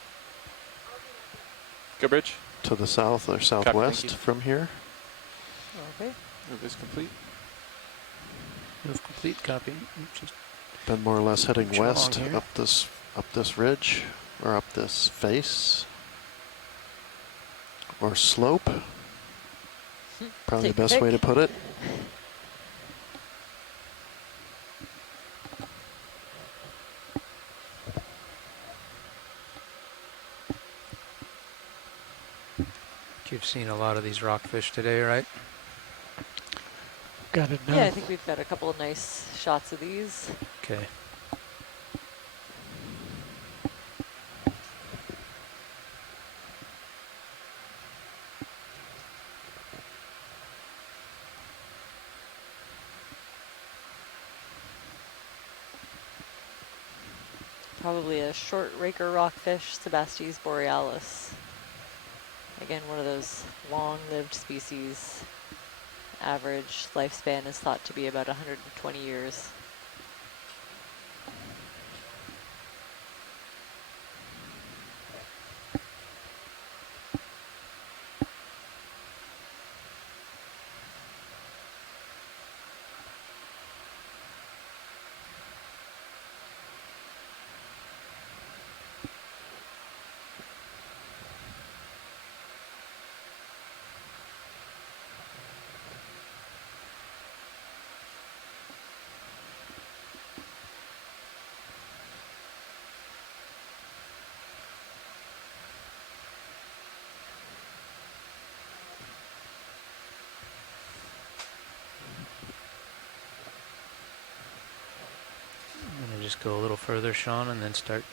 Go bridge. to the south or southwest from here. Okay. Move is complete. Move complete. Copy. Just Been more or less heading Push along west here. up this ridge or up this face or slope. Probably Take the your best way to pick. put it. You've seen a lot of these rockfish today, right? Got it now. Yeah, I think we've got a couple of nice shots of these. Okay. Probably a short raker rockfish, Sebastes borealis. Again, one of those long-lived species. Average lifespan is thought to be about 120 years. I'm going to just go a little further, Sean, and then start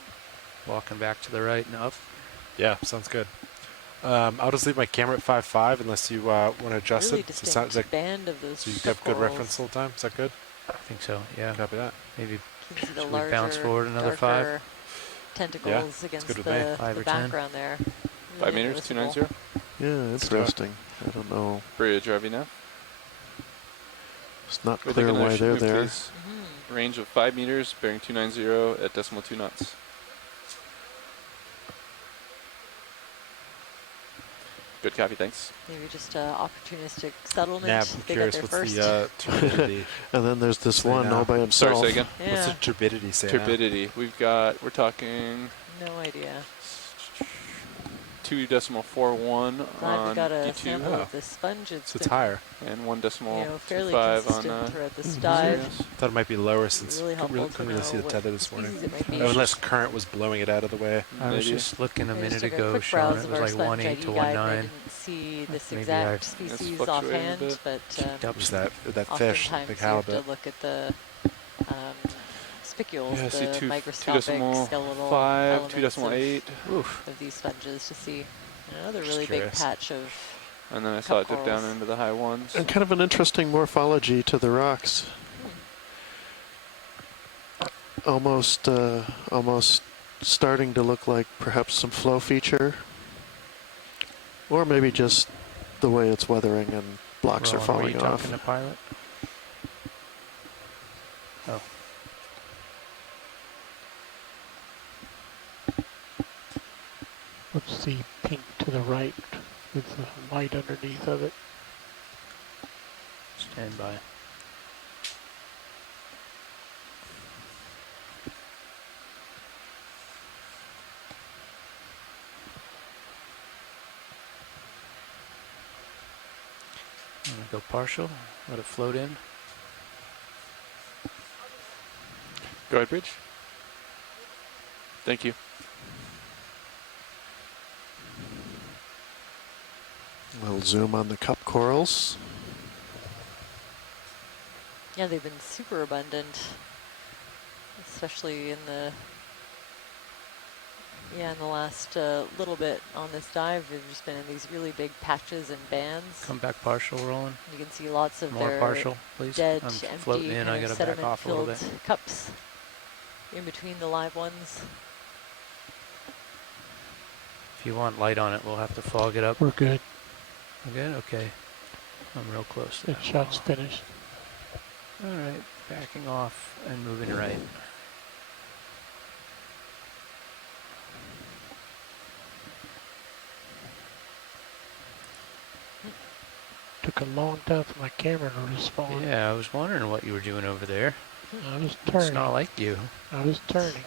walking back to the right and up. Yeah, sounds good. I'll just leave my camera at 5.5 unless you want to adjust Really it. So it distinct sounds like band of those so you ship have good corals. reference the whole time. Is that good? I think so, yeah. Copy that. Maybe You can see the should we bounce larger, forward another 5? darker tentacles against good with the, me. 5 the or 10. background there. 5 Really meters, noticeable. 290. Yeah, interesting. I don't know. Bridge, RV now. It's not We're clear taking a why ship they're move, there. please. Range of 5 meters, bearing 290 at decimal 2 knots. Good copy, thanks. Maybe just opportunistic settlement. Nav, I'm They curious, got what's there first. the turbidity? And then there's this Say one now. all by Sorry, himself. say again. What's the Yeah. turbidity say now? Turbidity. We're talking No idea. 2.41 Glad we on got a D2 sample of this sponge. So It's it's been, higher. and 1.25 fairly on consistent throughout this dive. Thought it might be lower since Really helpful couldn't to really see know the what tether this morning. species it might be. Unless current was blowing it out of the way. I was Maybe. just looking a I just minute took a ago, quick Sean. browse It of was our like sponge 1.8 ID to guide. I 1.9. didn't see this Maybe exact I've species fluctuated a offhand, bit. but Was that fish, oftentimes big you have halibut? to look at the spicules, Yeah, I see the 2 microscopic skeletal 2.5, elements 2.8. of these sponges to see another really big curious. patch of And then I saw cup it dip down corals. into the high ones. And kind of an interesting morphology to the rocks. Almost starting to look like perhaps some flow feature. Or maybe just the way it's weathering and blocks are Roland, falling were you off. talking to pilot? Oh. What's the pink to the right with the white underneath of it? Stand by. I'm gonna go partial, let it float in. Go ahead, Bridge. Thank you. A little zoom on the cup corals. Yeah, they've been super abundant, especially in the Yeah, in the last little bit on this dive, they've just been in these really big patches and bands. Come back partial, Roland. You can see lots of More their partial, please. dead, I'm empty, floating in. kind I of gotta back off a little bit. sediment-filled cups in between the live ones. If you want light on it, we'll have to fog it up. We're good. We're good? Okay. I'm real close. That shot's finished. All right, backing off and moving right. Took a long time for my camera to respond. Yeah, I was wondering what you were doing over there. I was It's turning. not like you. I was turning.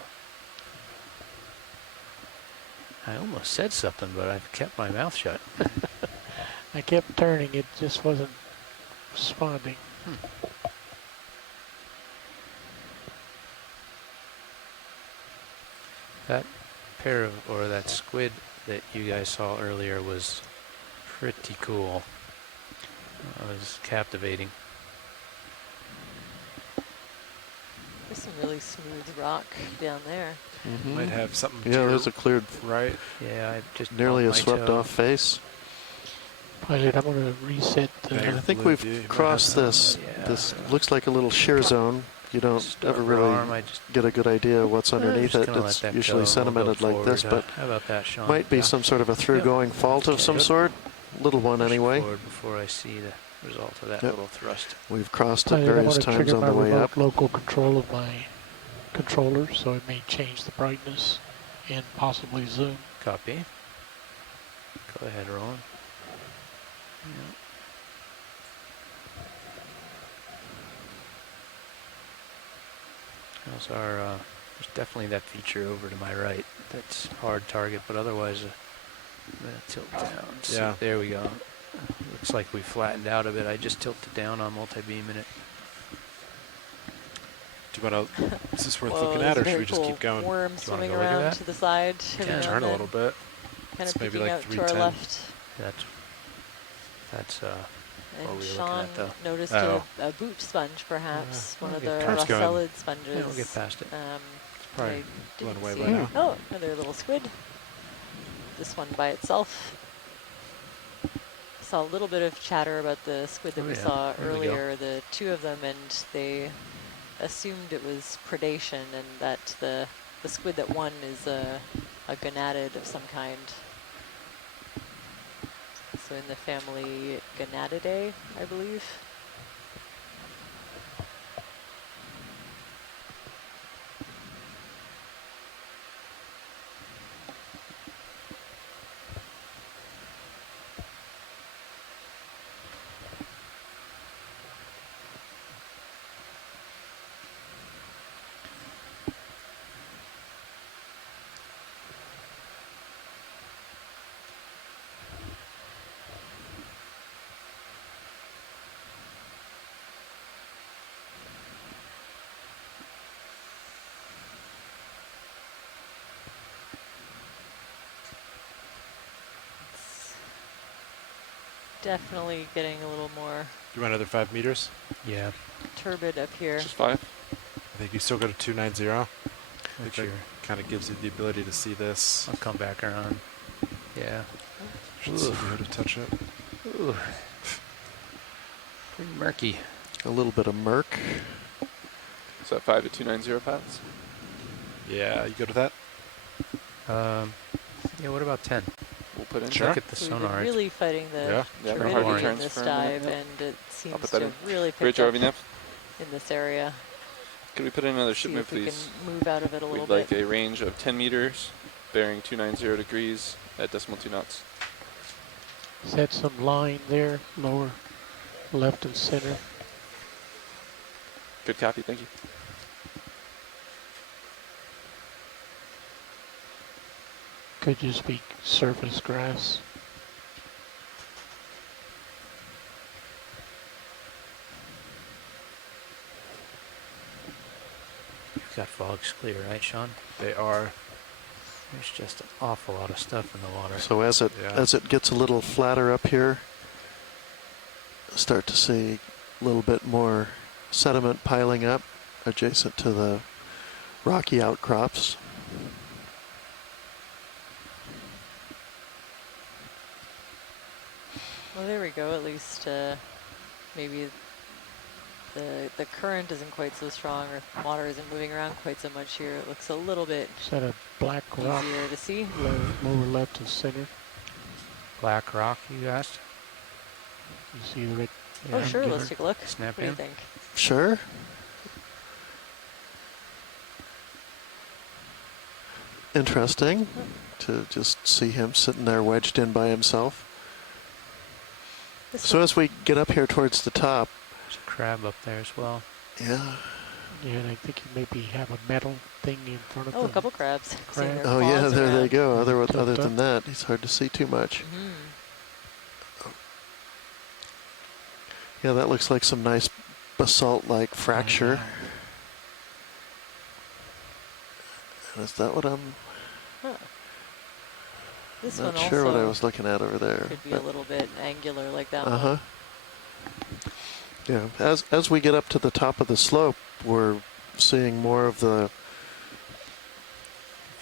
I almost said something, but I've kept my mouth shut. I kept turning. It just wasn't responding. That pair of, or that squid that you guys saw earlier was pretty cool. It was captivating. There's some really smooth rock down there. Might have something. Yeah, there's a cleared, right. Yeah, I just nearly a bumped my toe. swept-off face. Pilot, I'm going to reset the... And I think we've crossed this. Yeah. This looks like a little shear zone. You don't Just ever over really arm, I just- get a good idea what's underneath just it. gonna let It's that usually go. We'll go sedimented like this, forward. but How about that, Sean? might be some sort of a through-going fault of some Yep. sort. Little one Push anyway. forward before I see the result of that Yep. little thrust. We've crossed it Pilot, I'm various going to times trigger on my the way remote up. local control of my controller, so it may change the brightness and possibly zoom. Copy. Go ahead, Roland. Yeah. How's our, there's definitely that feature over to my right. That's hard target, but otherwise, I'm gonna tilt down. See, Yeah. there we go. Looks like we flattened out a bit. I just tilted down on multi-beam in it. Do you want to? Is this worth Whoa, looking there's at, a or should very we just cool keep going? worm wanna swimming go look at around that? to the side. Can turn a little bit. Kind It's of maybe peeking like out to our 310. left. That's what And were we looking Sean at, though? noticed Oh. a boot sponge, perhaps, one we'll of get the past it. Rossellid sponges. Yeah, we'll get past it. probably I blown didn't away see by now. Oh, another little squid. This one by itself. Saw a little bit of chatter about the squid that Oh, we yeah. saw There we go. earlier, the two of them, and they assumed it was predation and that the squid that won is a gonadid of some kind. So in the family Gonadidae, I believe. Definitely getting a little more You want another 5 meters? Yeah. turbid up here. Just 5. I think you still go to 290. I think that kind of gives you the ability to see this. I'll come back around. Yeah. Should see how to touch it. Ooh. Pretty murky. A little bit of murk. Is that 5 to 290 paths? Yeah, you go to that? Yeah, what about 10? We'll put in. Sure. Look at the So we've been sonar. really fighting the Yeah, pretty turbidity boring. in this dive, and it seems put that to in. have really Bridge picked up RV nav. in this area. Could we put in another ship See move, if we please? can move out of it a little We'd like bit. a range of 10 meters, bearing 290 degrees at decimal 2 knots. Set some line there, lower left and center. Good copy, thank you. Could just be surface grass. You've got fogs clear, right, Sean? They are. There's just an awful lot of stuff in the water. So as it gets a little flatter up here, start to see a little bit more sediment piling up adjacent to the rocky outcrops. Well, there we go. At least maybe the current isn't quite so strong, or water isn't moving around quite so much here. It looks a little bit Is that a black rock? easier to see. Lower left of center. Black rock, you asked? You see the red? Oh, sure. Let's angular? take a look. Snap What do you in. think? Sure. Interesting to just see him sitting there wedged in by himself. So as we get up here towards the top, There's a crab up there as well. yeah. Yeah, and I think you maybe have a metal thing in front of Oh, a them. couple crabs. Seeing their Oh yeah, claws there they around. go. Other Tilt than up. that, it's hard to see too much. Yeah, that looks like some nice basalt-like fracture. Is that what I'm? Huh. This Not one sure what I also was looking at over there. could be a little bit angular like that Uh-huh. one. Yeah, as we get up to the top of the slope, we're seeing more of the,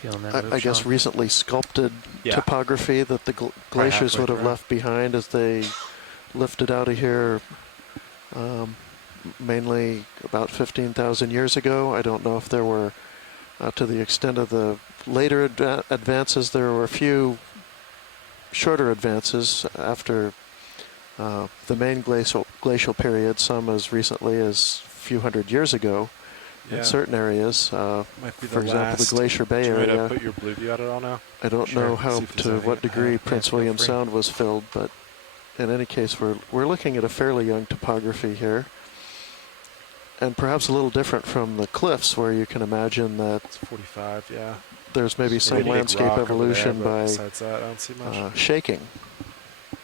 Feeling that move, I guess, Sean? recently sculpted Yeah. topography that the glaciers halfway would have through. left behind as they lifted out of here, mainly about 15,000 years ago. I don't know if there were, to the extent of the later advances, there were a few shorter advances after the main glacial period, some as recently as a few hundred years ago in certain areas. Might be For the example, last. the Glacier Bay Do you want me to area. put your blue view out at all now? I don't know how See if there's to any- what degree yeah, Prince feel William free. Sound was filled, but in any case, we're looking at a fairly young topography here, and perhaps a little different from the cliffs, where you can imagine that It's 45, yeah. there's maybe There's a some big landscape rock over there, evolution but by besides that, I don't see much. shaking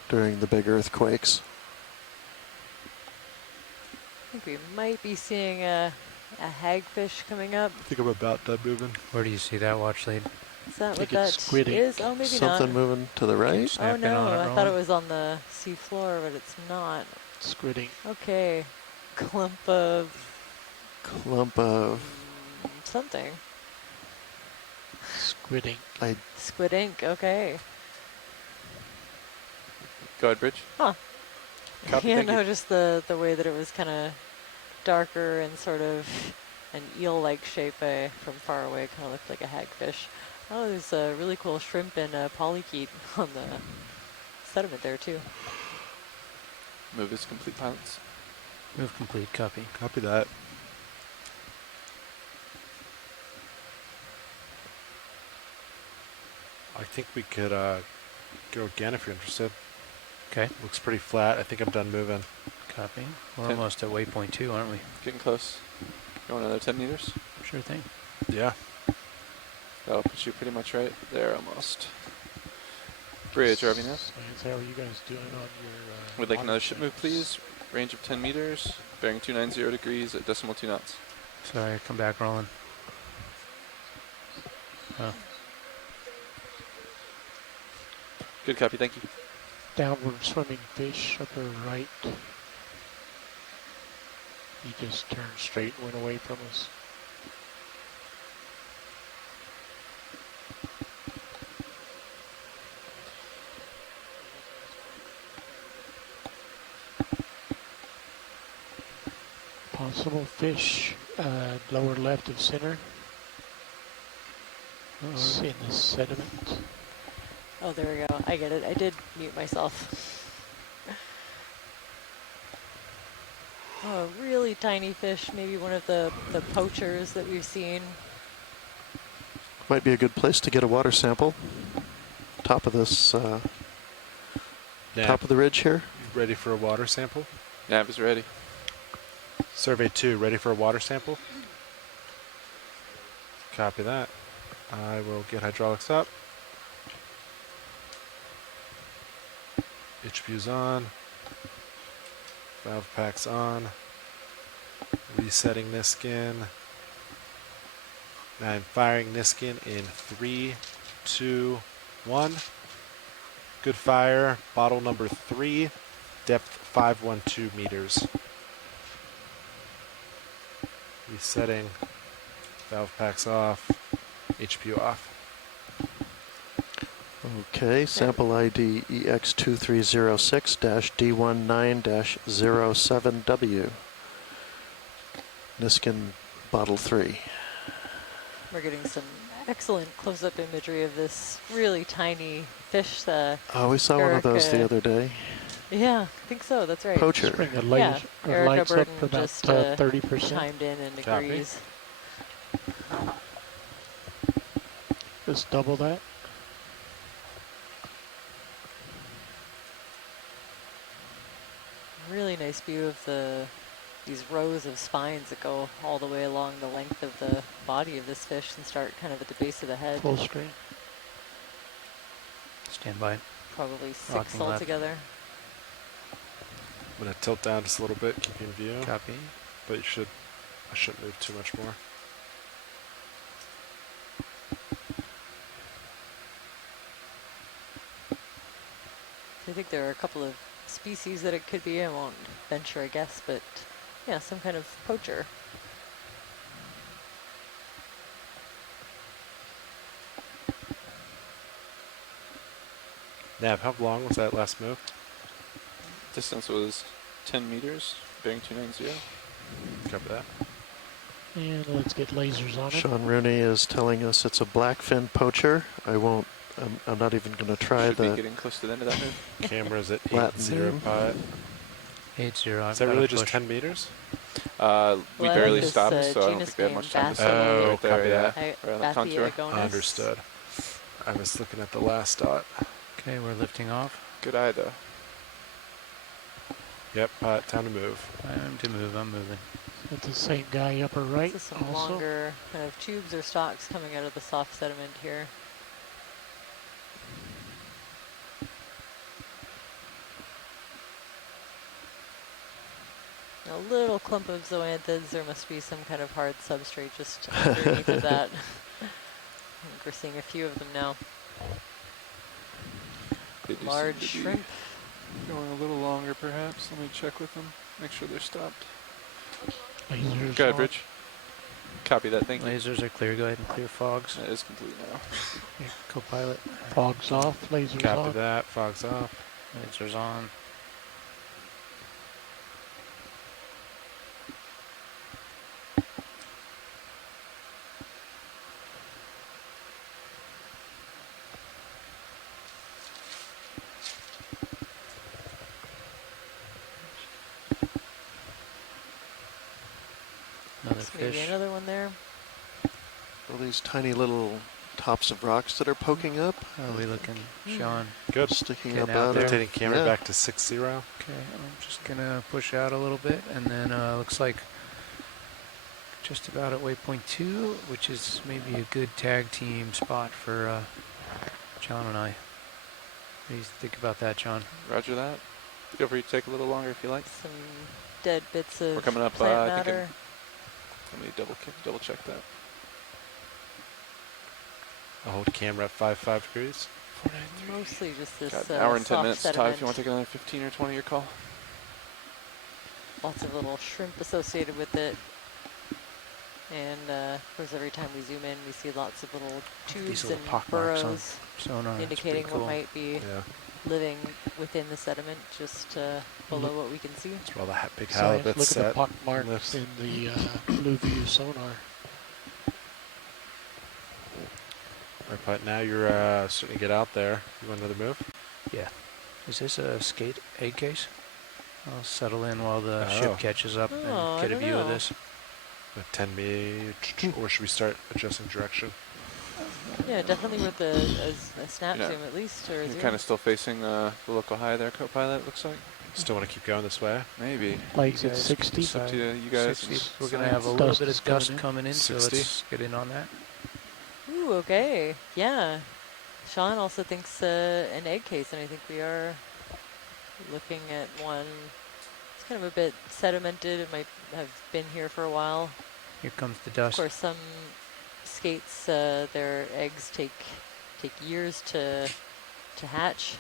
during the big earthquakes. I think we might be seeing a hagfish coming up. I think I'm about done moving. Where do you see that watch lead? Is that what think that it's squid ink. is? Oh, maybe Something not. moving to the right. Oh Snap in no, on it, I thought Roland. it was on the sea floor, but it's not. Squidding. Okay, clump of Clump of something. Squidding. Squid ink. Okay. Go ahead, Bridge. Huh. Copy, Yeah, thank you. no, just the way that it was kind of darker and sort of an eel-like shape from far away. Kind of looked like a hagfish. Oh, there's a really cool shrimp and polychaete on the sediment there too. Move is complete, pilots. Move complete, copy. Copy that. I think we could go again if you're interested. Okay, Looks pretty flat. I think I'm done moving. copy. We're 10. almost at waypoint 2, aren't we? Getting close. Going another 10 meters. Sure thing. Yeah. That'll put you pretty much right there almost. Bridge, RV nav. So how are you guys doing on your? We'd like water another ship move, things? please. Range of 10 meters. Bearing 290 degrees at decimal 2 knots. Sorry, come back, Roland. Oh, Good copy, thank you. Downward swimming fish, upper right. He just turned straight and went away from us. Possible fish, lower left of center. It's in the sediment. Oh, there we go. I get it. I did mute myself. Oh, a really tiny fish. Maybe one of the poachers that we've seen. Might be a good place to get a water sample. Top of this, top of the ridge here. You ready for a water sample? Nav is ready. Survey 2, ready for a water sample? Copy that. I will get hydraulics up. HPU's on. Valve pack's on. Resetting Niskin. I'm firing Niskin in 3, 2, 1. Good fire. Bottle number 3. Depth 512 meters. Resetting. Valve packs off. HPU off. Okay, sample ID EX2306-D19-07W. Niskin Bottle 3. We're getting some excellent close-up imagery of this really tiny fish. Oh, we saw one of those the other day. Yeah, I think so. That's right. Poacher. Bring the Yeah, Erica lights up Burton to about just 30%. chimed in and Copy. agrees. Just double that. Really nice view of these rows of spines that go all the way along the length of the body of this fish and start kind of at the base of the head. Full screen. Stand by. Probably 6 Rocking left. altogether. I'm gonna tilt down just a little bit, keep you in view. Copy. But I shouldn't move too much more. I think there are a couple of species that it could be. I won't venture a guess, but yeah, some kind of poacher. Nav, how long was that last move? Distance was 10 meters, bearing 290. Cover that. And let's get lasers on it. Sean Rooney is telling us it's a blackfin poacher. I'm not even going to try Should be the getting close to the end of that move. Cameras at Latin 80 name. pot. 80. Is that really just 10 meters? We Well, I barely like this, stopped, so I don't genus think we had name, much time to Bathia. settle Oh, right there, copy yeah. that. Right on the contour. Okeanos. Understood. I was looking at the last dot. Okay, we're lifting off. Good eye, though. Yep, pot, time to move. Time to move. I'm moving. That's the same guy upper right. This is some also. longer kind of tubes or stalks coming out of the soft sediment here. A little clump of zoanthids. There must be some kind of hard substrate just underneath of that. I think we're seeing a few of them now. They do Large seem to be shrimp. Going a little longer, perhaps. Let me check with them. Make sure they're stopped. Lasers Go ahead, on. Bridge. Copy that. Thank you. Lasers are clear. Go ahead and clear fogs. That is complete now. Okay, co-pilot. Fogs off, lasers Copy on. that, fogs off. Lasers on. Another Maybe fish. another one there. all these tiny little tops of rocks that are poking up, How are we looking, Sean? Good. sticking Getting up out out there. of Rotating camera yeah. back to 6-0. Okay, I'm just gonna push out a little bit, and then looks like just about at waypoint 2, which is maybe a good tag team spot for John and I. What do you think about that, John? Roger that. Feel free to take a little longer if you like. Some dead bits of We're coming up, plant I think matter. Let me double check that. I'll hold camera at 5 degrees. Mostly just this Got an hour and 10 soft minutes. Todd, sediment. if you want to take another 15 or 20, your call. Lots of little shrimp associated with it. And of course, every time we zoom in, we see lots of little tubes These little and pock marks on burrows sonar. It's indicating pretty cool. what might be Yeah. living within the sediment just below what we can see. That's where all the big So halibut look at the set. pock marks lifts. in the blue view sonar. Right, but now you're starting to get out there. You want another move? Yeah. Is this a skate egg case? I'll settle in while the Oh. ship catches up Oh, and I get a don't view of know. this. 10 me, or should we start adjusting direction? Yeah, definitely with a snap Yeah. zoom at least, or a You're zoom. kind of still facing the local high there, co-pilot, looks like. Still want to keep going this way? Maybe. Like You at guys 60. It's up to you guys. 60. We're and going to have a science. little Dust bit is of dust coming in. coming in, so 60. let's get in on that. Ooh, okay. Yeah. Sean also thinks an egg case, and I think we are looking at one. It's kind of a bit sedimented. It might have been here for a while. Here comes the Of dust. course, some skates, their eggs take years to hatch.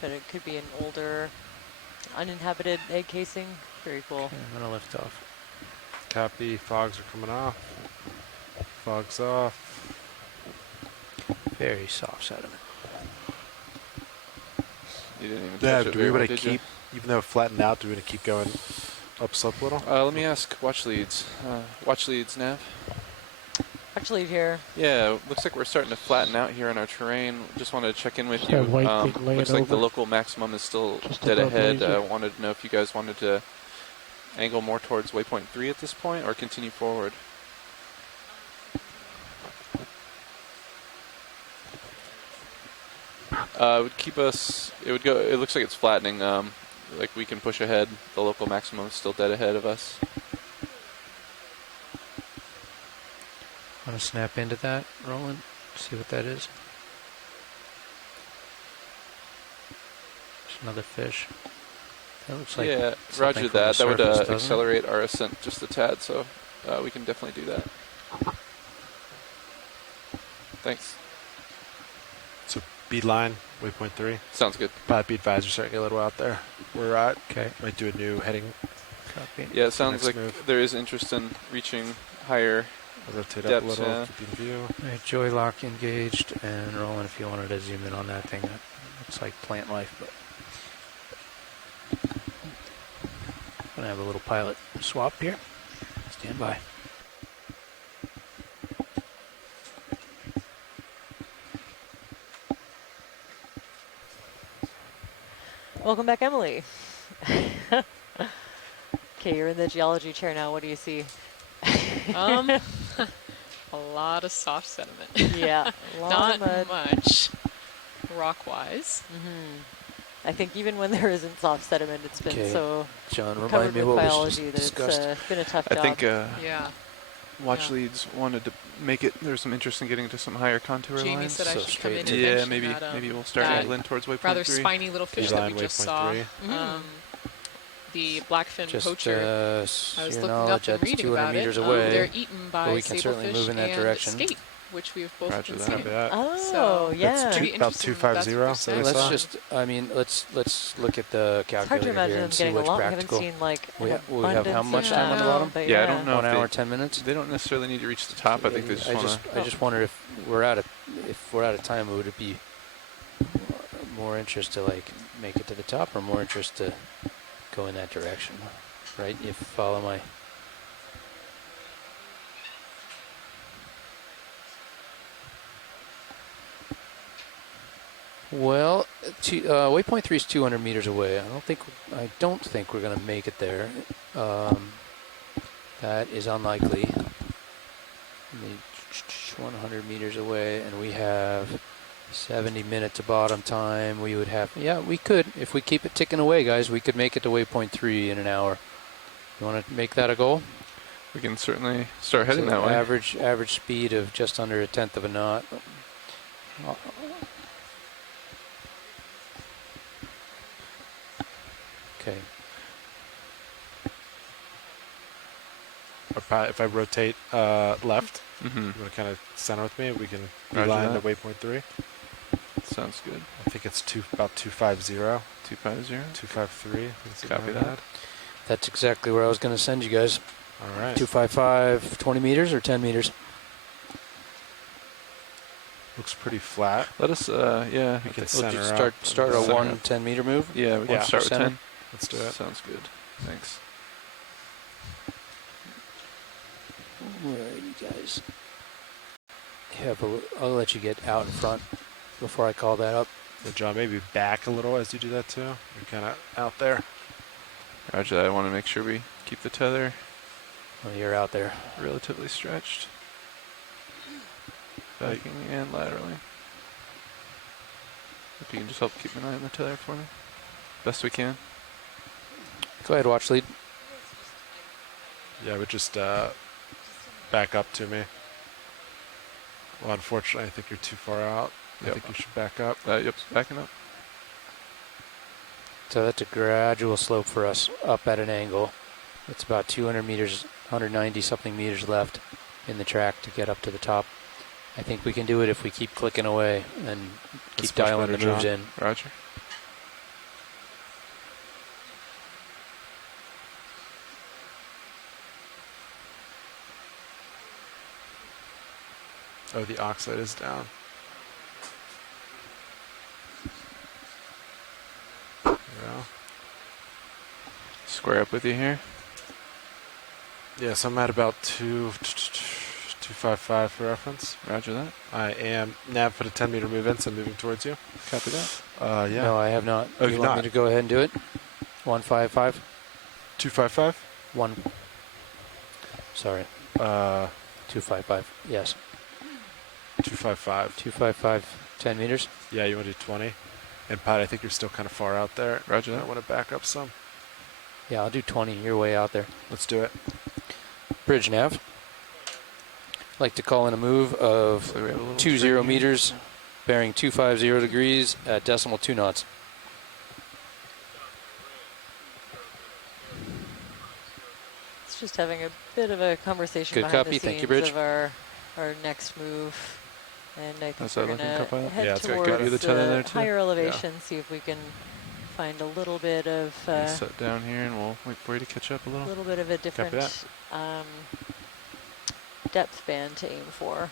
But it could be an older, uninhabited egg casing. Very cool. Okay, I'm going to lift off. Copy, fogs are coming off. Fog's off. Very soft sediment. You didn't even Yeah, touch it do we very well, want to did you? keep, even though it flattened out, do we want to keep going upslope a little? Let me ask watch leads. Watch leads, Nav. Actually, here. Yeah, looks like we're starting to flatten out here in our terrain. Just wanted to check in with Just you. have white thing laying Looks like the over. local maximum is still Just dead above ahead. laser. Wanted to know if you guys wanted to angle more towards waypoint 3 at this point or continue forward. It would keep us, it would go, it looks like it's flattening. Like we can push ahead. The local maximum is still dead ahead of us. Want to snap into that, Roland? See what that is? Just another fish. That looks like Yeah, something roger from the that. That would surface, doesn't it? accelerate our ascent just a tad, so we can definitely do that. Thanks. So beeline, waypoint 3. Sounds good. Probably be advised we're starting to get a little out there. We're at. Okay. Might do a new heading. Copy. Yeah, it sounds next like move. there is interest in reaching higher I'll rotate depths. up a little, Yeah. keep in view. All right, joy lock engaged, and Roland, if you wanted to zoom in on that thing, that looks like plant life, but gonna have a little pilot swap here. Stand by. Welcome back, Emily. Okay, you're in the geology chair now. What do you see? A lot of soft sediment. Yeah, a lot Not of mud. much rock-wise. I think even when there isn't soft sediment, it's been Okay, so John, covered remind me with what was biology that discussed. it's been a tough I job. think Yeah. watch Yeah. leads wanted to make it. There's some interest in getting to some higher contour Jamie lines. said I So should come straight in to- and Yeah, mention maybe that, maybe we'll start that angling towards waypoint rather 3. spiny little fish that we Beeline, just waypoint saw. 3. The blackfin Just poacher. I was your looking knowledge, up and that's reading 200 about meters it. away. They're eaten but by we can certainly sablefish move in that and direction. skate, which we've both Roger been that. seeing. Copy that. Oh, So yeah. That's pretty about interesting 250, that so I that's what saw. Let's just, I mean, let's look at the It's hard to calculator imagine here them and see getting a what's lot. We haven't practical. seen like We an we have how abundance much of time on the that, bottom? but Yeah, I don't know 1 if hour, they- 10 minutes? They don't necessarily need to reach the top. I think they just want to. I just wonder if we're out of time, would it be more interest to like make it to the top, or more interest to go in that direction, right? If you follow my. Well, waypoint 3 is 200 meters away. I don't think we're going to make it there. That is unlikely. 100 meters away, and we have 70 minutes of bottom time. We would have, yeah, we could, if we keep it ticking away, guys, we could make it to waypoint 3 in an hour. You want to make that a goal? We can certainly start heading So that way. average speed of just under 1/10 of a knot. Okay. If I rotate left, Mm-hmm. you want to kind of center with me? We can Roger beeline to that. waypoint 3. Sounds good. I think it's about 250, 250. 253. Copy that. That's exactly where I was going to send you guys. All right. 255, 20 meters or 10 meters? Looks pretty flat. Let us. Yeah. We can We'll center just up. start a Center 1 up. 10 meter move. Yeah, we can Yeah. start with Center. 10. Let's do it. Sounds good. Thanks. Where are you guys? Yeah, but I'll let you get out in front before I call that up. Yeah, John, maybe back a little as you do that too. You're kind of out there. Roger that. I want to make sure we keep the tether Well, you're out there. relatively stretched. Backing and laterally. If you can just help keep an eye on the tether for me. Best we can. Go ahead, watch lead. Yeah, but just back up to me. Well, unfortunately, I think you're too far out. I Yep. think you should back up. Yep, backing up. So that's a gradual slope for us up at an angle. It's about 200 meters, 190 something meters left in the track to get up to the top. I think we can do it if we keep clicking away and That's keep much dialing better, the moves John. in. Roger. Oh, the oxide is down. There we go. Square up with you here. Yeah, so I'm at about 255 for reference. Roger that. I am. Nav put a 10-meter move in, so I'm moving towards you. Copy that. Yeah. No, I have not. Oh, you you've want not? me to go ahead and do it? 155. 255? One. Sorry. 255. Yes. 255. 255. 10 meters. Yeah, you want to do 20? And Pat, I think you're still kind of far out there. Roger that. I want to back up some. Yeah, I'll do 20. You're way out there. Let's do it. Bridge nav. Like to call in a move of So we have a little 20 tree meters, bearing 250 degrees at decimal 2 knots. It's just having a bit of a conversation Good behind copy. the Thank you, scenes Bridge. of our next move. And I think How's we're that going looking, to Copilot? head Yeah, it's got good. towards You the 10 in there, too? higher elevation, see if we can find a little bit of We'll set down here and we'll wait for you to catch up a little. a different depth band to aim for.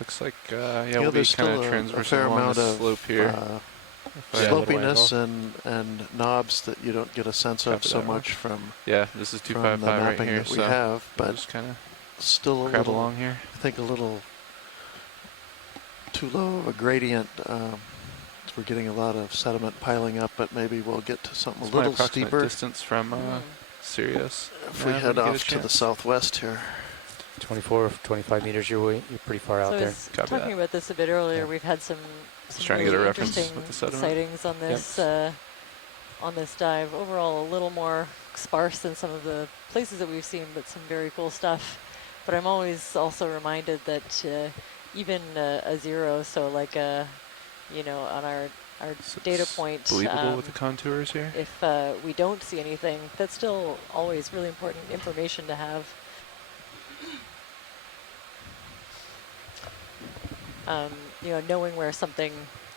Looks like, Yeah, we'll be there's kind still of a transversing fair along amount this of slope here. slopiness and knobs that you don't get a sense of Copy so that one. much from Yeah, this is the 255 right mapping here, that we so have, but just kind of still a crab little, along here. I think a little too low of a gradient. We're getting a lot of sediment piling up, but maybe we'll get to something It's a my little approximate steeper distance from Sirius. if we when head you get a off to the chance. southwest here. 24 or 25 meters your way. You're pretty far out So I there. was Copy talking that. about this a bit earlier. We've had some trying to get a really reference interesting with the sediment. sightings on this on this dive. Overall, a little more sparse than some of the places that we've seen, but some very cool stuff. But I'm always also reminded that even a zero, so like a, on our data point, Believable with the contours here. if we don't see anything, that's still always really important information to have. Knowing where something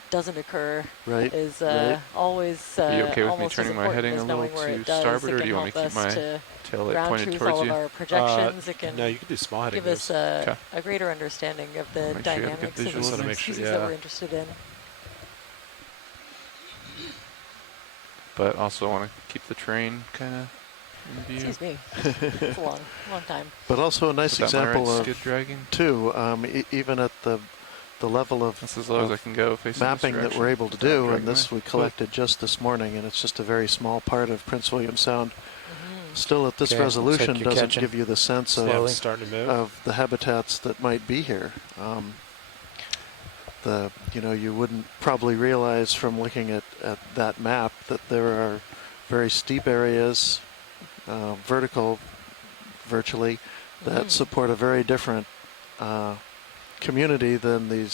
doesn't occur Right, is right. always Are you okay with me almost as turning my important heading as a little knowing where to it does. starboard, It or can do you want me help to keep us my to tail light ground pointed truth towards all you? of our projections. It can No, you can do small heading give us moves. a greater understanding of the Make sure you have a good dynamics of visual the of it. Make sure- species that we're interested in. But also want to keep the terrain kind of in view. Excuse me. It's a long time. But also a nice Is that my example right of, skid dragging? too, even at the level of That's as low as I can go facing mapping this that direction we're able to without do, dragging and this my we foot. collected just this morning, and it's just a very small part of Prince William Sound. Still, at this Okay, looks like resolution, you're doesn't catching give you the sense slowly. Starting to move. of the habitats that might be here. You wouldn't probably realize from looking at that map that there are very steep areas, vertical virtually, that support a very different community than the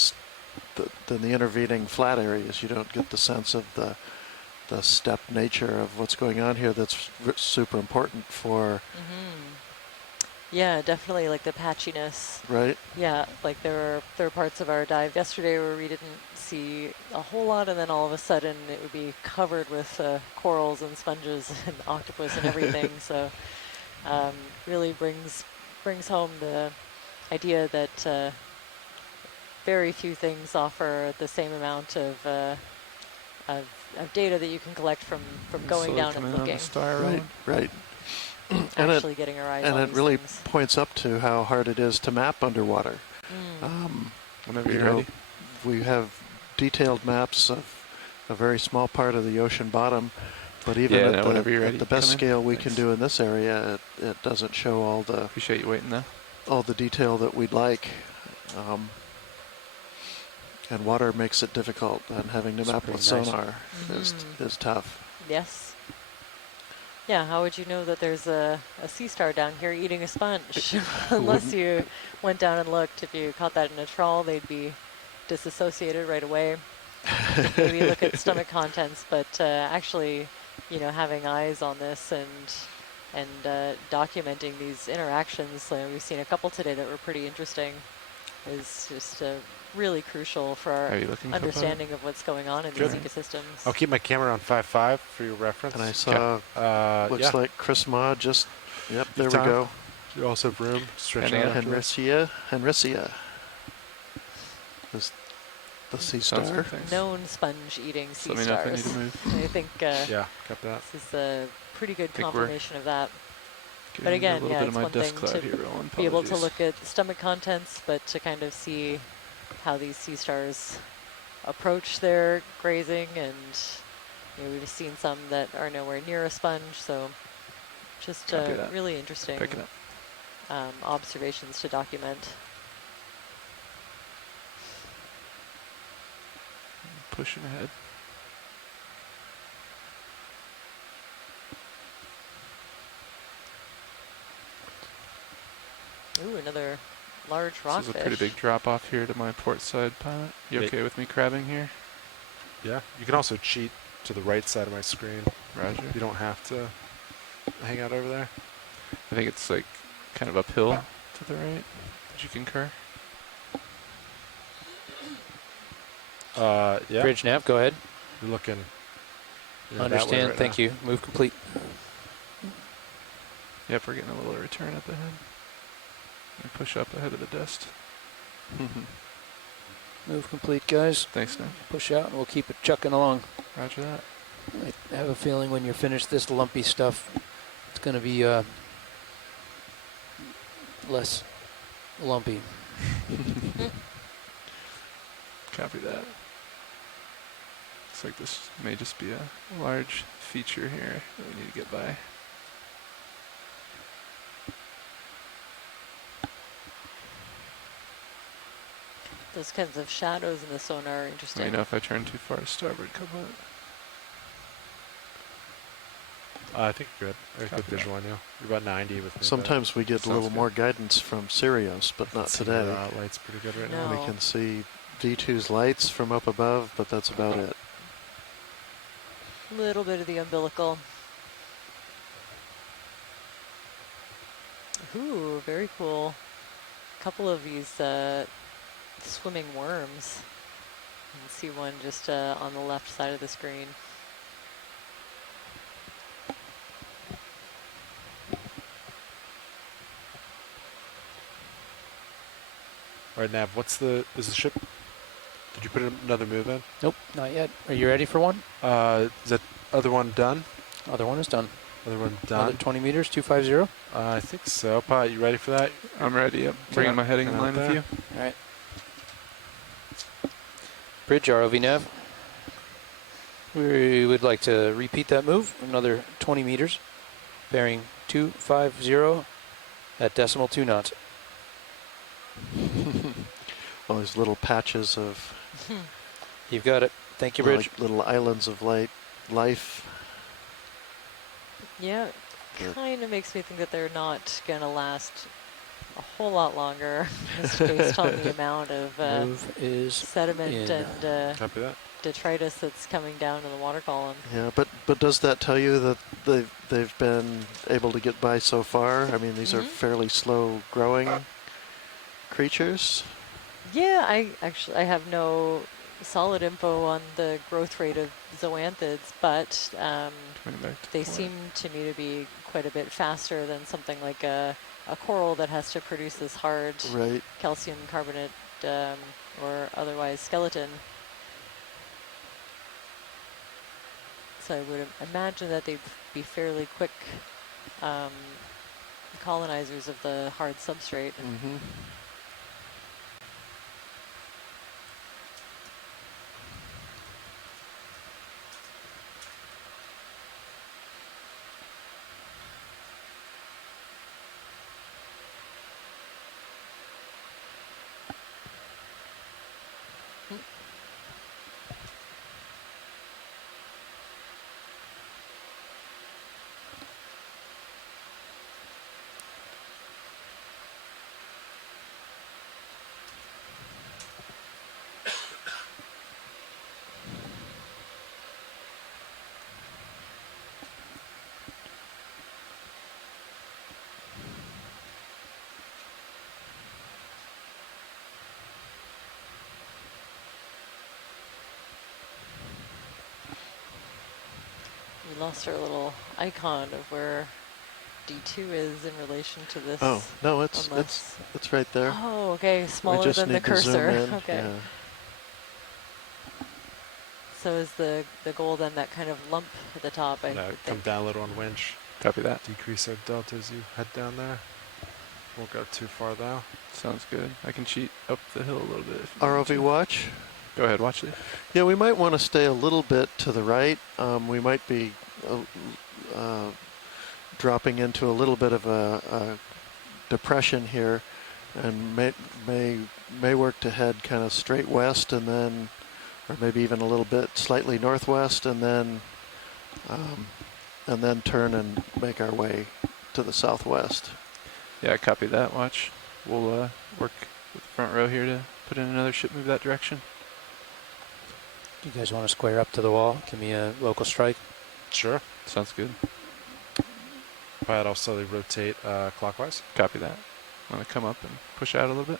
intervening flat areas. You don't get the sense of the step nature of what's going on here that's super important for Yeah, definitely like the patchiness. right. Yeah, like there are parts of our dive yesterday where we didn't see a whole lot, and then all of a sudden it would be covered with corals and sponges and octopus and everything. So really brings home the idea that very few things offer the same amount of data that you can collect from going Slowly down and coming on the looking. star Right, road. right. Actually getting our eyes on And it these really things. points up to how hard it is to map underwater. Whenever You you're know, ready. we have detailed maps of a very small part of the ocean bottom, but even Yeah, at, no, whenever you're at ready, the come best in. scale we can Thanks. do in this area, it doesn't show all Appreciate you waiting though. the detail that we'd like. And water makes it difficult, and having to It's map pretty with nice. sonar is tough. Yes. Yeah, how would you know that there's a sea star down here eating a sponge? Unless you went down and looked. If you caught that in a trawl, they'd be disassociated right away. Maybe look at stomach contents, but actually, having eyes on this and documenting these interactions, we've seen a couple today that were pretty interesting, is just really crucial for our Are you looking, understanding of what's going on in Good. these ecosystems. I'll keep my camera on 5.5 for your reference. And I saw, looks like Chris Ma just, yep, there we Time. go. You also have room. Stretch Any out. other- Henricia. Is the sea Sounds star. good, thanks. Known sponge-eating Just sea let me know if I need stars. to move. I think Yeah, got that. this is a pretty good Think we're confirmation of that. Getting But into again, a little yeah, bit it's of my one dust thing cloud to here, Roland. be able to Apologies. look at stomach contents, but to kind of see how these sea stars approach their grazing, and we've seen some that are nowhere near a sponge, so just Copy that. really interesting Pick it up. observations to document. Pushing ahead. Ooh, another large rockfish. This is a pretty big drop off here to my port side pilot. You okay with me crabbing here? Yeah. You can also cheat to the right side of my screen. Roger. You don't have to hang out over there. I think it's like kind of uphill to the right. Would you concur? Yeah. Bridge nav, go ahead. You're looking. Understand, right thank now. you. Move complete. Yep, we're getting a little return up ahead. And push up ahead of the dust. Move complete, guys. Thanks, Nick. Push out and we'll keep it chucking along. Roger that. I have a feeling when you're finished this lumpy stuff, it's going to be less lumpy. Copy that. Looks like this may just be a large feature here that we need to get by. Those kinds of shadows in the sonar are interesting. Let me know if I turn too far to starboard, couple it. I think you're good. I got Copy good visual on you. You're about 90 with me. Sometimes we get a Sounds little good. more guidance from Sirius, but not today. Light's pretty good right No. now. We can see D2's lights from up above, but that's about it. Little bit of the umbilical. Ooh, very cool. Couple of these swimming worms. You can see one just on the left side of the screen. All right, Nav. Is the ship? Did you put another move in? Nope, not yet. Are you ready for one? Is that other one done? Other one is done. Other one Another done. 20 meters, 250. I think so. Pilot, you ready for that? I'm ready. Yep. Bringing my heading in line with you. All right. Bridge ROV nav. We would like to repeat that move, another 20 meters, bearing 250 at decimal 2 knots. All these little patches of You've got it. Thank you, Bridge. like little islands of life. Yeah, Yeah. kind of makes me think that they're not going to last a whole lot longer, just based on the amount of Move is sediment in. and Copy that. detritus that's coming down to the water column. Yeah, but does that tell you that they've been able to get by so far? I mean, these are fairly slow growing creatures. Yeah, I have no solid info on the growth rate of zoanthids, but they seem to me to be quite a bit faster than something like a coral that has to produce this hard Right. calcium carbonate or otherwise skeleton. So I would imagine that they'd be fairly quick colonizers of the hard substrate. Mm-hmm. We lost our little icon of where D2 is in relation to this. Oh no, unless- it's right there. Oh, okay, We smaller just than the need to zoom cursor. in. Okay. Yeah. So is the goal then that kind of lump at the top? I Come think. down a little on winch. Copy that. Decrease our delta as you head down there. Won't go too far though. Sounds good. I can cheat up the hill a little bit. If you ROV want to. watch. Go ahead, watch it. Yeah, we might want to stay a little bit to the right. We might be dropping into a little bit of a depression here, and may work to head kind of straight west, and then, or maybe even a little bit slightly northwest, and then turn and make our way to the southwest. Yeah, copy that. Watch. We'll work with the front row here to put in another ship move that direction. You guys want to square up to the wall? Give me a local strike. Sure. Sounds good. Pilot, I'll slowly rotate clockwise. Copy that. I'm going to come up and push out a little bit.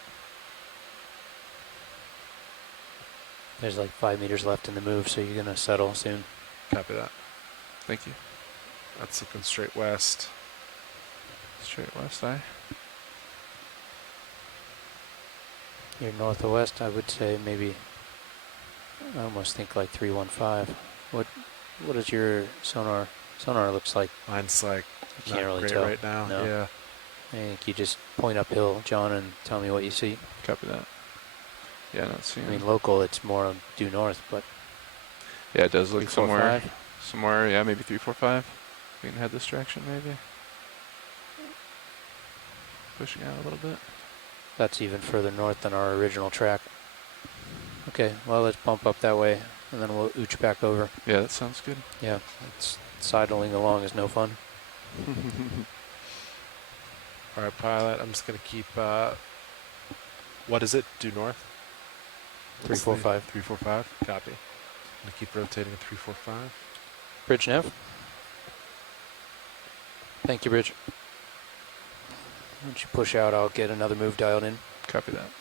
There's like 5 meters left in the move, so you're going to settle soon. Copy that. Thank you. That's looking straight west. Straight west, aye. You're north or west, I would say maybe, I almost think like 315. What is your sonar? Sonar looks like. Mine's like you can't not really great tell right now. No. Yeah. I think you just point uphill, John, and tell me what you see. Copy that. Yeah, not seeing. I mean, local, it's more due north, but. Yeah, it does look 345. somewhere. Yeah, maybe 345. We can head this direction, maybe. Pushing out a little bit. That's even further north than our original track. Okay, well, let's bump up that way, and then we'll ooch back over. Yeah, that sounds good. Yeah, sidling along is no fun. All right, pilot. I'm just gonna keep. What is it? Due north. 345. 345. Copy. I'm gonna keep rotating at 345. Bridge nav. Thank you, Bridge. Once you push out, I'll get another move dialed in. Copy that.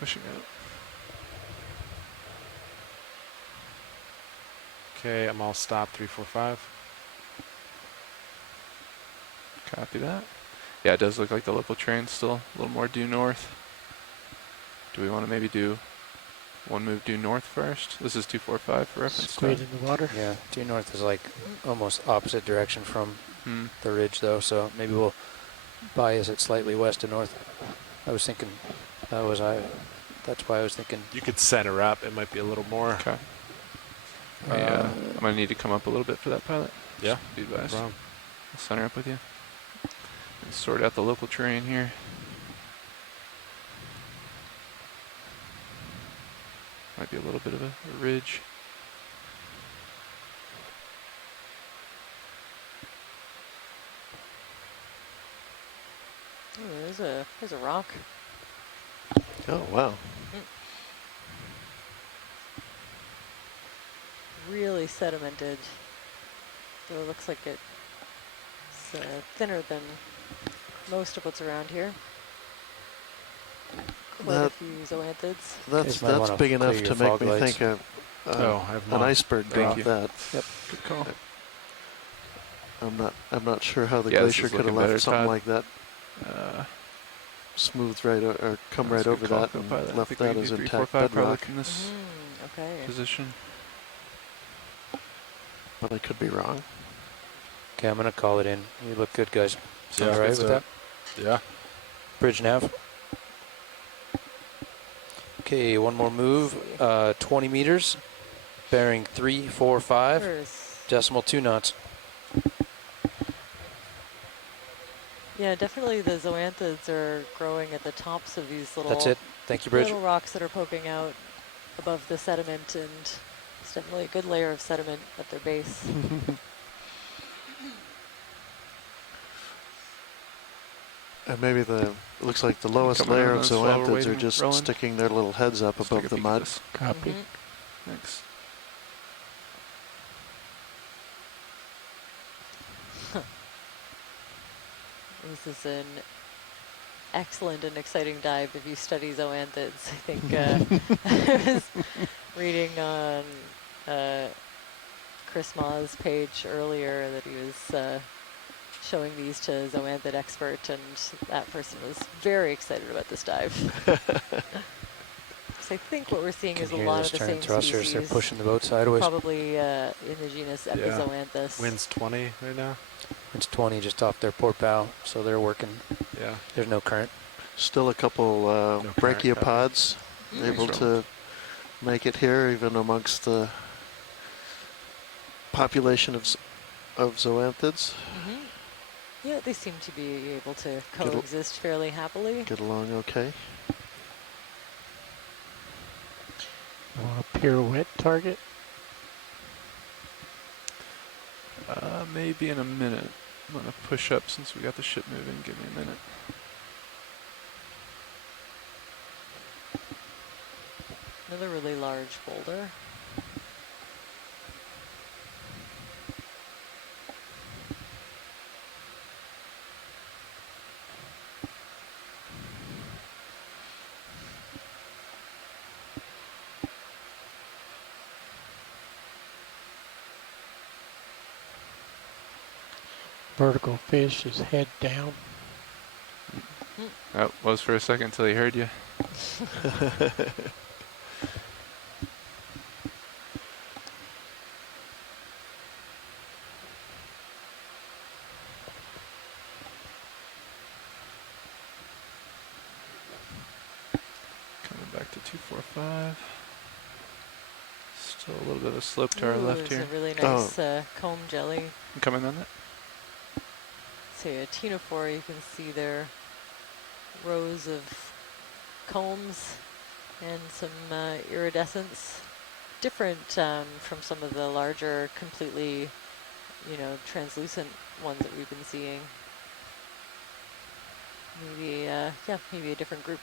Pushing out. Okay, I'm all stopped. 345. Copy that. Yeah, it does look like the local train's still a little more due north. Do we want to maybe do one move due north first? This is 245 for reference. Squid in the water. Yeah, due north is like almost opposite direction from the ridge, though, so maybe we'll bias it slightly west to north. I was thinking that's why I was thinking. You could center up. It might be a little more. Okay. I'm going to need to come up a little bit for that, pilot. Yeah. Be advised. No problem. I'll center up with you. And sort out the local terrain here. Might be a little bit of a ridge. Oh, there's a rock. Oh, wow. Really sedimented. So it looks like it's thinner than most of what's around here. Quite a few zoanthids. That's big enough to make me think an iceberg dropped that. Yep, good call. I'm not sure how the glacier could have left something like that smoothed right or come right over that and left that as intact bedrock. In this position. But I could be wrong. Okay, I'm gonna call it in. You look good, guys. Yeah, all right with that? Yeah. Bridge nav. Okay, one more move. 20 meters, bearing 345, decimal 2 knots. Yeah, definitely the zoanthids are growing at the tops of these little. That's it. Thank you, Bridge. Little rocks that are poking out above the sediment, and it's definitely a good layer of sediment at their base. And maybe it looks like the lowest layer of zoanthids are just sticking their little heads up above the mud. Copy. Thanks. This is an excellent and exciting dive if you study zoanthids. I think I was reading on Chris Ma's page earlier that he was showing these to zoanthid expert, and that person was very excited about this dive. So I think what we're seeing is a lot of the same thrusters. species. They're pushing the boat sideways. Probably in the genus Epizoanthus. Wind's 20 right now. It's 20 just off their port bow, so they're working. Yeah. There's no current. Still a couple brachiopods able to make it here, even amongst the population of zoanthids. Yeah, they seem to be able to coexist fairly happily. Get along okay. Want a pirouette target? Maybe in a minute. I'm going to push up since we got the ship moving. Give me a minute. Another really large boulder. Vertical fish is head down. That was for a second until he heard you. Coming back to 245. Still a little bit of a slope to our left here. There's a really nice comb jelly. I'm coming on that. Say a ctenophore, you can see there rows of combs and some iridescence. Different from some of the larger, completely, translucent ones that we've been seeing. Maybe, maybe a different group.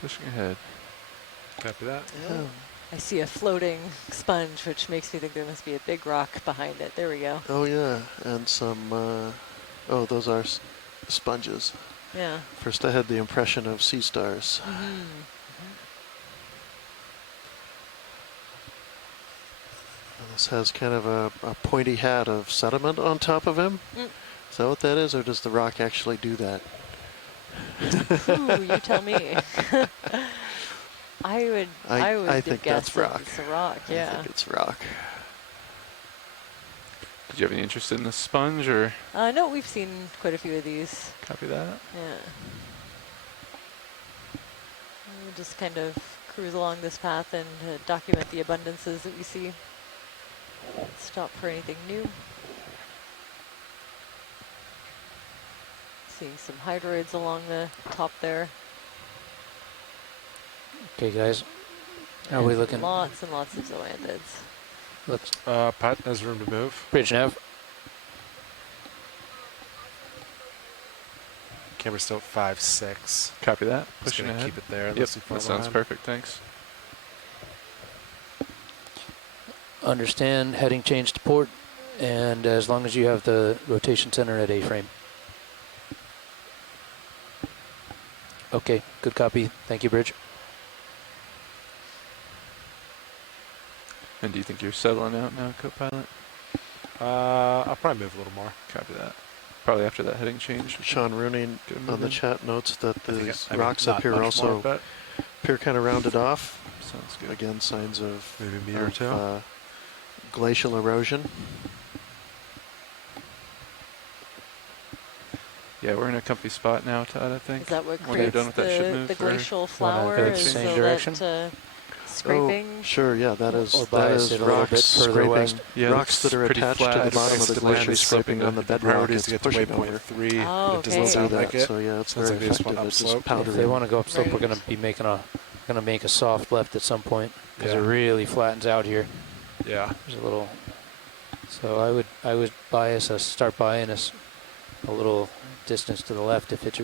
Pushing ahead. Copy that. Yeah. I see a floating sponge, which makes me think there must be a big rock behind it. There we go. Oh yeah, and some, those are sponges. Yeah. First I had the impression of sea stars. This has kind of a pointy hat of sediment on top of him. Is that what that is, or does the rock actually do that? Ooh, you tell me. I would think guess that's rock. It's a rock, yeah. I think it's rock. Did you have any interest in the sponge, or? No, we've seen quite a few of these. Copy that. Yeah. We'll just kind of cruise along this path and document the abundances that we see. Stop for anything new. Seeing some hydroids along the top there. Okay, guys. How are we looking? Lots and lots of zoanthids. Looks. Pat has room to move. Bridge nav. Camera's still at 5.6. Copy that. Just Pushing gonna ahead. keep it there. Yep, Unless you fall that sounds behind. perfect. Thanks. Understand heading change to port, and as long as you have the rotation center at A-frame. Okay, good copy. Thank you, Bridge. And do you think you're settling out now, co-pilot? I'll probably move a little more. Copy that. Probably after that heading change. Sean Rooney on the chat notes that these rocks not up here much also more, but appear kind of rounded off. Sounds good. Again, signs of, maybe a meter or two. Glacial erosion. Yeah, we're in a comfy spot now, Todd, I think. Is that what when you're creates done with that ship move the glacial Wanna flower? go the Is same so direction? that scraping? Oh, sure, yeah, that is Or that bias is it a little rocks bit further scraping, west. Yeah, rocks that are pretty attached to the flat. bottom of the The glacier land is scraping on the bedrock. priority is It's to get to pushing over. waypoint 3. Oh, It does okay. not See sound that, like it. so yeah, it's Sounds very like they just effective went at just upslope. powdering. If they want to go upslope, Right. we're going to be making a soft left at some point because Yeah. it really flattens out here. Yeah. There's a little. So I would bias us, start buying us a little distance to the left if it's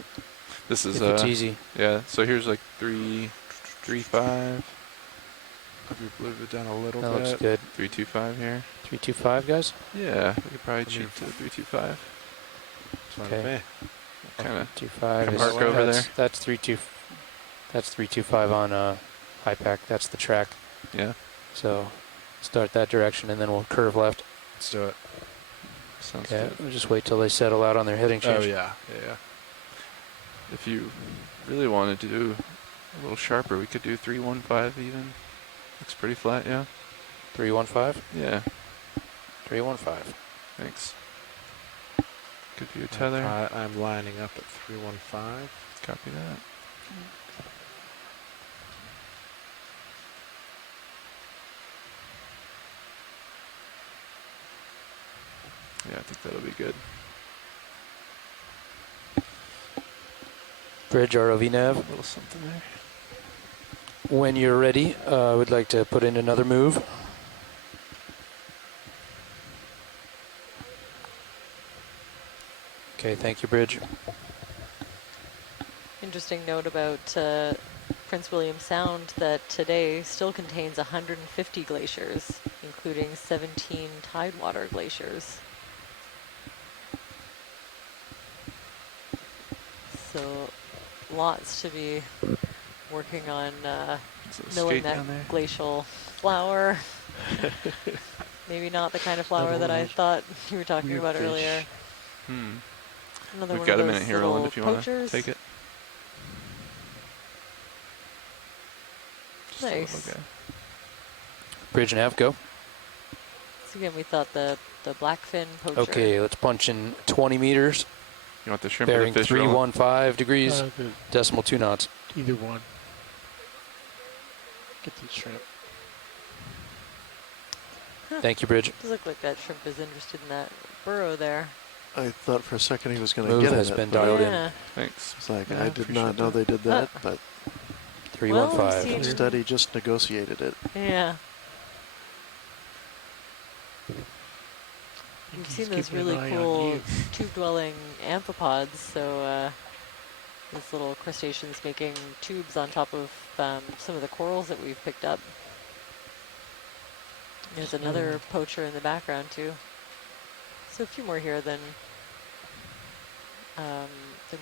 This is if it's easy. Yeah, so here's like 3.5. move it down a little That bit. looks good. 325 here. 325, guys? Yeah, we could probably cheat to 325. Fine with me. Kind of 25 is park over there. That's 325 on high pack. That's the track. Yeah. So start that direction and then we'll curve left. Let's do it. Sounds Okay, good. we'll just wait till they settle out on their heading change. Oh yeah, yeah. If you really wanted to do a little sharper, we could do 315 even. Looks pretty flat, yeah. 315? Yeah. 315. Thanks. Good view tether. I'm lining up at 315. Copy that. Yeah, I think that'll be good. Bridge ROV nav. A little something there. When you're ready, I would like to put in another move. Okay, thank you, Bridge. Interesting note about Prince William Sound that today still contains 150 glaciers, including 17 tidewater glaciers. So lots to be working on knowing that glacial flower. Maybe not the kind of flower that I thought you were talking about earlier. Another We've got a minute here, Roland, if you want to take it. Just nice. Okay. Bridge and half, go. So again, we thought the blackfin poacher. Okay, let's punch in 20 meters. You want the shrimp bearing or the fish? 315 degrees, decimal 2 knots. Either one. Get the shrimp. Huh. Thank you, Bridge. Does look like that shrimp is interested in that burrow there. I thought for a second he was going to Move get it. has been dialed in. Thanks. It's like, Yeah, I did not know they did that, but 315. instead he just negotiated it. Yeah. We've seen those really cool tube-dwelling amphipods, so these little crustaceans making tubes on top of some of the corals that we've picked up. There's another poacher in the background too. So a few more here than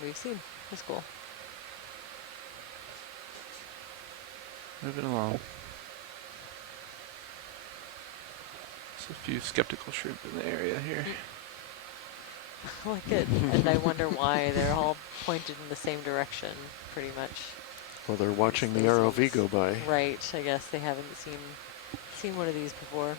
we've seen. That's cool. Moving along. There's a few skeptical shrimp in the area here. I like it, and I wonder why they're all pointed in the same direction, pretty much. Well, they're watching the ROV go by. Right. I guess they haven't seen one of these before.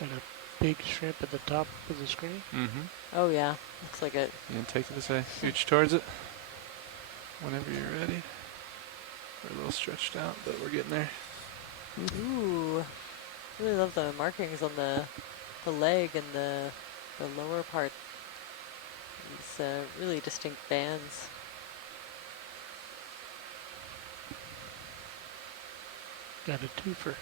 And a big shrimp at the top of the screen. Mm-hmm. Oh yeah, looks like it. You can take it as I scooch towards it. Whenever you're ready. We're a little stretched out, but we're getting there. Ooh, really love the markings on the leg and the lower part. These really distinct bands. Got a twofer.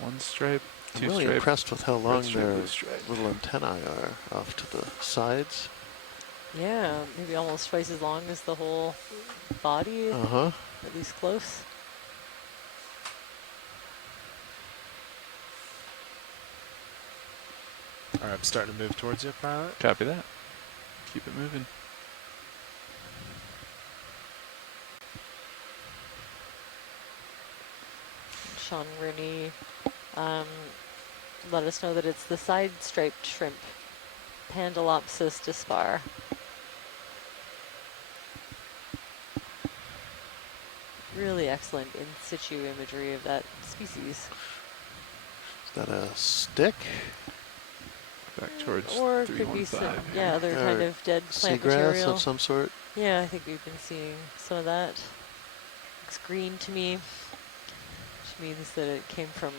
One stripe, I'm two really stripe. impressed with how long red stripe, their blue stripe. little antennae are off to the sides. Yeah, maybe almost twice as long as the whole body. Uh-huh. At least close. All right, I'm starting to move towards you, pilot. Copy that. Keep it moving. Sean Rooney let us know that it's the side-striped shrimp, Pandalopsis dispar. Really excellent in situ imagery of that species. Is that a stick? Back towards Or it could be some, other kind of dead plant seagrass material. of some sort? Yeah, I think we've been seeing some of that. Looks green to me, which means that it came from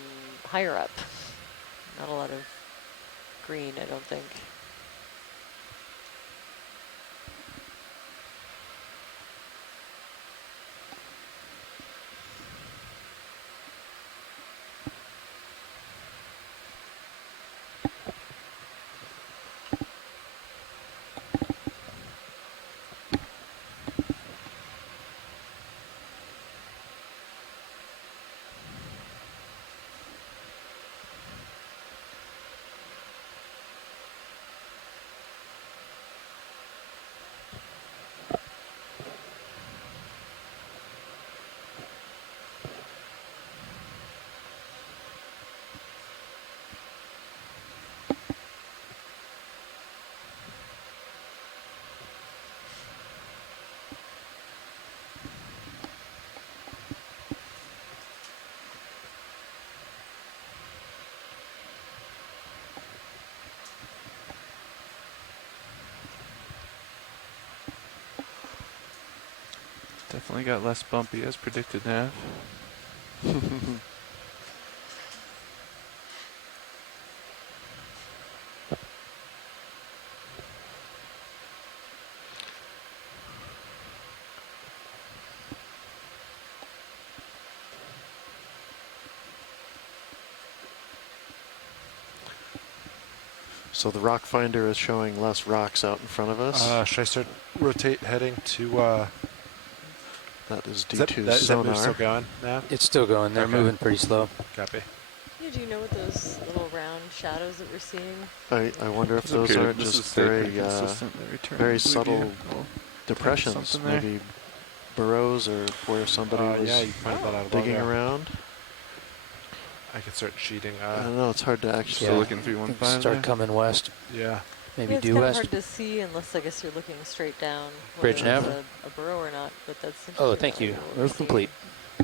higher up. Not a lot of green, I don't think. Definitely got less bumpy as predicted, Nav. So the rock finder is showing less rocks out in front of us. Should I start rotate heading to? That is Is that D2's sonar. move still going now? It's still going. They're Okay. moving pretty slow. Copy. Yeah, do you know what those little round shadows that we're seeing? I wonder if This those appeared- aren't this just is stayed very pretty consistent. They return very in blue subtle view. We'll depressions, something there. maybe burrows or where somebody was Yeah, you pointed that out. a while digging ago. around. I could start cheating. I don't know. It's hard to actually. Still looking 315 Start there? coming west. Yeah. Maybe Yeah, it's due kind of west. hard to see unless I guess you're looking straight down. Bridge whether nav? it's a burrow or not, but that's Oh, interesting thank that you. we'll Move see. complete.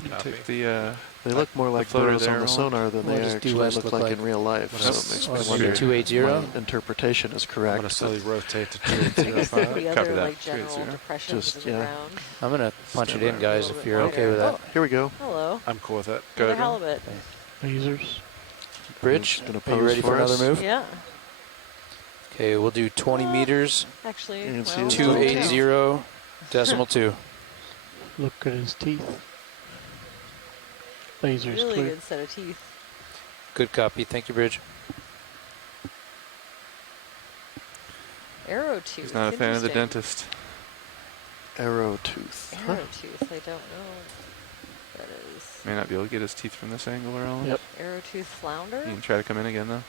You take the They look more like floater burrows there, on the Roland. sonar than What they does due actually west look look like like? in real life. What So else? it makes Oh, me is it wonder if 280? my interpretation is I'm correct. gonna slowly but rotate to I guess 280. there could be Copy other that. like general 280. depressions Just, in the yeah. ground. I'm gonna punch it Stand in, by. guys, A if little you're bit okay with wider. that. Here we go. Hello. I'm cool with it. Another Good. halibut. Lasers. Bridge, Gonna are you pose ready for for another us. move? Yeah. Okay, we'll do 20 meters, Actually, You can see well, his I don't know. 280.2. Look at his teeth. Lasers Really clear. good set of teeth. Good copy. Thank you, Bridge. Arrow tooth. He's not a fan of the Interesting. dentist. Arrow tooth. Huh. Arrow tooth. I don't know what that is. May not be able to get his teeth from this angle, Roland. Yep. Arrow tooth flounder. You can try to come in again, though.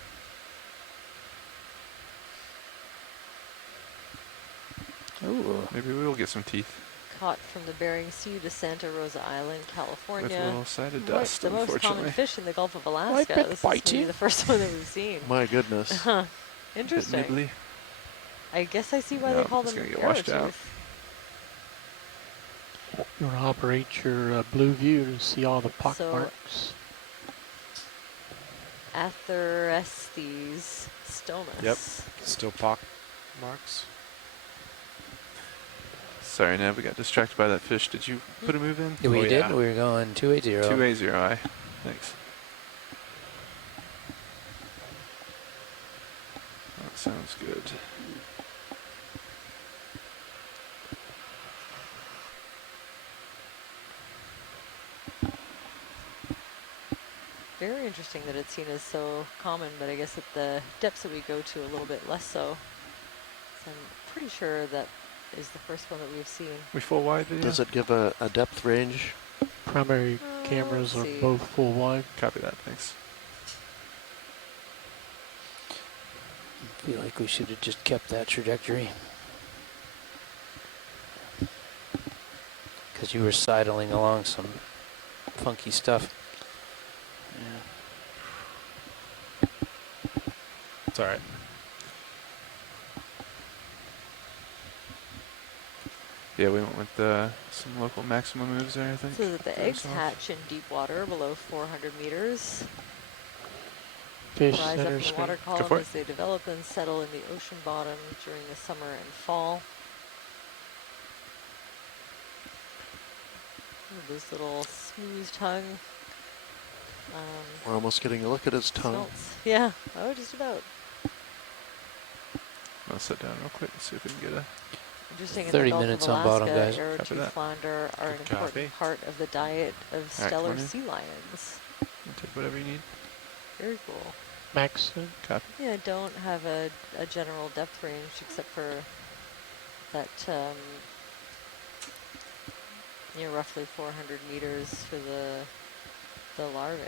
Ooh. Maybe we will get some teeth. Caught from the Bering Sea to Santa Rosa Island, With a California. little side of Right, dust, the most unfortunately. common fish in the Gulf of Alaska. bit This is bitey. maybe the first one that we've seen. My goodness. Huh. Bit Interesting. nibbly. I guess I see why No, they call it's them gonna get arrow washed out. tooth. You want to operate your blue view to see all the pock So- marks. Atherestes stomus. Yep. Still pock marks. Sorry, Nav, we got distracted by that fish. Did you put a move in? Yeah, we Oh, did. yeah. We were going 280. 280I. Thanks. That sounds good. Very interesting that it's seen as so common, but I guess at the depths that we go to, a little bit less so. So I'm pretty sure that is the first one that we've seen. We full wide video? Does it give a depth range? Primary cameras let's are see. both full wide. Copy that, thanks. I feel like we should have just kept that trajectory. Because you were sidling along some funky stuff. It's all right. Yeah, we went with some local maximum moves there, I think. So that the for eggs ourselves. hatch in deep water below 400 meters. Fish Rise up center in the screen. water for column it. as they develop and settle in the ocean bottom during the summer and fall. Ooh, this little smooth tongue. We're almost getting a look at his tongue. Smelts. Yeah, oh, just about. I'll sit down real quick and see if we can get a... Interesting. 30 in the Gulf minutes of on Alaska, bottom, guys. Arrow Copy tooth that. flounder are an Good important copy. part of the diet of All right, stellar come on in. sea lions. You take whatever you need. Very cool. Max. Copy. Yeah, I don't have a general depth range except for that, roughly 400 meters for the larvae.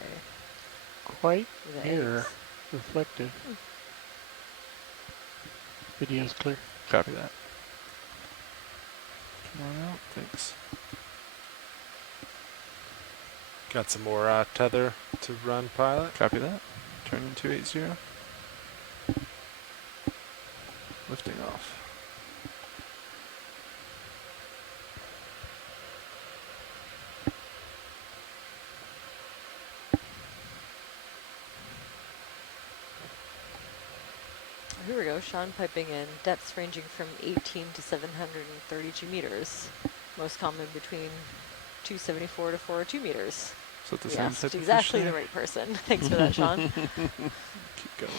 Quite The near. eggs. Reflective. Video's clear. Copy that. Come on out, thanks. Got some more tether to run, pilot. Copy that. Turn in 280. Lifting off. Here we go, Sean piping in, depths ranging from 18 to 732 meters. most common between 274 to 402 meters. Is that the You same asked type of exactly fish the there? right person. Thanks for that, Sean. Keep going.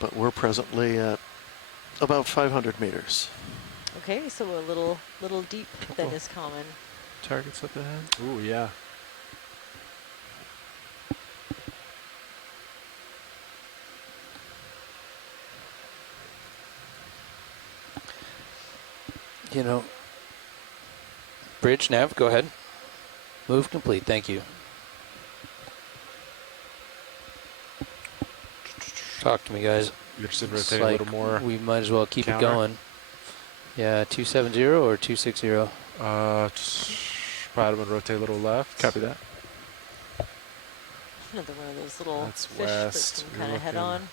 But we're presently at about 500 meters. Okay, so a little deep than is common. Targets up ahead. Ooh, yeah. You know, bridge nav, go ahead. Move complete, thank you. Talk to me, guys. You're just in It's rotating a like little more. we might as well keep counter. it going. Yeah, 270 or 260? Probably want to rotate a little left. Copy that. Another one of those little That's fish west. that can You're kind of head looking- on.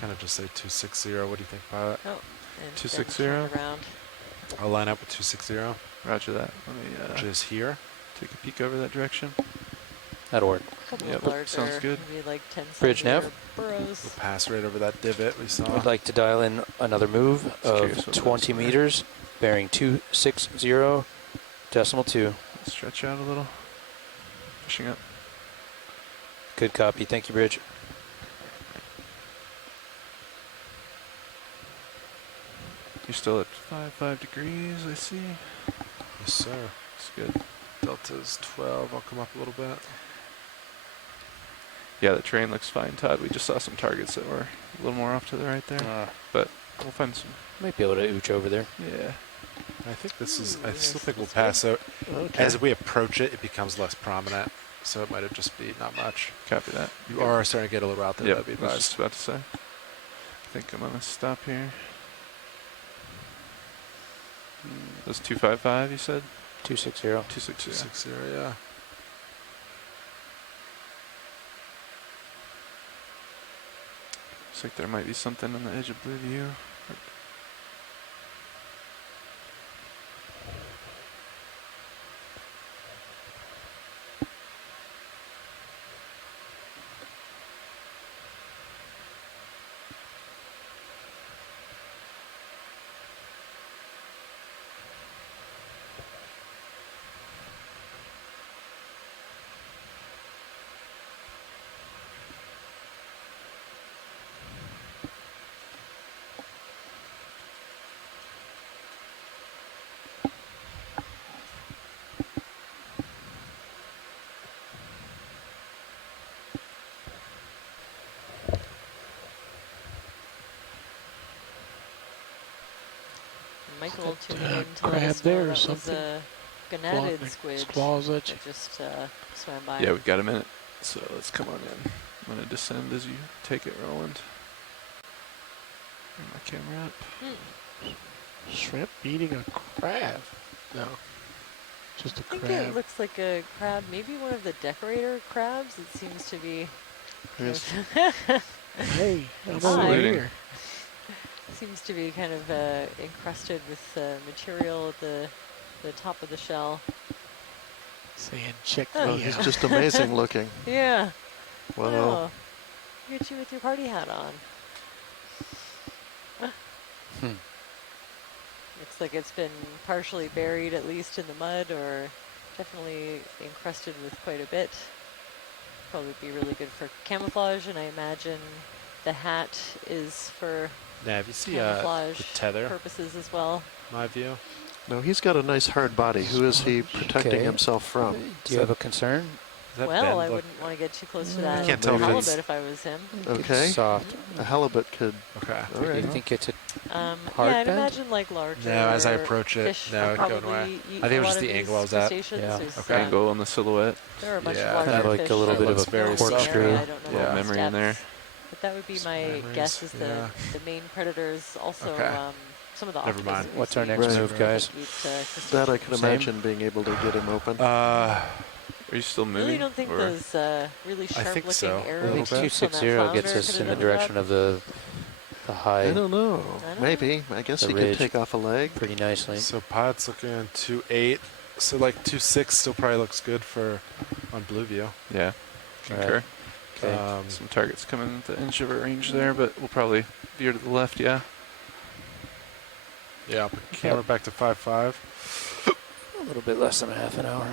Kind of just say 260. What do you think, Pilot? Oh, and 260? then turn around. I'll line up with 260. Roger that. Let me Which is here. take a peek over that direction. That'll work. A couple Yep, of larger, sounds good. maybe like 10 Bridge centimeter nav. burrows. We'll pass right over that divot we saw. I'd like to dial in another move curious of what 20 those are. meters, bearing 260.2. Stretch out a little. Pushing up. Good copy. Thank you, Bridge. You're still at 5 degrees, I see. Yes, sir. That's good. Delta's 12. I'll come up a little bit. Yeah, the terrain looks fine, Todd. We just saw some targets that were a little more off to the right there. But we'll find some. Might be able to ooch over there. Yeah. I think this is. I Ooh, still nice think we'll little pass out. Okay. As we approach it, it becomes less prominent. So it might have just be not much. Copy that. You are starting to get a little out there. Yep, That'd be I was advised. just about to say. I think I'm gonna stop here. That's 255, you said? 260. 260. 260. Yeah. Looks like there might be something on the edge of Blue View. Michael That, tuning in to let crab us know there or that was something? a gonadid squid Claws at you. that just swam by. Yeah, we've got a minute. So let's come on in. I'm gonna descend as you take it, Roland. Bring my camera up. Shrimp eating a crab. No. Just a I think crab. it looks like a crab, maybe one of the decorator crabs. It seems to be. Here's- Hey, I'm Hi. over Saluting. here. Seems to be kind of encrusted with material at the top of the shell. Saying, check Oh, me he's out. just amazing looking. Yeah. Wow. Oh, look at you with your party hat on. Looks like it's been partially buried, at least in the mud, or definitely encrusted with quite a bit. Probably be really good for camouflage, and I imagine the hat is for Now, if you see camouflage the tether, purposes as well. my view. No, he's got a nice hard body. Who is he protecting Okay. himself from? Do you have a concern? Does that Well, bend I look- wouldn't want to get too close to that can't tell if halibut it's- if I was him. Okay. Soft. A halibut could. Okay. All Do you right. think it's a Yeah, hard I'd bend? imagine like larger No, as I approach it, fish no, will it's going probably away. eat I think it a was lot just of the these angle I was at. crustaceans. Yeah. There's, Okay. Angle on the silhouette. there are a bunch Yeah, of larger kind of like fish a little that bit looks of very roam soft. the area. corkscrew. I don't know Yeah, the memory in there. depths, but that would be Some my memories, guess. Is yeah. the main predators also Okay. some of the Never octopus mind. that we What's our see next Right. move, guys? eat, That I crustaceans. can Same. imagine being able to get him open. Are you still moving? Really don't think or- those really I think sharp-looking so. I arrows think on that 260 flounder gets us could in the have done direction that. of the I high don't know. I don't Maybe. I guess The he could ridge. take off a leg. pretty nicely. So Pod's looking 2.8. So like 2.6 still probably looks good for on Blue View. Yeah. All Concur. right. Okay. Some targets coming at the edge of our range there, but we'll probably veer to the left, yeah. Yeah, camera back to 5.5. A little bit less than a half an hour.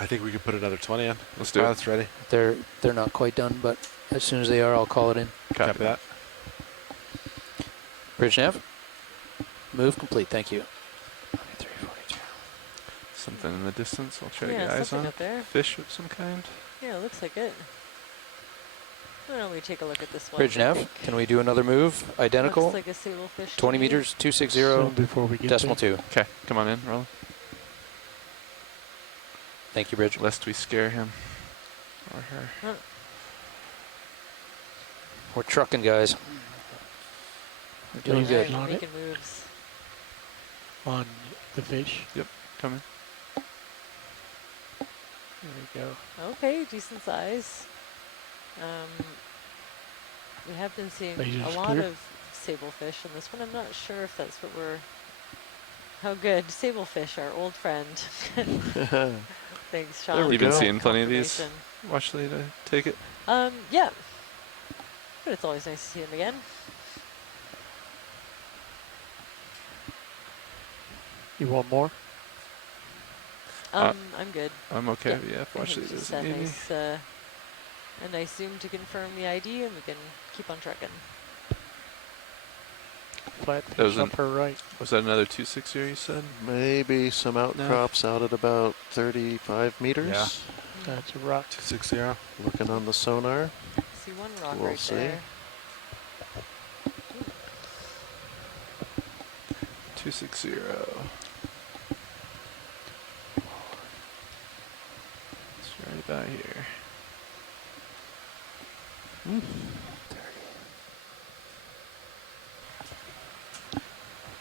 I think we could put another 20 in. Let's do it. Pilot's ready. They're not quite done, but as soon as they are, I'll call it in. Copy that. Bridge nav. Move complete. Thank you. Something in the distance. I'll try to Yeah, get eyes something on up there. Fish of some kind. Yeah, it looks like it. Why don't we take a look at this one? Bridge nav. Can we do another move? Identical. Looks like a sablefish. 20 meters, 260, before we get decimal there. 2. Okay, come on in, Roland. Thank you, Bridge. Lest we scare him or her. Huh. We're trucking, guys. We're doing good. Alright, making moves. On the fish. Yep, coming. There we go. Okay, decent size. We have been seeing Laser's a lot clear. of sablefish, and this one I'm not sure if that's what we're. How good sablefish, our old friend. Thanks, Sean. You've been seeing plenty of these. Confirmation. Watch Lee to take it. Yeah. But it's always nice to see him again. You want more? I'm good. I'm okay. Yeah, I Watch Lee think just doesn't a need me. nice, a nice zoom to confirm the ID, and we can keep on trucking. Flat That was fish upper right. Was that another 260 you said? Maybe some outcrops out at about 35 meters. Yeah. That's a rock. 260. Looking on the sonar. See one rock We'll right see. there. 260. It's right about here.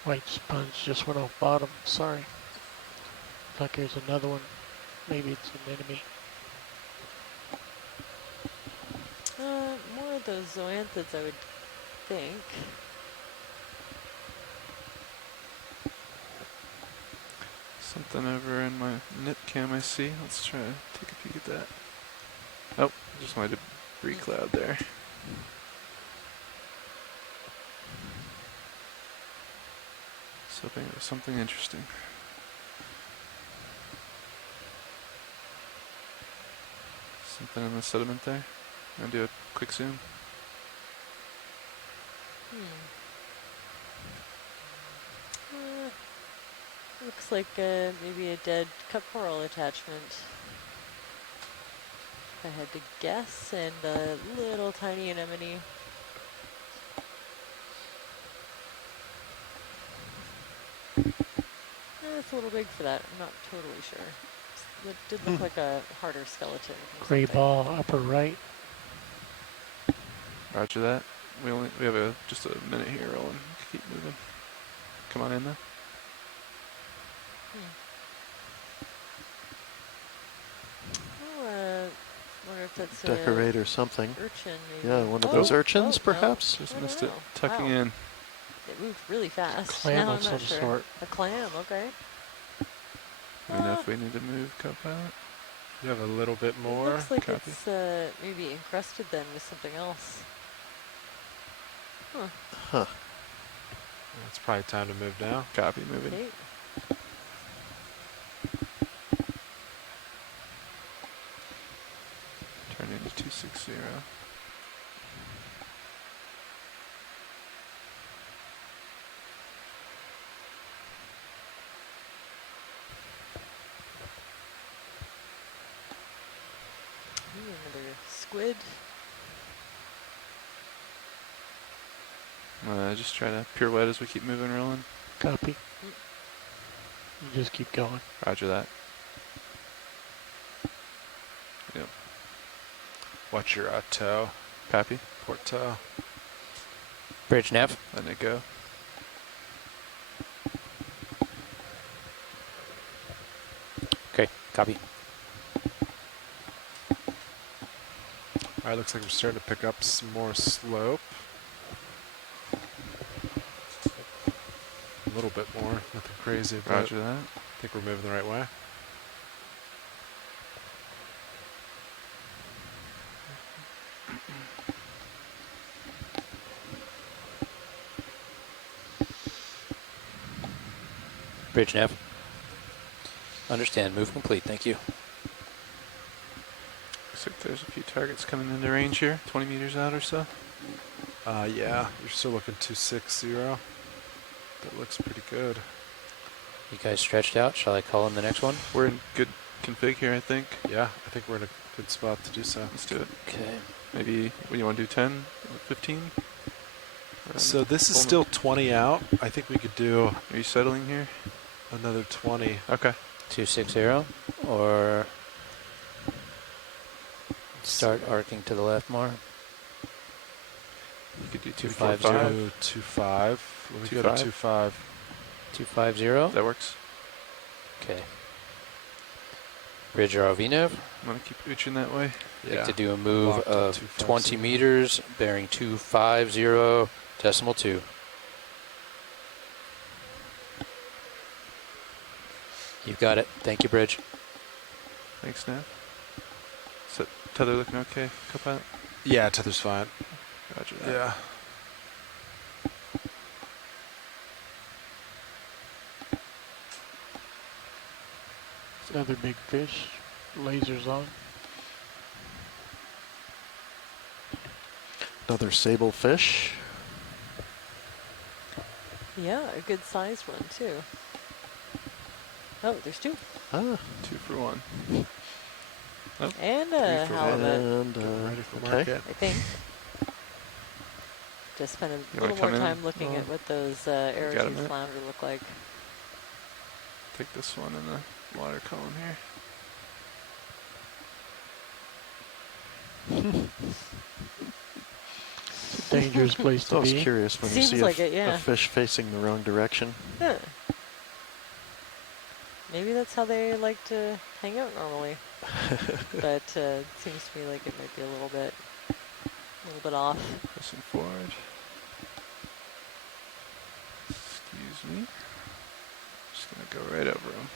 White sponge just went off bottom. Sorry. Looks like there's another one. Maybe it's an enemy. More of those zoanthids, I would think. Something over in my nip cam I see. Let's try to take a peek at that. Oh, just my debris cloud there. So hoping it was something interesting. Something in the sediment there. I'm gonna do a quick zoom. Looks like maybe a dead cup coral attachment. If I had to guess, and a little tiny anemone. It's a little big for that. I'm not totally sure. It did look like a harder skeleton. or Gray something. ball upper right. Roger that. We have just a minute here, Roland. Keep moving. Come on in then. Oh, wonder if that's Decorate or something. urchin, maybe. Yeah, one of those urchins, no. perhaps? Just I don't missed it. know. Tucking Wow. in. It moved really fast. Clam now of I'm not some sure. sort. A clam, okay. Do we know if we need to move co-pilot? You have a little bit It more. looks like Copy. it's maybe encrusted then with something else. Huh. It's probably time to move now. Copy, moving. Okay. Turn into 260. Ooh, another squid. Just try to pirouette as we keep moving, Roland. Copy. You just keep going. Roger that. Yep. Watch your toe. Copy. Port toe. Bridge nav. Letting it go. Okay, copy. All right, looks like we're starting to pick up some more slope. A little bit more, nothing crazy, but Roger that. I think we're moving the right way. Bridge nav. Understand. Move complete. Thank you. Looks like there's a few targets coming into range here, 20 meters out or so. Yeah, you're still looking 260. That looks pretty good. You guys stretched out. Shall I call in the next one? We're in good config here, I think. Yeah, I think we're in a good spot to do so. Let's do it. Okay. Maybe, what do you want to do, 10, 15? So this is still 20 out. I think we could do... Are you settling here? Another 20. Okay. 260 or start arcing to the left more. You could do 250. 25. We Two go to five. 25. 250. That works. Okay. Bridge ROV nav. I'm going to keep reaching that way. Like to do a move Locked at of 250. 20 meters, bearing 250.2. You've got it. Thank you, Bridge. Thanks, Nav. Is that tether looking okay, Copilot? Yeah, tether's fine. Roger that. Yeah. Another big fish. Lasers on. Another sable fish. Yeah, a good sized one too. Oh, there's two. Ah. 2 for 1. Oh, And 3 a for halibut, And Ready for okay. market. I think. Just spend a You little wanna more come in? time looking at what those arrow got a tooth minute? flounder look like. take this one in the water column here. Dangerous place It's to always be. curious when Seems you see like it, yeah. a fish facing the wrong direction. Huh. Maybe that's how they like to hang out normally. But it seems to me like it might be a little bit off. Pressing forward. Excuse me. Just going to go right over him.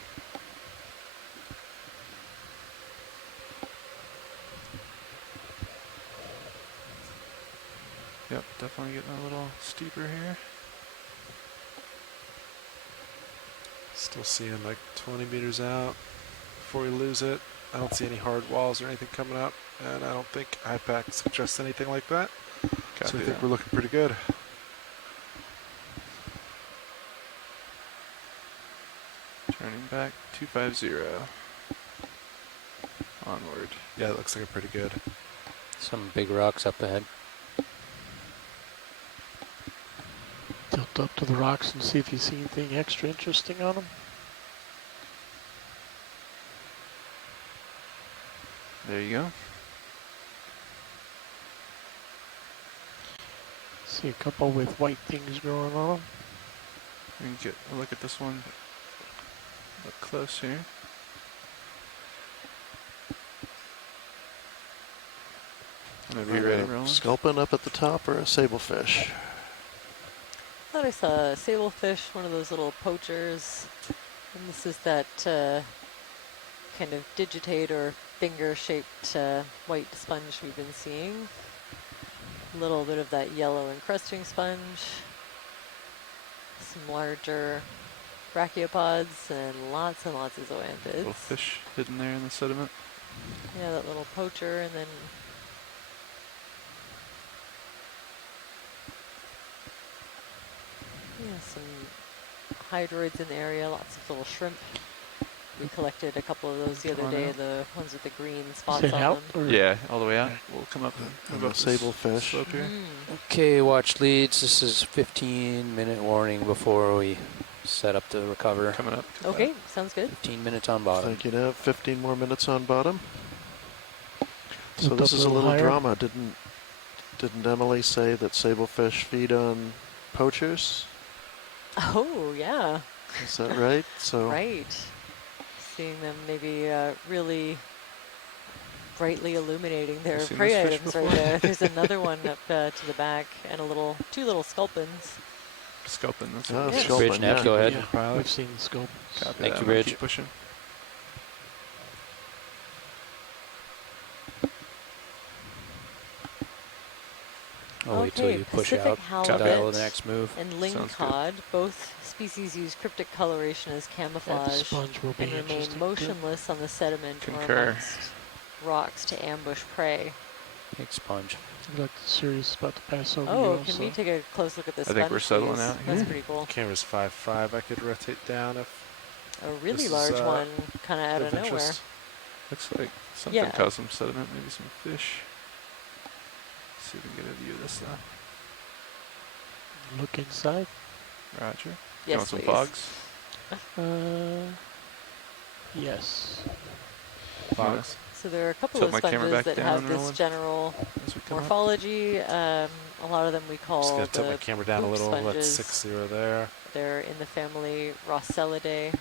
Yep, definitely getting a little steeper here. Still seeing like 20 meters out before we lose it. I don't see any hard walls or anything coming up, and I don't think IPAC suggests anything like that. So I Copy think that. we're looking pretty good. Turning back, 250. Onward. Yeah, it looks like a pretty good. Some big rocks up ahead. Tilt up to the rocks and see if you see anything extra interesting on them. There you go. See a couple with white things growing on them. We can get a look at this one up close here. Whenever you're ready, Roland. Sculpin up at the top or a sablefish? Thought I saw a sablefish, one of those little poachers. And this is that kind of digitate or finger-shaped white sponge we've been seeing. A little bit of that yellow encrusting sponge. Some larger brachiopods and lots of zoanthids. Little fish hidden there in the sediment. Yeah, that little poacher, and then yeah, some hydroids in the area, lots of little shrimp. We collected a couple of those the Come other on day, out. the ones with the green spots Is it on out? them. Or Yeah, all the way out. We'll come up and And move a up this sablefish. slope here. Okay, watch leads. This is 15-minute warning before we set up to recover. Coming up. Okay, sounds good. 15 minutes on bottom. Thank you, Nav. 15 more minutes on bottom. So Tilt this up is a little higher. drama. Didn't Emily say that sablefish feed on poachers? Oh, yeah. Is that right? So Right. Seeing them maybe really brightly illuminating their You seen prey this fish items right before? there. There's another one up to the back and two little sculpins. Sculpin. That's Oh, what it is. sculpin, Bridge nav, yeah. go ahead. Yeah, Pilot. we've seen the scope. Copy Thank that. you, I'm gonna Bridge. Keep pushing. I'll wait till Okay, you push Pacific out to halibut dial the next move. and Sounds good. lingcod, both species use cryptic coloration as And the camouflage sponge will be and remain interesting. motionless on the sediment or Concur. amongst rocks to ambush prey. Big sponge. Looks like the Sirius is about to pass over you Oh, also. can we take a close look at this I think we're settling please? out That's here. pretty cool. Camera's 5.5. I could rotate down if A really this is, large one, kind of out of of nowhere. interest. Looks like something Yeah. caused some sediment, maybe some fish. See if we can get a view of this though. Look inside. Roger. Yes, Want some please. fogs? Yes. Fogs. So there are a couple Tilt of my camera sponges back that down, have this Roland, general as we come up. morphology. A lot of them we Just call gonna tilt my the camera down a poop little. That's sponges. 6-0 there. They're in the family Rosselidae.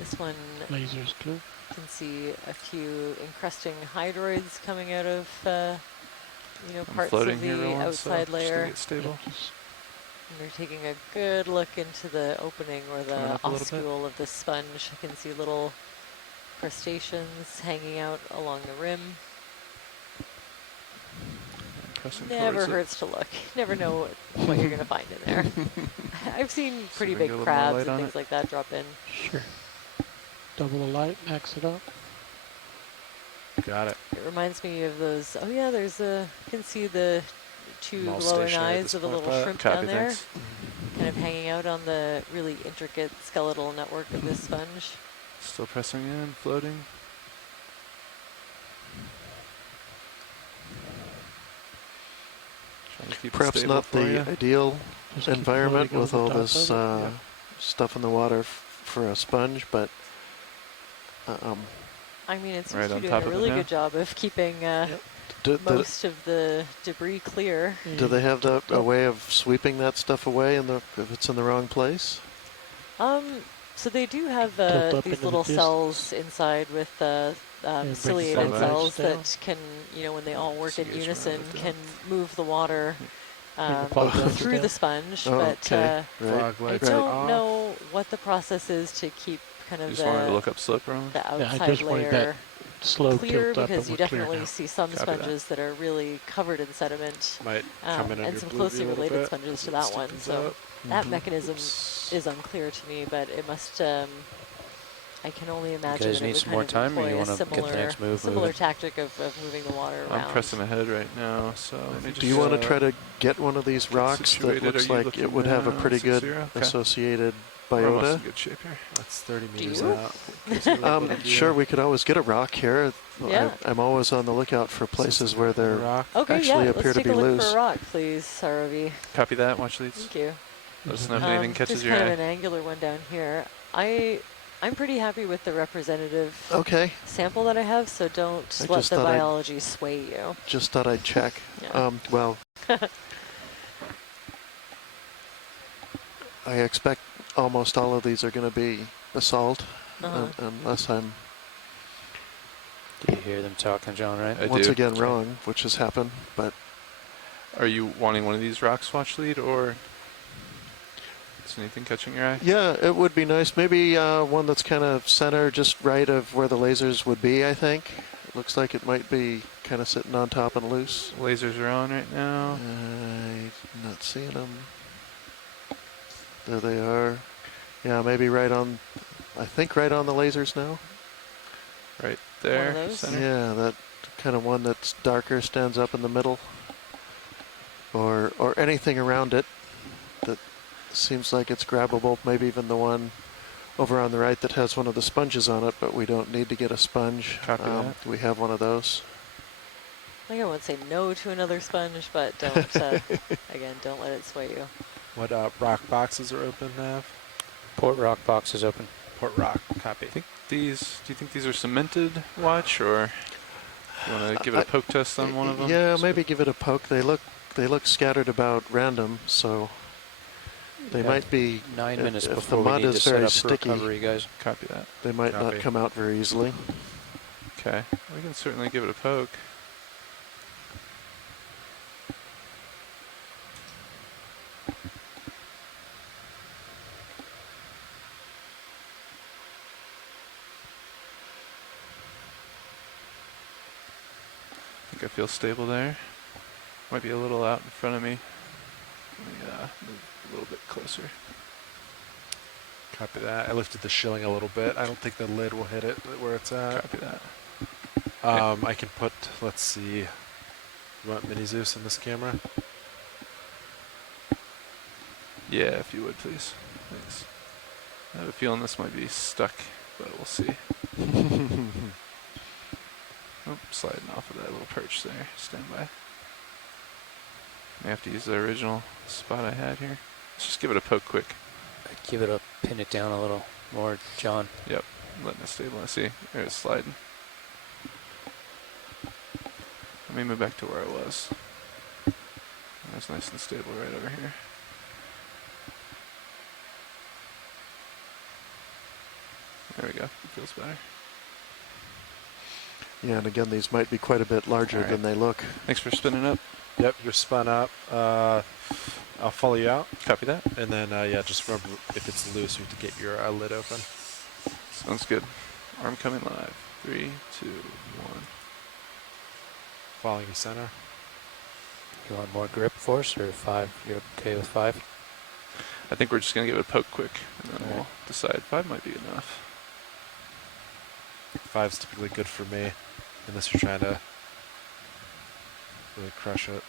This one Lasers good. can see a few encrusting hydroids coming out of I'm parts floating of the here, Roland, so outside just to layer. get stable. And they're taking a good look into the opening or Coming the up a little bit. oscule of the sponge. I can see little crustaceans hanging out along the rim. Pressing Never towards it. hurts to look. Never know what you're going to find in there. I've seen pretty we can big get a little more crabs light and on things it. like that drop in. Sure. Double the light, max it up. Got it. It reminds me of those. Oh yeah, there's a. You can see the two I'm all glowing stationary at eyes this of a point, little but shrimp copy, down there, thanks. kind of hanging out on the really intricate skeletal network of this sponge. Still pressing in, floating. Trying to keep it Perhaps stable not for the you. ideal Just keep environment floating with over all top this of it. stuff in the water for a sponge, but I mean, it seems Right to on be doing top a of it really now. good job of keeping do, most of the debris clear. do they have a way of sweeping that stuff away if it's in the wrong place? So they do have Tilt up these into the little distance. cells inside with bring the ciliated flow cells down. that can, when they all work So in you guys run unison, it down. can move the water the plug vessel through down. the sponge. Oh, But okay. Right. Fog I lights don't off. know what the process is to keep kind You of just wanted to look up slope, Roland? the Yeah, I outside just wanted that layer slow clear, tilt up because and you we're clear definitely now. see some Copy that. sponges that are really covered in sediment, Might come in and under some blue closely view a little related bit sponges as to it that one. stiffens So up. that mechanism is unclear to me, but it must. I can only imagine guys that it need would some kind more of time, or you employ a wanna get the similar, next move similar moving? tactic of moving the water around. I'm pressing ahead right now, so let me just. Do you want to try to get one of these rocks that situated. looks Are you like looking it would have a down? pretty good 6-0? Okay. associated We're almost in biota? good shape here. That's 30 Do meters you? out. Gives you a little bit of Sure, view. we could always get a rock here. Yeah. I'm always on the lookout for places where they're rock. Okay, actually yeah, appear let's to take be a look loose. for a rock, please, ROV. Copy that. Watch leads. Thank you. Let us know if anything catches Just your kind eye. of an angular one down here. I'm pretty happy with the representative Okay. sample that I have, so don't I let just the thought I'd- biology sway you. Just thought I'd check. Yeah. Well, I expect almost all of these are going to be basalt, unless I'm Did you hear them talking, John, right? I once do. again wrong, which has happened. But Are you wanting one of these rocks, watch lead, or is anything catching your eye? yeah, it would be nice. Maybe one that's kind of center, just right of where the lasers would be, I think. It looks like it might be kind of sitting on top and loose. Lasers are on right now. I'm not seeing them. There they are. Yeah, maybe right on, I think right on the lasers now. Right there. One of those? Center. Yeah, that kind of one that's darker stands up in the middle. Or anything around it that seems like it's grabbable. Maybe even the one over on the right that has one of the sponges on it, but we don't need to get a sponge. Copy that. We have one of those. I won't say no to another sponge, but don't, again, don't let it sway you. What rock boxes are open, Nav? Port rock box is open. Port rock. Copy. Do you think these are cemented, watch, or you want to give it a poke test on one of them? Yeah, maybe give it a poke. They look scattered about random, so they Yeah. might be. 9 minutes if before the we mud need is to set very up for sticky, recovery, guys. Copy that. they might not Copy. come out very easily. Okay, we can certainly give it a poke. I think I feel stable there. Might be a little out in front of me. Let me move a little bit closer. Copy that. I lifted the shilling a little bit. I don't think the lid will hit it where it's at. Copy that. I can put, let's see, you want Mini Zeus in this camera? Yeah, if you would, please. Thanks. I have a feeling this might be stuck, but we'll see. Oh, sliding off of that little perch there. Stand by. May have to use the original spot I had here. Let's just give it a poke quick. Give it a pin it down a little more, John. Yep, letting it stabilize. See, there it's sliding. Let me move back to where I was. That's nice and stable right over here. There we go. It feels better. Yeah, and again, these might be quite a bit larger than they look. Thanks for spinning up. Yep, you're spun up. I'll follow you out. Copy that. And then, yeah, just remember if it's loose, you have to get your lid open. Sounds good. Arm coming live. 3, 2, 1. Following you center. You want more grip force or 5? You're okay with 5? I think we're just going to give it a poke quick, and then we'll decide. 5 might be enough. 5's typically good for me, unless you're trying to really crush it.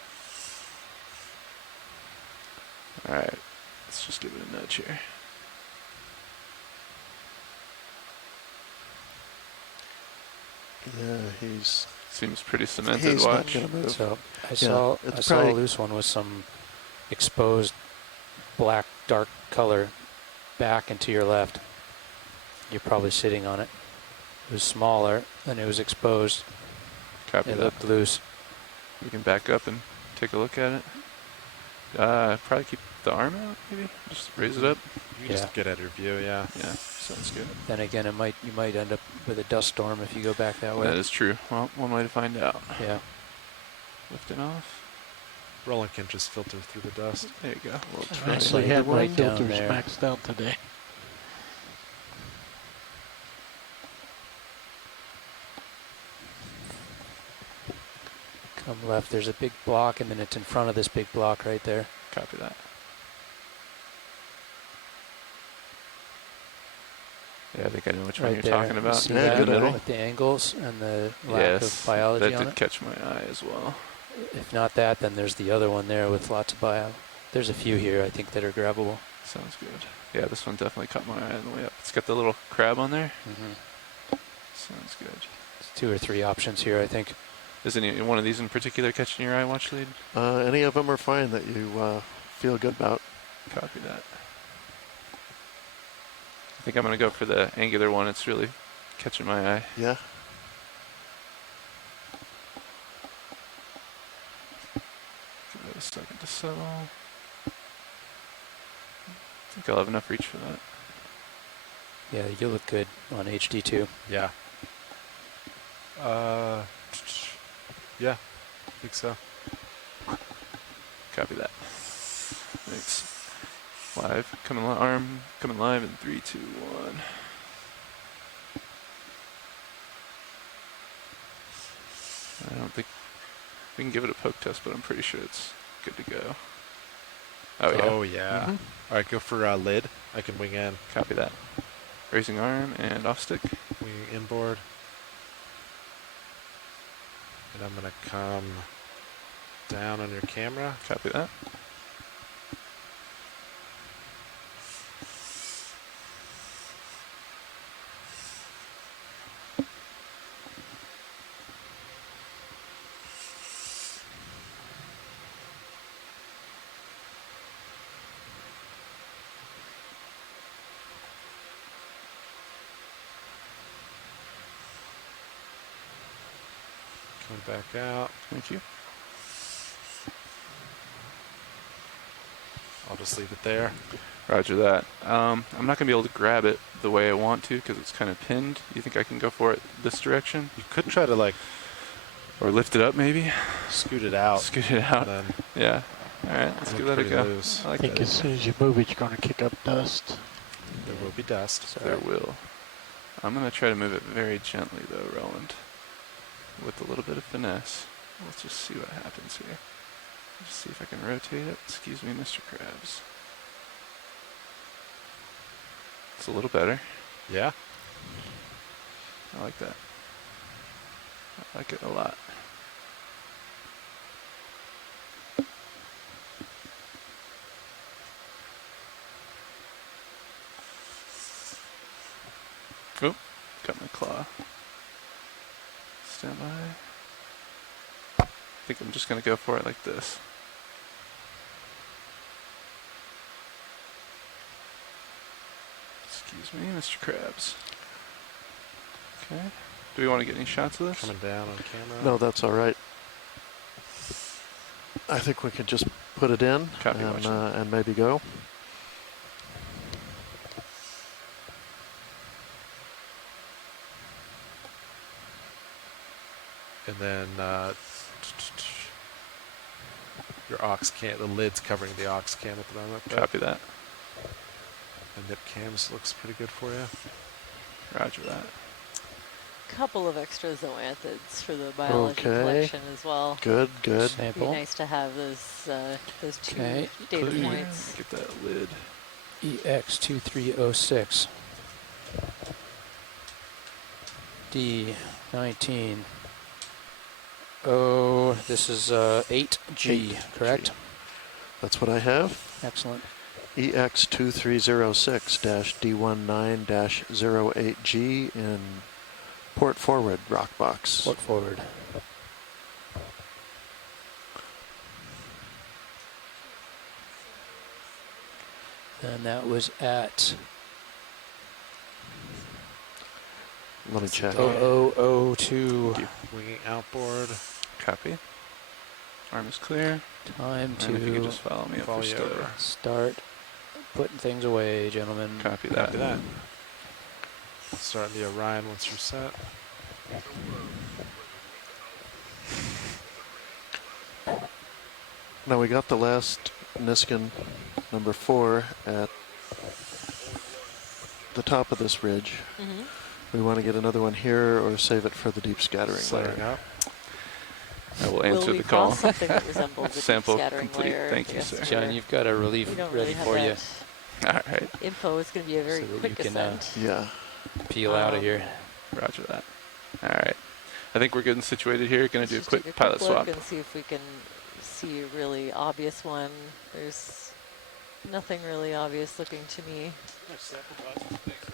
Alright, let's just give it a nudge here. Yeah, he's... Seems pretty cemented. He's Watch. not gonna move. So I Yeah, saw a loose one with some exposed black, dark color back and to your left. You're probably sitting on it. It was smaller and it was exposed. Copy it that. looked loose. We can back up and take a look at it. Probably keep the arm out, maybe? Just raise it up. You can just get out of your view, yeah. Yeah, sounds good. Then again, you might end up with a dust storm if you go back that way. That is true. Well, one way to find out. Yeah. Lift it off. Roland can just filter through the dust. There you go. I actually had my filters maxed out today. Come left, there's a big block, and then it's in front of this big block right there. Copy that. Yeah, I think I know which one you're talking about. See that with the angles and the lack of biology that on did it? catch my eye as well. If not that, then there's the other one there with lots of bio. There's a few here, I think, that are grabbable. Sounds good. Yeah, this one definitely caught my eye on the way up. It's got the little crab on there. Sounds good. There's 2 or 3 options here, I think. Is any one of these in particular catching your eye, Watch Lead? Any of them are fine that you feel good about. Copy that. I think I'm going to go for the angular one. It's really catching my eye. Yeah. Give it a second to settle. I think I'll have enough reach for that. Yeah, you look good on HD2. Yeah. Yeah, I think so. Copy that. Thanks. Live, arm coming live in 3, 2, 1. I don't think we can give it a poke test, but I'm pretty sure it's good to go. Oh yeah. Oh yeah. All right, go for lid. I can wing in. Copy that. Raising arm and off stick. Winging inboard. And I'm gonna come down on your camera. Copy that. Coming back out. Thank you. I'll just leave it there. Roger that. I'm not going to be able to grab it the way I want to because it's kind of pinned. You think I can go for it this direction? You could try to or lift it up maybe? Scoot it out. Scoot it out. Then yeah. All right, let's give that a go. Loose. I think as soon as you move it, you're going to kick up dust. There will be dust. There will. I'm going to try to move it very gently though, Roland. With a little bit of finesse. Let's just see what happens here. Let's see if I can rotate it. Excuse me, Mr. Krabs. It's a little better. Yeah. I like that. I like it a lot. Oh, got my claw. Stand by. I think I'm just going to go for it like this. Excuse me, Mr. Krabs. Okay. Do we want to get any shots of this? Coming down on camera. No, that's all right. I think we could just put it in and maybe go. And then your aux cam, the lid's covering the aux cam at the moment. Copy that. The nip cams looks pretty good for you. Roger that. Couple of extra zooanthids for the biology collection as well. Good. It'd be nice to have those two data points. Get that lid. EX2306. D19. Oh, this is 8G, correct? That's what I have. Excellent. EX2306-D19-08G in port forward rock box. Port forward. And that was at Let me check. 0002. Winging outboard. Copy. Arm is clear. Time and if you could to just follow me up for stow. Start putting things away, gentlemen. Copy that. Copy that. Start the Orion once you're set. Now we got the last Niskin number 4 at the top of this ridge. Mm-hmm. We want to get another one here or save it for the deep scattering Flaring layer. up. I will answer the we call. cross something that resembles a Sample deep scattering complete. layer? Thank you, Yes, sir. John, you've got a relief We don't ready really have for you. that All right. info. Is going to be a very So that quick you can, ascent. Yeah. Peel out of here. Roger that. All right. I think we're good and situated here. Going to do a Just quick take pilot look swap. and see if we can see a really obvious one. There's nothing really obvious looking to me.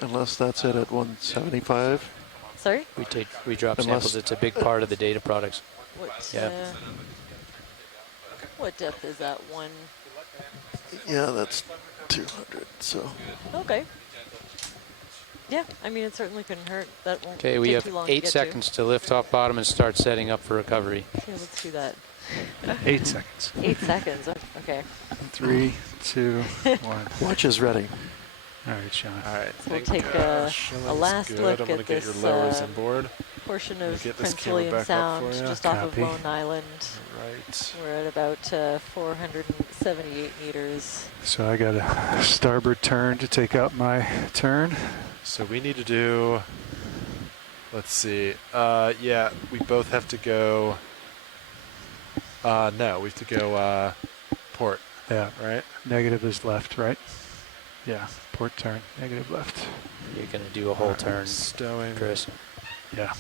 Unless that's it at 175. Sorry? We drop samples. It's a big part of the data products. What depth is that one? Yeah, that's 200. So. Okay. Yeah, I mean, it certainly couldn't hurt. That won't Okay, we take have too long 8 to get seconds to lift off bottom and start setting up for recovery. To. Yeah, let's do that. 8 seconds. 8 seconds. Okay. 3, 2, 1. Watch is ready. All right, Sean. All right. So we'll take a last look I'm gonna at get this your lowers on board. portion of Get this Prince camera William back up Sound, for you. just off of Copy. Lone Island. Right. We're at about 478 meters. So I got a starboard turn to take out my turn. So we need to do, let's see, yeah, we both have to go, no, we have to go port, Yeah. right? Negative is left, right? Yeah. Port turn. Negative left. You're going to do a whole turn, Stowing. Chris. Yeah.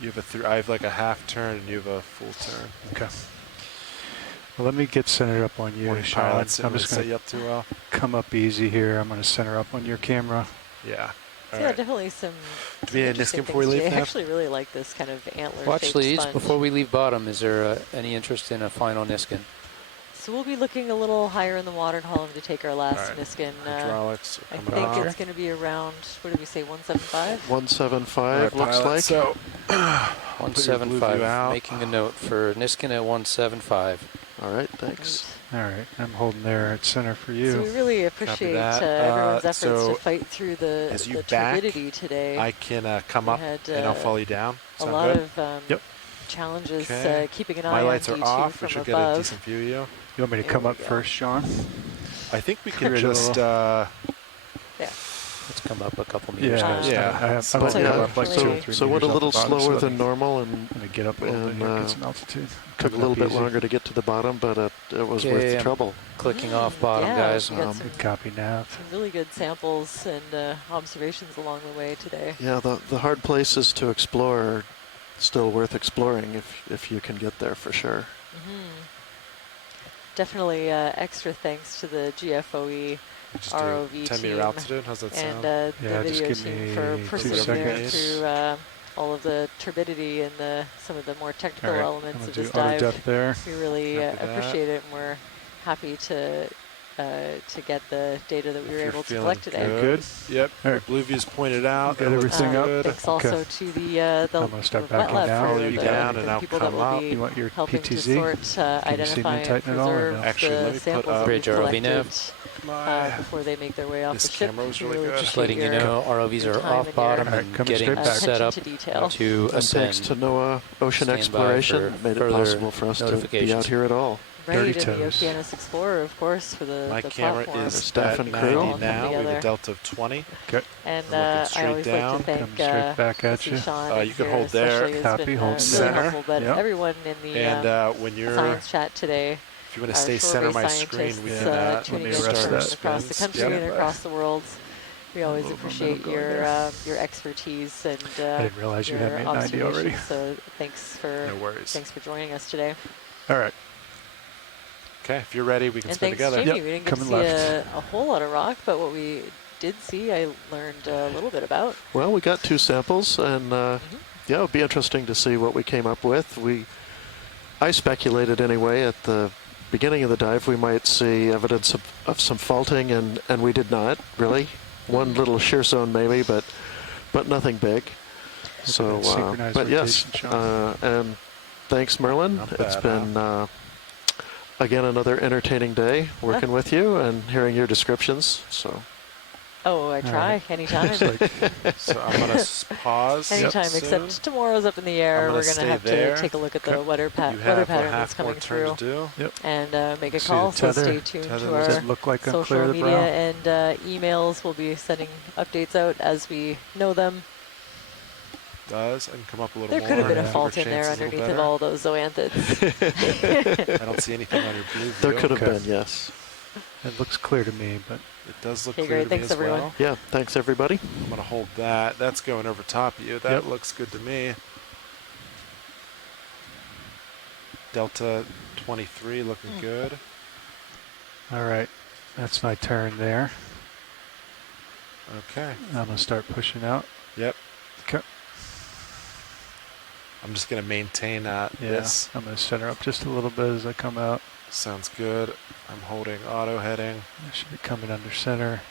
You have I have like a half turn and you have a full turn. Okay. Well, let me get centered up on you, Morning Sean. pilots, I'm didn't just set going you to up too well. come up easy here. I'm going to center up on your camera. Yeah. All Yeah, right. definitely some. Do we need a interesting Niskin before we things to leave do. I now? actually really like this kind of antler. Watch shaped leads. sponge. Before we leave bottom, is there any interest in a final Niskin? So we'll be looking a little higher in the water column to take our last All right. Niskin. Hydraulics I are think coming it's going to be around, what did we say, 175? 175 All right, looks pilot, like. So, 175. out. Making a note for Niskin at 175. All right, thanks. All right. I'm holding there at center for So you. we really appreciate that. everyone's efforts So to fight through the as you back, turbidity today. I can come We up had, and I'll follow you down. a Sound lot good? of Yep. challenges Okay. keeping an eye My on lights are D2 off. from We should above. get a decent view of you. You want me to There come we up go. first, Sean? I think we Get can rid of just, Yeah. Let's come up a couple meters. Yeah, guys. yeah. I have But to go up like 2 or 3 so went meters a little off the bottom, slower so than normal, and let me get up a little bit here, get some altitude. took a little bit longer to get to the bottom, but it was worth the I'm trouble. Clicking off bottom, yeah, guys. we got some, Good copy, Nav. some really good samples and observations along the way today. Yeah, the hard places to explore are still worth exploring if you can get there for sure. Definitely extra thanks to the GFOE Just do ROV 10 meter team altitude. How's that and sound? the Yeah, just video give team me for 2 persevering seconds. through all of the turbidity and some of the more technical All right, elements I'm of gonna this do auto dive. depth there. We really Copy that. appreciate it, and we're happy to get the data that we were If you're able to feeling collect today. Good. Yep. All right. Blue view's pointed out. Got That looks everything up. good. Thanks also Okay. to the I'm gonna start wet backing lab down. for Follow you the, down for and the I'll people that come will up. be You want your helping PTZ? to sort, Can you see me identify, and tighten it all or preserve no? Actually, let the me put samples up that Bridge we've ROV collected My before they make their way off this the ship. camera was We really good. appreciate Just letting you your know, ROVs your are time off and bottom your, All right, and coming getting straight back. set up attention to detail. to And thanks ascend. to NOAA Ocean Stand by Exploration, for made it further possible for us to be notifications. out here at all. Right, and Dirty the toes. Okeanos Explorer, of course, for My the camera platform. is Staff at and 90 crew. All come now. We have together. a delta of 20. Okay. And Looking I straight always down. like to thank Coming straight back at Missy you. Sean You can here hold there. especially has Copy, been hold really center. helpful, but Yep. everyone in the And when you're, science chat today, if you want to our stay center shore-based my screen, we scientists can do that. Let tuning me in arrest from that. across the country Yep. and across the world. We always Little appreciate momentum going your expertise and I didn't realize you your had me at 90 already. observations. So No worries. thanks for joining us today. All right. Okay, if you're ready, we can And spin thanks, together. Jamie. Yep, We didn't get to coming see left. a whole lot of rock, but what we did see, I learned a little bit about. Well, we got 2 samples, and yeah, it would be interesting to see what we came up with. I speculated anyway at the beginning of the dive we might see evidence of some faulting, and we did not really. One little shear zone maybe, but nothing big. So, synchronized but yes, rotation, Sean. and thanks, Merlin. Not It's bad, been again another entertaining day working with you and hearing your descriptions. So. Oh, I try right. anytime. So I'm going to pause. Anytime, soon. except tomorrow's up in the air. I'm We're gonna going to have stay to take a look at the weather You pattern have a that's half coming more turn through to do. and make a See call. the So tether. stay tuned Tether to looks Does our it look like I'm social clear of the media brow? and emails. We'll be sending updates out as we know them. Does and come up a little There more. could have been a Cover fault in there chance a little underneath of better. all those zoanthids. I don't see anything on your blue view. There could have Okay. been, yes. It looks clear to me, but It does look Okay, clear great. to Thanks, me as everyone. well. Yeah, thanks everybody. I'm going to hold that. That's going over top of you. That Yep. looks good to me. Delta 23 looking good. all right. That's my turn there. Okay. I'm going to start pushing out. Yep. Okay. I'm just going to maintain Yeah. this. I'm going to center up just a little bit as I come out. Sounds good. I'm holding auto heading. I should be coming under center.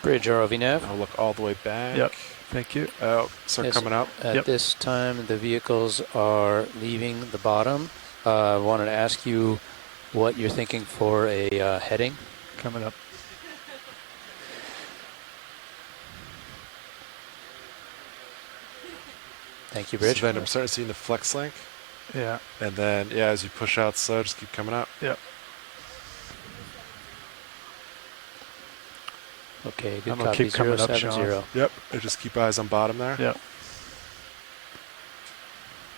Bridge ROV nav. I'll look all the way back. Yep. Thank you. Oh, start Yes. coming up. At Yep. this time, the vehicles are leaving the bottom. I wanted to ask you what you're thinking for a heading. Coming up. Thank you, Bridge. So then I'm starting to see the flex link. Yeah. And then, yeah, as you push out slow, just keep coming up. Yep. Okay, good I'm gonna copy. keep coming up, 070. Yep. And just keep eyes on bottom there. Yep.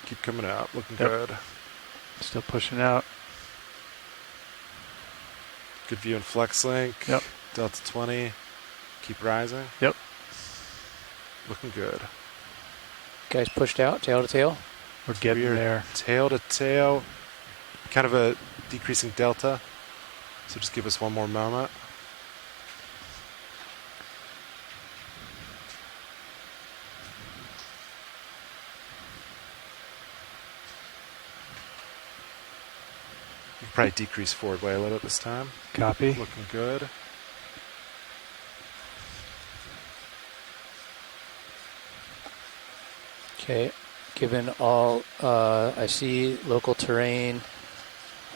Keep coming out. Looking Yep. good. Still pushing out. Good view in flex link. Yep. Delta 20. Keep rising. Yep. Looking good. Guys pushed out, tail to tail. We're getting We're there. Tail to tail. Kind of a decreasing delta. So just give us one more moment. You can probably decrease forward way a little bit this time. Copy. Looking good. Okay, given all, I see local terrain,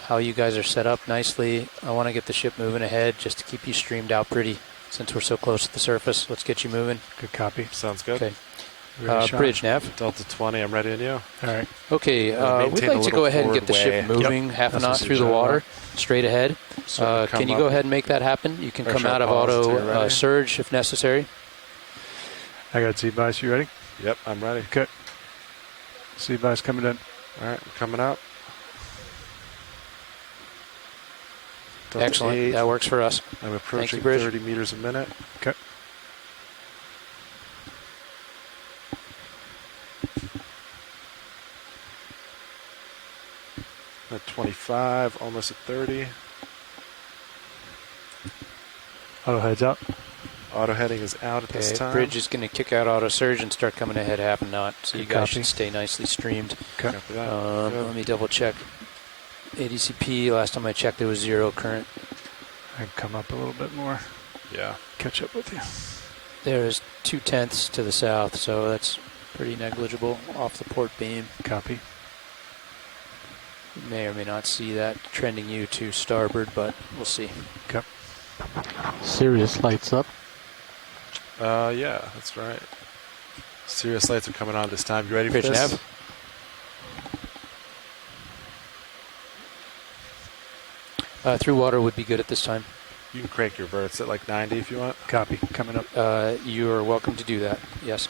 how you guys are set up nicely. I want to get the ship moving ahead just to keep you streamed out pretty since we're so close to the surface. Let's get you moving. Good copy. Sounds good. Okay. Ready, Sean? Bridge nav. Delta 20, I'm ready on you. All right. Okay, maintain we'd a like to little go ahead and get the forward ship way. moving half a That's knot what through the you're water, straight ahead. So Can you come go up. ahead and make that happen? You can Pressure come out of pause till auto you're ready. surge if necessary. I got Z-Bice. You ready? Yep, I'm ready. Okay. Z-Bice coming in. All right, we're coming up. Delta Excellent. 8. That works for us. I'm approaching you, Bridge. 30 meters a minute. Okay. At 25, almost at 30. Auto heads up. Auto heading is out at this time. Bridge is going to kick out auto surge and start coming ahead half a knot, so you guys should stay nicely streamed. Okay. Copy that. Let me double check. ADCP, last time I checked, there was 0 current. I can come up a little bit more. Yeah. Catch up with you. There's 0.2 to the south, so that's pretty negligible off the port beam. Copy. You may or may not see that trending you to starboard, but we'll see. Okay. Sirius lights up. Yeah, that's right. Sirius lights are coming on this time. You ready for Bridge this? Nav. Through water would be good at this time. You can crank your verts at like 90 if you want. Copy. Coming up. You are welcome to do that. Yes.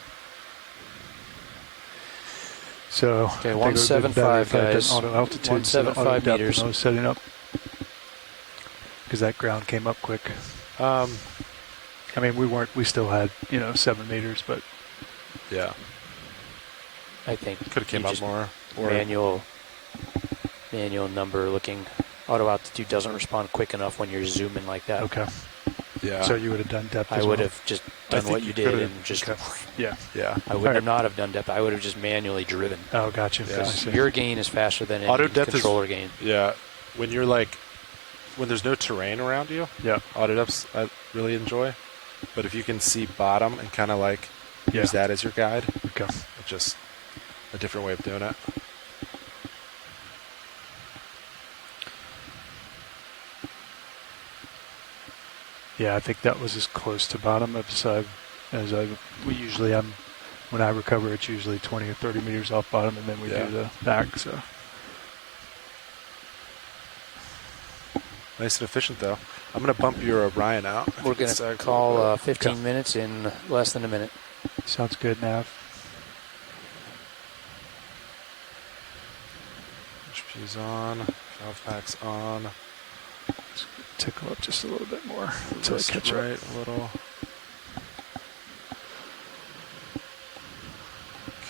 So Okay, 175 guys. Auto altitude. 175 meters. I was setting up because that ground came up quick. I mean, we still had 7 meters, but yeah, I think could have came up more. Or manual number looking. Auto altitude doesn't respond quick enough when you're zooming like that. Okay. Yeah. So you would have done depth. I would have just done what you did and just. Okay. Yeah. Yeah. I would not have done depth. I would have just manually driven. Oh, gotcha. Yeah. Your gain is faster than any Auto depth controller gain. Yeah. When you're when there's no terrain around you. Yeah. Auto depths I really enjoy, but if you can see bottom and kind of use that as your guide. Okay. It's just a different way of doing it. Yeah, I think that was as close to bottom as we usually am. When I recover, it's usually 20 or 30 meters off bottom, and then we do the back. So nice and efficient, though. I'm going to bump your Orion out. We're going to call 15 minutes in less than a minute. Sounds good, Nav. HP's on. Valve pack's on. Tickle up just a little bit more until I catch right up. a little.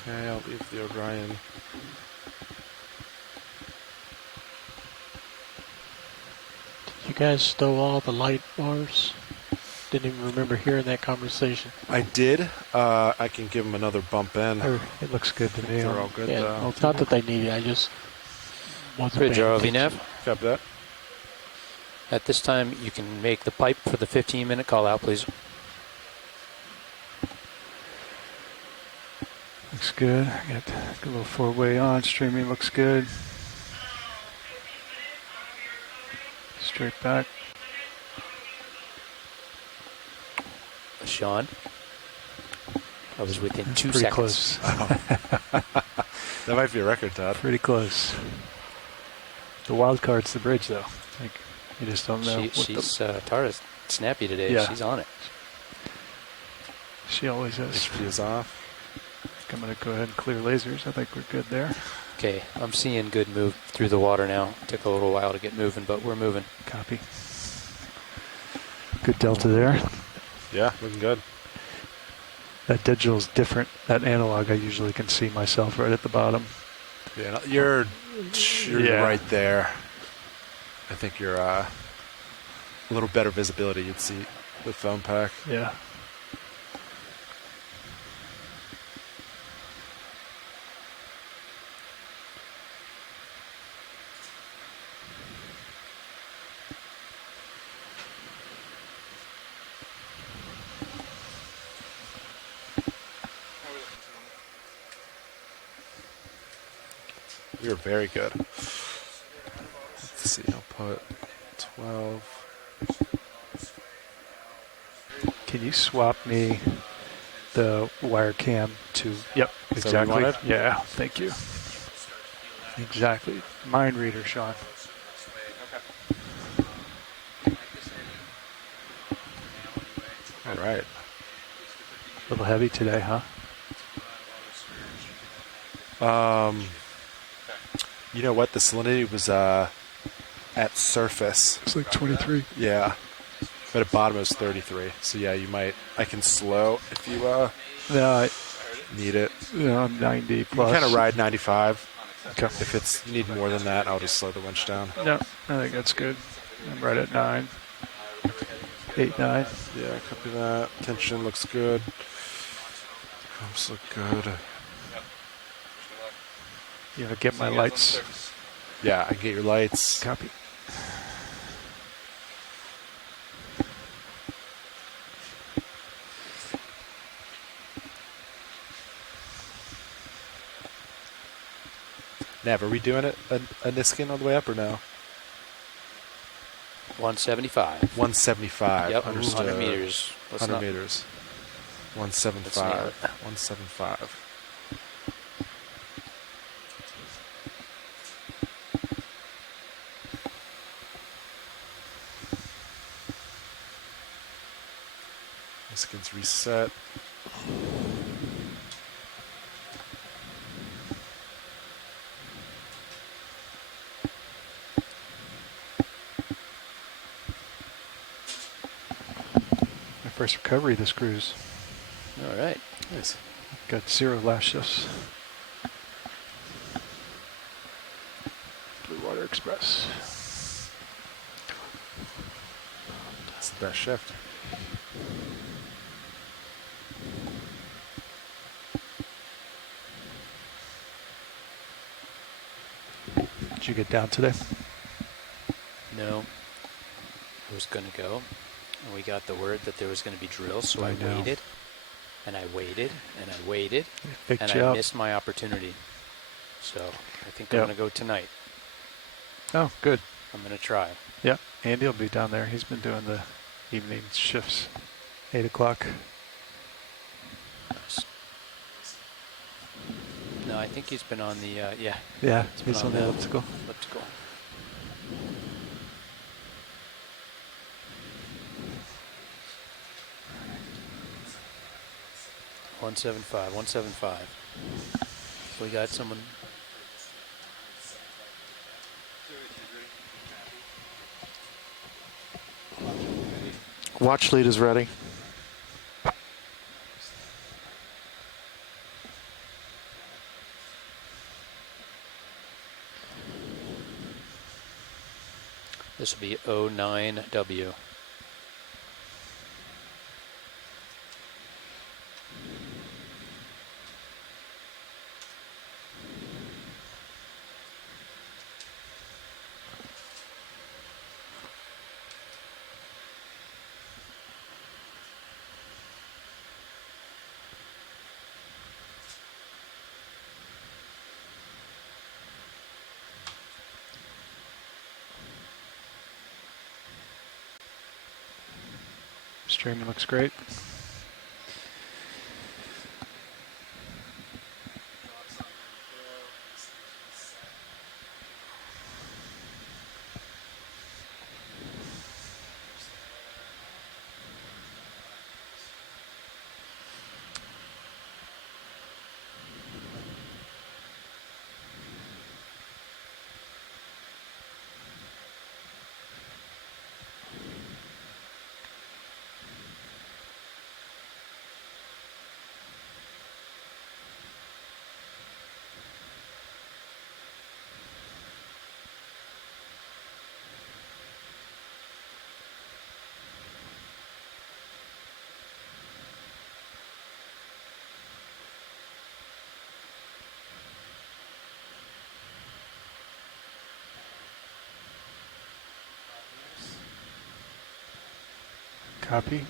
Okay, I'll leave the Orion. You guys stow all the light bars? Didn't even remember hearing that conversation. I did. I can give them another bump in. It looks good to me. They're all good. Yeah, well, it's not that they need it. I just wasn't Bridge paying ROV attention. nav. Copy that. At this time, you can make the pipe for the 15-minute call out, please. Looks good. I got a little 4-way on. Streaming looks good. Straight back. Sean. I was within That's 2 pretty seconds. close. That might be a record, Todd. Pretty close. The wild card's the bridge, though. You just don't know. She's Tara's snappy today. Yeah. She's on it. She always is. HP is off. I'm going to go ahead and clear lasers. I think we're good there. Okay, I'm seeing good move through the water now. Took a little while to get moving, but we're moving. Copy. Good delta there. Yeah, looking good. That digital's different. That analog, I usually can see myself right at the bottom. Yeah, you're right there. I think you're a little better visibility you'd see with phone pack. Yeah. You're very good. Let's see, I'll put 12. Can you swap me the wire cam to? Yep, Is that what you exactly. wanted? Yeah, thank you. Exactly. Mind reader, Sean. All right. A little heavy today, huh? You know what? The salinity was at surface. It's like 23. Yeah. But at bottom it was 33. So yeah, you might. I can slow if you Yeah, need it. 90 You plus. can kind of ride 95. Okay. If you need more than that, I'll just slow the winch down. Yeah, I think that's good. I'm right at 9. 8, 9. Yeah, copy that. Tension looks good. Pumps look good. You know, get my lights. Yeah, I get your lights. Copy. Nav, are we doing it a Niskin all the way up or no? 175. 175. Yep, Understood. 100 meters. 100 meters. 175. 175. Niskin's reset. My first recovery this cruise. All right. Nice. Got 0 last shifts. Blue Water Express. That's the best shift. Did you get down today? No. I was going to go, and we got the word that there was going to be drills, so I know. waited, and I waited, and I waited, Picked and you I up. missed my opportunity. So I think Yep. I'm going to go tonight. Oh, good. I'm going to try. Yeah, Andy will be down there. He's been doing the evening shifts. 8 o'clock. No, I think he's been on the, yeah. Yeah, been he's on the elliptical. Elliptical. $175, $175. We got someone. Watch lead is ready. This will be 09W. Streaming looks great. Copy.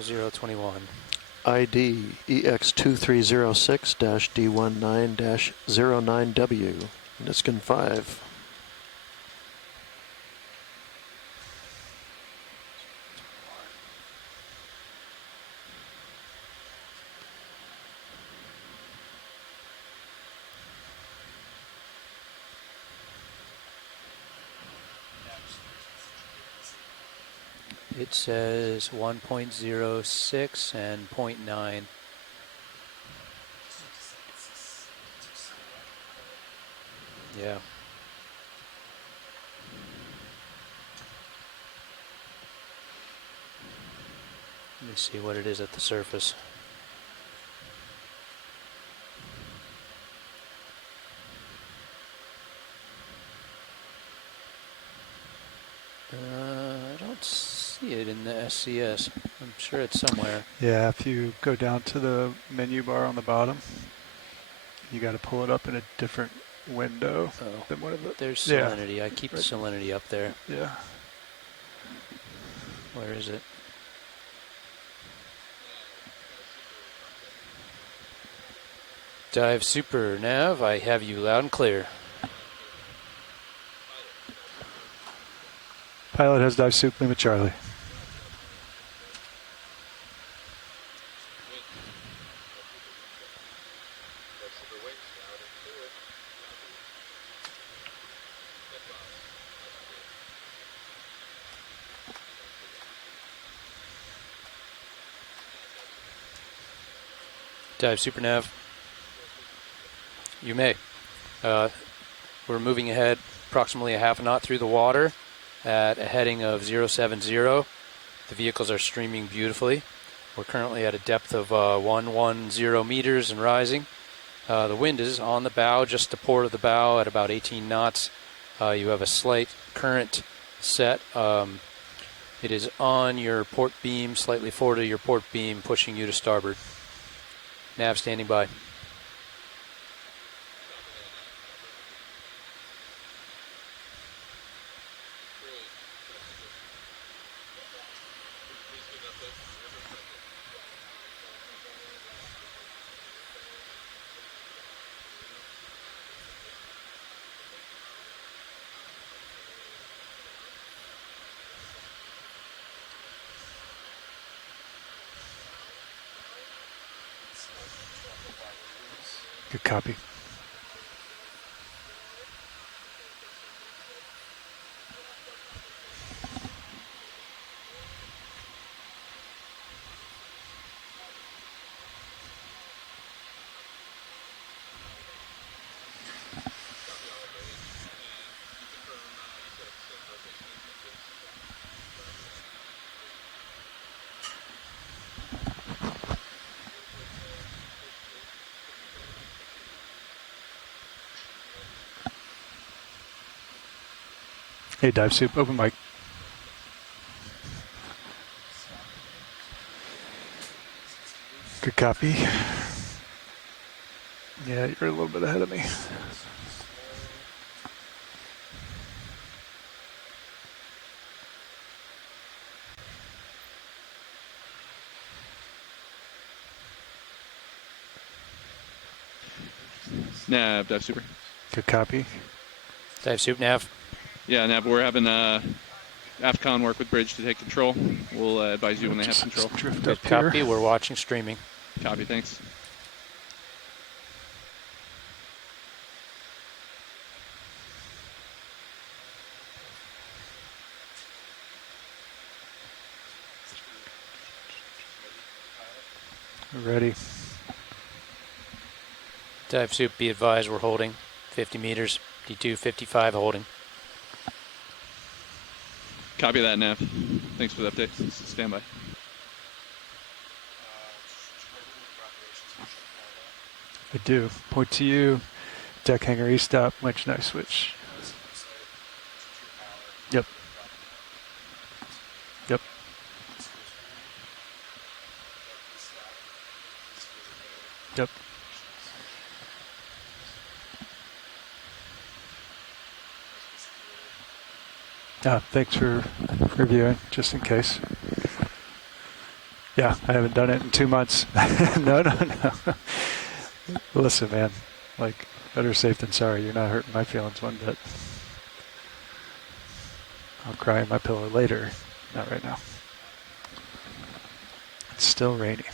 Zero 21. ID EX2306-D19-09W. Niskin 5. It says 1.06 and 0.9. Yeah. Let me see what it is at the surface. I don't see it in the SCS. I'm sure it's somewhere. Yeah, if you go down to the menu bar on the bottom, you got to pull it up in a different window than one of the. There's Yeah. salinity. I keep the salinity up there. Yeah. Where is it? Dive Super Nav, I have you loud and clear. Pilot has dive soup, Lima Charlie. Dive Super Nav. You may. We're moving ahead approximately a half a knot through the water at a heading of 070. The vehicles are streaming beautifully. We're currently at a depth of 110 meters and rising. The wind is on the bow, just to port of the bow at about 18 knots. You have a slight current set. It is on your port beam, slightly forward of your port beam, pushing you to starboard. Nav standing by. Good copy. Hey, dive soup, open mic. Good copy. Yeah, you're a little bit ahead of me. Nav, Dive Super. Good copy. Dive Soup Nav. Yeah, Nav, we're having AFCON work with Bridge to take control. We'll advise you when they have control. Drift Good up here. copy. We're watching streaming. Copy, thanks. Ready. Dive Soup, be advised, we're holding 50 meters. D2 55 holding. Copy that, Nav. Thanks for the update. Stand by. I do. Point to you. Deck hanger E-stop. Winch knife switch. Yep. Yep. Yep. Thanks for reviewing, just in case. Yeah, I haven't done it in 2 months. No. Listen, man, like, better safe than sorry. You're not hurting my feelings one bit. I'll cry in my pillow later, not right now. It's still raining.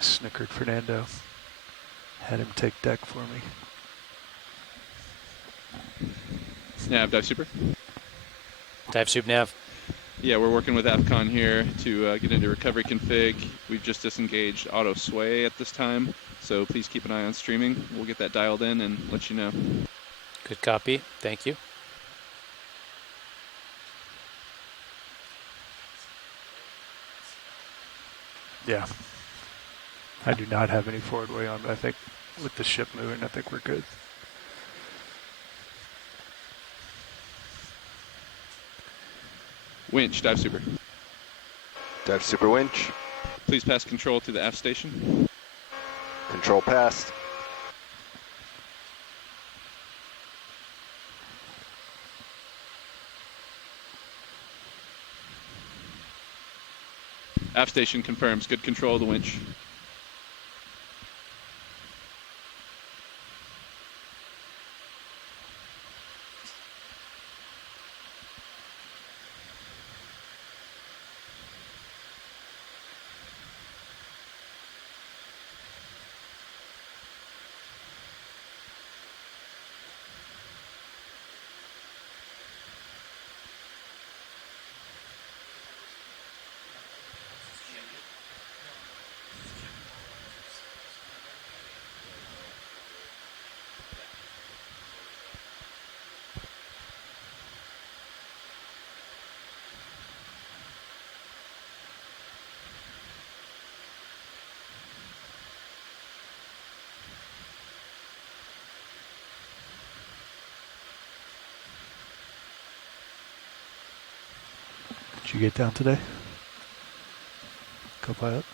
Snickered Fernando. Had him take deck for me. Nav, dive super. Dive soup nav. Yeah, we're working with AFCON here to get into recovery config. We've just disengaged auto sway at this time, so please keep an eye on streaming. We'll get that dialed in and let you know. Good copy. Thank you. Yeah. I do not have any forward way on, but I think with the ship moving, I think we're good. Winch, dive super. Dive super winch. Please pass control to the aft station. Control passed. Aft station confirms good control of the winch. Did you get down today? Co-pilot?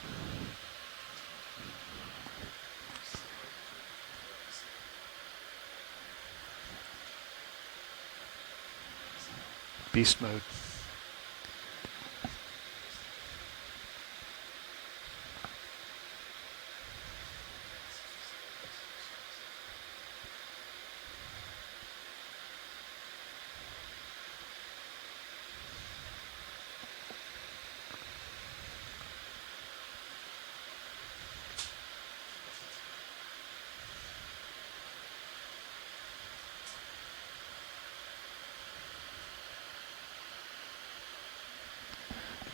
Beast mode.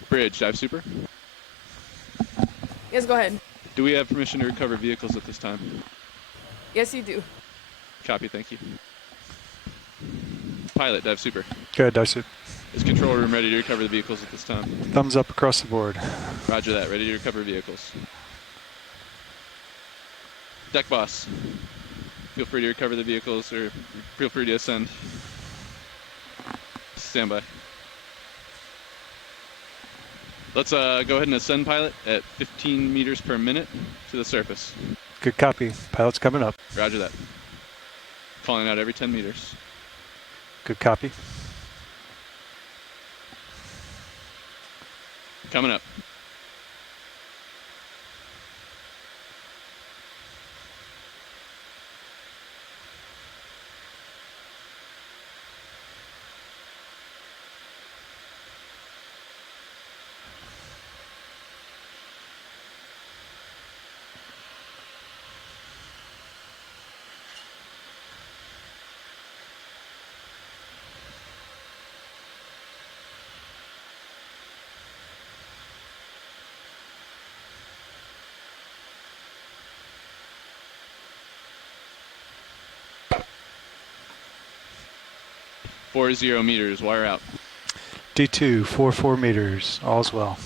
Bridge, dive super. Yes, go ahead. Do we have permission to recover vehicles at this time? Yes, you do. Copy, thank you. Pilot, dive super. Good, dive soup. Is control room ready to recover the vehicles at this time? Thumbs up across the board. Roger that, ready to recover vehicles. Deck boss, feel free to recover the vehicles or feel free to ascend. Stand by. Let's go ahead and ascend, pilot, at 15 meters per minute to the surface. Good copy. Pilot's coming up. Roger that. Falling out every 10 meters. Good copy. Coming up. Four 0 meters, wire out. D2, 4 meters. All's well.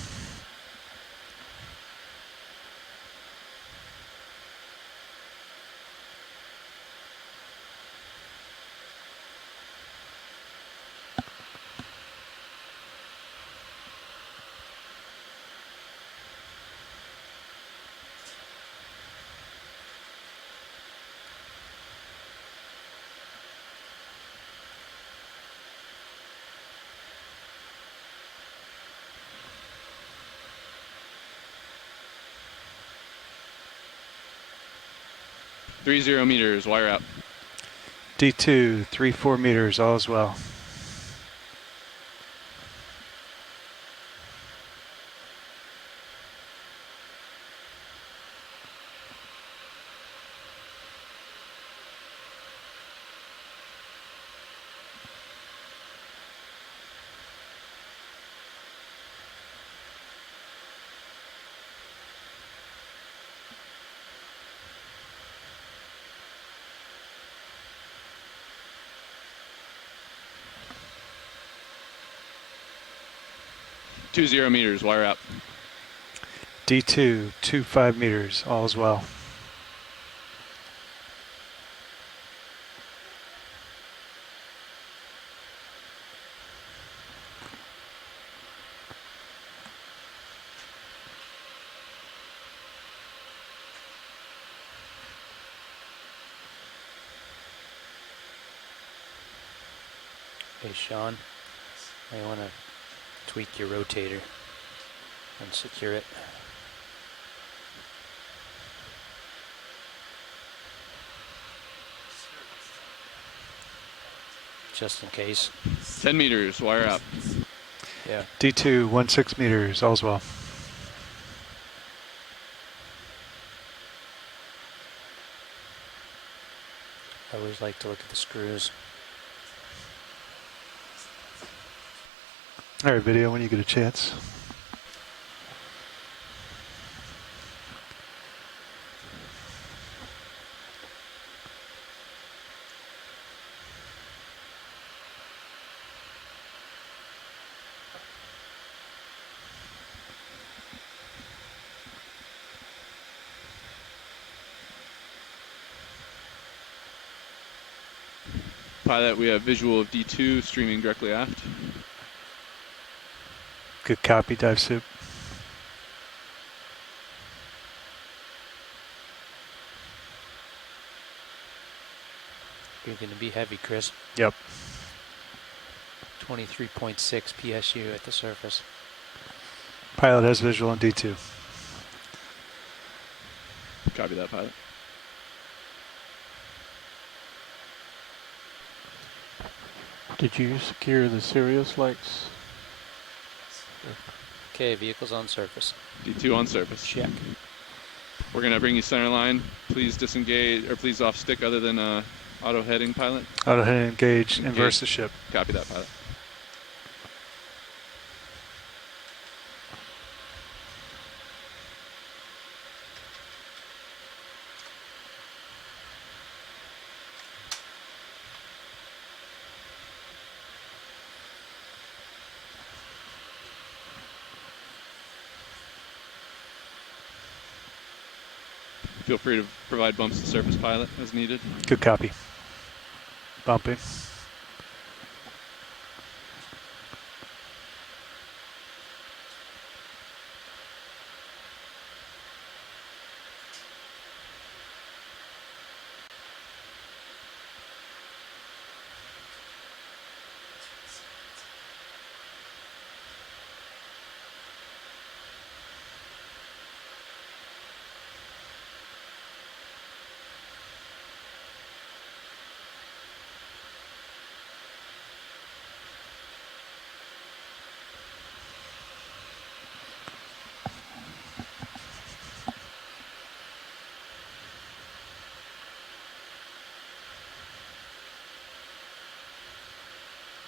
Three 0 meters, wire out. D2, 3 meters. All's well. 20 meters, wire up. D2, 25 meters, all is well. Hey, Sean, I want to tweak your rotator and secure it. Just in case. 10 meters, wire up. Yeah. D2, 16 meters, all's well. I always like to look at the screws. All right, video when you get a chance. Pilot, we have visual of D2 streaming directly aft. Good copy, dive soup. You're going to be heavy, Chris. Yep. 23.6 PSU at the surface. Pilot has visual on D2. Copy that, pilot. Did you secure the Sirius lights? Okay, vehicle's on surface. D2 on surface. Check. We're going to bring you center line. Please disengage, or please off stick other than auto heading, pilot. Auto head engage, inverse the ship. Copy that, pilot. Feel free to provide bumps to surface, pilot, as needed. Good copy. Bumping.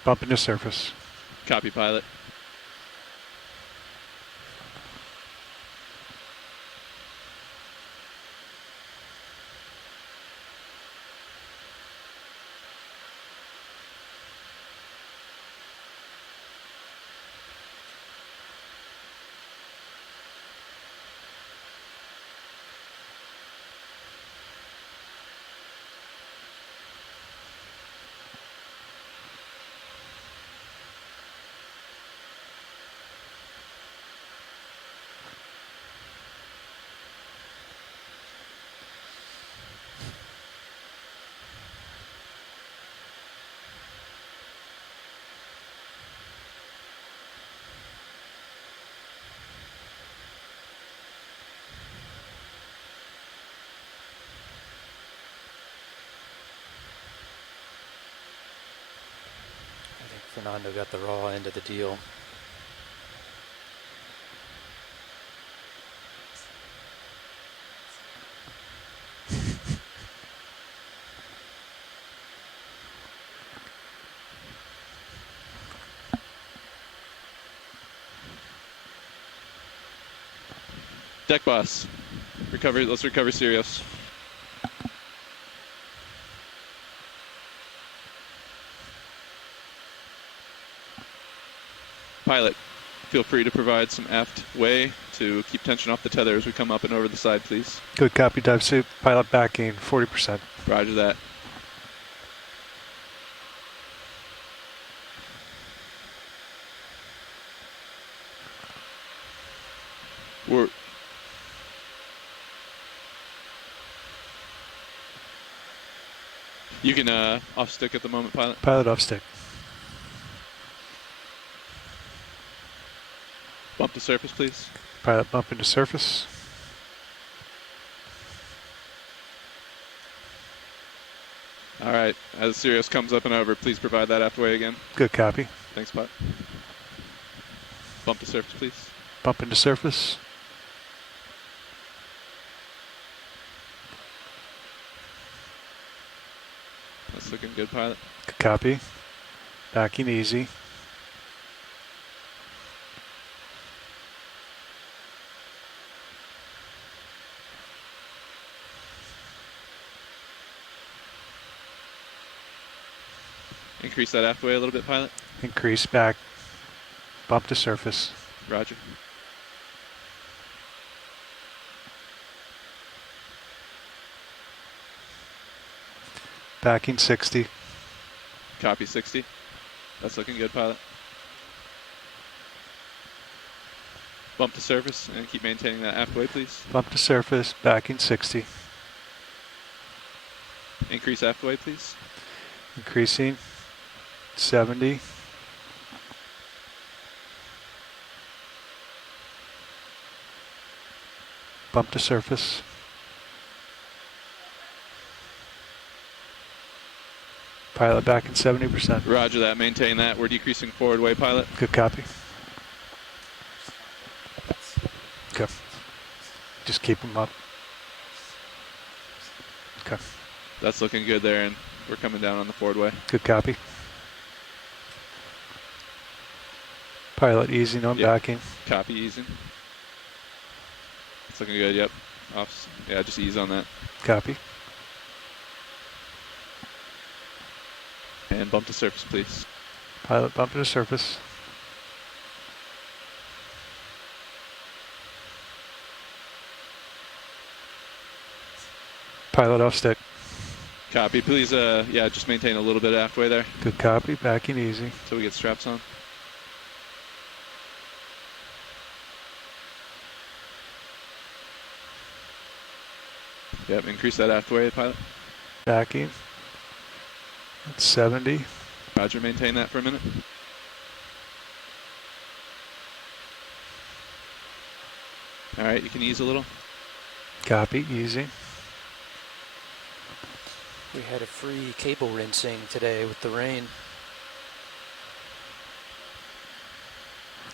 Bumping to surface. Copy, pilot. I think Fernando got the raw end of the deal. Deck boss. Recover. Let's recover Sirius. Pilot. feel free to provide some aft way to keep tension off the tether as we come up and over the side, please. Good copy, dive suit. Pilot backing 40%. Roger that. You can off stick at the moment, pilot. Pilot off stick. Bump to surface, please. Pilot bump into surface. All right. As Sirius comes up and over, please provide that aft way again. Good copy. Thanks, pilot. Bump to surface, please. Bump into surface. That's looking good, pilot. Good copy. Backing easy. Increase that aft way a little bit, pilot. Increase back. Bump to surface. Roger. Backing 60. Copy 60. That's looking good, pilot. Bump to surface and keep maintaining that aft way, please. Bump to surface. Backing 60. Increase aft way, please. Increasing 70. Bump to surface. Pilot back in 70%. Roger that. Maintain that. We're decreasing forward way, pilot. Good copy. Okay. Just keep them up. Okay. That's looking good there, and we're coming down on the forward way. Good copy. Pilot easy, no backing. Copy, easing. It's looking good, yep. Off. Yeah, just ease on that. Copy. And bump to surface, please. Pilot bump to surface. Pilot off stick. Copy. Please, yeah, just maintain a little bit aft way there. Good copy. Backing easy. So we get straps on. Yep, increase that aft way, pilot. Backing. That's 70. Roger, maintain that for a minute. All right, you can ease a little. Copy, easy. We had a free cable rinsing today with the rain.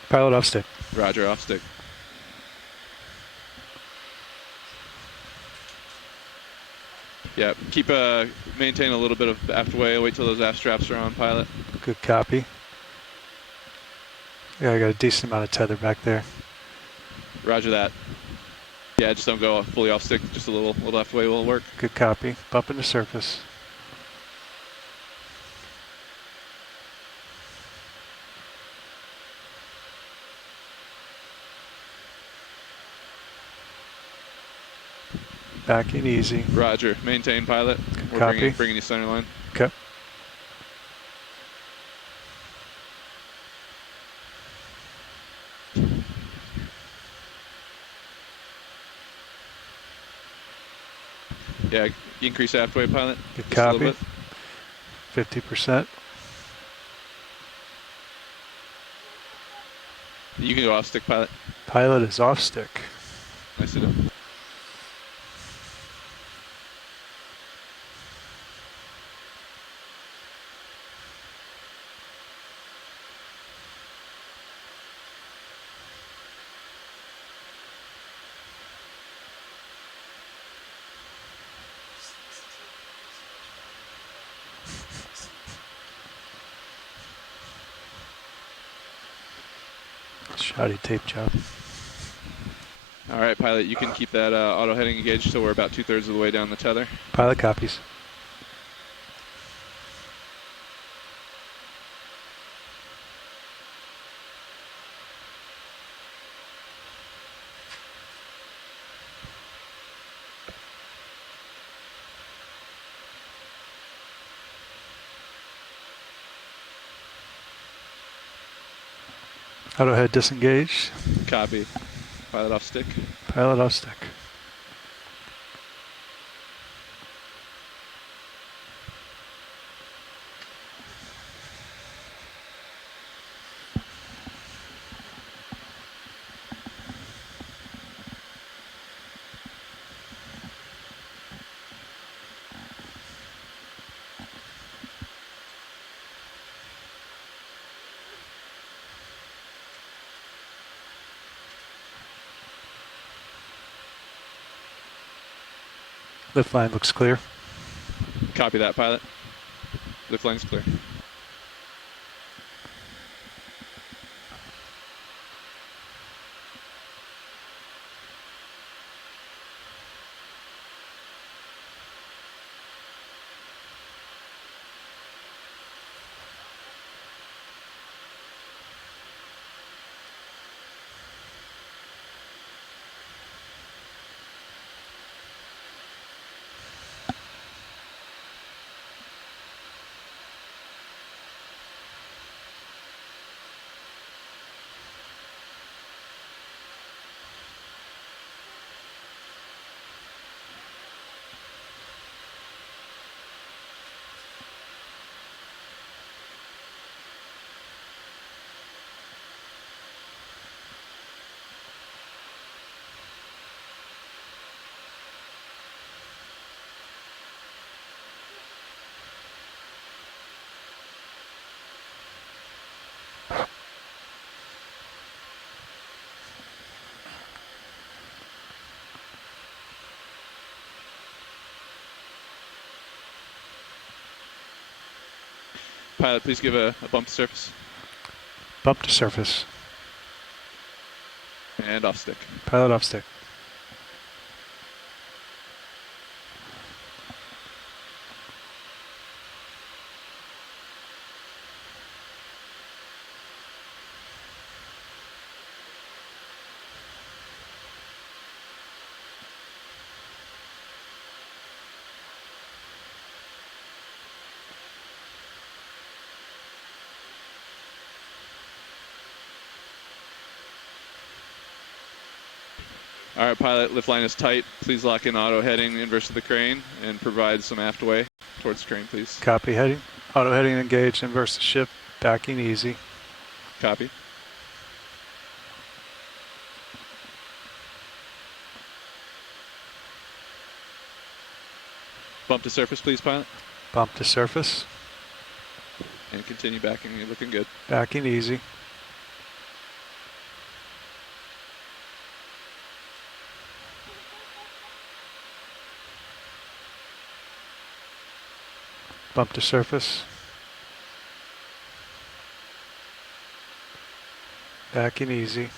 Pilot off stick. Roger, off stick. Yeah, keep maintain a little bit of aft way. Wait till those aft straps are on, pilot. Good copy. Yeah, I got a decent amount of tether back there. Roger that. Yeah, just don't go fully off stick. Just a little aft way will work. Good copy. Bump into surface. Backing easy. Roger. Maintain, pilot. We're Copy. bringing you center line. Okay. Yeah, increase aft way, pilot. Good Just a little copy. bit. 50%. You can go off stick, pilot. Pilot is off stick. Nice to do. Shoddy tape job. All right, pilot, you can keep that auto heading engaged till we're about 2/3 of the way down the tether. Pilot copies. Auto head disengaged. Copy. Pilot off stick. Pilot off stick. Lift line looks clear. Copy that, pilot. Lift line's clear. Pilot, please give a bump to surface. Bump to surface. And off stick. Pilot off stick. All right, pilot, lift line is tight. Please lock in auto heading inverse of the crane and provide some aft way towards the crane, please. Copy heading. Auto heading engaged. Inverse the ship. Backing easy. Copy. Bump to surface, please, pilot. Bump to surface. And continue backing. You're looking good. Backing easy. Bump to surface. Backing easy.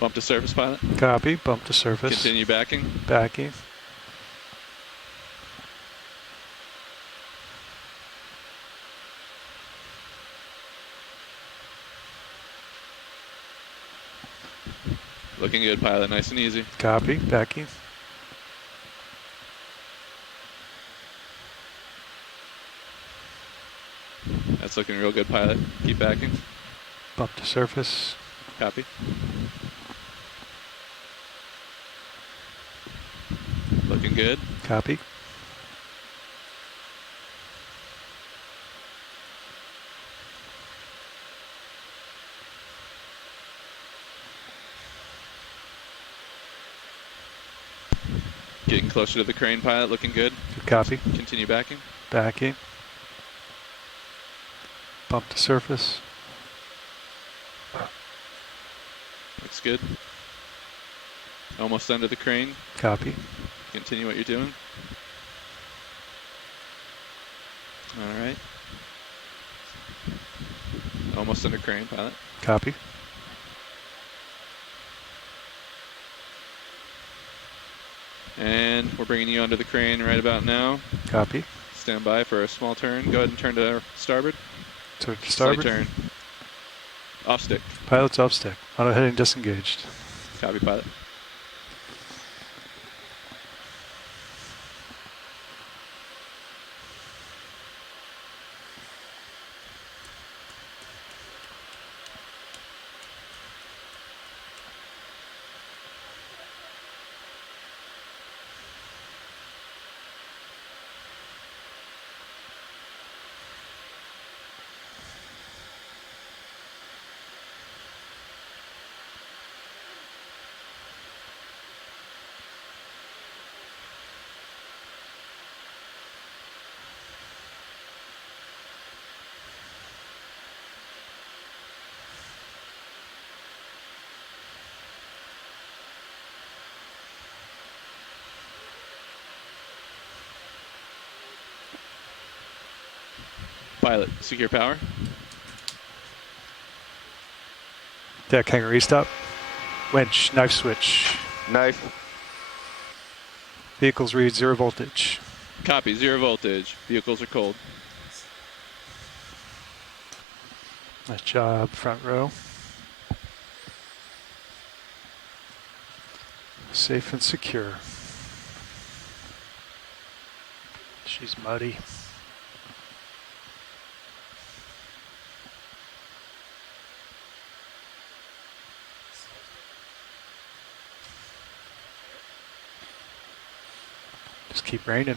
Bump to surface, pilot. Copy. Bump to surface. Continue backing. Backing. Looking good, pilot. Nice and easy. Copy. Backing. That's looking real good, pilot. Keep backing. Bump to surface. Copy. Looking good. Copy. Getting closer to the crane, pilot. Looking good. Copy. Continue backing. Backing. Bump to surface. Looks good. Almost under the crane. Copy. Continue what you're doing. All right. Almost under crane, pilot. Copy. And we're bringing you onto the crane right about now. Copy. Stand by for a small turn. Go ahead and turn to starboard. Turn to Slight starboard. turn. Off stick. Pilot's off stick. Auto heading disengaged. Copy, pilot. Pilot, secure power. Deck hanger restop. Winch, knife switch. Knife. Vehicles read 0 voltage. Copy, 0 voltage. Vehicles are cold. Nice job, front row. Safe and secure. She's muddy. Just keep raining.